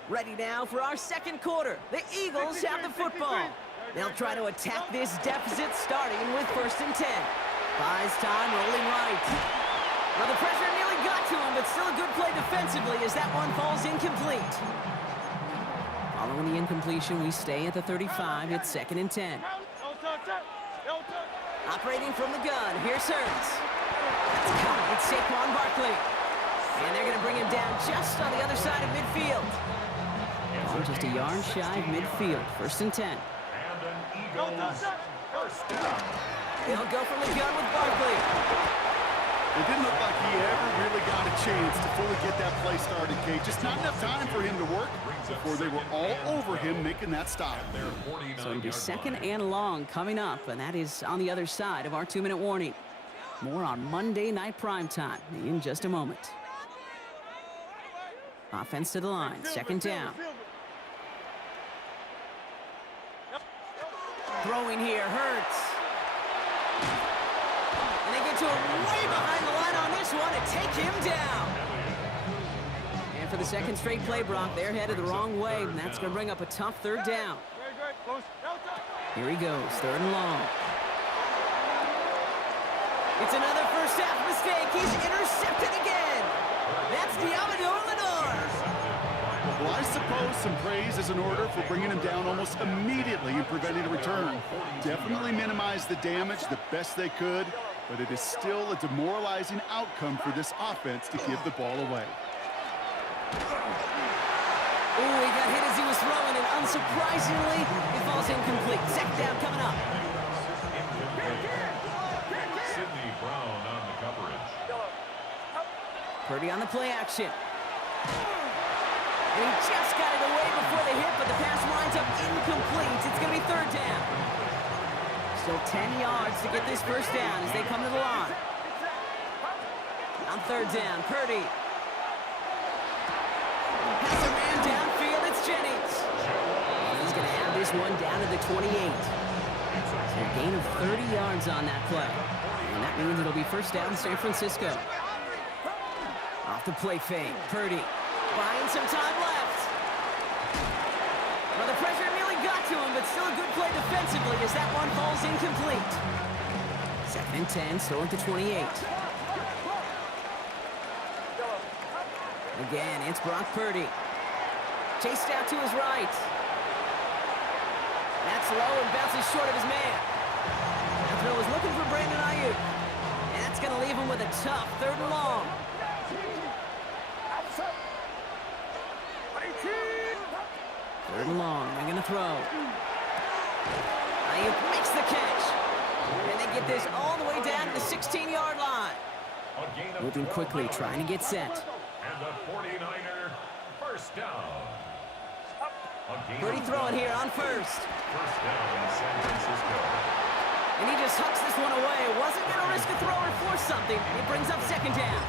Ready now for our 2nd quarter. The Eagles have the football. They'll try to attack this deficit starting with 1st and 10. Buys time, rolling right. Well, the pressure nearly got to him, but still a good play defensively as that one falls incomplete. Following the incompletion, we stay at the 35. It's 2nd and 10. Operating from the gun, here's Hurts. That's caught. It's Saquon Barkley. And they're going to bring him down just on the other side of midfield. Oh, just a yard shy of midfield. 1st and 10. And an Eagles 1st down. They'll go from the gun with Barkley. It didn't look like he ever really got a chance to fully get that play started, Kate. Just not enough time for him to work before they were all over him making that stop. So it'll be 2nd and long coming up, and that is on the other side of our 2-minute warning. More on Monday Night Primetime in just a moment. Offense to the line, 2nd down. Throwing here, Hurts. And they get to him way behind the line on this one and take him down. And for the second straight play, Brock, they're headed the wrong way, and that's going to bring up a tough third down. Here he goes, 3rd and long. It's another first half mistake. He's intercepted again. That's Diamador Lenore. Well, I suppose some praise is in order for bringing him down almost immediately and preventing a return. Definitely minimized the damage the best they could, but it is still a demoralizing outcome for this offense to give the ball away. Ooh, he got hit as he was throwing, and unsurprisingly, it falls incomplete. Second down coming up. Sidney Brown on the coverage. Purdy on the play action. And he just got it away before the hit, but the pass winds up incomplete. It's going to be 3rd down. Still 10 yards to get this first down as they come to the line. On 3rd down, Purdy. Has a man downfield, it's Jennings. He's going to have this one down to the 28. So a gain of 30 yards on that play. And that means it'll be first down San Francisco. Off the play fake, Purdy. Buying some time left. Well, the pressure nearly got to him, but still a good play defensively as that one falls incomplete. 2nd and 10, still at the 28. Again, it's Brock Purdy. Chased out to his right. That's low and bounces short of his man. That throw is looking for Brandon Ayuk. And that's going to leave him with a tough 3rd and long. 3rd and long, they're going to throw. Ayuk makes the catch. And they get this all the way down to the 16-yard line. Moving quickly, trying to get set. And the 49er first down. Purdy throwing here on first. First down, San Francisco. And he just hucks this one away. Wasn't going to risk a throw or force something. It brings up 2nd down.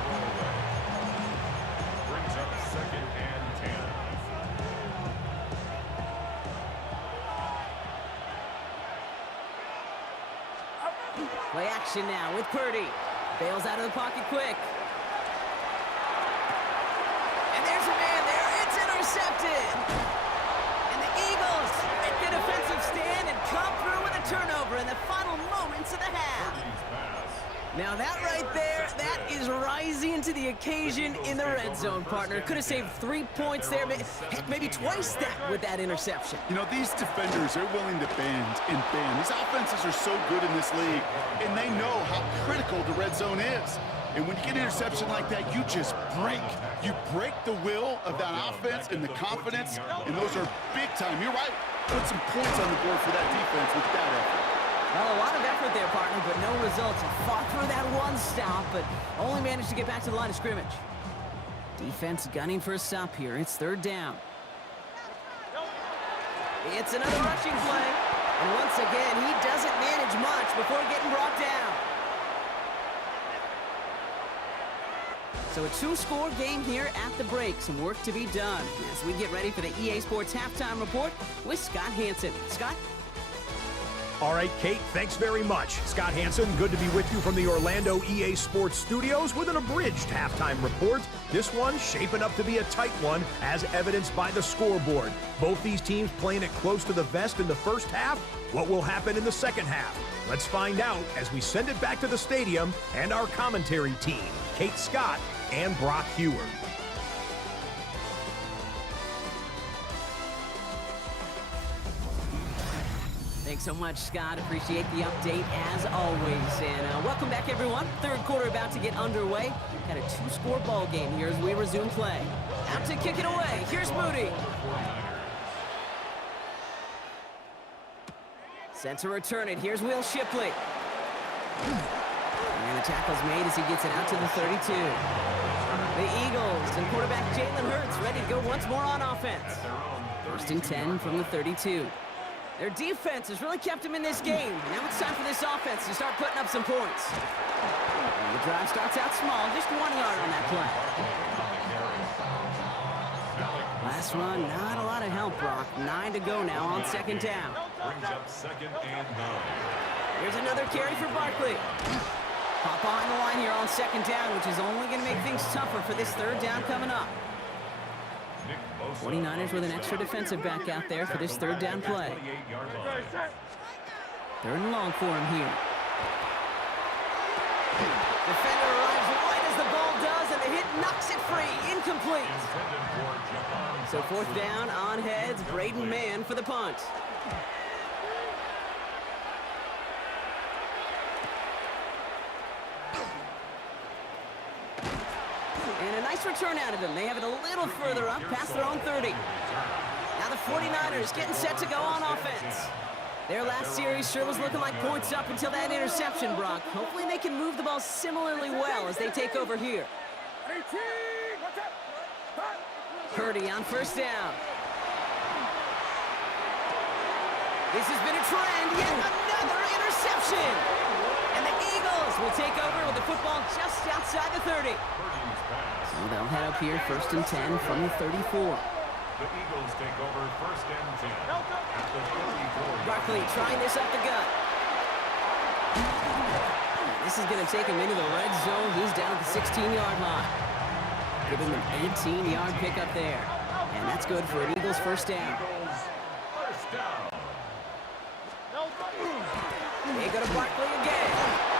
Brings up 2nd and 10. Play action now with Purdy. Bails out of the pocket quick. And there's a man there. It's intercepted. And the Eagles make the defensive stand and come through with a turnover in the final moments of the half. Now that right there, that is rising to the occasion in the red zone, partner. Could have saved 3 points there, heck, maybe twice that with that interception. You know, these defenders are willing to bend and bend. These offenses are so good in this league, and they know how critical the red zone is. And when you get an interception like that, you just break. You break the will of that offense and the confidence, and those are big time. You're right. Put some points on the board for that defense with that effort. Well, a lot of effort there, partner, but no results. He fought through that one stop, but only managed to get back to the line of scrimmage. Defense gunning for a stop here. It's 3rd down. It's another rushing play. And once again, he doesn't manage much before getting brought down. So a 2-score game here at the break. Some work to be done as we get ready for the EA Sports Halftime Report with Scott Hanson. Scott? All right, Kate, thanks very much. Scott Hanson, good to be with you from the Orlando EA Sports Studios with an abridged halftime report. This one shaping up to be a tight one, as evidenced by the scoreboard. Both these teams playing it close to the vest in the first half. What will happen in the second half? Let's find out as we send it back to the stadium and our commentary team, Kate Scott and Brock Huard. Thanks so much, Scott. Appreciate the update as always. And welcome back, everyone. 3rd quarter about to get underway. Got a 2-score ball game here as we resume play. Out to kick it away. Here's Moody. Set to return it. Here's Will Shipley. And the tackle's made as he gets it out to the 32. The Eagles and quarterback Jalen Hurts ready to go once more on offense. 1st and 10 from the 32. Their defense has really kept them in this game. Now it's time for this offense to start putting up some points. And the drive starts out small, just 1 yard on that play. Last run, not a lot of help, Brock. 9 to go now on 2nd down. brings up 2nd and 9. Here's another carry for Barkley. Pop behind the line here on 2nd down, which is only going to make things tougher for this 3rd down coming up. Nick Bosa 49ers with an extra defensive back out there for this 3rd down play. 28-yard line. 3rd and long for him here. Defender arrives right as the ball does, and the hit knocks it free. Incomplete. Intended for Jahan So 4th down, on heads, Braden Mann for the punt. And a nice return out of them. They have it a little further up, past their own 30. Now the 49ers getting set to go on offense. Their last series sure was looking like points up until that interception, Brock. Hopefully they can move the ball similarly well as they take over here. Purdy on 1st down. This has been a trend, yet another interception. And the Eagles will take over with the football just outside the 30. So they'll head up here 1st and 10 from the 34. The Eagles take over 1st and 10 at the 34. Barkley trying this up the gut. This is going to take him into the red zone. He's down at the 16-yard line. Giving them an 18-yard pickup there. And that's good for an Eagles 1st down. Eagles, 1st down. They go to Barkley again.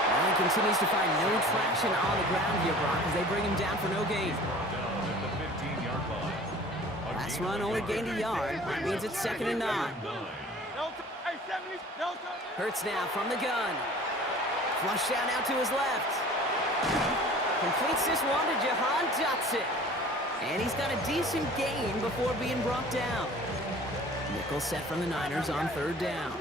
Now he continues to find no traction on the ground here, Brock, as they bring him down for no gain. Down at the 15-yard line. Last run only gained a yard. That means it's 2nd and 9. Hurts now from the gun. Flush down out to his left. Completes this one to Jahan Dotson. And he's got a decent gain before being brought down. Nickel set from the Niners on 3rd down.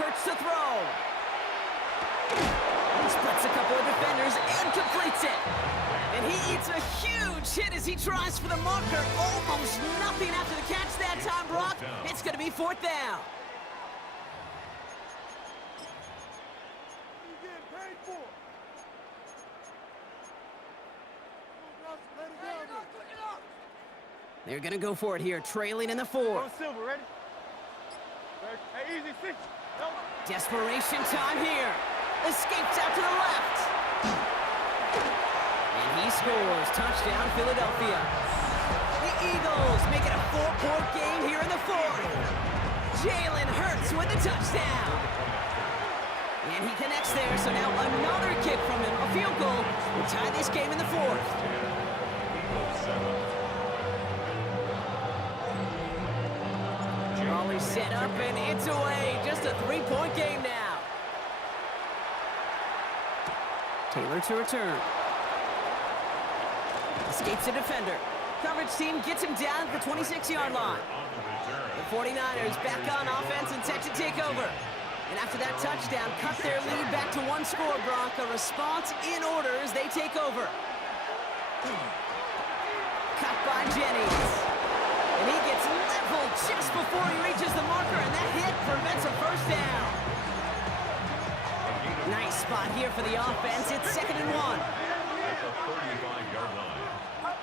Hurts to throw. Splits a couple of defenders and completes it. And he eats a huge hit as he tries for the marker. Almost nothing after the catch that time, Brock. It's going to be 4th down. They're going to go for it here, trailing in the 4th. Desperation time here. Escapes out to the left. And he scores. Touchdown, Philadelphia. The Eagles make it a 4-point game here in the 4th. Jalen Hurts with the touchdown. And he connects there, so now another kick from him. A field goal will tie this game in the 4th. Jolly set up, and it's away. Just a 3-point game now. Taylor to return. Escapes a defender. Coverage team gets him down at the 26-yard line. The 49ers back on offense and set to take over. And after that touchdown, cut their lead back to 1 score, Brock. A response in order as they take over. Cut by Jennings. And he gets leveled just before he reaches the marker, and that hit prevents a 1st down. Nice spot here for the offense. It's 2nd and 1. At the 35-yard line.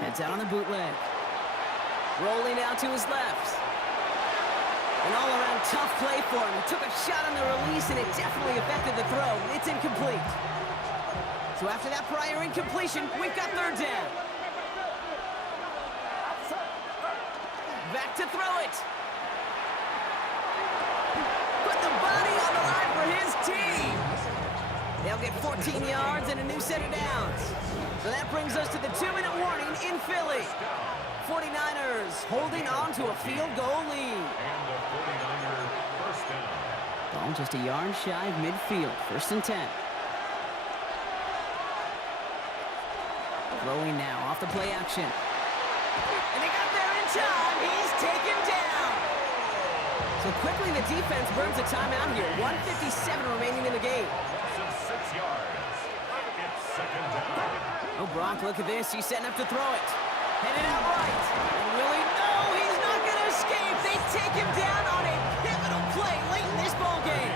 Heads out on the bootleg. Rolling out to his left. An all-around tough play for him. He took a shot on the release, and it definitely affected the throw. It's incomplete. So after that prior incompletion, we've got 3rd down. Back to throw it. Put the body on the line for his team. They'll get 14 yards and a new set of downs. So that brings us to the 2-minute warning in Philly. 49ers holding on to a field goal lead. And the 49er 1st down. Ball just a yard shy of midfield. 1st and 10. Throwing now off the play action. And they got there in time. He's taken down. So quickly the defense burns a timeout here. 1:57 remaining in the game. Loss of 6 yards. It's 2nd down. Oh, Brock, look at this. He's setting up to throw it. Headed out right. And really, no, he's not going to escape. They take him down on a pivotal play late in this ball game.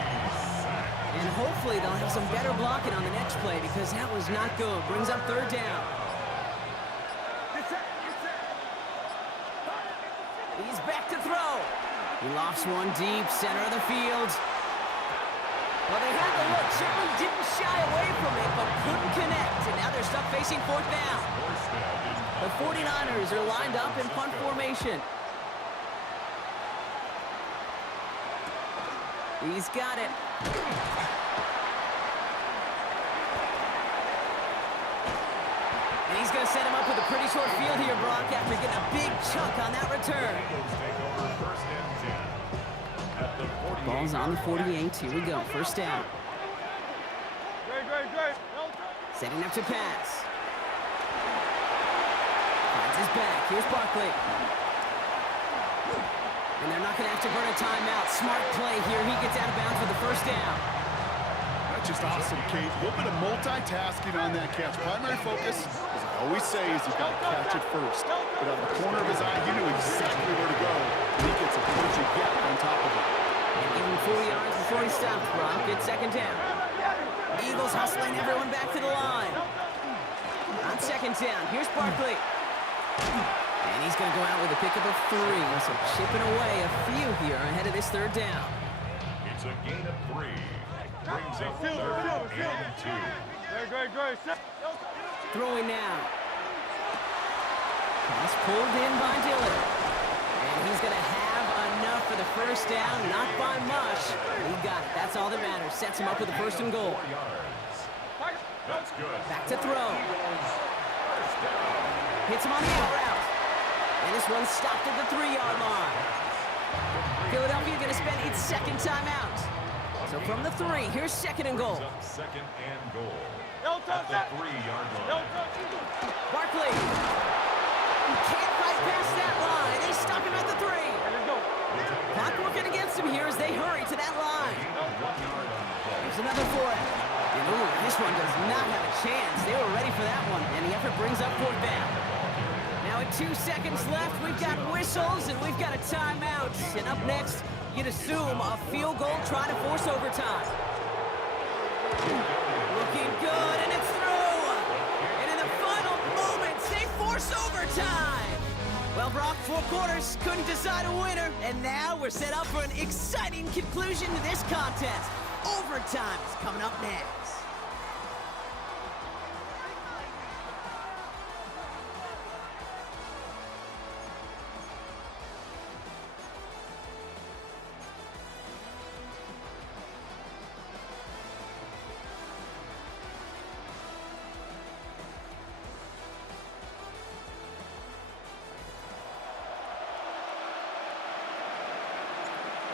And hopefully they'll have some better blocking on the next play because that was not good. Brings up 3rd down. He's back to throw. He lofts one deep, center of the field. Well, they had the look, certainly didn't shy away from it, but couldn't connect. And now they're stuck facing fourth down. The 49ers are lined up in punt formation. He's got it. And he's going to set him up with a pretty short field here, Brock, after getting a big chunk on that return. Ball's on the 48. Here we go. First down. Setting up to pass. Finds his back. Here's Barkley. And they're not going to have to burn a timeout. Smart play here. He gets out of bounds for the first down. That's just awesome, Kate. A little bit of multitasking on that catch. Primary focus, as I always say, is you've got to catch it first. But out of the corner of his eye, he knew exactly where to go. And he gets a bunch of gap on top of it. And give him 40 yards before he stops, Brock. It's second down. Eagles hustling everyone back to the line. On second down, here's Barkley. And he's going to go out with a pickup of 3. So chipping away a few here ahead of this third down. It's a gain of 3. Brings up 3rd and 2. Throwing now. Pass pulled in by Dillon. And he's going to have enough for the first down. Not by much. He got it. That's all that matters. Sets him up with a first and goal. 4 yards. That's good. Back to throw. First down. Hits him on the out route. And this one stopped at the 3-yard line. Philadelphia going to spend its second timeout. So from the 3, here's second and goal. Up second and goal. At the 3-yard line. Barkley. Can't fight past that line. They stop him at the 3. Clock working against him here as they hurry to that line. Here's another for it. And ooh, this one does not have a chance. They were ready for that one. And the effort brings up fourth down. Now with 2 seconds left, we've got whistles and we've got a timeout. And up next, you'd assume a field goal trying to force overtime. Looking good, and it's through. And in the final moments, they force overtime. Well, Brock, 4 quarters couldn't decide a winner, and now we're set up for an exciting conclusion to this contest. Overtime is coming up next.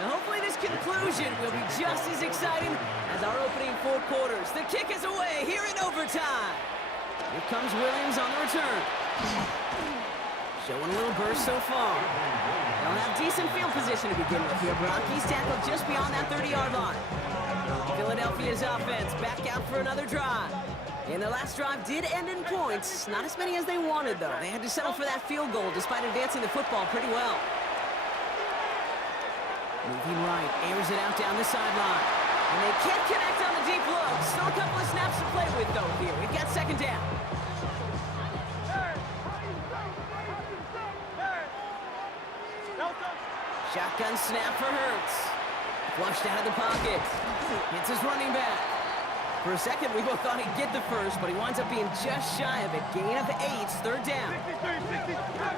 Now hopefully this conclusion will be just as exciting as our opening 4 quarters. The kick is away here in overtime. Here comes Williams on the return. Showing a little burst so far. They'll have decent field position to begin with here. Brock, he's tackled just beyond that 30-yard line. Philadelphia's offense back out for another drive. And their last drive did end in points. Not as many as they wanted, though. They had to settle for that field goal despite advancing the football pretty well. Moving right, airs it out down the sideline. And they can't connect on the deep look. Still a couple of snaps to play with, though, here. We've got second down. Shotgun snap for Hurts. Flushed out of the pocket. Hits his running back. For a second, we both thought he'd get the first, but he winds up being just shy of it. Gain of 8, third down.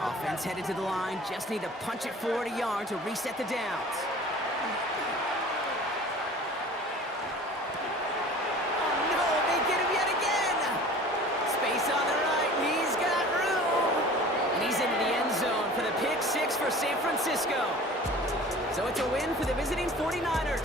Offense headed to the line. Just need to punch it 40 yards to reset the downs. Oh, no, they get him yet again. Space on the right. He's got room. And he's into the end zone for the pick 6 for San Francisco. So it's a win for the visiting 49ers.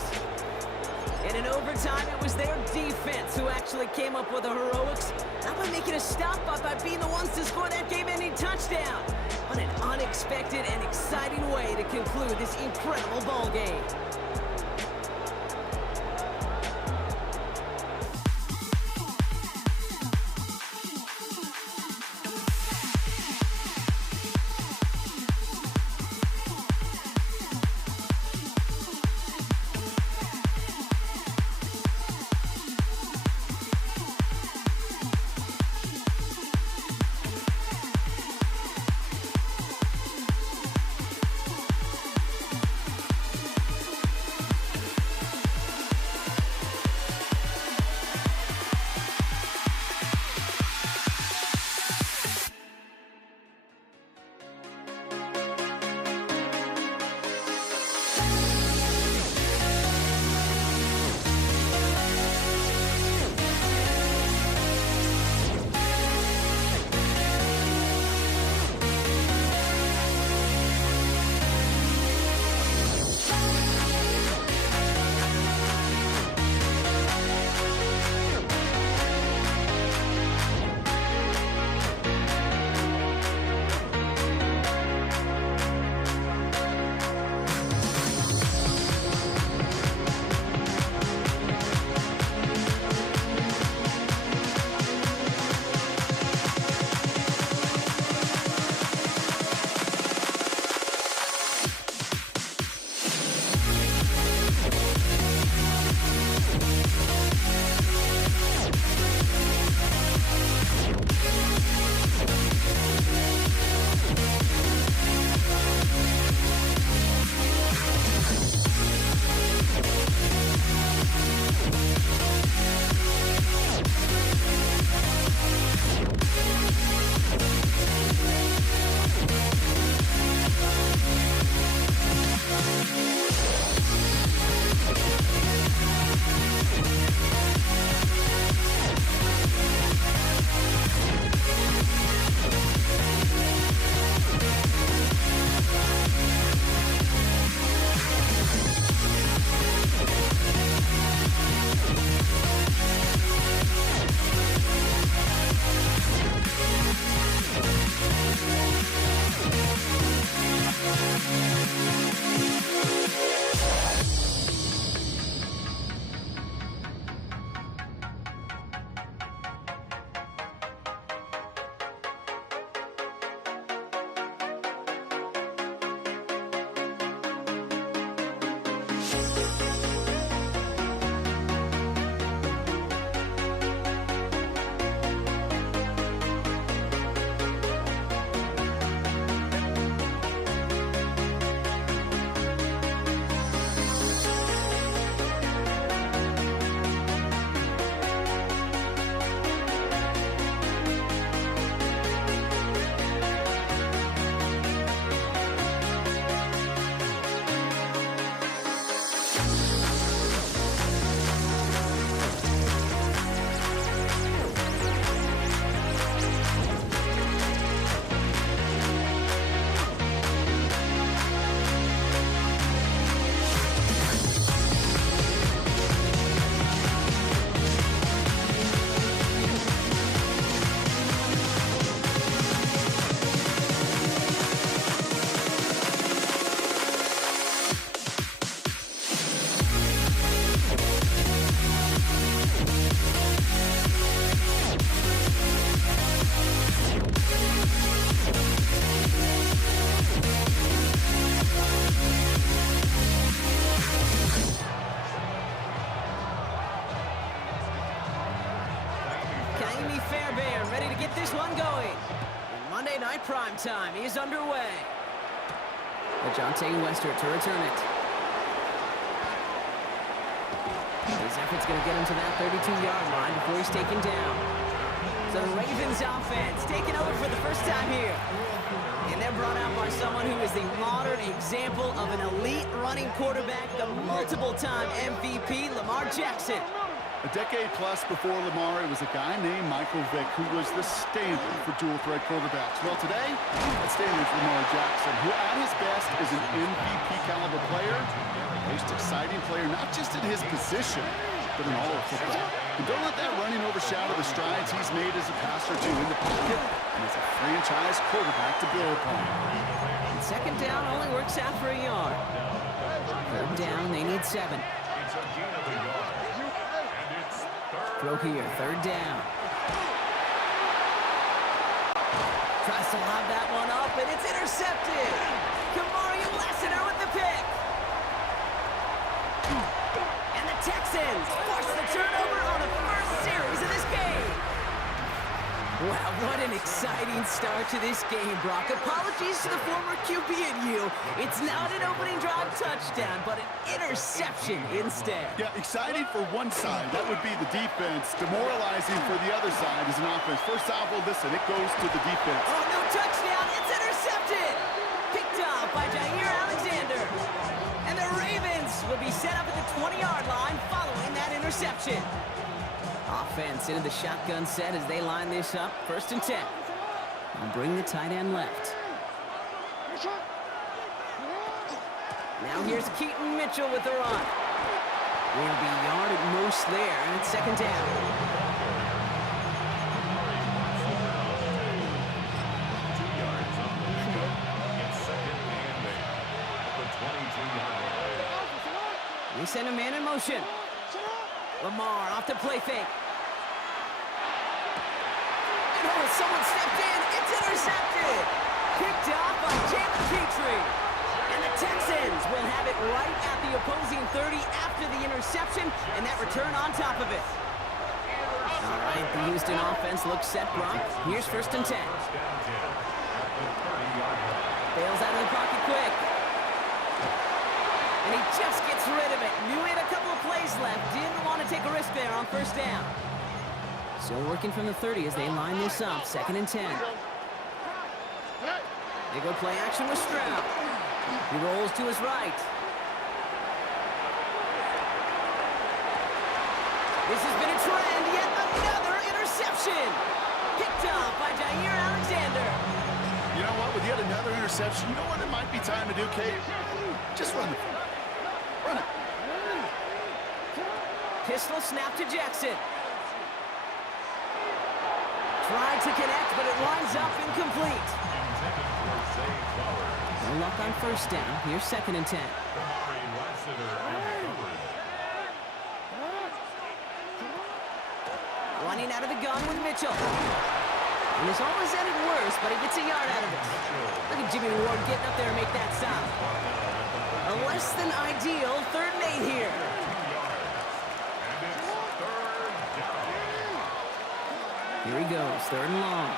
And in overtime, it was their defense who actually came up with the heroics. Not by making a stop, but by being the ones to score that game-ending touchdown. What an unexpected and exciting way to conclude this incredible ball game. this one going. And Monday Night Primetime is underway. Dejounte Wester to return it. His effort's going to get him to that 32-yard line before he's taken down. So the Ravens offense taking over for the first time here. And they're brought out by someone who is the modern example of an elite running quarterback, the multiple-time MVP, Lamar Jackson. A decade plus before Lamar, it was a guy named Michael Vick who was the standard for dual-threat quarterbacks. Well, today, that standard is Lamar Jackson, who at his best is an MVP-caliber player, the most exciting player, not just in his position, but in all of football. And don't let that running overshadow the strides he's made as a passer, too, in the pocket and as a franchise quarterback to build upon. And second down only works out for a yard. Third down, they need 7. It's a gain of a yard. And it's Throw here, third down. Tries to lob that one up, and it's intercepted. Kamari Lassiter with the pick. And the Texans force the turnover on the first series of this game. Wow, what an exciting start to this game, Brock. Apologies to the former QB and you. It's not an opening drive touchdown, but an interception instead. Yeah, exciting for one side. That would be the defense. Demoralizing for the other side is an offense. First off, well, listen, it goes to the defense. Oh, no touchdown. It's intercepted. Picked up by Jair Alexander. And the Ravens will be set up at the 20-yard line following that interception. Offense into the shotgun set as they line this up. First and 10. And bring the tight end left. Now here's Keaton Mitchell with the run. Will be a yard at most there, and it's second down. 2 yards on the pickup. It's second and 8 at the 22-yard line. We send a man in motion. Lamar off the play fake. And oh, someone stepped in. It's intercepted. Picked off by Jalen Petrie. And the Texans will have it right at the opposing 30 after the interception, and that return on top of it. All right, the Houston offense looks set, Brock. Here's first and 10. Bails out of the pocket quick. And he just gets rid of it. Knew he had a couple of plays left. Didn't want to take a risk there on first down. Still working from the 30 as they line this up. Second and 10. They go play action with Stroud. He rolls to his right. This has been a trend. Yet another interception. Picked up by Jair Alexander. You know what? With yet another interception, you know what it might be time to do, Kate? Just run the field. Run it. Pistol snap to Jackson. Tried to connect, but it lines up incomplete. No luck on first down. Here's second and 10. Running out of the gun with Mitchell. And this almost ended worse, but he gets a yard out of it. Look at Jimmy Ward getting up there and make that stop. A less than ideal third and 8 here. Here he goes, third and long.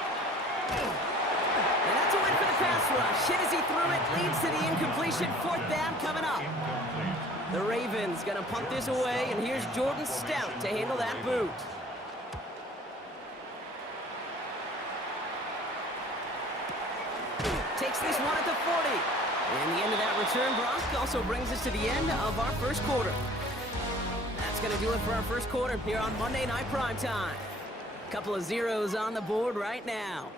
And that's a win for the pass rush. Hit as he threw it, leads to the incompletion. Fourth down coming up. The Ravens gonna punt this away, and here's Jordan Stout to handle that boot. Takes this one at the 40. And the end of that return, Brock, also brings us to the end of our first quarter. That's going to do it for our first quarter here on Monday Night Primetime. Couple of zeros on the board right now.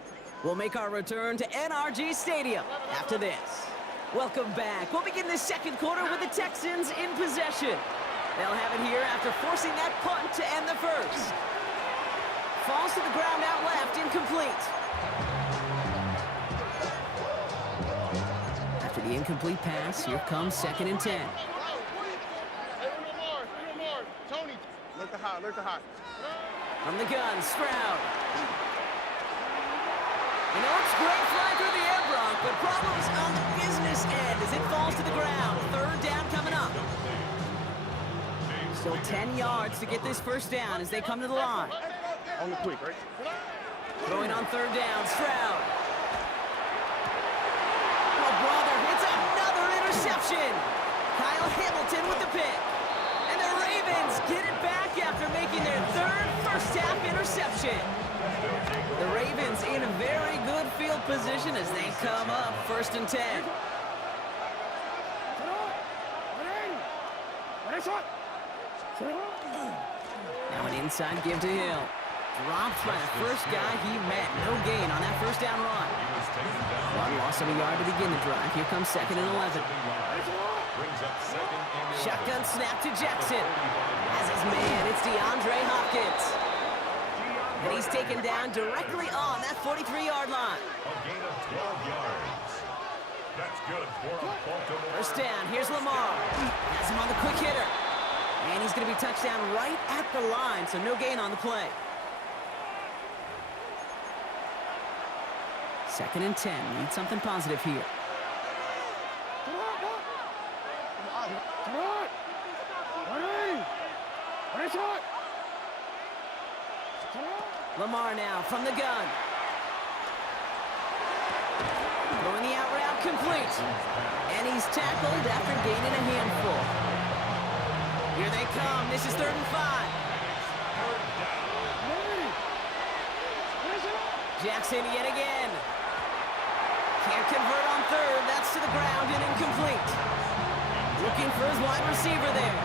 We'll make our return to NRG Stadium after this. Welcome back. We'll begin the second quarter with the Texans in possession. They'll have it here after forcing that punt to end the first. Falls to the ground out left, incomplete. After the incomplete pass, here comes second and 10. Tony, look the hot. From the gun, Stroud. You know, it's great flying through the air, Brock, but problems on the business end as it falls to the ground. Third down coming up. Still 10 yards to get this first down as they come to the line. On the quick, right? Throwing on on third down. Stroud. Oh, brother, it's another interception. Kyle Hamilton with the pick. And the Ravens get it back after making their third first-half interception. The Ravens in a very good field position as they come up 1st and 10. Now an inside give to Hill. Dropped by the first guy he met. No gain on that first down run. One loss of a yard to begin the drive. Here comes 2nd and 11. Shotgun snap to Jackson. As his man, it's DeAndre Hopkins. And he's taken down directly on that 43-yard line. A gain of 12 yards. That's good for a Baltimore. First down, here's Lamar. Has him on the quick hitter. And he's going to be touchdown right at the line, so no gain on the play. 2nd and 10. Need something positive here. Lamar now from the gun. Throwing the out route complete. And he's tackled after gaining a handful. Here they come. This is 3rd and 5. Jackson yet again. Can't convert on 3rd. That's to the ground and incomplete. Looking for his wide receiver there.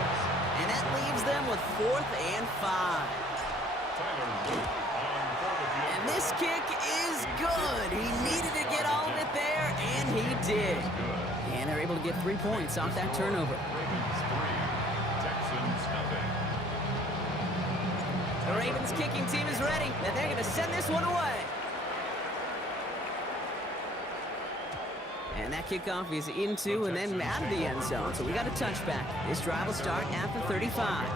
And that leaves them with 4th and 5. And this kick is good. He needed to get all of it there, and he did. And they're able to get 3 points off that turnover. The Ravens kicking team is ready, and they're going to send this one away. And that kickoff is into and then out of the end zone, so we got a touchback. This drive will start at the 35.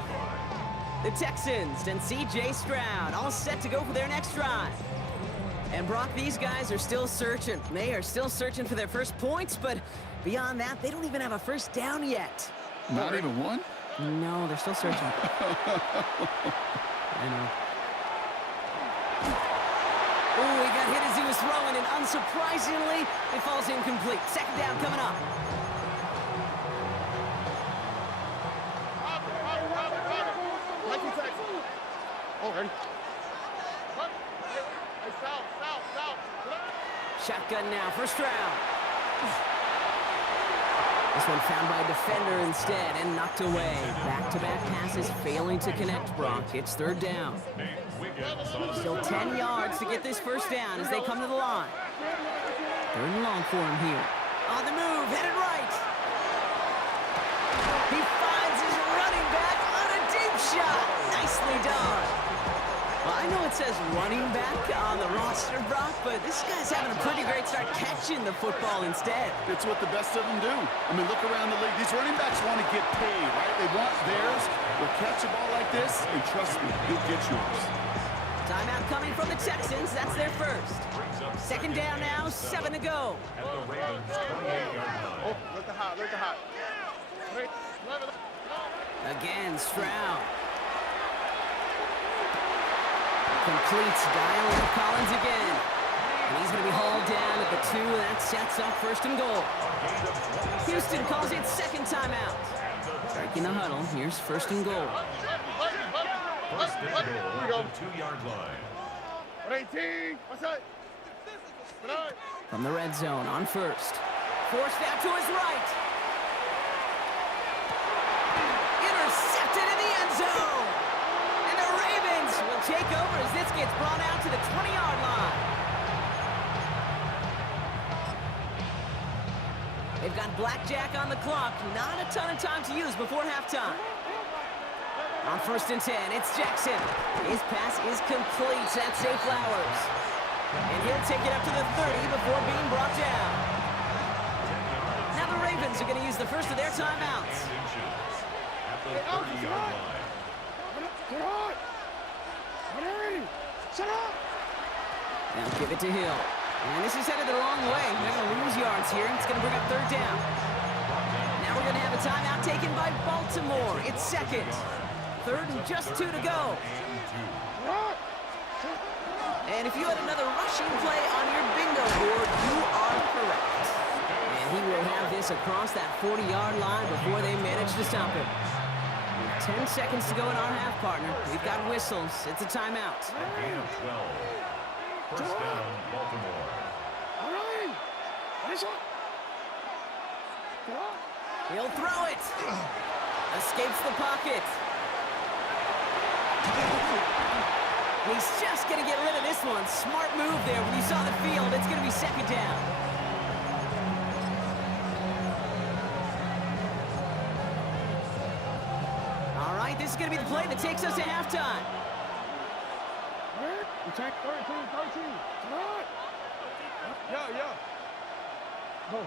The Texans and C.J. Stroud all set to go for their next drive. And Brock, these guys are still searching. They are still searching for their first points, but beyond that, they don't even have a first down yet. Not even one? No, they're still searching. I know. Ooh, he got hit as he was throwing, and unsurprisingly, it falls incomplete. 2nd down coming up. Shotgun now for Stroud. This one found by a defender instead and knocked away. Back-to-back passes failing to connect, Brock. It's 3rd down. Still 10 yards to get this first down as they come to the line. 3rd and long for him here. On the move, headed right. He finds his running back on a deep shot. Nicely done. Well, I know it says running back on the roster, Brock, but this guy's having a pretty great start catching the football instead. It's what the best of them do. I mean, look around the league. These running backs want to get paid, right? They want theirs. They'll catch a ball like this, and trust me, you'll get yours. Timeout coming from the Texans. That's their first. 2nd down now, 7 to go. At the Ravens' 28-yard line. Oh, look the hot, look the hot. Again, Stroud. Completes dialing Collins again. And he's going to be hauled down at the 2. That sets up 1st and goal. Houston calls it 2nd timeout. Breaking the huddle. Here's 1st and goal. 1st and goal at the 2-yard line. 18. What's that? From the red zone on 1st. Forced out to his right. Intercepted in the end zone. And the Ravens will take over as this gets brought out to the 20-yard line. They've got blackjack on the clock. Not a ton of time to use before halftime. On 1st and 10, it's Jackson. His pass is complete. That's Zay Flowers. And he'll take it up to the 30 before being brought down. Now the Ravens are going to use the first of their timeouts. At the 30-yard line. Now give it to Hill. And this is headed the wrong way. They're going to lose yards here. It's going to bring up 3rd down. Now we're going to have a timeout taken by Baltimore. It's 2nd. 3rd and just 2 to go. And if you had another rushing play on your bingo board, you are correct. And he will have this across that 40-yard line before they manage to stop him. 10 seconds to go in our half, partner. We've got whistles. It's a timeout. Gain of 12. First down, Baltimore. All right. Nice one. Come on. He'll throw it. Escapes the pocket. He's just going to get rid of this one. Smart move there when you saw the field. It's going to be second down. All right, this is going to be the play that takes us to halftime. You take 13. Come on. Yeah. Go.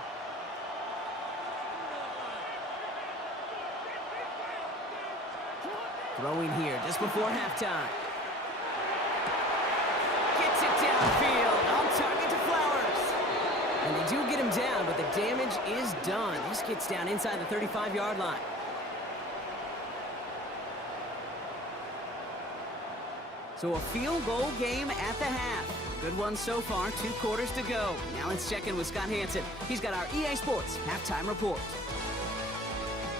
Throwing here just before halftime. Gets it downfield. On target to Flowers. And they do get him down, but the damage is done. This gets down inside the 35-yard line. So a field goal game at the half. Good one so far, 2 quarters to go. Now let's check in with Scott Hanson. He's got our EA Sports halftime report.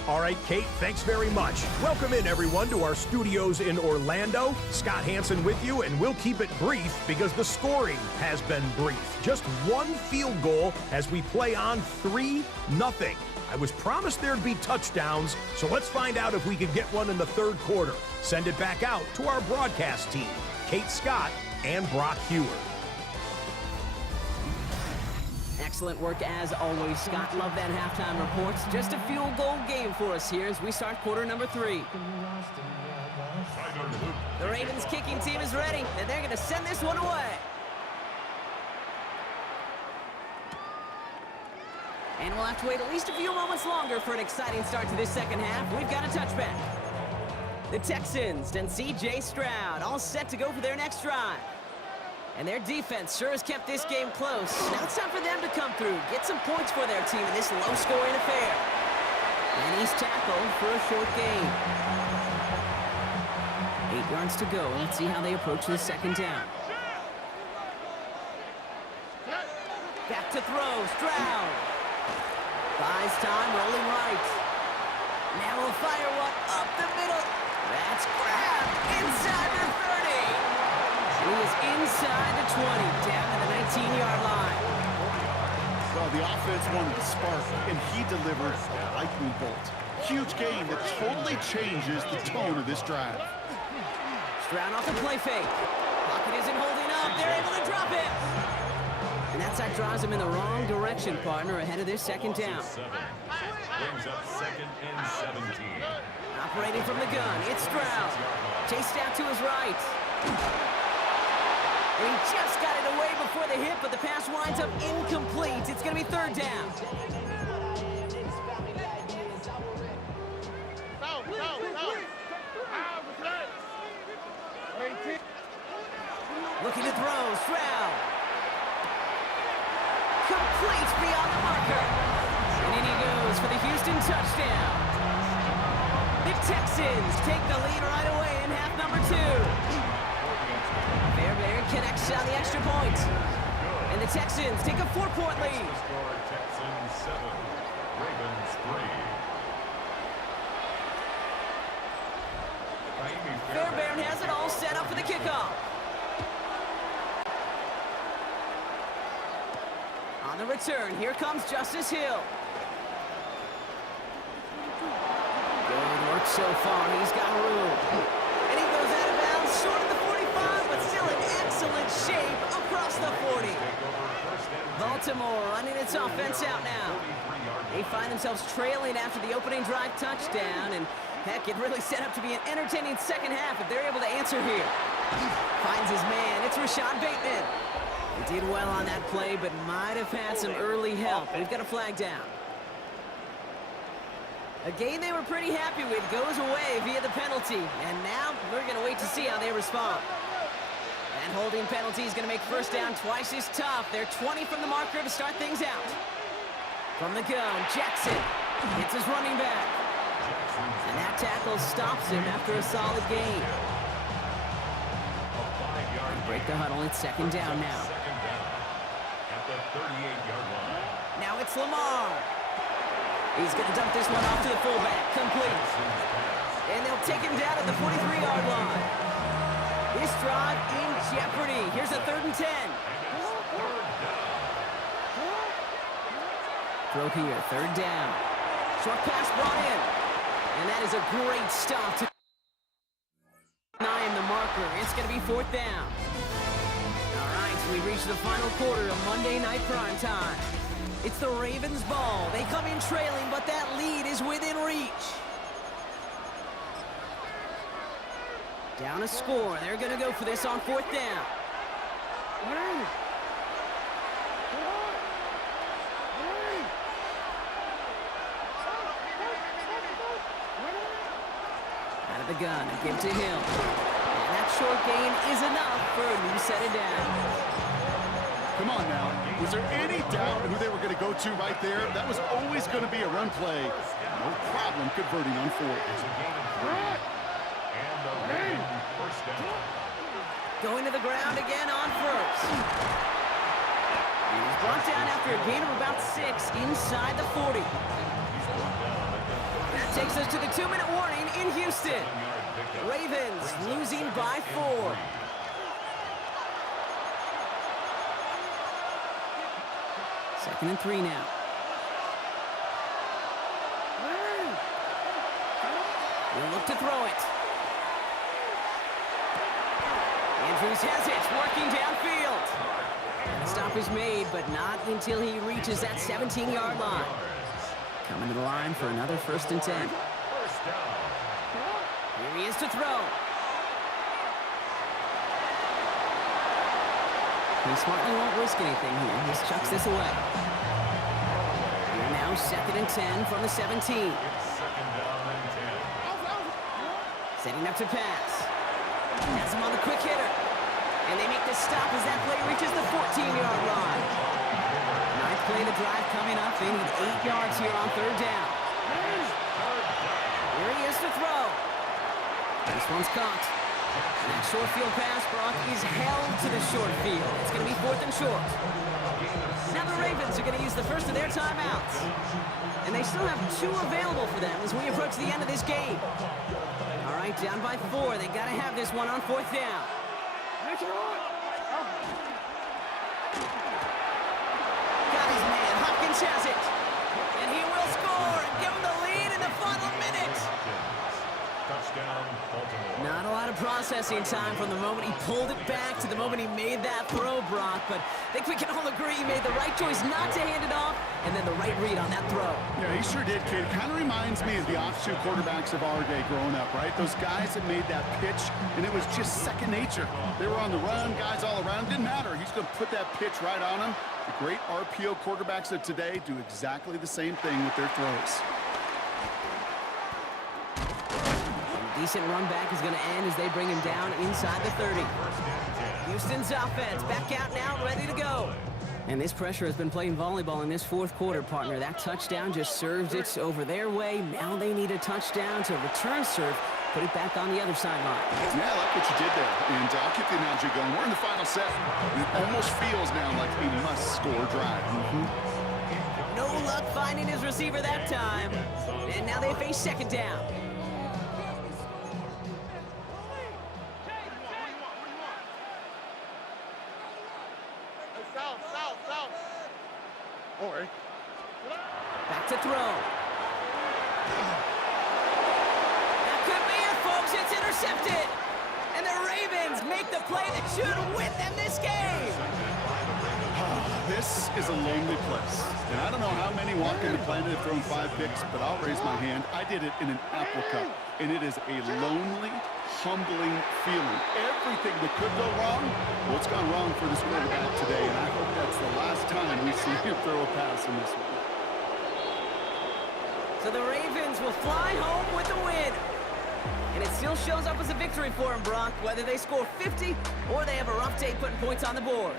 All right, Kate, thanks very much. Welcome in, everyone, to our studios in Orlando. Scott Hanson with you, and we'll keep it brief because the scoring has been brief. Just 1 field goal as we play on 3-0. I was promised there'd be touchdowns, so let's find out if we could get one in the 3rd quarter. Send it back out to our broadcast team, Kate Scott and Brock Hewer. Excellent work as always, Scott. Love that halftime report. Just a field goal game for us here as we start quarter number 3. The Ravens kicking team is ready, and they're going to send this one away. And we'll have to wait at least a few moments longer for an exciting start to this second half. We've got a touchback. The Texans and C.J. Stroud all set to go for their next drive. And their defense sure has kept this game close. Now it's time for them to come through, get some points for their team in this low-scoring affair. And he's tackled for a short gain. 8 yards to go. Let's see how they approach this second down. Back to throw, Stroud. Buys time, rolling right. Now we'll fire one up the middle. That's grabbed inside the 30. He is inside the 20, down to the 19-yard line. Well, the offense wanted to spark, and he delivered a lightning bolt. Huge gain that totally changes the tone of this drive. Stroud off the play fake. Pocket isn't holding up. They're able to drop it. And that sack drives him in the wrong direction, partner, ahead of this second down. Brings up 2nd and 17. Operating from the gun, it's Stroud. Chased out to his right. And he just got it away before the hit, but the pass winds up incomplete. It's going to be 3rd down. Looking to throw, Stroud. Complete beyond the marker. And in he goes for the Houston touchdown. The Texans take the lead right away in half number 2. Fairbairn connects on the extra point. And the Texans take a 4-point lead. Score Texans 7, Ravens 3. Fairbairn has it all set up for the kickoff. On the return, here comes Justice Hill. Good work so far. He's got room. And he goes out of bounds short of the 45, but still in excellent shape across the 40. Baltimore running its offense out now. They find themselves trailing after the opening drive touchdown, and heck, it really set up to be an entertaining second half if they're able to answer here. Finds his man. It's Rashad Bateman. He did well on that play, but might have had some early help. We've got a flag down. A game they were pretty happy with goes away via the penalty, and now we're going to wait to see how they respond. And holding penalty is going to make first down twice as tough. They're 20 from the marker to start things out. From the gun, Jackson hits his running back. And that tackle stops him after a solid gain. A 5-yard break the huddle. It's second down now. Second down at the 38-yard line. Now it's Lamar. He's going to dump this one off to the fullback. Complete. And they'll take him down at the 43-yard line. This drive in jeopardy. Here's a 3rd and 10. Throw here, 3rd down. Short pass brought in. And that is a great stop to deny him the marker. It's going to be 4th down. All right, so we reach the final quarter of Monday Night Prime Time. It's the Ravens' ball. They come in trailing, but that lead is within reach. Down a score. They're going to go for this on 4th down. Out of the gun, a give to Hill. And that short gain is enough for a new set it down. Come on now. Was there any doubt who they were going to go to right there? That was always going to be a run play. No problem converting on 4th. And the Ravens first down. Going to the ground again on 1st. He's brought down after a gain of about 6 inside the 40. That takes us to the 2-minute warning in Houston. Ravens losing by 4. Second and 3 now. He'll look to throw it. Andrews has it, working downfield. And the stop is made, but not until he reaches that 17-yard line. Coming to the line for another 1st and 10. First down. Here he is to throw. He smartly won't risk anything here. He just chucks this away. Here now, 2nd and 10 from the 17. It's second down and 10. Setting up to pass. Has him on the quick hitter. And they make the stop as that play reaches the 14-yard line. Ninth play of the drive coming up. They need 8 yards here on 3rd down. Here he is to throw. This one's caught. And that short field pass, Brock, is held to the short field. It's going to be 4th and short. Now the Ravens are going to use the first of their timeouts. And they still have 2 available for them as we approach the end of this game. All right, down by 4. They got to have this one on 4th down. Got his man. Hopkins has it. And he will score and give him the lead in the final minute. Touchdown, Baltimore. Not a lot of processing time from the moment he pulled it back to the moment he made that throw, Brock. But I think we can all agree he made the right choice not to hand it off, and then the right read on that throw. Yeah, he sure did, kid. Kind of reminds me of the offshoot quarterbacks of our day growing up, right? Those guys that made that pitch, and it was just second nature. They were on the run, guys all around. Didn't matter. He's going to put that pitch right on them. The great RPO quarterbacks of today do exactly the same thing with their throws. Decent run back is going to end as they bring him down inside the 30. Houston's offense back out now, ready to go. And this pressure has been playing volleyball in this 4th quarter, partner. That touchdown just served it over their way. Now they need a touchdown to return serve, put it back on the other sideline. Yeah, I like what you did there. And I'll keep the analogy going. We're in the final set. It almost feels now like a must-score drive. No luck finding his receiver that time. And now they face 2nd down. Back to throw. That could be it, folks. It's intercepted. And the Ravens make the play that should win them this game. This is a lonely place. And I don't know how many walk in the planet have thrown 5 picks, but I'll raise my hand. I did it in an Apple Cup. And it is a lonely, humbling feeling. Everything that could go wrong, well, it's gone wrong for this quarterback today. And I hope that's the last time we see him throw a pass in this one. So the Ravens will fly home with the win. And it still shows up as a victory for them, Brock, whether they score 50 or they have a rough day putting points on the board.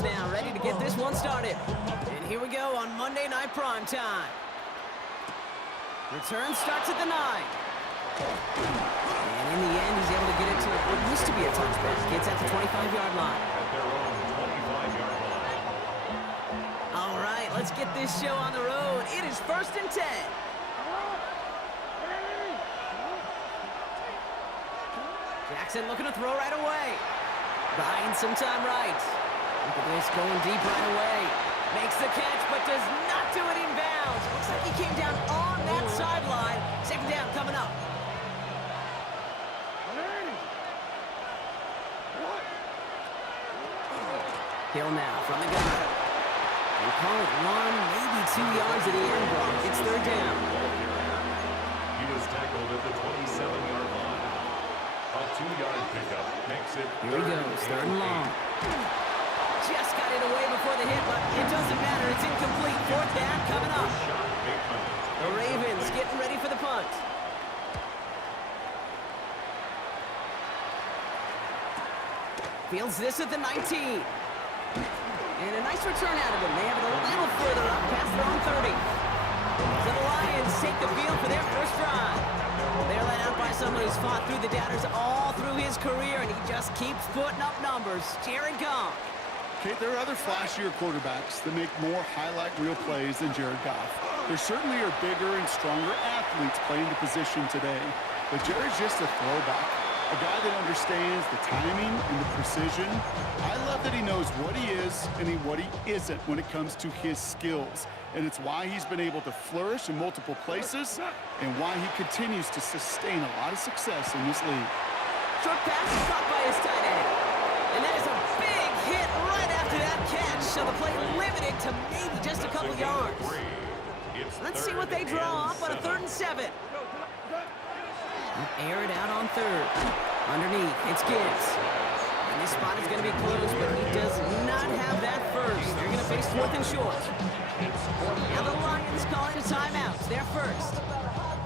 Now ready to get this one started. And here we go on Monday Night Prime Time. Return starts at the 9. And in the end, he's able to get it to what used to be a touchback. Gets at the 25-yard line. At their own 25-yard line. All right, let's get this show on the road. It is 1st and 10. Jackson looking to throw right away. Buying some time right. Look at this, going deep right away. Makes the catch, but does not do it in bounds. Looks like he came down on that sideline. 2nd down coming up. Hill now from the gun. We call it 1, maybe 2 yards at the end block. It's 3rd down. He was tackled at the 27-yard line. A 2-yard pickup makes it. Here he goes, 3rd and long. Just got it away before the hit, but it doesn't matter. It's incomplete. 4th down coming up. The Ravens getting ready for the punt. Fields this at the 19. And a Nice return out of him. They have it a little further up past their own 30. So the Lions take the field for their first drive. They're led out by someone who's fought through the doubters all through his career, and he just keeps putting up numbers. Jared Goff. Okay, there are other flashier quarterbacks that make more highlight reel plays than Jared Goff. There certainly are bigger and stronger athletes playing the position today, but Jared's just a throwback. A guy that understands the timing and the precision. I love that he knows what he is and what he isn't when it comes to his skills. And it's why he's been able to flourish in multiple places and why he continues to sustain a lot of success in this league. Short pass is caught by his tight end. And that is a big hit right after that catch. So the play limited to maybe just a couple yards. Let's see what they draw up on a 3rd and 7. Air it out on 3rd. Underneath, it's Gibbs. And this spot is going to be close, but he does not have that first. They're going to face 4th and short. Now the Lions calling a timeout. They're first.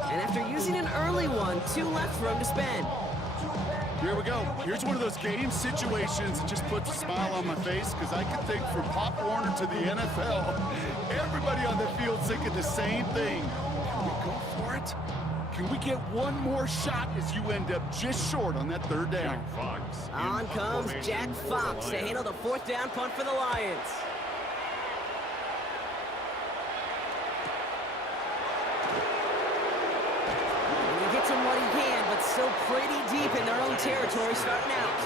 And after using an early one, 2 left for him to spend. Here we go. Here's one of those game situations that just puts a smile on my face because I can think from Pop Warner to the NFL. Everybody on the field thinking the same thing. Can we go for it? Can we get one more shot as you end up just short on that 3rd down? On comes Jack Fox to handle the 4th down punt for the Lions. And he gets him what he can, but still pretty deep in their own territory starting out.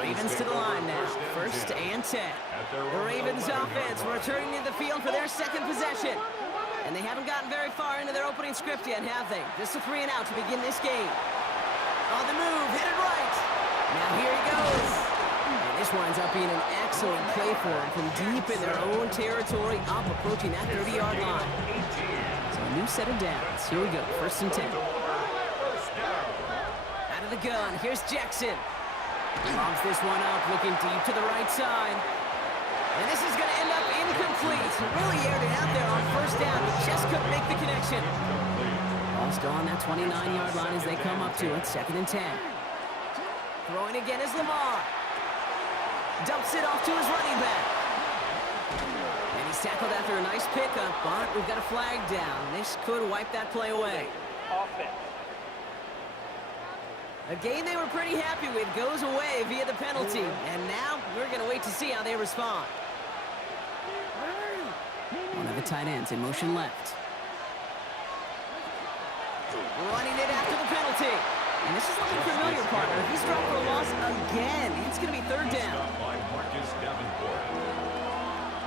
Ravens to the line now. 1st and 10. The Ravens offense returning to the field for their 2nd possession. And they haven't gotten very far into their opening script yet, have they? Just a 3 and out to begin this game. On the move, hit it right. Now here he goes. And this winds up being an excellent play for him from deep in their own territory, up approaching that 30-yard line. So a new set of downs. Here we go, 1st and 10. Out of the gun, here's Jackson. Lobs this one up, looking deep to the right side. And this is going to end up incomplete. Really aired it out there on 1st down, but just couldn't make the connection. Ball's still on that 29-yard line as they come up to it, 2nd and 10. Throwing again is Lamar. Dumps it off to his running back. And he's tackled after a nice pickup, but we've got a flag down. This could wipe that play away. A game they were pretty happy with goes away via the penalty. And now we're going to wait to see how they respond. One of the tight ends in motion left. Running it after the penalty. And this is looking familiar, partner. He's dropped for a loss again. It's going to be 3rd down. By Marcus Davenport.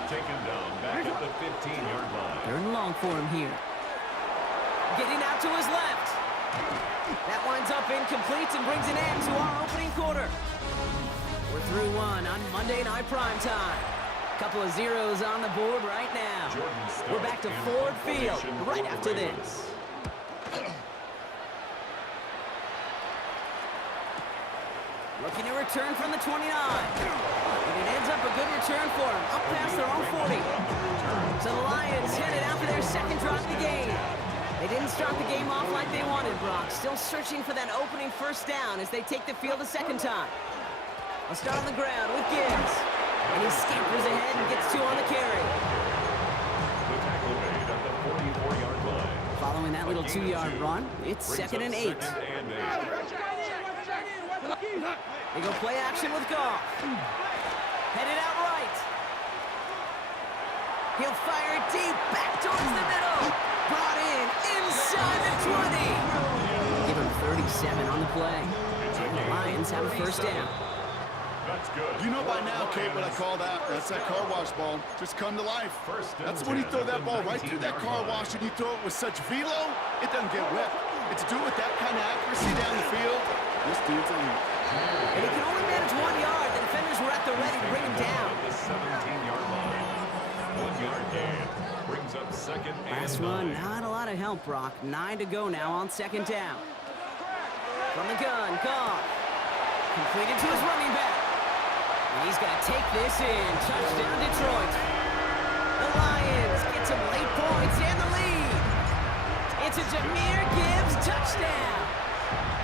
Taken down back at the 15-yard line. 3rd and long for him here. Getting out to his left. That winds up incomplete and brings an end to our opening quarter. We're through 1 on Monday Night Primetime. Couple of zeros on the board right now. We're back to Ford Field right after this. Looking to return from the 29. And it ends up a good return for him, up past their own 40. So the Lions headed out for their 2nd drive of the game. They didn't start the game off like they wanted, Brock. Still searching for that opening 1st down as they take the field a 2nd time. I'll start on the ground with Gibbs. And he scampers ahead and gets 2 on the carry. The tackle made at the 44-yard line. Following that little 2-yard run, it's 2nd and 8. They go play action with Goff. Headed out right. He'll fire it deep, back towards the middle. Brought in, inside the 20. Give him 37 on the play. And the Lions have a 1st down. That's good. You know by now, Kate, what I call that. That's that car wash ball. Just come to life. That's when you throw that ball right through that car wash and you throw it with such velo, it doesn't get wet. It's to do it with that kind of accuracy down the field. This dude's elite. And he can only manage 1 yard. The defenders were at the ready to bring him down. The 17-yard line. 1-yard gain. Brings up 2nd and 9. Last run, not a lot of help, Brock. 9 to go now on 2nd down. From the gun, Goff. Completed to his running back. And he's going to take this in. Touchdown, Detroit. The Lions get some late points and the lead. It's a Jahmyr Gibbs touchdown.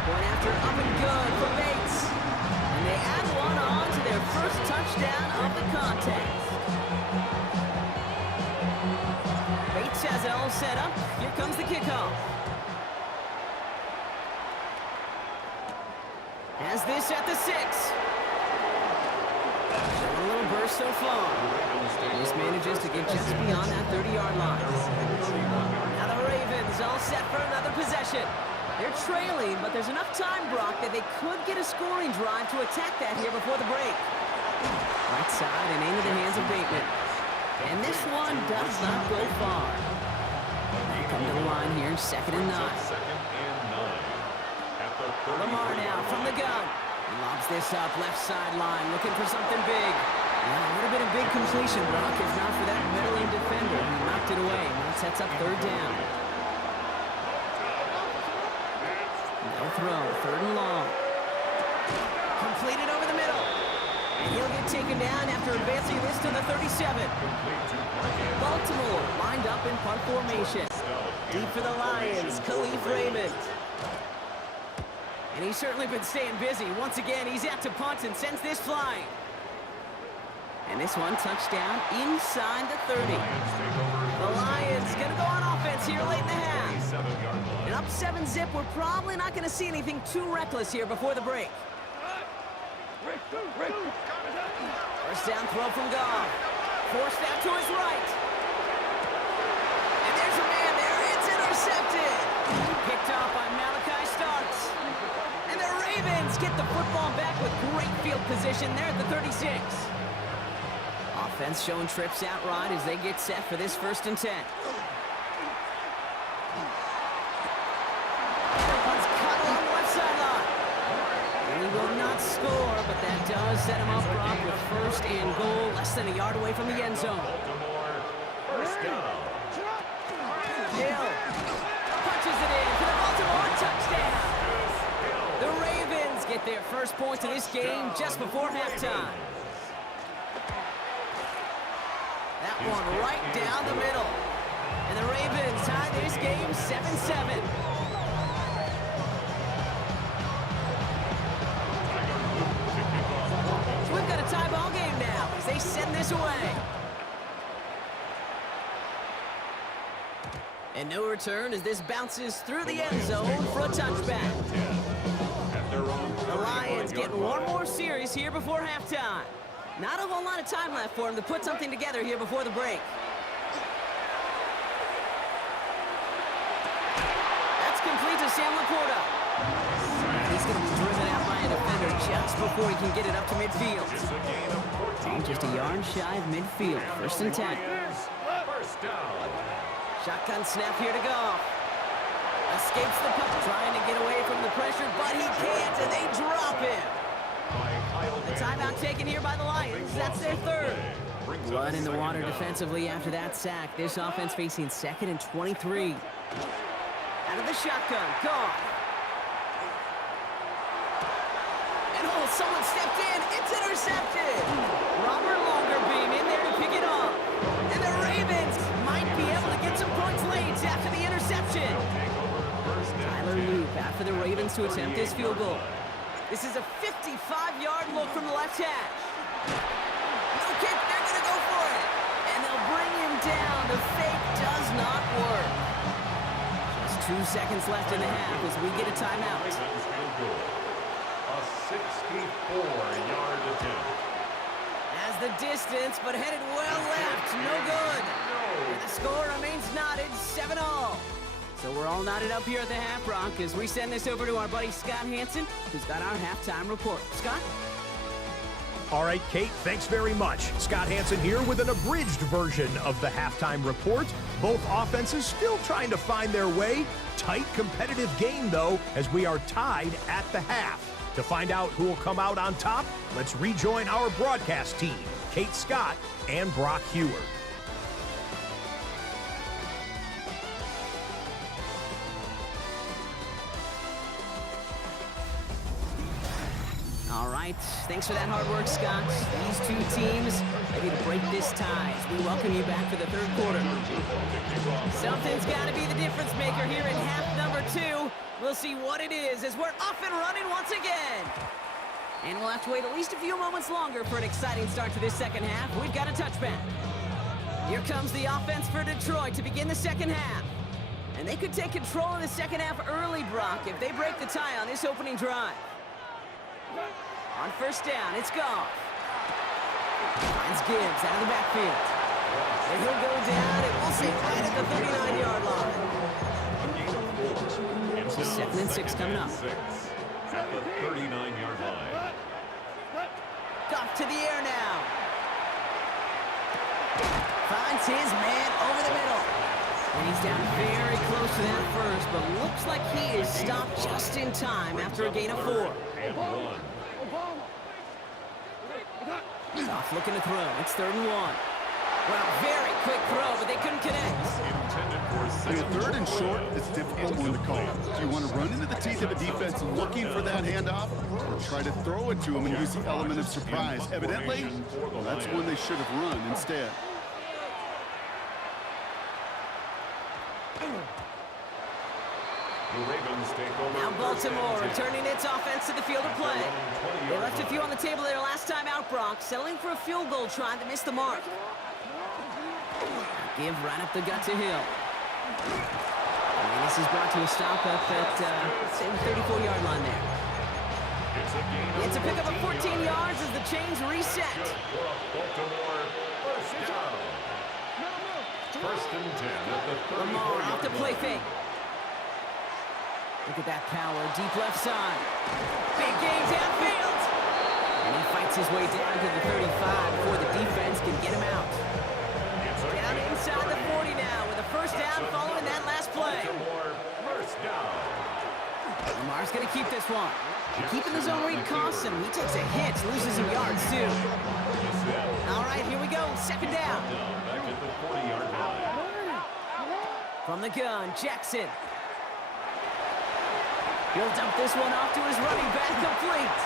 Going after up and good for Bates. And And they add one on to their first touchdown of the contest. Bates has it all set up. Here comes the kickoff. Has this at the 6. Showing a little burst so far. This manages to get just beyond that 30-yard line. Now the Ravens all set for another possession. They're trailing, but there's enough time, Brock, that they could get a scoring drive to attack that here before the break. Right side and into the hands of Bateman. And this one does not go far. They come to the line here, 2nd and 9. Lamar now from the gun. He lobs this up, left sideline, looking for something big. And a little bit of big completion, Brock, if not for that middling defender. He knocked it away, and that sets up 3rd down. No throw, 3rd and long. Completed over the middle. And he'll get taken down after advancing this to the 37. Baltimore lined up in punt formation. Deep for the Lions, Khalif Raymond. And he's certainly been staying busy. Once again, he's out to punt and sends this flying. And this one touchdown inside the 30. The Lions going to go on offense here late in the half. And up 7-zip, we're probably not going to see anything too reckless here before the break. First down throw from Goff. Forced out to his right. And there's a man there. It's intercepted. Picked off by Malachi Starks. And the Ravens get the football back with great field position there at the 36. Offense showing trips out right as they get set for this 1st and 10. One's cut along the left sideline. And he will not score, but that does set him up, Brock, with 1st and goal, less than a yard away from the end zone. Hill punches it in for the Baltimore touchdown. The Ravens get their first points of this game just before halftime. That one right down the middle. And the Ravens tie this game 7-7. So we've got a tie ball game now as they send this away. And no return as this bounces through the end zone for a touchback. The Lions getting one more series here before halftime. Not a whole lot of time left for them to put something together here before the break. That's complete to Sam Laporta. He's going to be driven out by a defender just before he can get it up to midfield. Just a yard shy of midfield. 1st and 10. Shotgun snap here to Goff. Escapes the puck, trying to get away from the pressure, but he can't, and they drop him. The timeout taken here by the Lions. That's their 3rd. Blood in the water defensively after that sack. This offense facing 2nd and 23. Out of the shotgun, Goff. And someone stepped in. It's intercepted. Robert Longerbeam in there to pick it up. And the Ravens might be able to get some points late after the interception. Tyler Loop after the Ravens to attempt this field goal. This is a 55-yard look from the left hash. No kick, they're going to go for it. And they'll bring him down. The fake does not work. Just 2 seconds left in the half as we get a timeout. A 64-yard attempt. As the distance, but headed well left. No good. And the score remains knotted, 7-all. So we're all knotted up here at the half, Brock, as we send this over to our buddy Scott Hanson, who's got our halftime report. Scott? All right, Kate, thanks very much. Scott Hanson here with an abridged version of the halftime report. Both offenses still trying to find their way. Tight, competitive game, though, as we are tied at the half. To find out who will come out on top, let's rejoin our broadcast team, Kate Scott and Brock Huard. All right, thanks for that hard work, Scott. These two teams ready to break this tie as we welcome you back for the 3rd quarter. Something's got to be the difference maker here in half number 2. We'll see what it is as we're off and running once again. And we'll have to wait at least a few moments longer for an exciting start to this second half. We've got a touchback. Here comes the offense for Detroit to begin the second half. And they could take control of the second half early, Brock, if they break the tie on this opening drive. On first down, it's Goff. Finds Gibbs out of the backfield. And he'll go down, and we'll see right at the 39-yard line. So 2nd and 6 coming up. At the 39-yard line. Goff to the air now. Finds his man over the middle. And he's down very close to that first, but looks like he is stopped just in time after a gain of 4. And 1. Goff looking to throw. It's 3rd and 1. Well, very quick throw, but they couldn't connect. Intended for I mean, 3rd and short, it's a difficult one to call. Do you want to run into the teeth of a defense looking for that handoff, or try to throw it to them and use the element of surprise? Evidently, well, that's one they should have run instead. The Ravens take over. Now Baltimore returning its offense to the field of play. They left a few on the table there last time out, Brock, settling for a field goal try that missed the mark. Give right up the gut to Hill. And this is brought to a stop up at say the 34-yard line there. It's a pickup of 14 yards as the chains reset. Baltimore first down. First and 10 at the 34-yard Lamar off the play line. fake. Look at that power, deep left side. Big gain downfield. And he fights his way down to the 35 before the defense can get him out. Down inside the 40 now with a first down following that last play. Baltimore first down. Lamar's going to keep this one. Keeping the zone read costs him. He takes a hit, loses some yards too. All right, here we go. Second down. Back at the 40-yard line. From the gun, Jackson. He'll dump this one off to his running back, complete.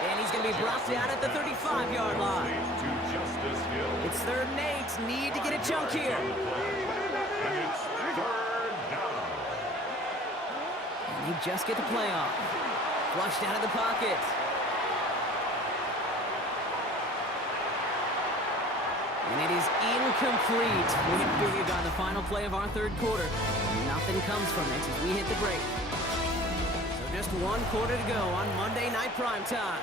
And he's going to be brought down at the 35-yard line. To Justice Hill. It's 3rd and 8. Need to get a chunk here. And it's 3rd down. And they just get the play off. Flushed out of the pocket. And it is incomplete. We hit big on the final play of our 3rd quarter. Nothing comes from it as we hit the break. So just 1 quarter to go on Monday Night Primetime.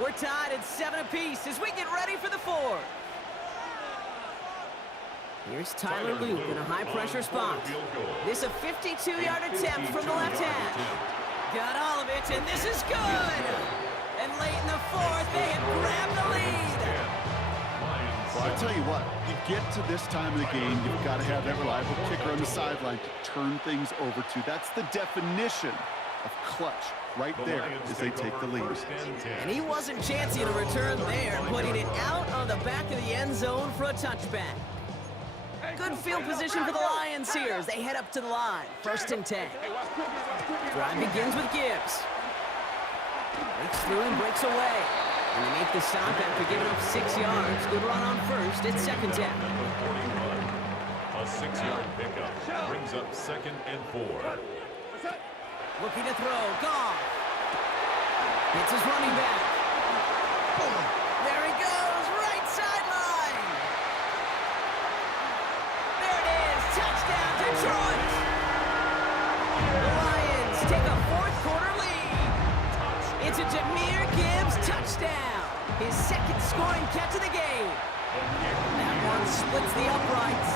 We're tied at 7 apiece as we get ready for the 4th. Here's Tyler Luke in a high-pressure spot. This a 52-yard attempt from the left hash. Got all of it, and this is good! And late in the 4th, they have grabbed the lead! Well, I tell you what, you get to this time of the game, you've got to have that reliable kicker on the sideline to turn things over to. That's the definition of clutch right there as they take the lead. And he wasn't chancing a return there, putting it out on the back of the end zone for a touchback. Good field position for the Lions here as they head up to the line. 1st and 10. Drive begins with Gibbs. Breaks through and breaks away. And they make the stop after giving up 6 yards. Good run on first. It's 2nd down. A 6-yard pickup brings up 2nd and 4. Looking to throw. Goff. It's his running back. There he goes. Right sideline. There it is. Touchdown, Detroit. The Lions take a 4th quarter lead. It's a Jahmyr Gibbs touchdown. His 2nd scoring catch of the game. That one splits the uprights.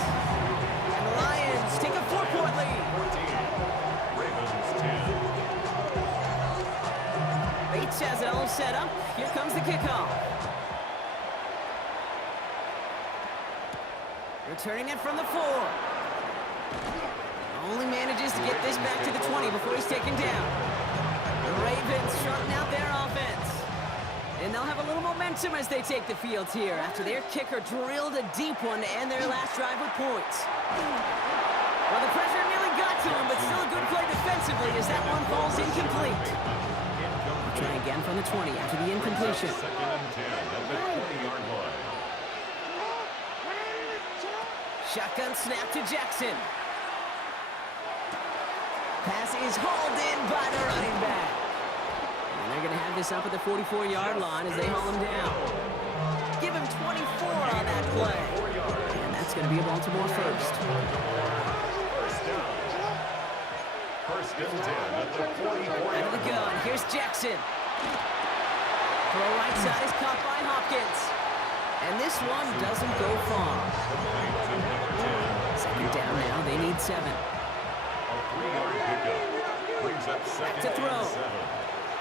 And the Lions take a 4-point lead. Ravens 10. Bates has it all set up. Here comes the kickoff. Returning it from the 4. Only manages to get this back to the 20 before he's taken down. The Ravens trotting out their offense. And they'll have a little momentum as they take the field here after their kicker drilled a deep one to end their last drive with points. Well, the pressure nearly got to him, but still a good play defensively as that one falls incomplete. Try again from the 20 after the incompletion. 2nd and 10 at the 20-yard line. Shotgun snap to Jackson. Pass is hauled in by the running back. And they're going to have this up at the 44-yard line as they haul him down. Give him 24 on that play. And that's going to be a Baltimore first. First down. First and 10 at the 44-yard Out of the gun. Here's Jackson. Throw right side is caught by Hopkins. And this one doesn't go far. Second down now. They need 7. A 3-yard pickup. Brings up second to throw. and 7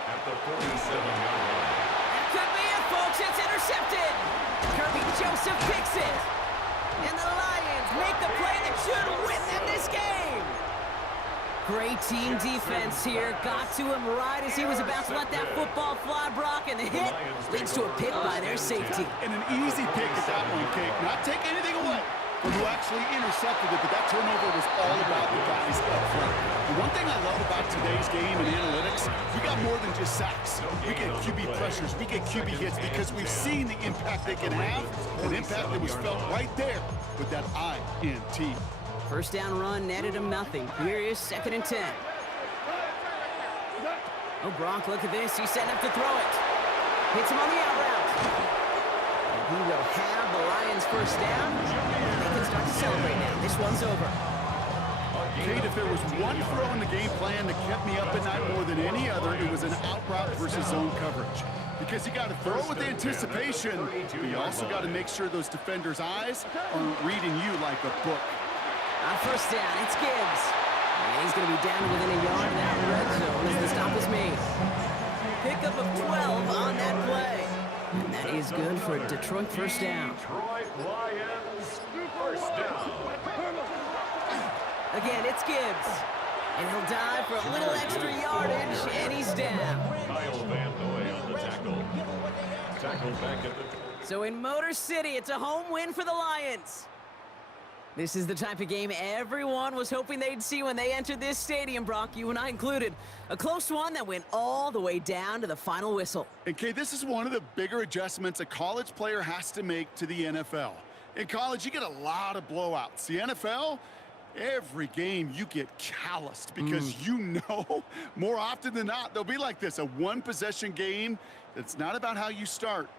at the 47-yard line. That could be it, folks. It's intercepted. Kirby Joseph picks it. And the Lions make the play that should win them this game. Great team defense here. Got to him right as he was about to let that football fly, Brock, and the hit leads to a pick by their safety. And an easy pick at that one, Kate. Not take anything away from who actually intercepted it, but that turnover was all about the guys up front. And one thing I love about today's game and analytics, we got more than just sacks. We get QB pressures, we get QB hits because we've seen the impact they can have, an impact that was felt right there with that INT. First down run netted him nothing. Here is second and 10. Oh, Brock, look at this. He's setting up to throw it. Hits him on the out route. And he will have the Lions first down. They can start to celebrate now. This one's over. Kate, if there was one throw in the game plan that kept me up at night more than any other, it was an out route versus zone coverage. Because you got to throw with anticipation, but you also got to make sure those defenders' eyes aren't reading you like a book. On first down, it's Gibbs. And he's going to be down within a yard of that red zone as the stop is made. Pickup of 12 on that play. And that is good for a Detroit first down. Detroit Lions first down. Again, it's Gibbs. And he'll dive for a little extra yardage, and he's down. Kyle Van Noy on the tackle. Tackle back at the... So in Motor City, it's a home win for the Lions. This is the type of game everyone was hoping they'd see when they entered this stadium, Brock, you and I included. A close one that went all the way down to the final whistle. And Kate, this is one of the bigger adjustments a college player has to make to the NFL. In college, you get a lot of blowouts. The NFL, every game you get calloused because you know more often than not, they'll be like this, a one-possession game that's not about how you start.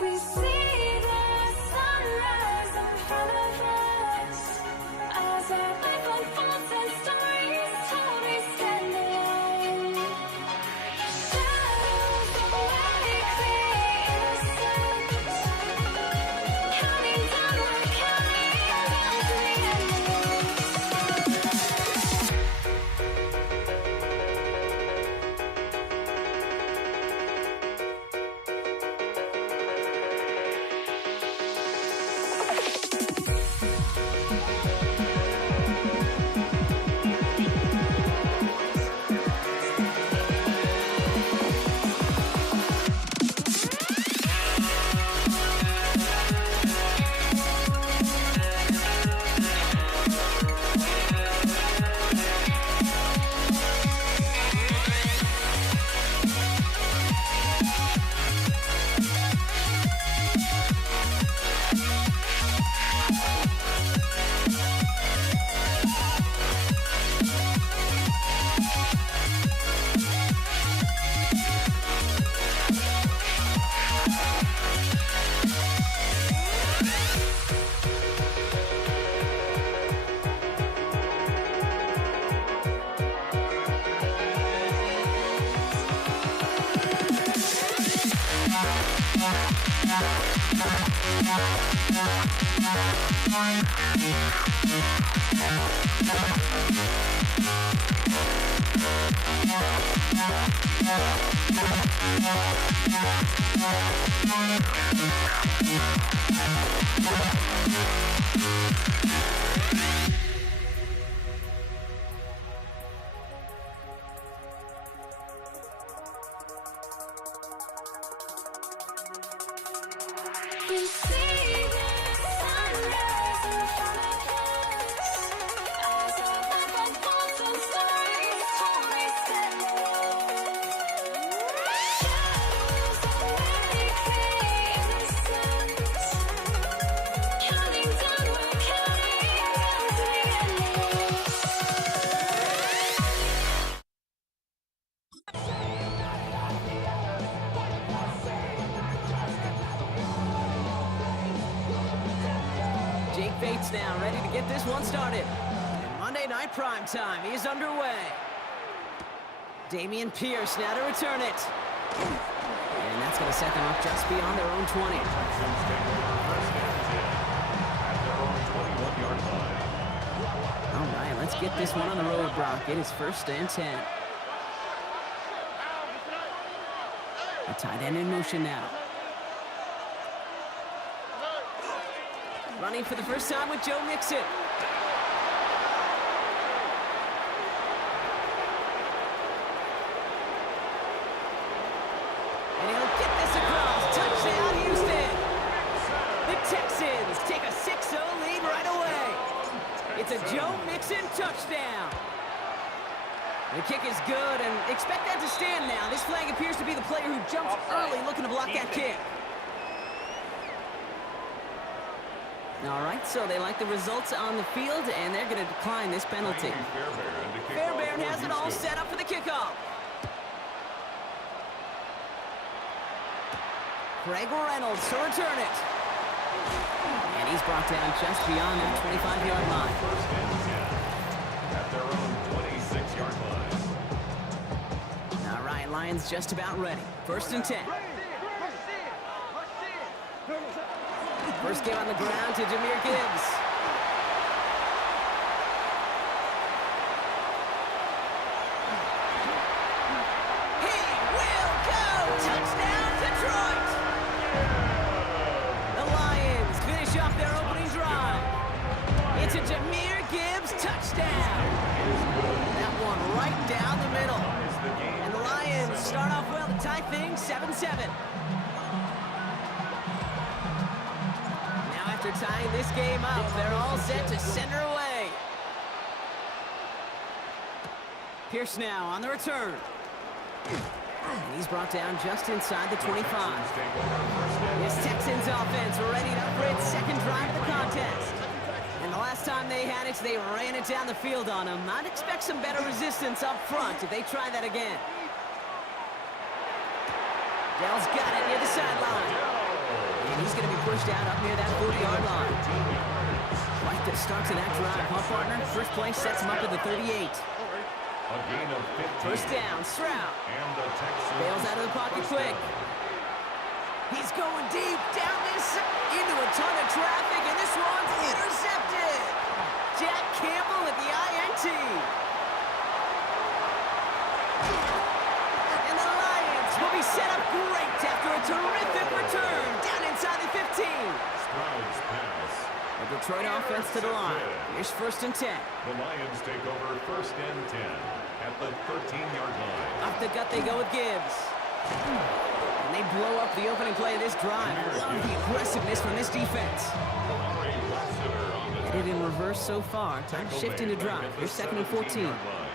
We see the sunrise in front of us as our life unfolds and stories told. We stand alone. Shadows of like the innocent, counting down, we're counting down to the endless. You see the sunrise in front of us. Eyes are like monster stories told me shadows of many innocence. Counting down, we're counting down to the endless. Jake Bates now, ready to get this one started. And Monday Night Prime Time is underway. Damian Pierce now to return it. And that's going to set them up just beyond their own 20. Texans take over first and 10 at their own 21-yard line. All right, let's get this one on the road, Brock. It is first and 10. The tight end in motion now. Running for the first time with Joe Mixon. And he'll get this across. Touchdown, Houston. The Texans take a 6-0 lead right away. It's a Joe Mixon touchdown. The kick is good, and expect that to stand now. This flag appears to be the player who jumps early looking to block that kick. All right, so they like the results on the field, and they're going to decline this penalty. Fairbairn has it all set up for the kickoff. Craig Reynolds to return it. And he's brought down just beyond that 25-yard line. First and 10 at their own 26-yard line. All right, Lions just about ready. First and 10. First game on the ground to Jahmyr Gibbs. He will go! Touchdown, Detroit! The Lions finish off their opening drive. It's a Jahmyr Gibbs touchdown. That one right down the middle. And the Lions start off well to tie things 7-7. After tying this game up, they're all set to send her away. Pierce now on the return. And he's brought down just inside the 25. This Texans offense ready to for its second drive of the contest. And the last time they had it, they ran it down the field on him. I'd expect some better resistance up front if they try that again. Dell's got it near the sideline. And he's going to be pushed out up near that 40-yard line. Like the start to that drive, huh, partner? First play sets him up at the 38. A gain of 15. First down, Stroud. And the Texans Bails out of the pocket quick. He's going deep down this into a ton of traffic, and this one's intercepted. Jack Campbell at the INT. And the Lions will be set up great after a terrific return down inside the 15. Stroud's pass. The Detroit offense to the line. Here's first and 10. The Lions take over first and 10 at the 13-yard line. Off the gut they go with Gibbs. And they blow up the opening play of this drive. Love the aggressiveness from this defense. Amari Lassiter on the Headed in reverse so far. Time to shift into drive. Here's second and 14. 17-yard line.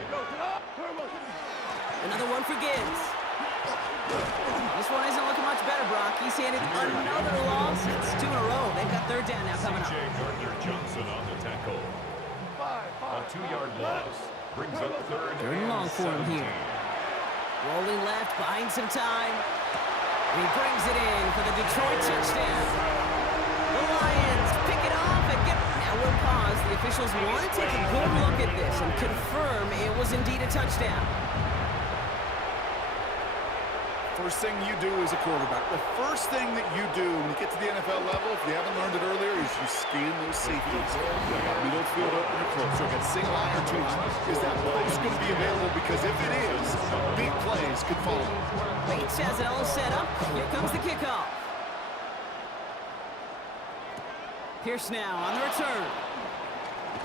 Another one for Gibbs. This one isn't looking much better, Brock. He's handed another loss. It's 2 in a row. They've got third down now coming up. C.J. Gardner-Johnson on the tackle. A 2-yard loss brings up third and long for him 17. here. Rolling left, buying some time. And he brings it in for the Detroit touchdown. The Lions pick it off and get... Now we'll pause. The officials want to take a good look at this and confirm it was indeed a touchdown. First thing you do as a quarterback, the first thing that you do when you get to the NFL level, if you haven't learned it earlier, is you scan those safeties. You got middle field open or close. So you got single eye or two eye. Is that post going to be available? Because if it is, big plays could follow. Bates has it all set up. Here comes the kickoff. Pierce now on the return.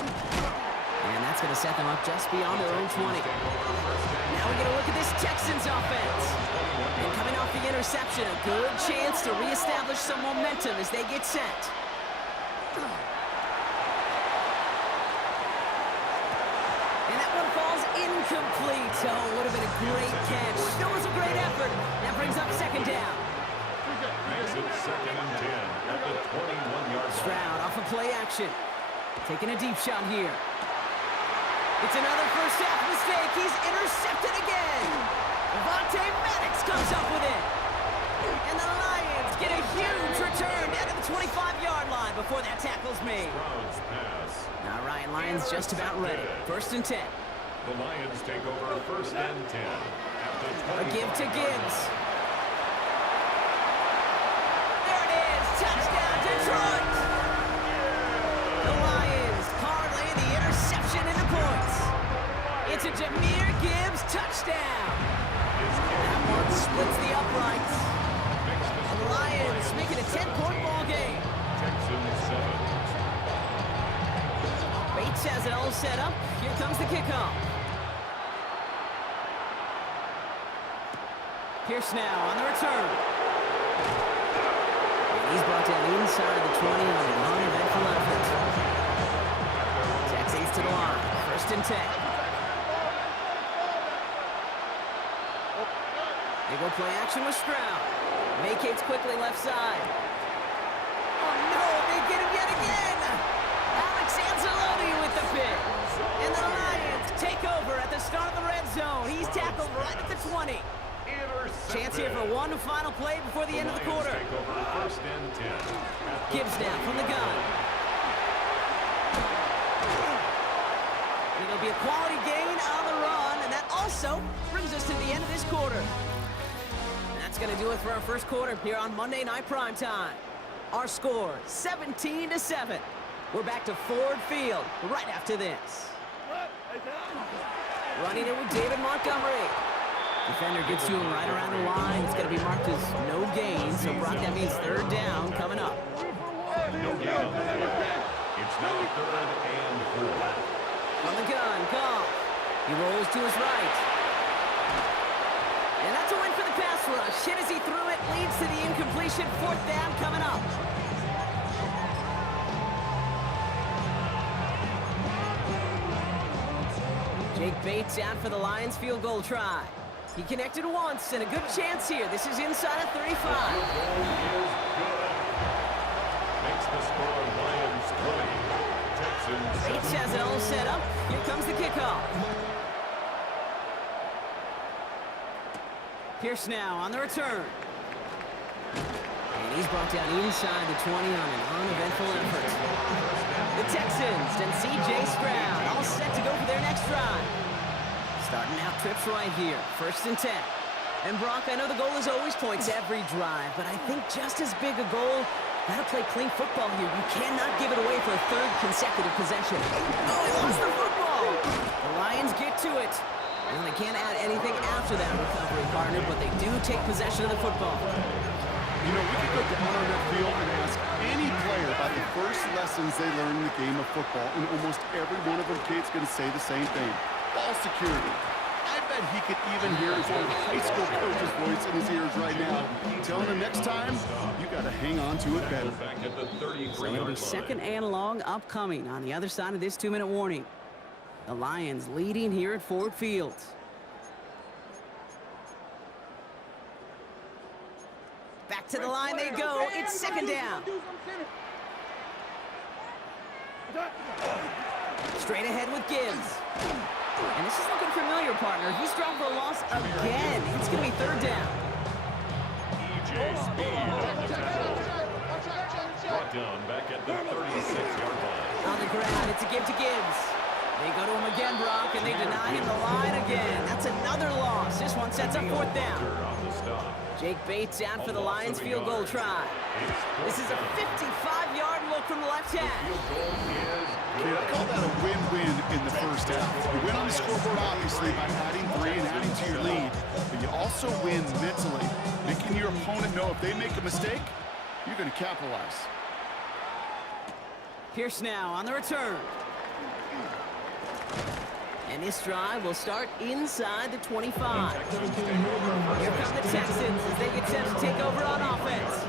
And that's going to set them up just beyond their own 20. Now we get a look at this Texans offense. And coming off the interception, a good chance to reestablish some momentum as they get set. And that one falls incomplete. Oh, would have been a great catch. Still was a great effort. That brings up second down. Makes it 2nd and 10 at the 21-yard line. Stroud off of play action. Taking a deep shot here. It's another first half mistake. He's intercepted again. Avonte Maddox comes up with it. And the Lions get a huge return down to the 25-yard line before that tackle's made. Stroud's pass. Now Ryan Lyons just about ready. 1st and 10. The Lions take over 1st and 10 at the A 25. give to Gibbs. There it is. Touchdown, Detroit. The Lions parlay the interception into points. It's a Jahmyr Gibbs touchdown. That one splits the uprights. And the Lions make it a 10-point ball game. Texans 7. Bates has it all set up. Here comes the kickoff. Pierce now on the return. And he's brought down inside the 20 on an uneventful effort. Texans to the line. 1st and 10. They go play action with Stroud. Vacates quickly left side. Oh no, they get him yet again! Alex Anzalone with the pick. And the Lions take over at the start of the red zone. He's tackled right at the 20. Chance here for one final play before the end of the quarter. Take over 1st and 10. Gibbs now from the gun. It'll be a quality gain on the run, and that also brings us to the end of this quarter. And that's going to do it for our first quarter here on Monday Night Primetime. Our score, 17-7. We're back to Ford Field right after this. Running it with David Montgomery. Defender gets to him right around the line. It's going to be marked as no gain, so Brock, that means 3rd down coming up. No gain on the play. It's now 3rd and 4. On the gun, Goff. He rolls to his right. And that's a win for the pass rush. Hit as he threw it, leads to the incompletion. 4th down coming up. Jake Bates out for the Lions field goal try. He connected once, and a good chance here. This is inside of 35. Is good. Makes the score Lions 20. Texans Bates 7. has it all set up. Here comes the kickoff. Pierce now on the return. And he's brought down inside the 20 on an uneventful effort. The Texans and C.J. Stroud all set to go for their next drive. Starting out trips right here, 1st and 10. And Brock, I know the goal is always points every drive, but I think just as big a goal, gotta play clean football here. You cannot give it away for a 3rd consecutive possession. Oh, he lost the football! The Lions get to it. And they can't add anything after that recovery, partner, but they do take possession of the football. You know, we could go down on that field and ask any player about the first lessons they learned in the game of football, and almost every one of them kids going to say the same thing. Ball security. I bet he could even hear his old high school coach's voice in his ears right now, telling him next time, you got to hang on to it better. Back at the 33-yard So it'll be line. 2nd and long upcoming on the other side of this 2-minute warning. The Lions leading here at Ford Field. Back to the line they go. It's 2nd down. Straight ahead with Gibbs. And this is looking familiar, partner. He's thrown for a loss again. It's going to be 3rd down. E.J. Speed on the tackle. Brought down back at the 36-yard line. On the ground, it's a give to Gibbs. They go to him again, Brock, and they deny him the line again. That's another loss. This one sets up 4th down. On the stop. Jake Bates out for the Lions field goal try. This is a 55-yard look from the left hash. Okay, I call that a win-win in the first half. You win on the scoreboard, obviously, by adding 3 and adding to your lead, but you also win mentally, making your opponent know if they make a mistake, you're going to capitalize. Pierce now on the return. And this drive will start inside the 25. Here come the Texans as they attempt to take over on offense.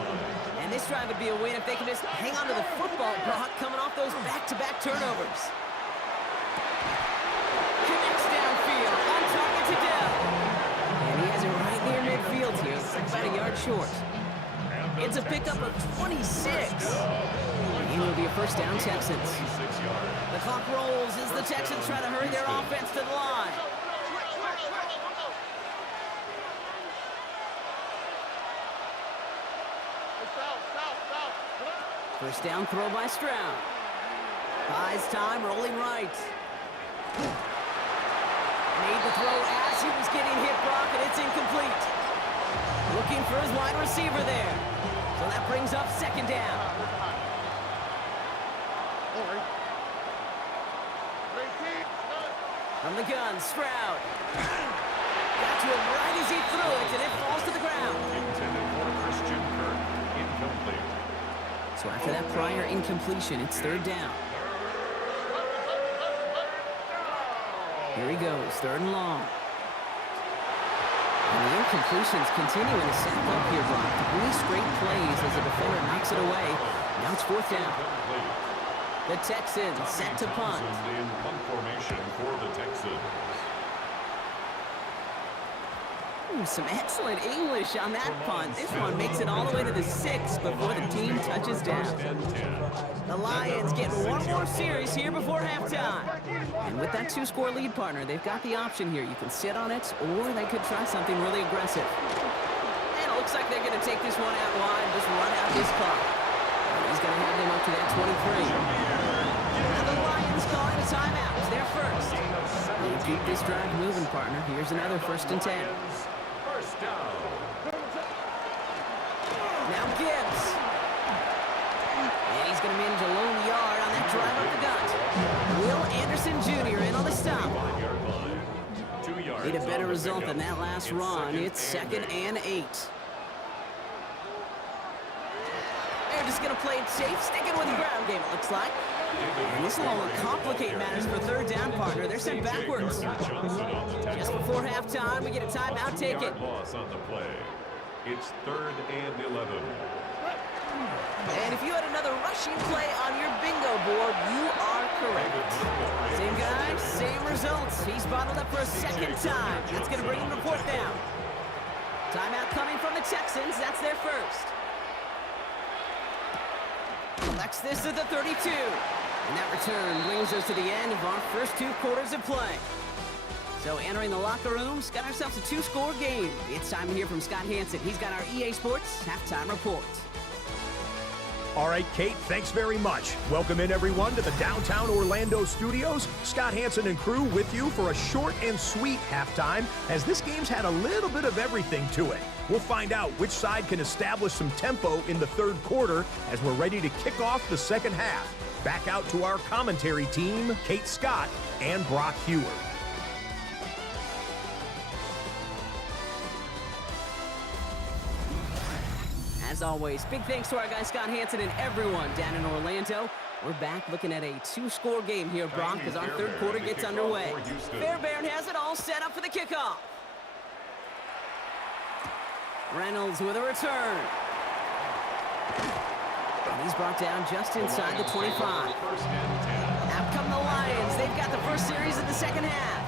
And this drive would be a win if they can just hang on to the football, Brock, coming off those back-to-back turnovers. Connects downfield, on target to Dell. And he has it right near midfield here. It's like about a yard short. It's a pickup of 26. And it will be a first down, Texans. The clock rolls as the Texans try to hurry their offense to the line. First down throw by Stroud. Buys time, rolling right. Made the throw as he was getting hit, Brock, and it's incomplete. Looking for his wide receiver there. So that brings up second down. From the gun, Stroud. Got to him right as he threw it, and it falls to the ground. Intended for Christian Kirk. Incomplete. So after that prior incompletion, it's third down. Here he goes, third and long. And the incompletions continuing to stack up here, Brock. 3 straight plays as the defender knocks it away. Now it's fourth down. The Texans set to punt. In punt formation for the Texans. Ooh, some excellent English on that punt. This one makes it all the way to the 6 before the team touches down. The Lions get one more series here before halftime. And with that 2-score lead, partner, they've got the option here. You can sit on it, or they could try something really aggressive. And it looks like they're going to take this one out wide and just run out this clock. He's going to have them up to that 23. And the Lions calling a timeout. It's their first. They keep this drive moving, partner. Here's another 1st and 10. First down. Now Gibbs. And he's going to manage a lone yard on that drive up the gut. Will Anderson Jr. in on the stop. 1-yard line. 2 yards. Need a better on the result than pickup. that last run. It's second and 8. They're just going to play it safe, sticking with the ground game, it looks like. And this will only complicate matters for third down, partner. They're sent backwards. Just before halftime, we get a timeout taken. Loss on the play. It's 3rd and 11. And if you had another rushing play on your bingo board, you are correct. Same guy, same results. He's bottled up for a second time. That's going to bring him to fourth down. Timeout coming from the Texans. That's their first. Collects this at the 32. And that return brings us to the end of our first 2 quarters of play. So entering the locker room, got ourselves a 2-score game. It's time to hear from Scott Hanson. He's got our EA Sports halftime report. All right, Kate, thanks very much. Welcome in, everyone, to the downtown Orlando studios. Scott Hanson and crew with you for a short and sweet halftime, as this game's had a little bit of everything to it. We'll find out which side can establish some tempo in the third quarter as we're ready to kick off the second half. Back out to our commentary team, Kate Scott and Brock Heward. As always, big thanks to our guy Scott Hanson and everyone down in Orlando. We're back looking at a 2-score game here, Brock, as our third quarter gets underway. Fairbairn has it all set up for the kickoff. Reynolds with a return. And he's brought down just inside the 25. Out come the Lions. They've got the first series of the second half.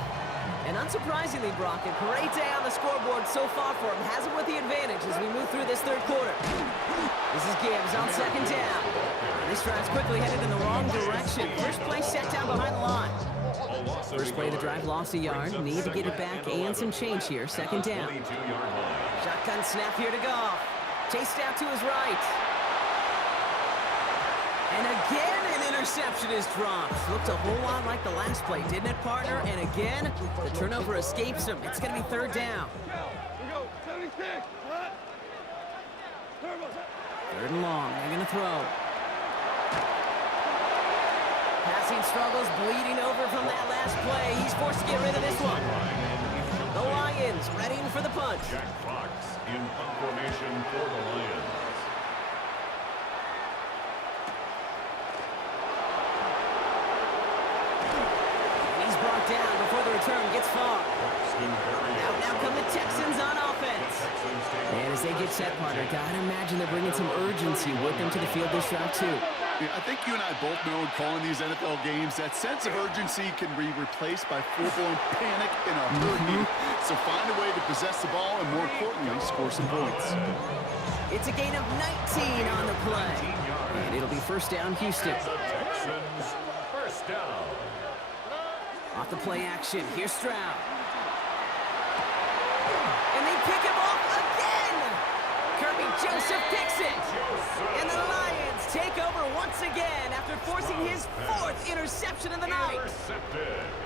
And unsurprisingly, Brock, a great day on the scoreboard so far for him. Has him with the advantage as we move through this third quarter. This is Gibbs on second down. And this drive's quickly headed in the wrong direction. First play set down behind the line. First play of the drive lost a yard. Need to get it back and some change here. Second down. Shotgun snap here to Goff. Chased out to his right. And again, an interception is dropped. Looked a whole lot like the last play, didn't it, partner? And again, the turnover escapes him. It's going to be third down. We go, 76. Third and long. They're going to throw. Passing struggles, bleeding over from that last play. He's forced to get rid of this one. The Lions readying for the punch. Jack Fox in punt formation for the Lions. He's brought down before the return gets far. Now come the Texans on offense. And as they get set, partner, gotta imagine they're bringing some urgency with them to the field this drive too. Yeah, I think you and I both know in calling these NFL games that sense of urgency can be replaced by full-blown panic in a hurry. So find a way to possess the ball and, more importantly, score some points. It's a gain of 19 on the play. And it'll be first down, Houston. The Texans first down. Off the play action, here's Stroud. And they pick him off again! Kirby Joseph picks it! And the Lions take over once again after forcing his 4th interception of the night.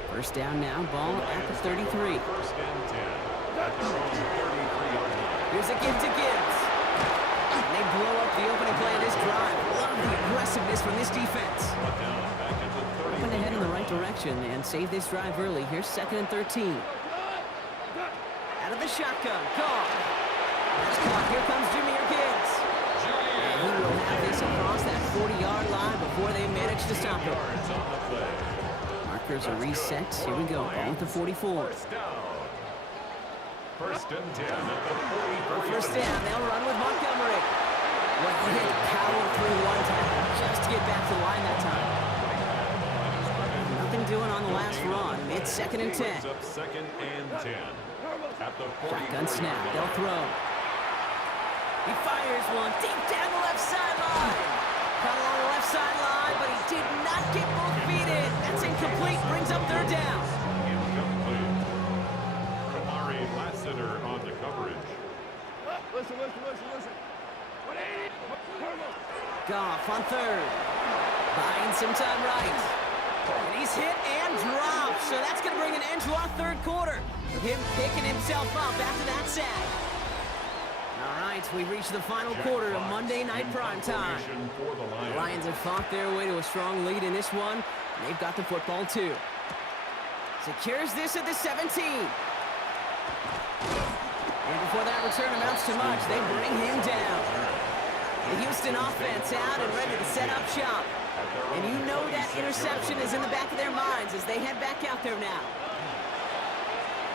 First down now, ball at the 33. First and 10 at their own 33-yard line. Here's a gift to Gibbs. And they blow up the opening play of this drive. Love the aggressiveness from this defense. Open ahead in the right direction and save this drive early. Here's 2nd and 13. Out of the shotgun, gone. That's caught. Here comes Jahmyr Gibbs. And he will have this across that 40-yard line before they manage to stop him. Markers are reset. Here we go. Ball at the 44. First and 10 at the 44. First down, they'll run with Montgomery. What hit, power through one tackle just to get back to the line that time. Nothing doing on the last run. It's 2nd and 10. Up 2nd and 10 at the 44. Shotgun snap, they'll throw. He fires one deep down the left sideline. Caught along the left sideline, but he did not get both feet in. That's incomplete, brings up 3rd down. Incomplete. Kamari Lassiter on the coverage. Listen. Goff on 3rd. Buying some time right. And he's hit and dropped. So that's going to bring an end to our 3rd quarter. With him picking himself up after that sack. All right, we reach the final quarter of Monday Night Primetime. The Lions have fought their way to a strong lead in this one. And they've got the football too. Secures this at the 17. And before that return amounts to much, they bring him down. The Houston offense out and ready to set up shop. And you know that interception is in the back of their minds as they head back out there now.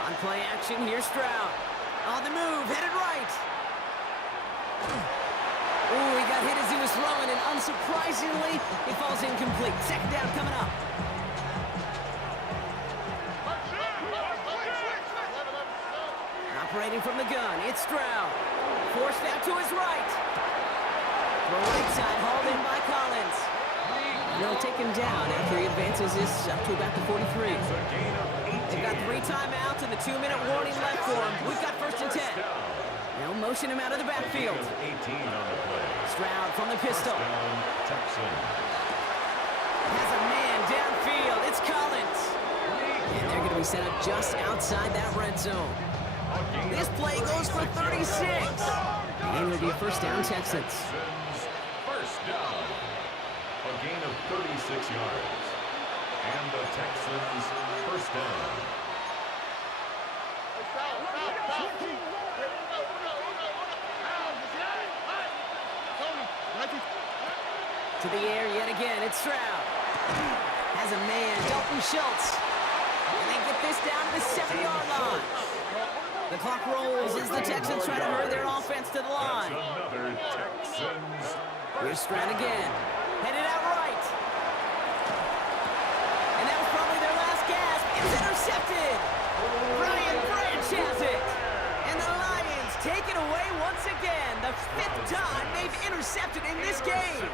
On play action, here's Stroud. On the move, headed right. Ooh, he got hit as he was throwing, and unsurprisingly, he falls incomplete. 2nd down coming up. Operating from the gun, it's Stroud. Forced out to his right. The right side hauled in by Collins. And they'll take him down after he advances this up to about the 43. They've got 3 timeouts and the 2-minute warning left for him. We've got 1st and 10. They'll motion him out of the backfield. 18 on the play. Stroud from the pistol. Texans. Has a man downfield. It's Collins. And they're going to be set up just outside that red zone. This play goes for 36. And it'll be a first down, Texans. First down. A gain of 36 yards. And the Texans first down. To the air yet again, it's Stroud. Has a man, Dalton Schultz. And they get this down to the 7-yard line. The clock rolls as the Texans try to hurry their offense to the line. Another Texans. Here's Stroud again. Headed out right. And that was probably their last gasp. It's intercepted. Brian Branch has it. And the Lions take it away once again. The 5th time they've intercepted in this game.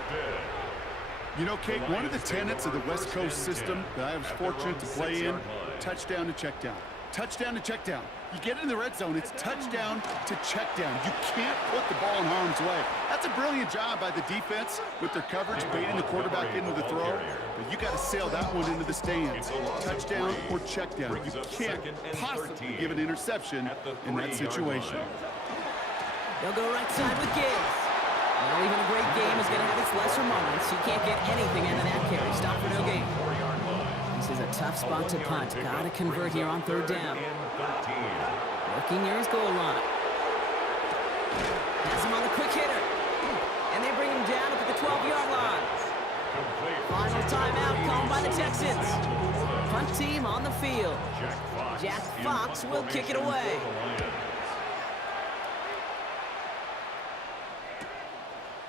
You know, Kate, one of the tenets of the West Coast system that I was fortunate to play in, touchdown to check down. Touchdown to check down. You get in the red zone, it's touchdown to check down. You can't put the ball in harm's way. That's a brilliant job by the defense with their coverage, baiting the quarterback into the throw. But you got to sail that one into the stands. Touchdown or check down. You can't possibly give an interception in that situation. They'll go right side with Gibbs. Now even a great game is going to have its lesser moments. You can't get anything out of that carry. Stop for no gain. This is a tough spot to punt. Got to convert here on third down. Working near his goal line. Has him on the quick hitter. And they bring him down up at the 12-yard line. Final timeout called by the Texans. Punt team on the field. Jack Fox will kick it away.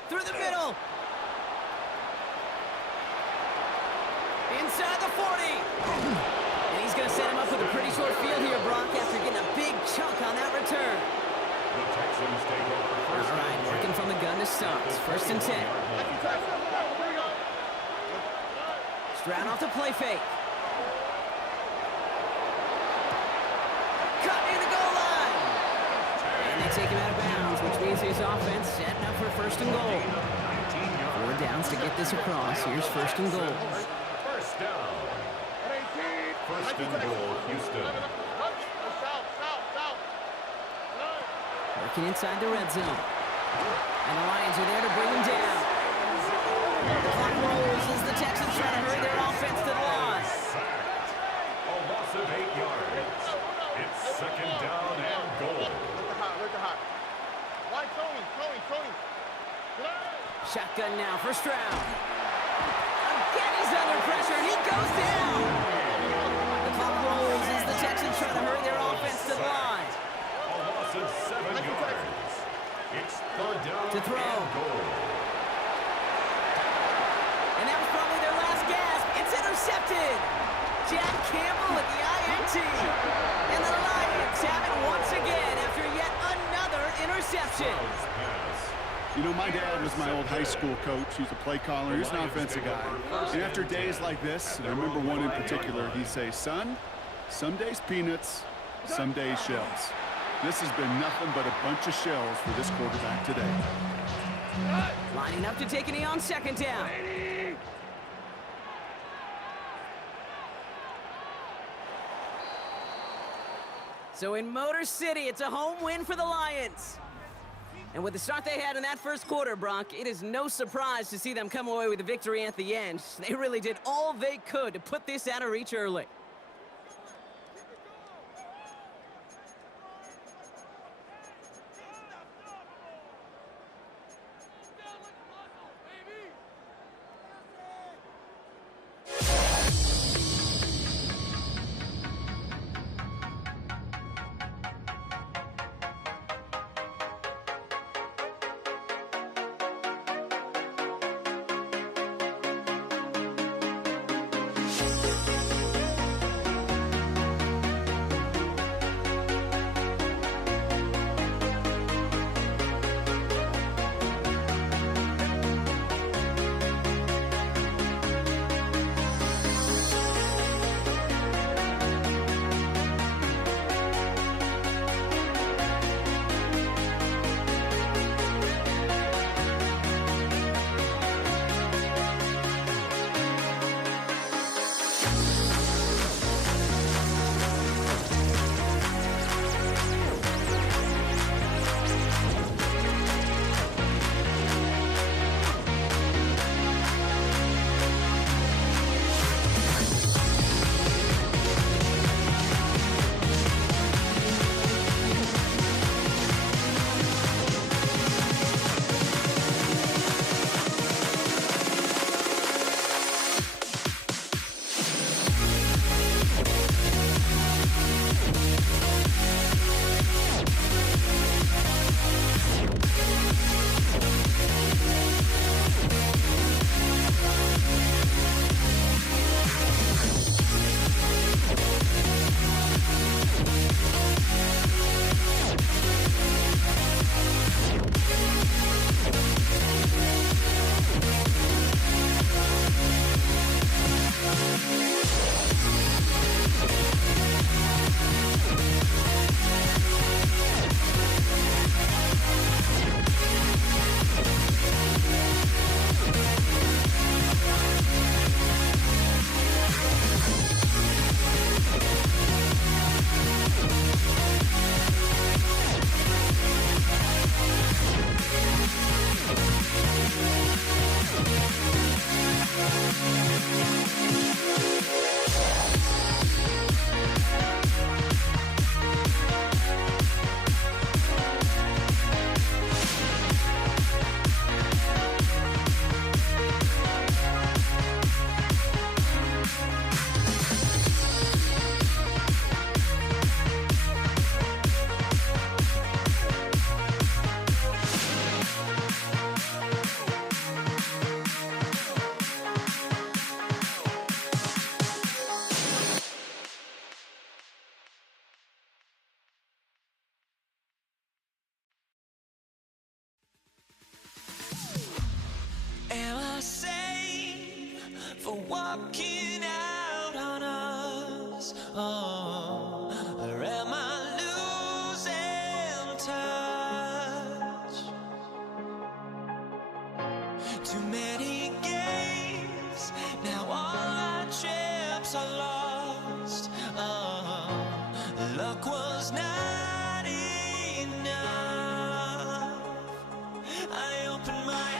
Through the middle. Inside the 40. And he's going to set him up with a pretty short field here, Brock, after getting a big chunk on that return. All right, working from the gun to start. It's 1st and 10. Stroud off the play fake. Cut near the goal line. And they take him out of bounds, which means his offense setting up for 1st and goal. 4 downs to get this across. Here's 1st and goal. First down. 1st and goal, Houston. Working inside the red zone. And the Lions are there to bring him down. The clock rolls as the Texans try to hurry their offense to the line. A loss of 8 yards. It's 2nd down and goal. Shotgun now for Stroud. Again, he's under pressure, and he goes down. The clock rolls as the Texans try to hurry their offense to the line. A loss of 7 yards. It's 3rd down To throw. and goal. And that was probably their last gasp. It's intercepted. Jack Campbell with the INT. And the Lions have it once again after yet another interception. You know, my dad was my old high school coach. He's a play caller. He's an offensive guy. And after days like this, and I remember one in particular, he'd say, son, some days peanuts, some days shells. This has been nothing but a bunch of shells for this quarterback today. Lining up to take a knee on 2nd down. So in Motor City, it's a home win for the Lions. And with the start they had in that first quarter, Brock, it is no surprise to see them come away with a victory at the end. They really did all they could to put this out of reach early. too many games. Now all our chips are lost. Luck was not enough. I opened my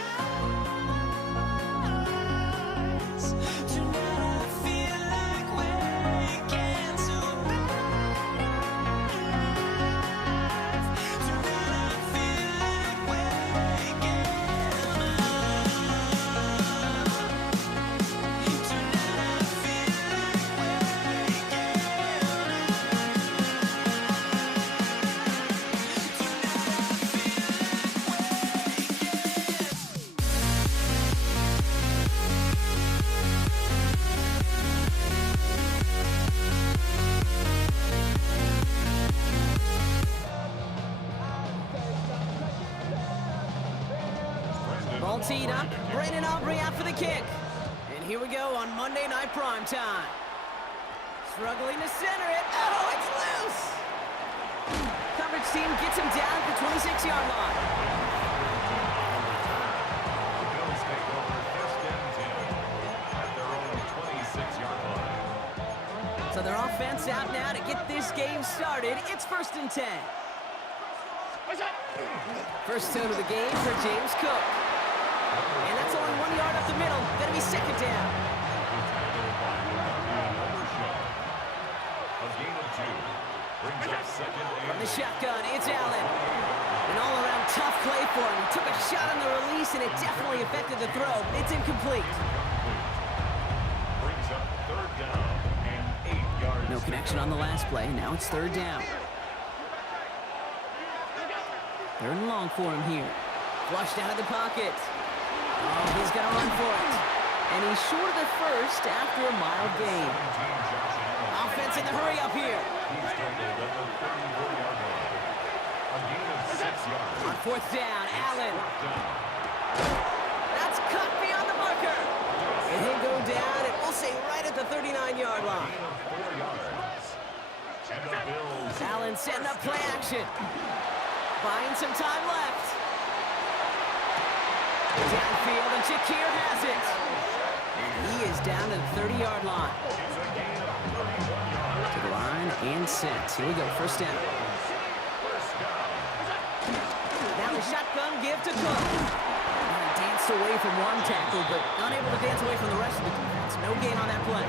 eyes. Tonight I feel like waking to life. Tonight I feel like waking up. Tonight I feel like waking Ball teed up. Brandon Aubrey out for the kick. And here we go on Monday Night Prime Time. Struggling to center it. Oh, it's loose! Coverage team gets him down at the 26-yard line. The Bills take over first and 10 at their own 26-yard line. So their offense out now to get this game started. It's first and 10. First tone of the game for James Cook. And that's only 1 yard up the middle. Gonna be second down. A gain of 2 brings up second From and the shotgun, it's Allen. An all-around tough play for him. He took a shot on the release, and it definitely affected the throw. It's incomplete. brings up third down and 8 yards. No connection on the last play. Now it's third down. Third and long for him here. Flushed out of the pocket. Oh, he's got to run for it. And he's short of the first after a mild gain. Offense in the hurry up here. He's tackled at the 34-yard line. A gain of 6 yards. On fourth down, Allen. That's cut beyond the marker. And he'll go down, and we'll say right at the 39-yard line. Gain of 4 yards. And the Bills Allen setting up play action. Buying some time left. Downfield, and Shakir has it. And he is down to the 30-yard line. To the line and set. Here we go, first down. Now the shotgun give to Cook. Danced away from one tackle, but unable to dance away from the rest of the defense. No gain on that play.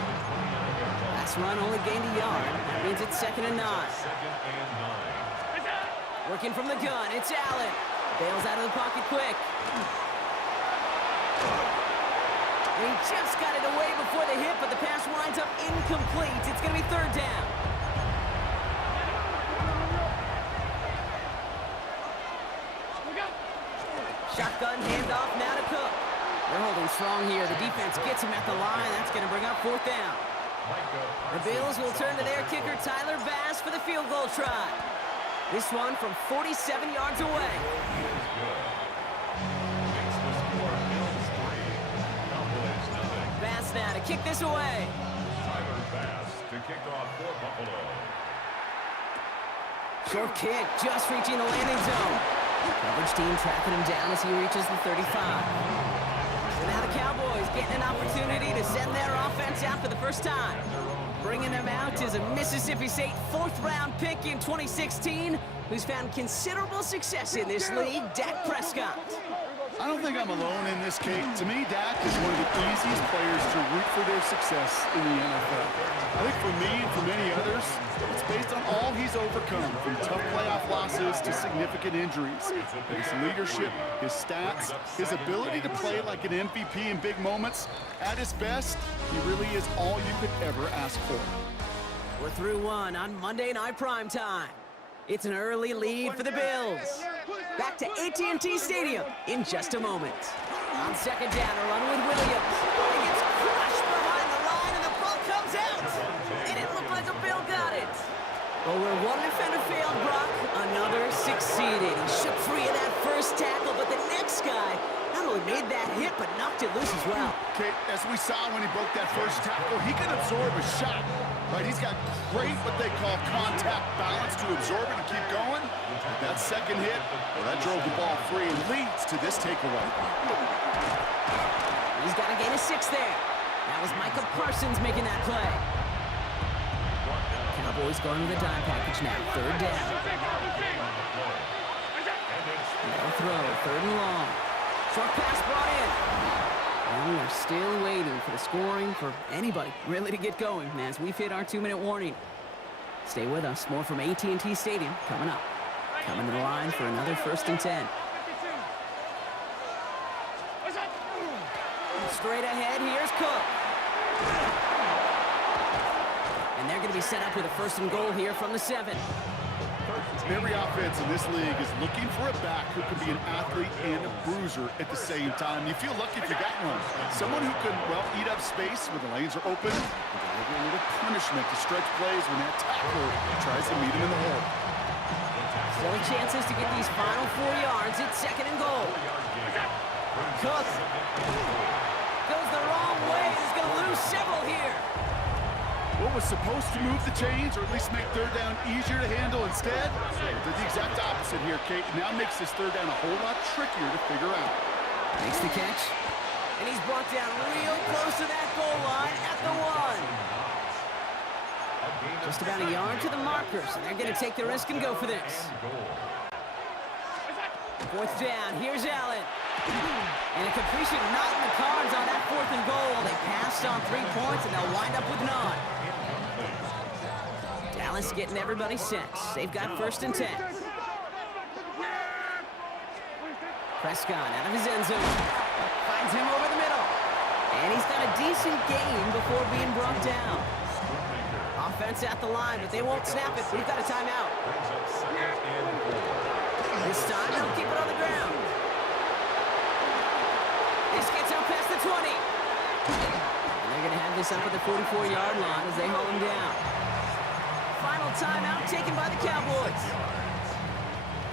Last run only gained a yard. That means it's second and 9. second and 9. Working from the gun, it's Allen. Bails out of the pocket quick. And he just got it away before the hit, but the pass winds up incomplete. It's going to be third down. Shotgun handoff now to Cook. They're holding strong here. The defense gets him at the line. That's going to bring up fourth down. The Bills will turn to their kicker, Tyler Bass, for the field goal try. This one from 47 yards away. Bass now to kick this away. Tyler Bass to kick off for Buffalo. Short kick, just reaching the landing zone. Coverage team tracking him down as he reaches the 35. So now the Cowboys getting an opportunity to send their offense out for the first time. Bringing them out is a Mississippi State fourth-round pick in 2016 who's found considerable success in this league, Dak Prescott. I don't think I'm alone in this, Kate. To me, Dak is one of the easiest players to root for their success in the NFL. I think for me and for many others, it's based on all he's overcome, from tough playoff losses to significant injuries. His leadership, his stats, his ability to play like an MVP in big moments, at his best, he really is all you could ever ask for. We're through one on Monday Night Prime Time. It's an early lead for the Bills. Back to AT&T Stadium in just a moment. On second down, a run with Williams. He gets crushed behind the line, and the ball comes out. It didn't look like a Bill got it. Well, where one defender failed, Brock, another succeeded. He shook free of that first tackle, but the next guy not only made that hit, but knocked it loose as well. Kate, as we saw when he broke that first tackle, he can absorb a shot. Right, he's got great what they call contact balance to absorb it and keep going. But that second hit, well, that drove the ball free and leads to this takeaway. gain of 6 there. That was Micah Parsons making that play. Cowboys going to the dime package now. 3rd down. No throw. 3rd and long. Short pass brought in. And we are still waiting for the scoring for anybody really to get going as we've hit our 2-minute warning. Stay with us. More from AT&T Stadium coming up. Coming to the line for another 1st and 10. Straight ahead, here's Cook. And they're going to be set up with a 1st and goal here from the 7. Every offense in this league is looking for a back who can be an athlete and a bruiser at the same time. You feel lucky if you got one. Someone who can, well, eat up space when the lanes are open and deliver a little punishment to stretch plays when that tackler tries to meet him in the hole. Still chances to get these final 4 yards. It's 2nd and goal. Cook goes the wrong way. He's going to lose several here. What was supposed to move the chains or at least make 3rd down easier to handle instead? Did the exact opposite here, Kate. Now makes this 3rd down a whole lot trickier to figure out. Makes the catch. And he's brought down real close to that goal line at the 1. Just about a yard to the markers, and they're going to take the risk and go for this. 4th down. Here's Allen. And a completion not in the cards on that 4th and goal. They passed on 3 points, and they'll wind up with none. Dallas getting everybody set. They've got 1st and 10. Prescott out of his end zone. Finds him over the middle. And he's got a decent gain before being brought down. Offense at the line, but they won't snap it. We've got a timeout. This time, they'll keep it on the ground. This gets out past the 20. And they're going to have this up at the 44-yard line as they haul him down. Final timeout taken by the Cowboys.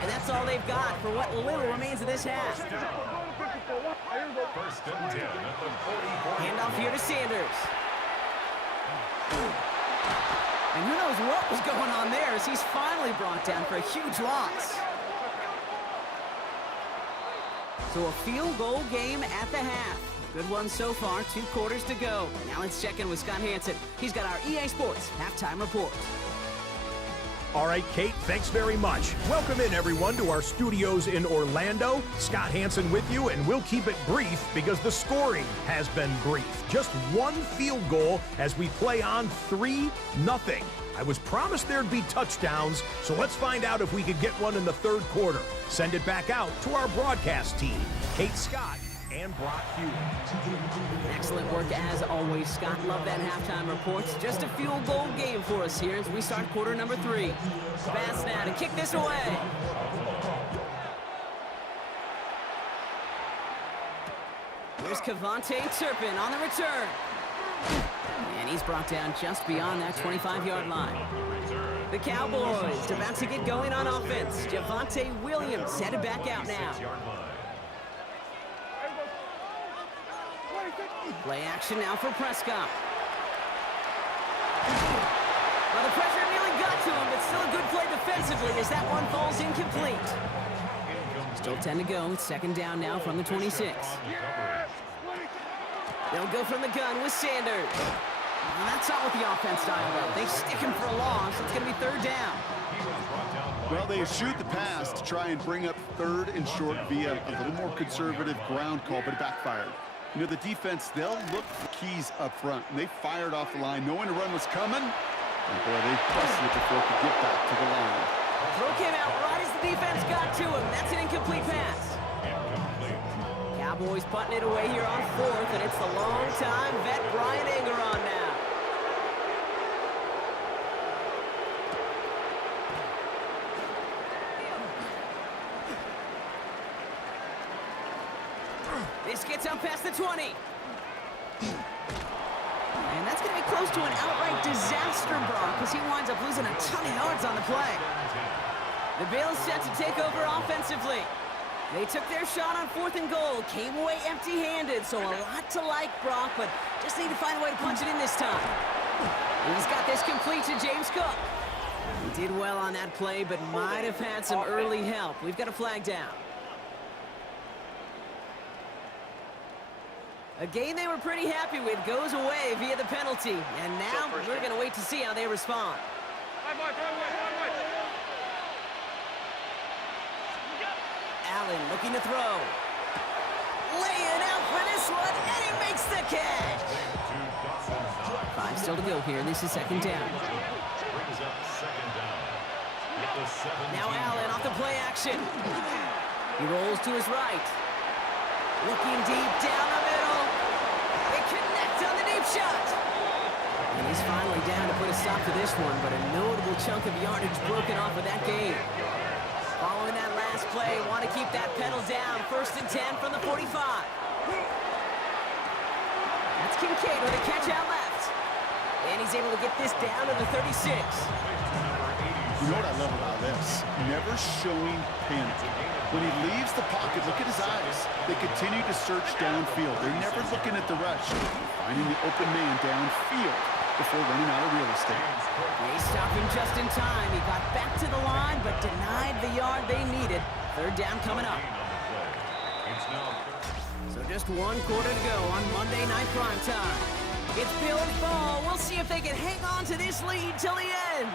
And that's all they've got for what little remains of this half. 1st and 10 at the 44. Handoff here to Sanders. And who knows what was going on there as he's finally brought down for a huge loss. So a field goal game at the half. Good one so far, 2 quarters to go. Now let's check in with Scott Hanson. He's got our EA Sports halftime report. All right, Kate, thanks very much. Welcome in, everyone, to our studios in Orlando. Scott Hanson with you, and we'll keep it brief because the scoring has been brief. Just 1 field goal as we play on 3-0. I was promised there'd be touchdowns, so let's find out if we could get one in the 3rd quarter. Send it back out to our broadcast team, Kate Scott and Brock Hughes. Excellent work as always, Scott. Love that halftime reports. Just a field goal game for us here as we start quarter number 3. Pass now to kick this away. Here's Kevontae Turpin on the return. And he's brought down just beyond that 25-yard line. The Cowboys about to get going on offense. Javonte Williams headed back out now. Play action now for Prescott. Well, the pressure nearly got to him, but still a good play defensively as that one falls incomplete. Still 10 to go. It's 2nd down now from the 26. They'll go from the gun with Sanders. Well, that's not what the offense dialed up. They stick him for a loss. It's going to be 3rd down. Well, they shoot the pass to try and bring up 3rd and short via a little more conservative ground call, but it backfired. You know, the defense, they'll look for keys up front. And they fired off the line knowing the run was coming. And boy, they busted it before it could get back to the line. Throw came out right as the defense got to him. That's an incomplete pass. Cowboys putting it away here on 4th, and it's the long-time vet Brian Engeron now. This gets up past the 20. And that's going to be close to an outright disaster, Brock, because he winds up losing a ton of yards on the play. The Bills set to take over offensively. They took their shot on 4th and goal, came away empty-handed, so a lot to like, Brock, but just need to find a way to punch it in this time. He's got this complete to James Cook. He did well on that play, but might have had some early help. We've got a flag down. A game they were pretty happy with goes away via the penalty. And now we're going to wait to see how they respond. Allen looking to throw. Laying out for this one, and he makes the catch. 5 still to go here. This is second down. Brings up second down. At the 17. Now Allen off the play action. He rolls to his right. Looking deep down the middle. They connect on the deep shot. And he's finally down to put a stop to this one, but a notable chunk of yardage broken off of that game. Following that last play, want to keep that pedal down. 1st and 10 from the 45. That's Kincaid with a catch out left. And he's able to get this down to the 36. You know what I love about this? Never showing panic. When he leaves the pocket, look at his eyes. They continue to search downfield. They're never looking at the rush. Finding the open man downfield before running out of real estate. They stop him just in time. He got back to the line, but denied the yard they needed. 3rd down coming up. So just 1 quarter to go on Monday Night Primetime. It's Bills ball. We'll see if they can hang on to this lead till the end.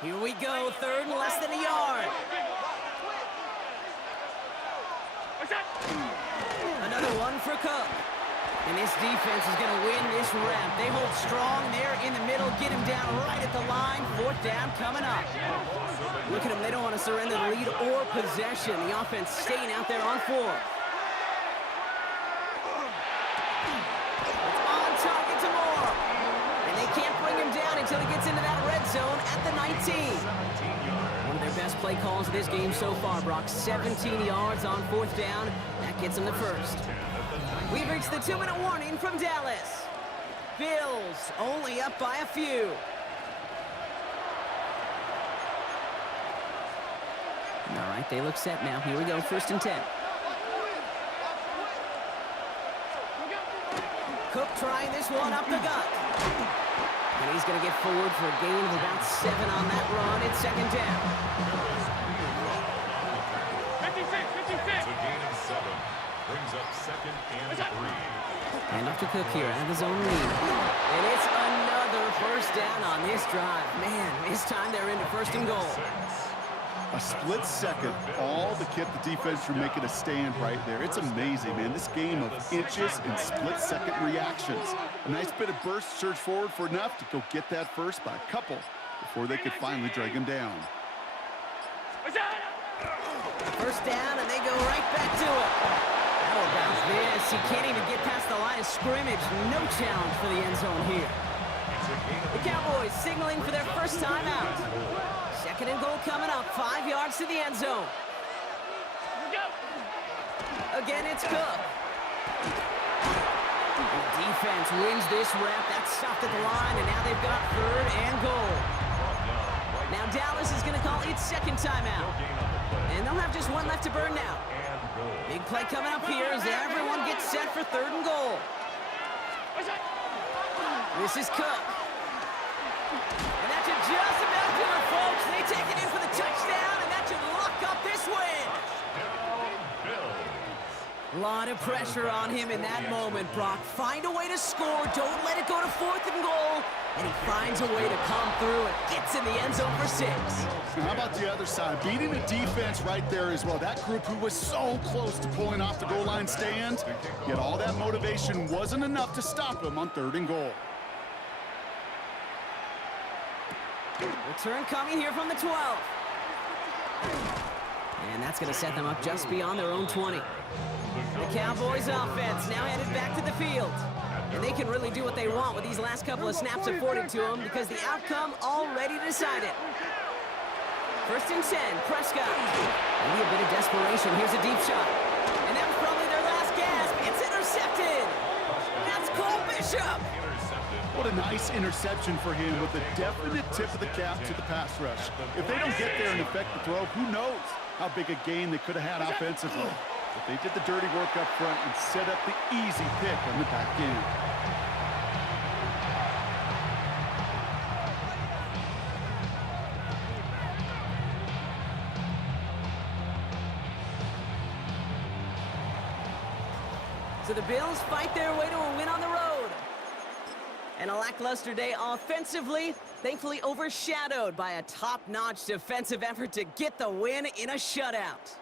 Here we go, 3rd and less than a yard. Another one for Cook. And this defense is going to win this rep. They hold strong there in the middle, get him down right at the line. 4th down coming up. Look at them, they don't want to surrender the lead or possession. The offense staying out there on 4. It's on target to Moore. And they can't bring him down until he gets into that red zone at the 19. One of their best play calls of this game so far, Brock. 17 yards on 4th down. That gets them the 1st. We've reached the 2-minute warning from Dallas. Bills only up by a few. All right, they look set now. Here we go, 1st and 10. Cook trying this one up the gut. And he's going to get forward for a gain of about 7 on that run. It's 2nd down. 56. It's a gain of 7. Brings up 2nd and 3. Hand off to Cook here, out of his own lead. And it's another 1st down on this drive. Man, this time they're into 1st and goal. A split second, all to keep the defense from making a stand right there. It's amazing, man. This game of inches and split-second reactions. A nice bit of burst, surge forward for enough to go get that first by a couple before they could finally drag him down. 1st down, and they go right back to it. How about this? He can't even get past the line of scrimmage. No challenge for the end zone here. The Cowboys signaling for their 1st time out. 2nd and goal coming up, 5 yards to the end zone. Again, it's Cook. The defense wins this rep. That's stopped at the line, and now they've got 3rd and goal. Now Dallas is going to call its 2nd timeout. And they'll have just 1 left to burn now. Big play coming up here as everyone gets set for 3rd and goal. This is Cook. And that should just about do it, folks. They take it in for the touchdown, and that should lock up this win. A lot of pressure on him in that moment, Brock. Find a way to score. Don't let it go to 4th and goal. And he finds a way to come through and gets in the end zone for 6. How about the other side? Beating the defense right there as well. That group who was so close to pulling off the goal line stand, yet all that motivation wasn't enough to stop him on 3rd and goal. Return coming here from the 12. And that's going to set them up just beyond their own 20. The Cowboys offense now headed back to the field. And they can really do what they want with these last couple of snaps afforded to them because the outcome already decided. 1st and 10, Prescott. Maybe a bit of desperation. Here's a deep shot. And that was probably their last gasp. It's intercepted. That's Cole Bishop. What a nice interception for him with a definite tip of the cap to the pass rush. If they don't get there and affect the throw, who knows how big a gain they could have had offensively. But they did the dirty work up front and set up the easy pick on the back end. So the Bills fight their way to a win on the road. And a lackluster day offensively, thankfully overshadowed by a top-notch defensive effort to get the win in a shutout.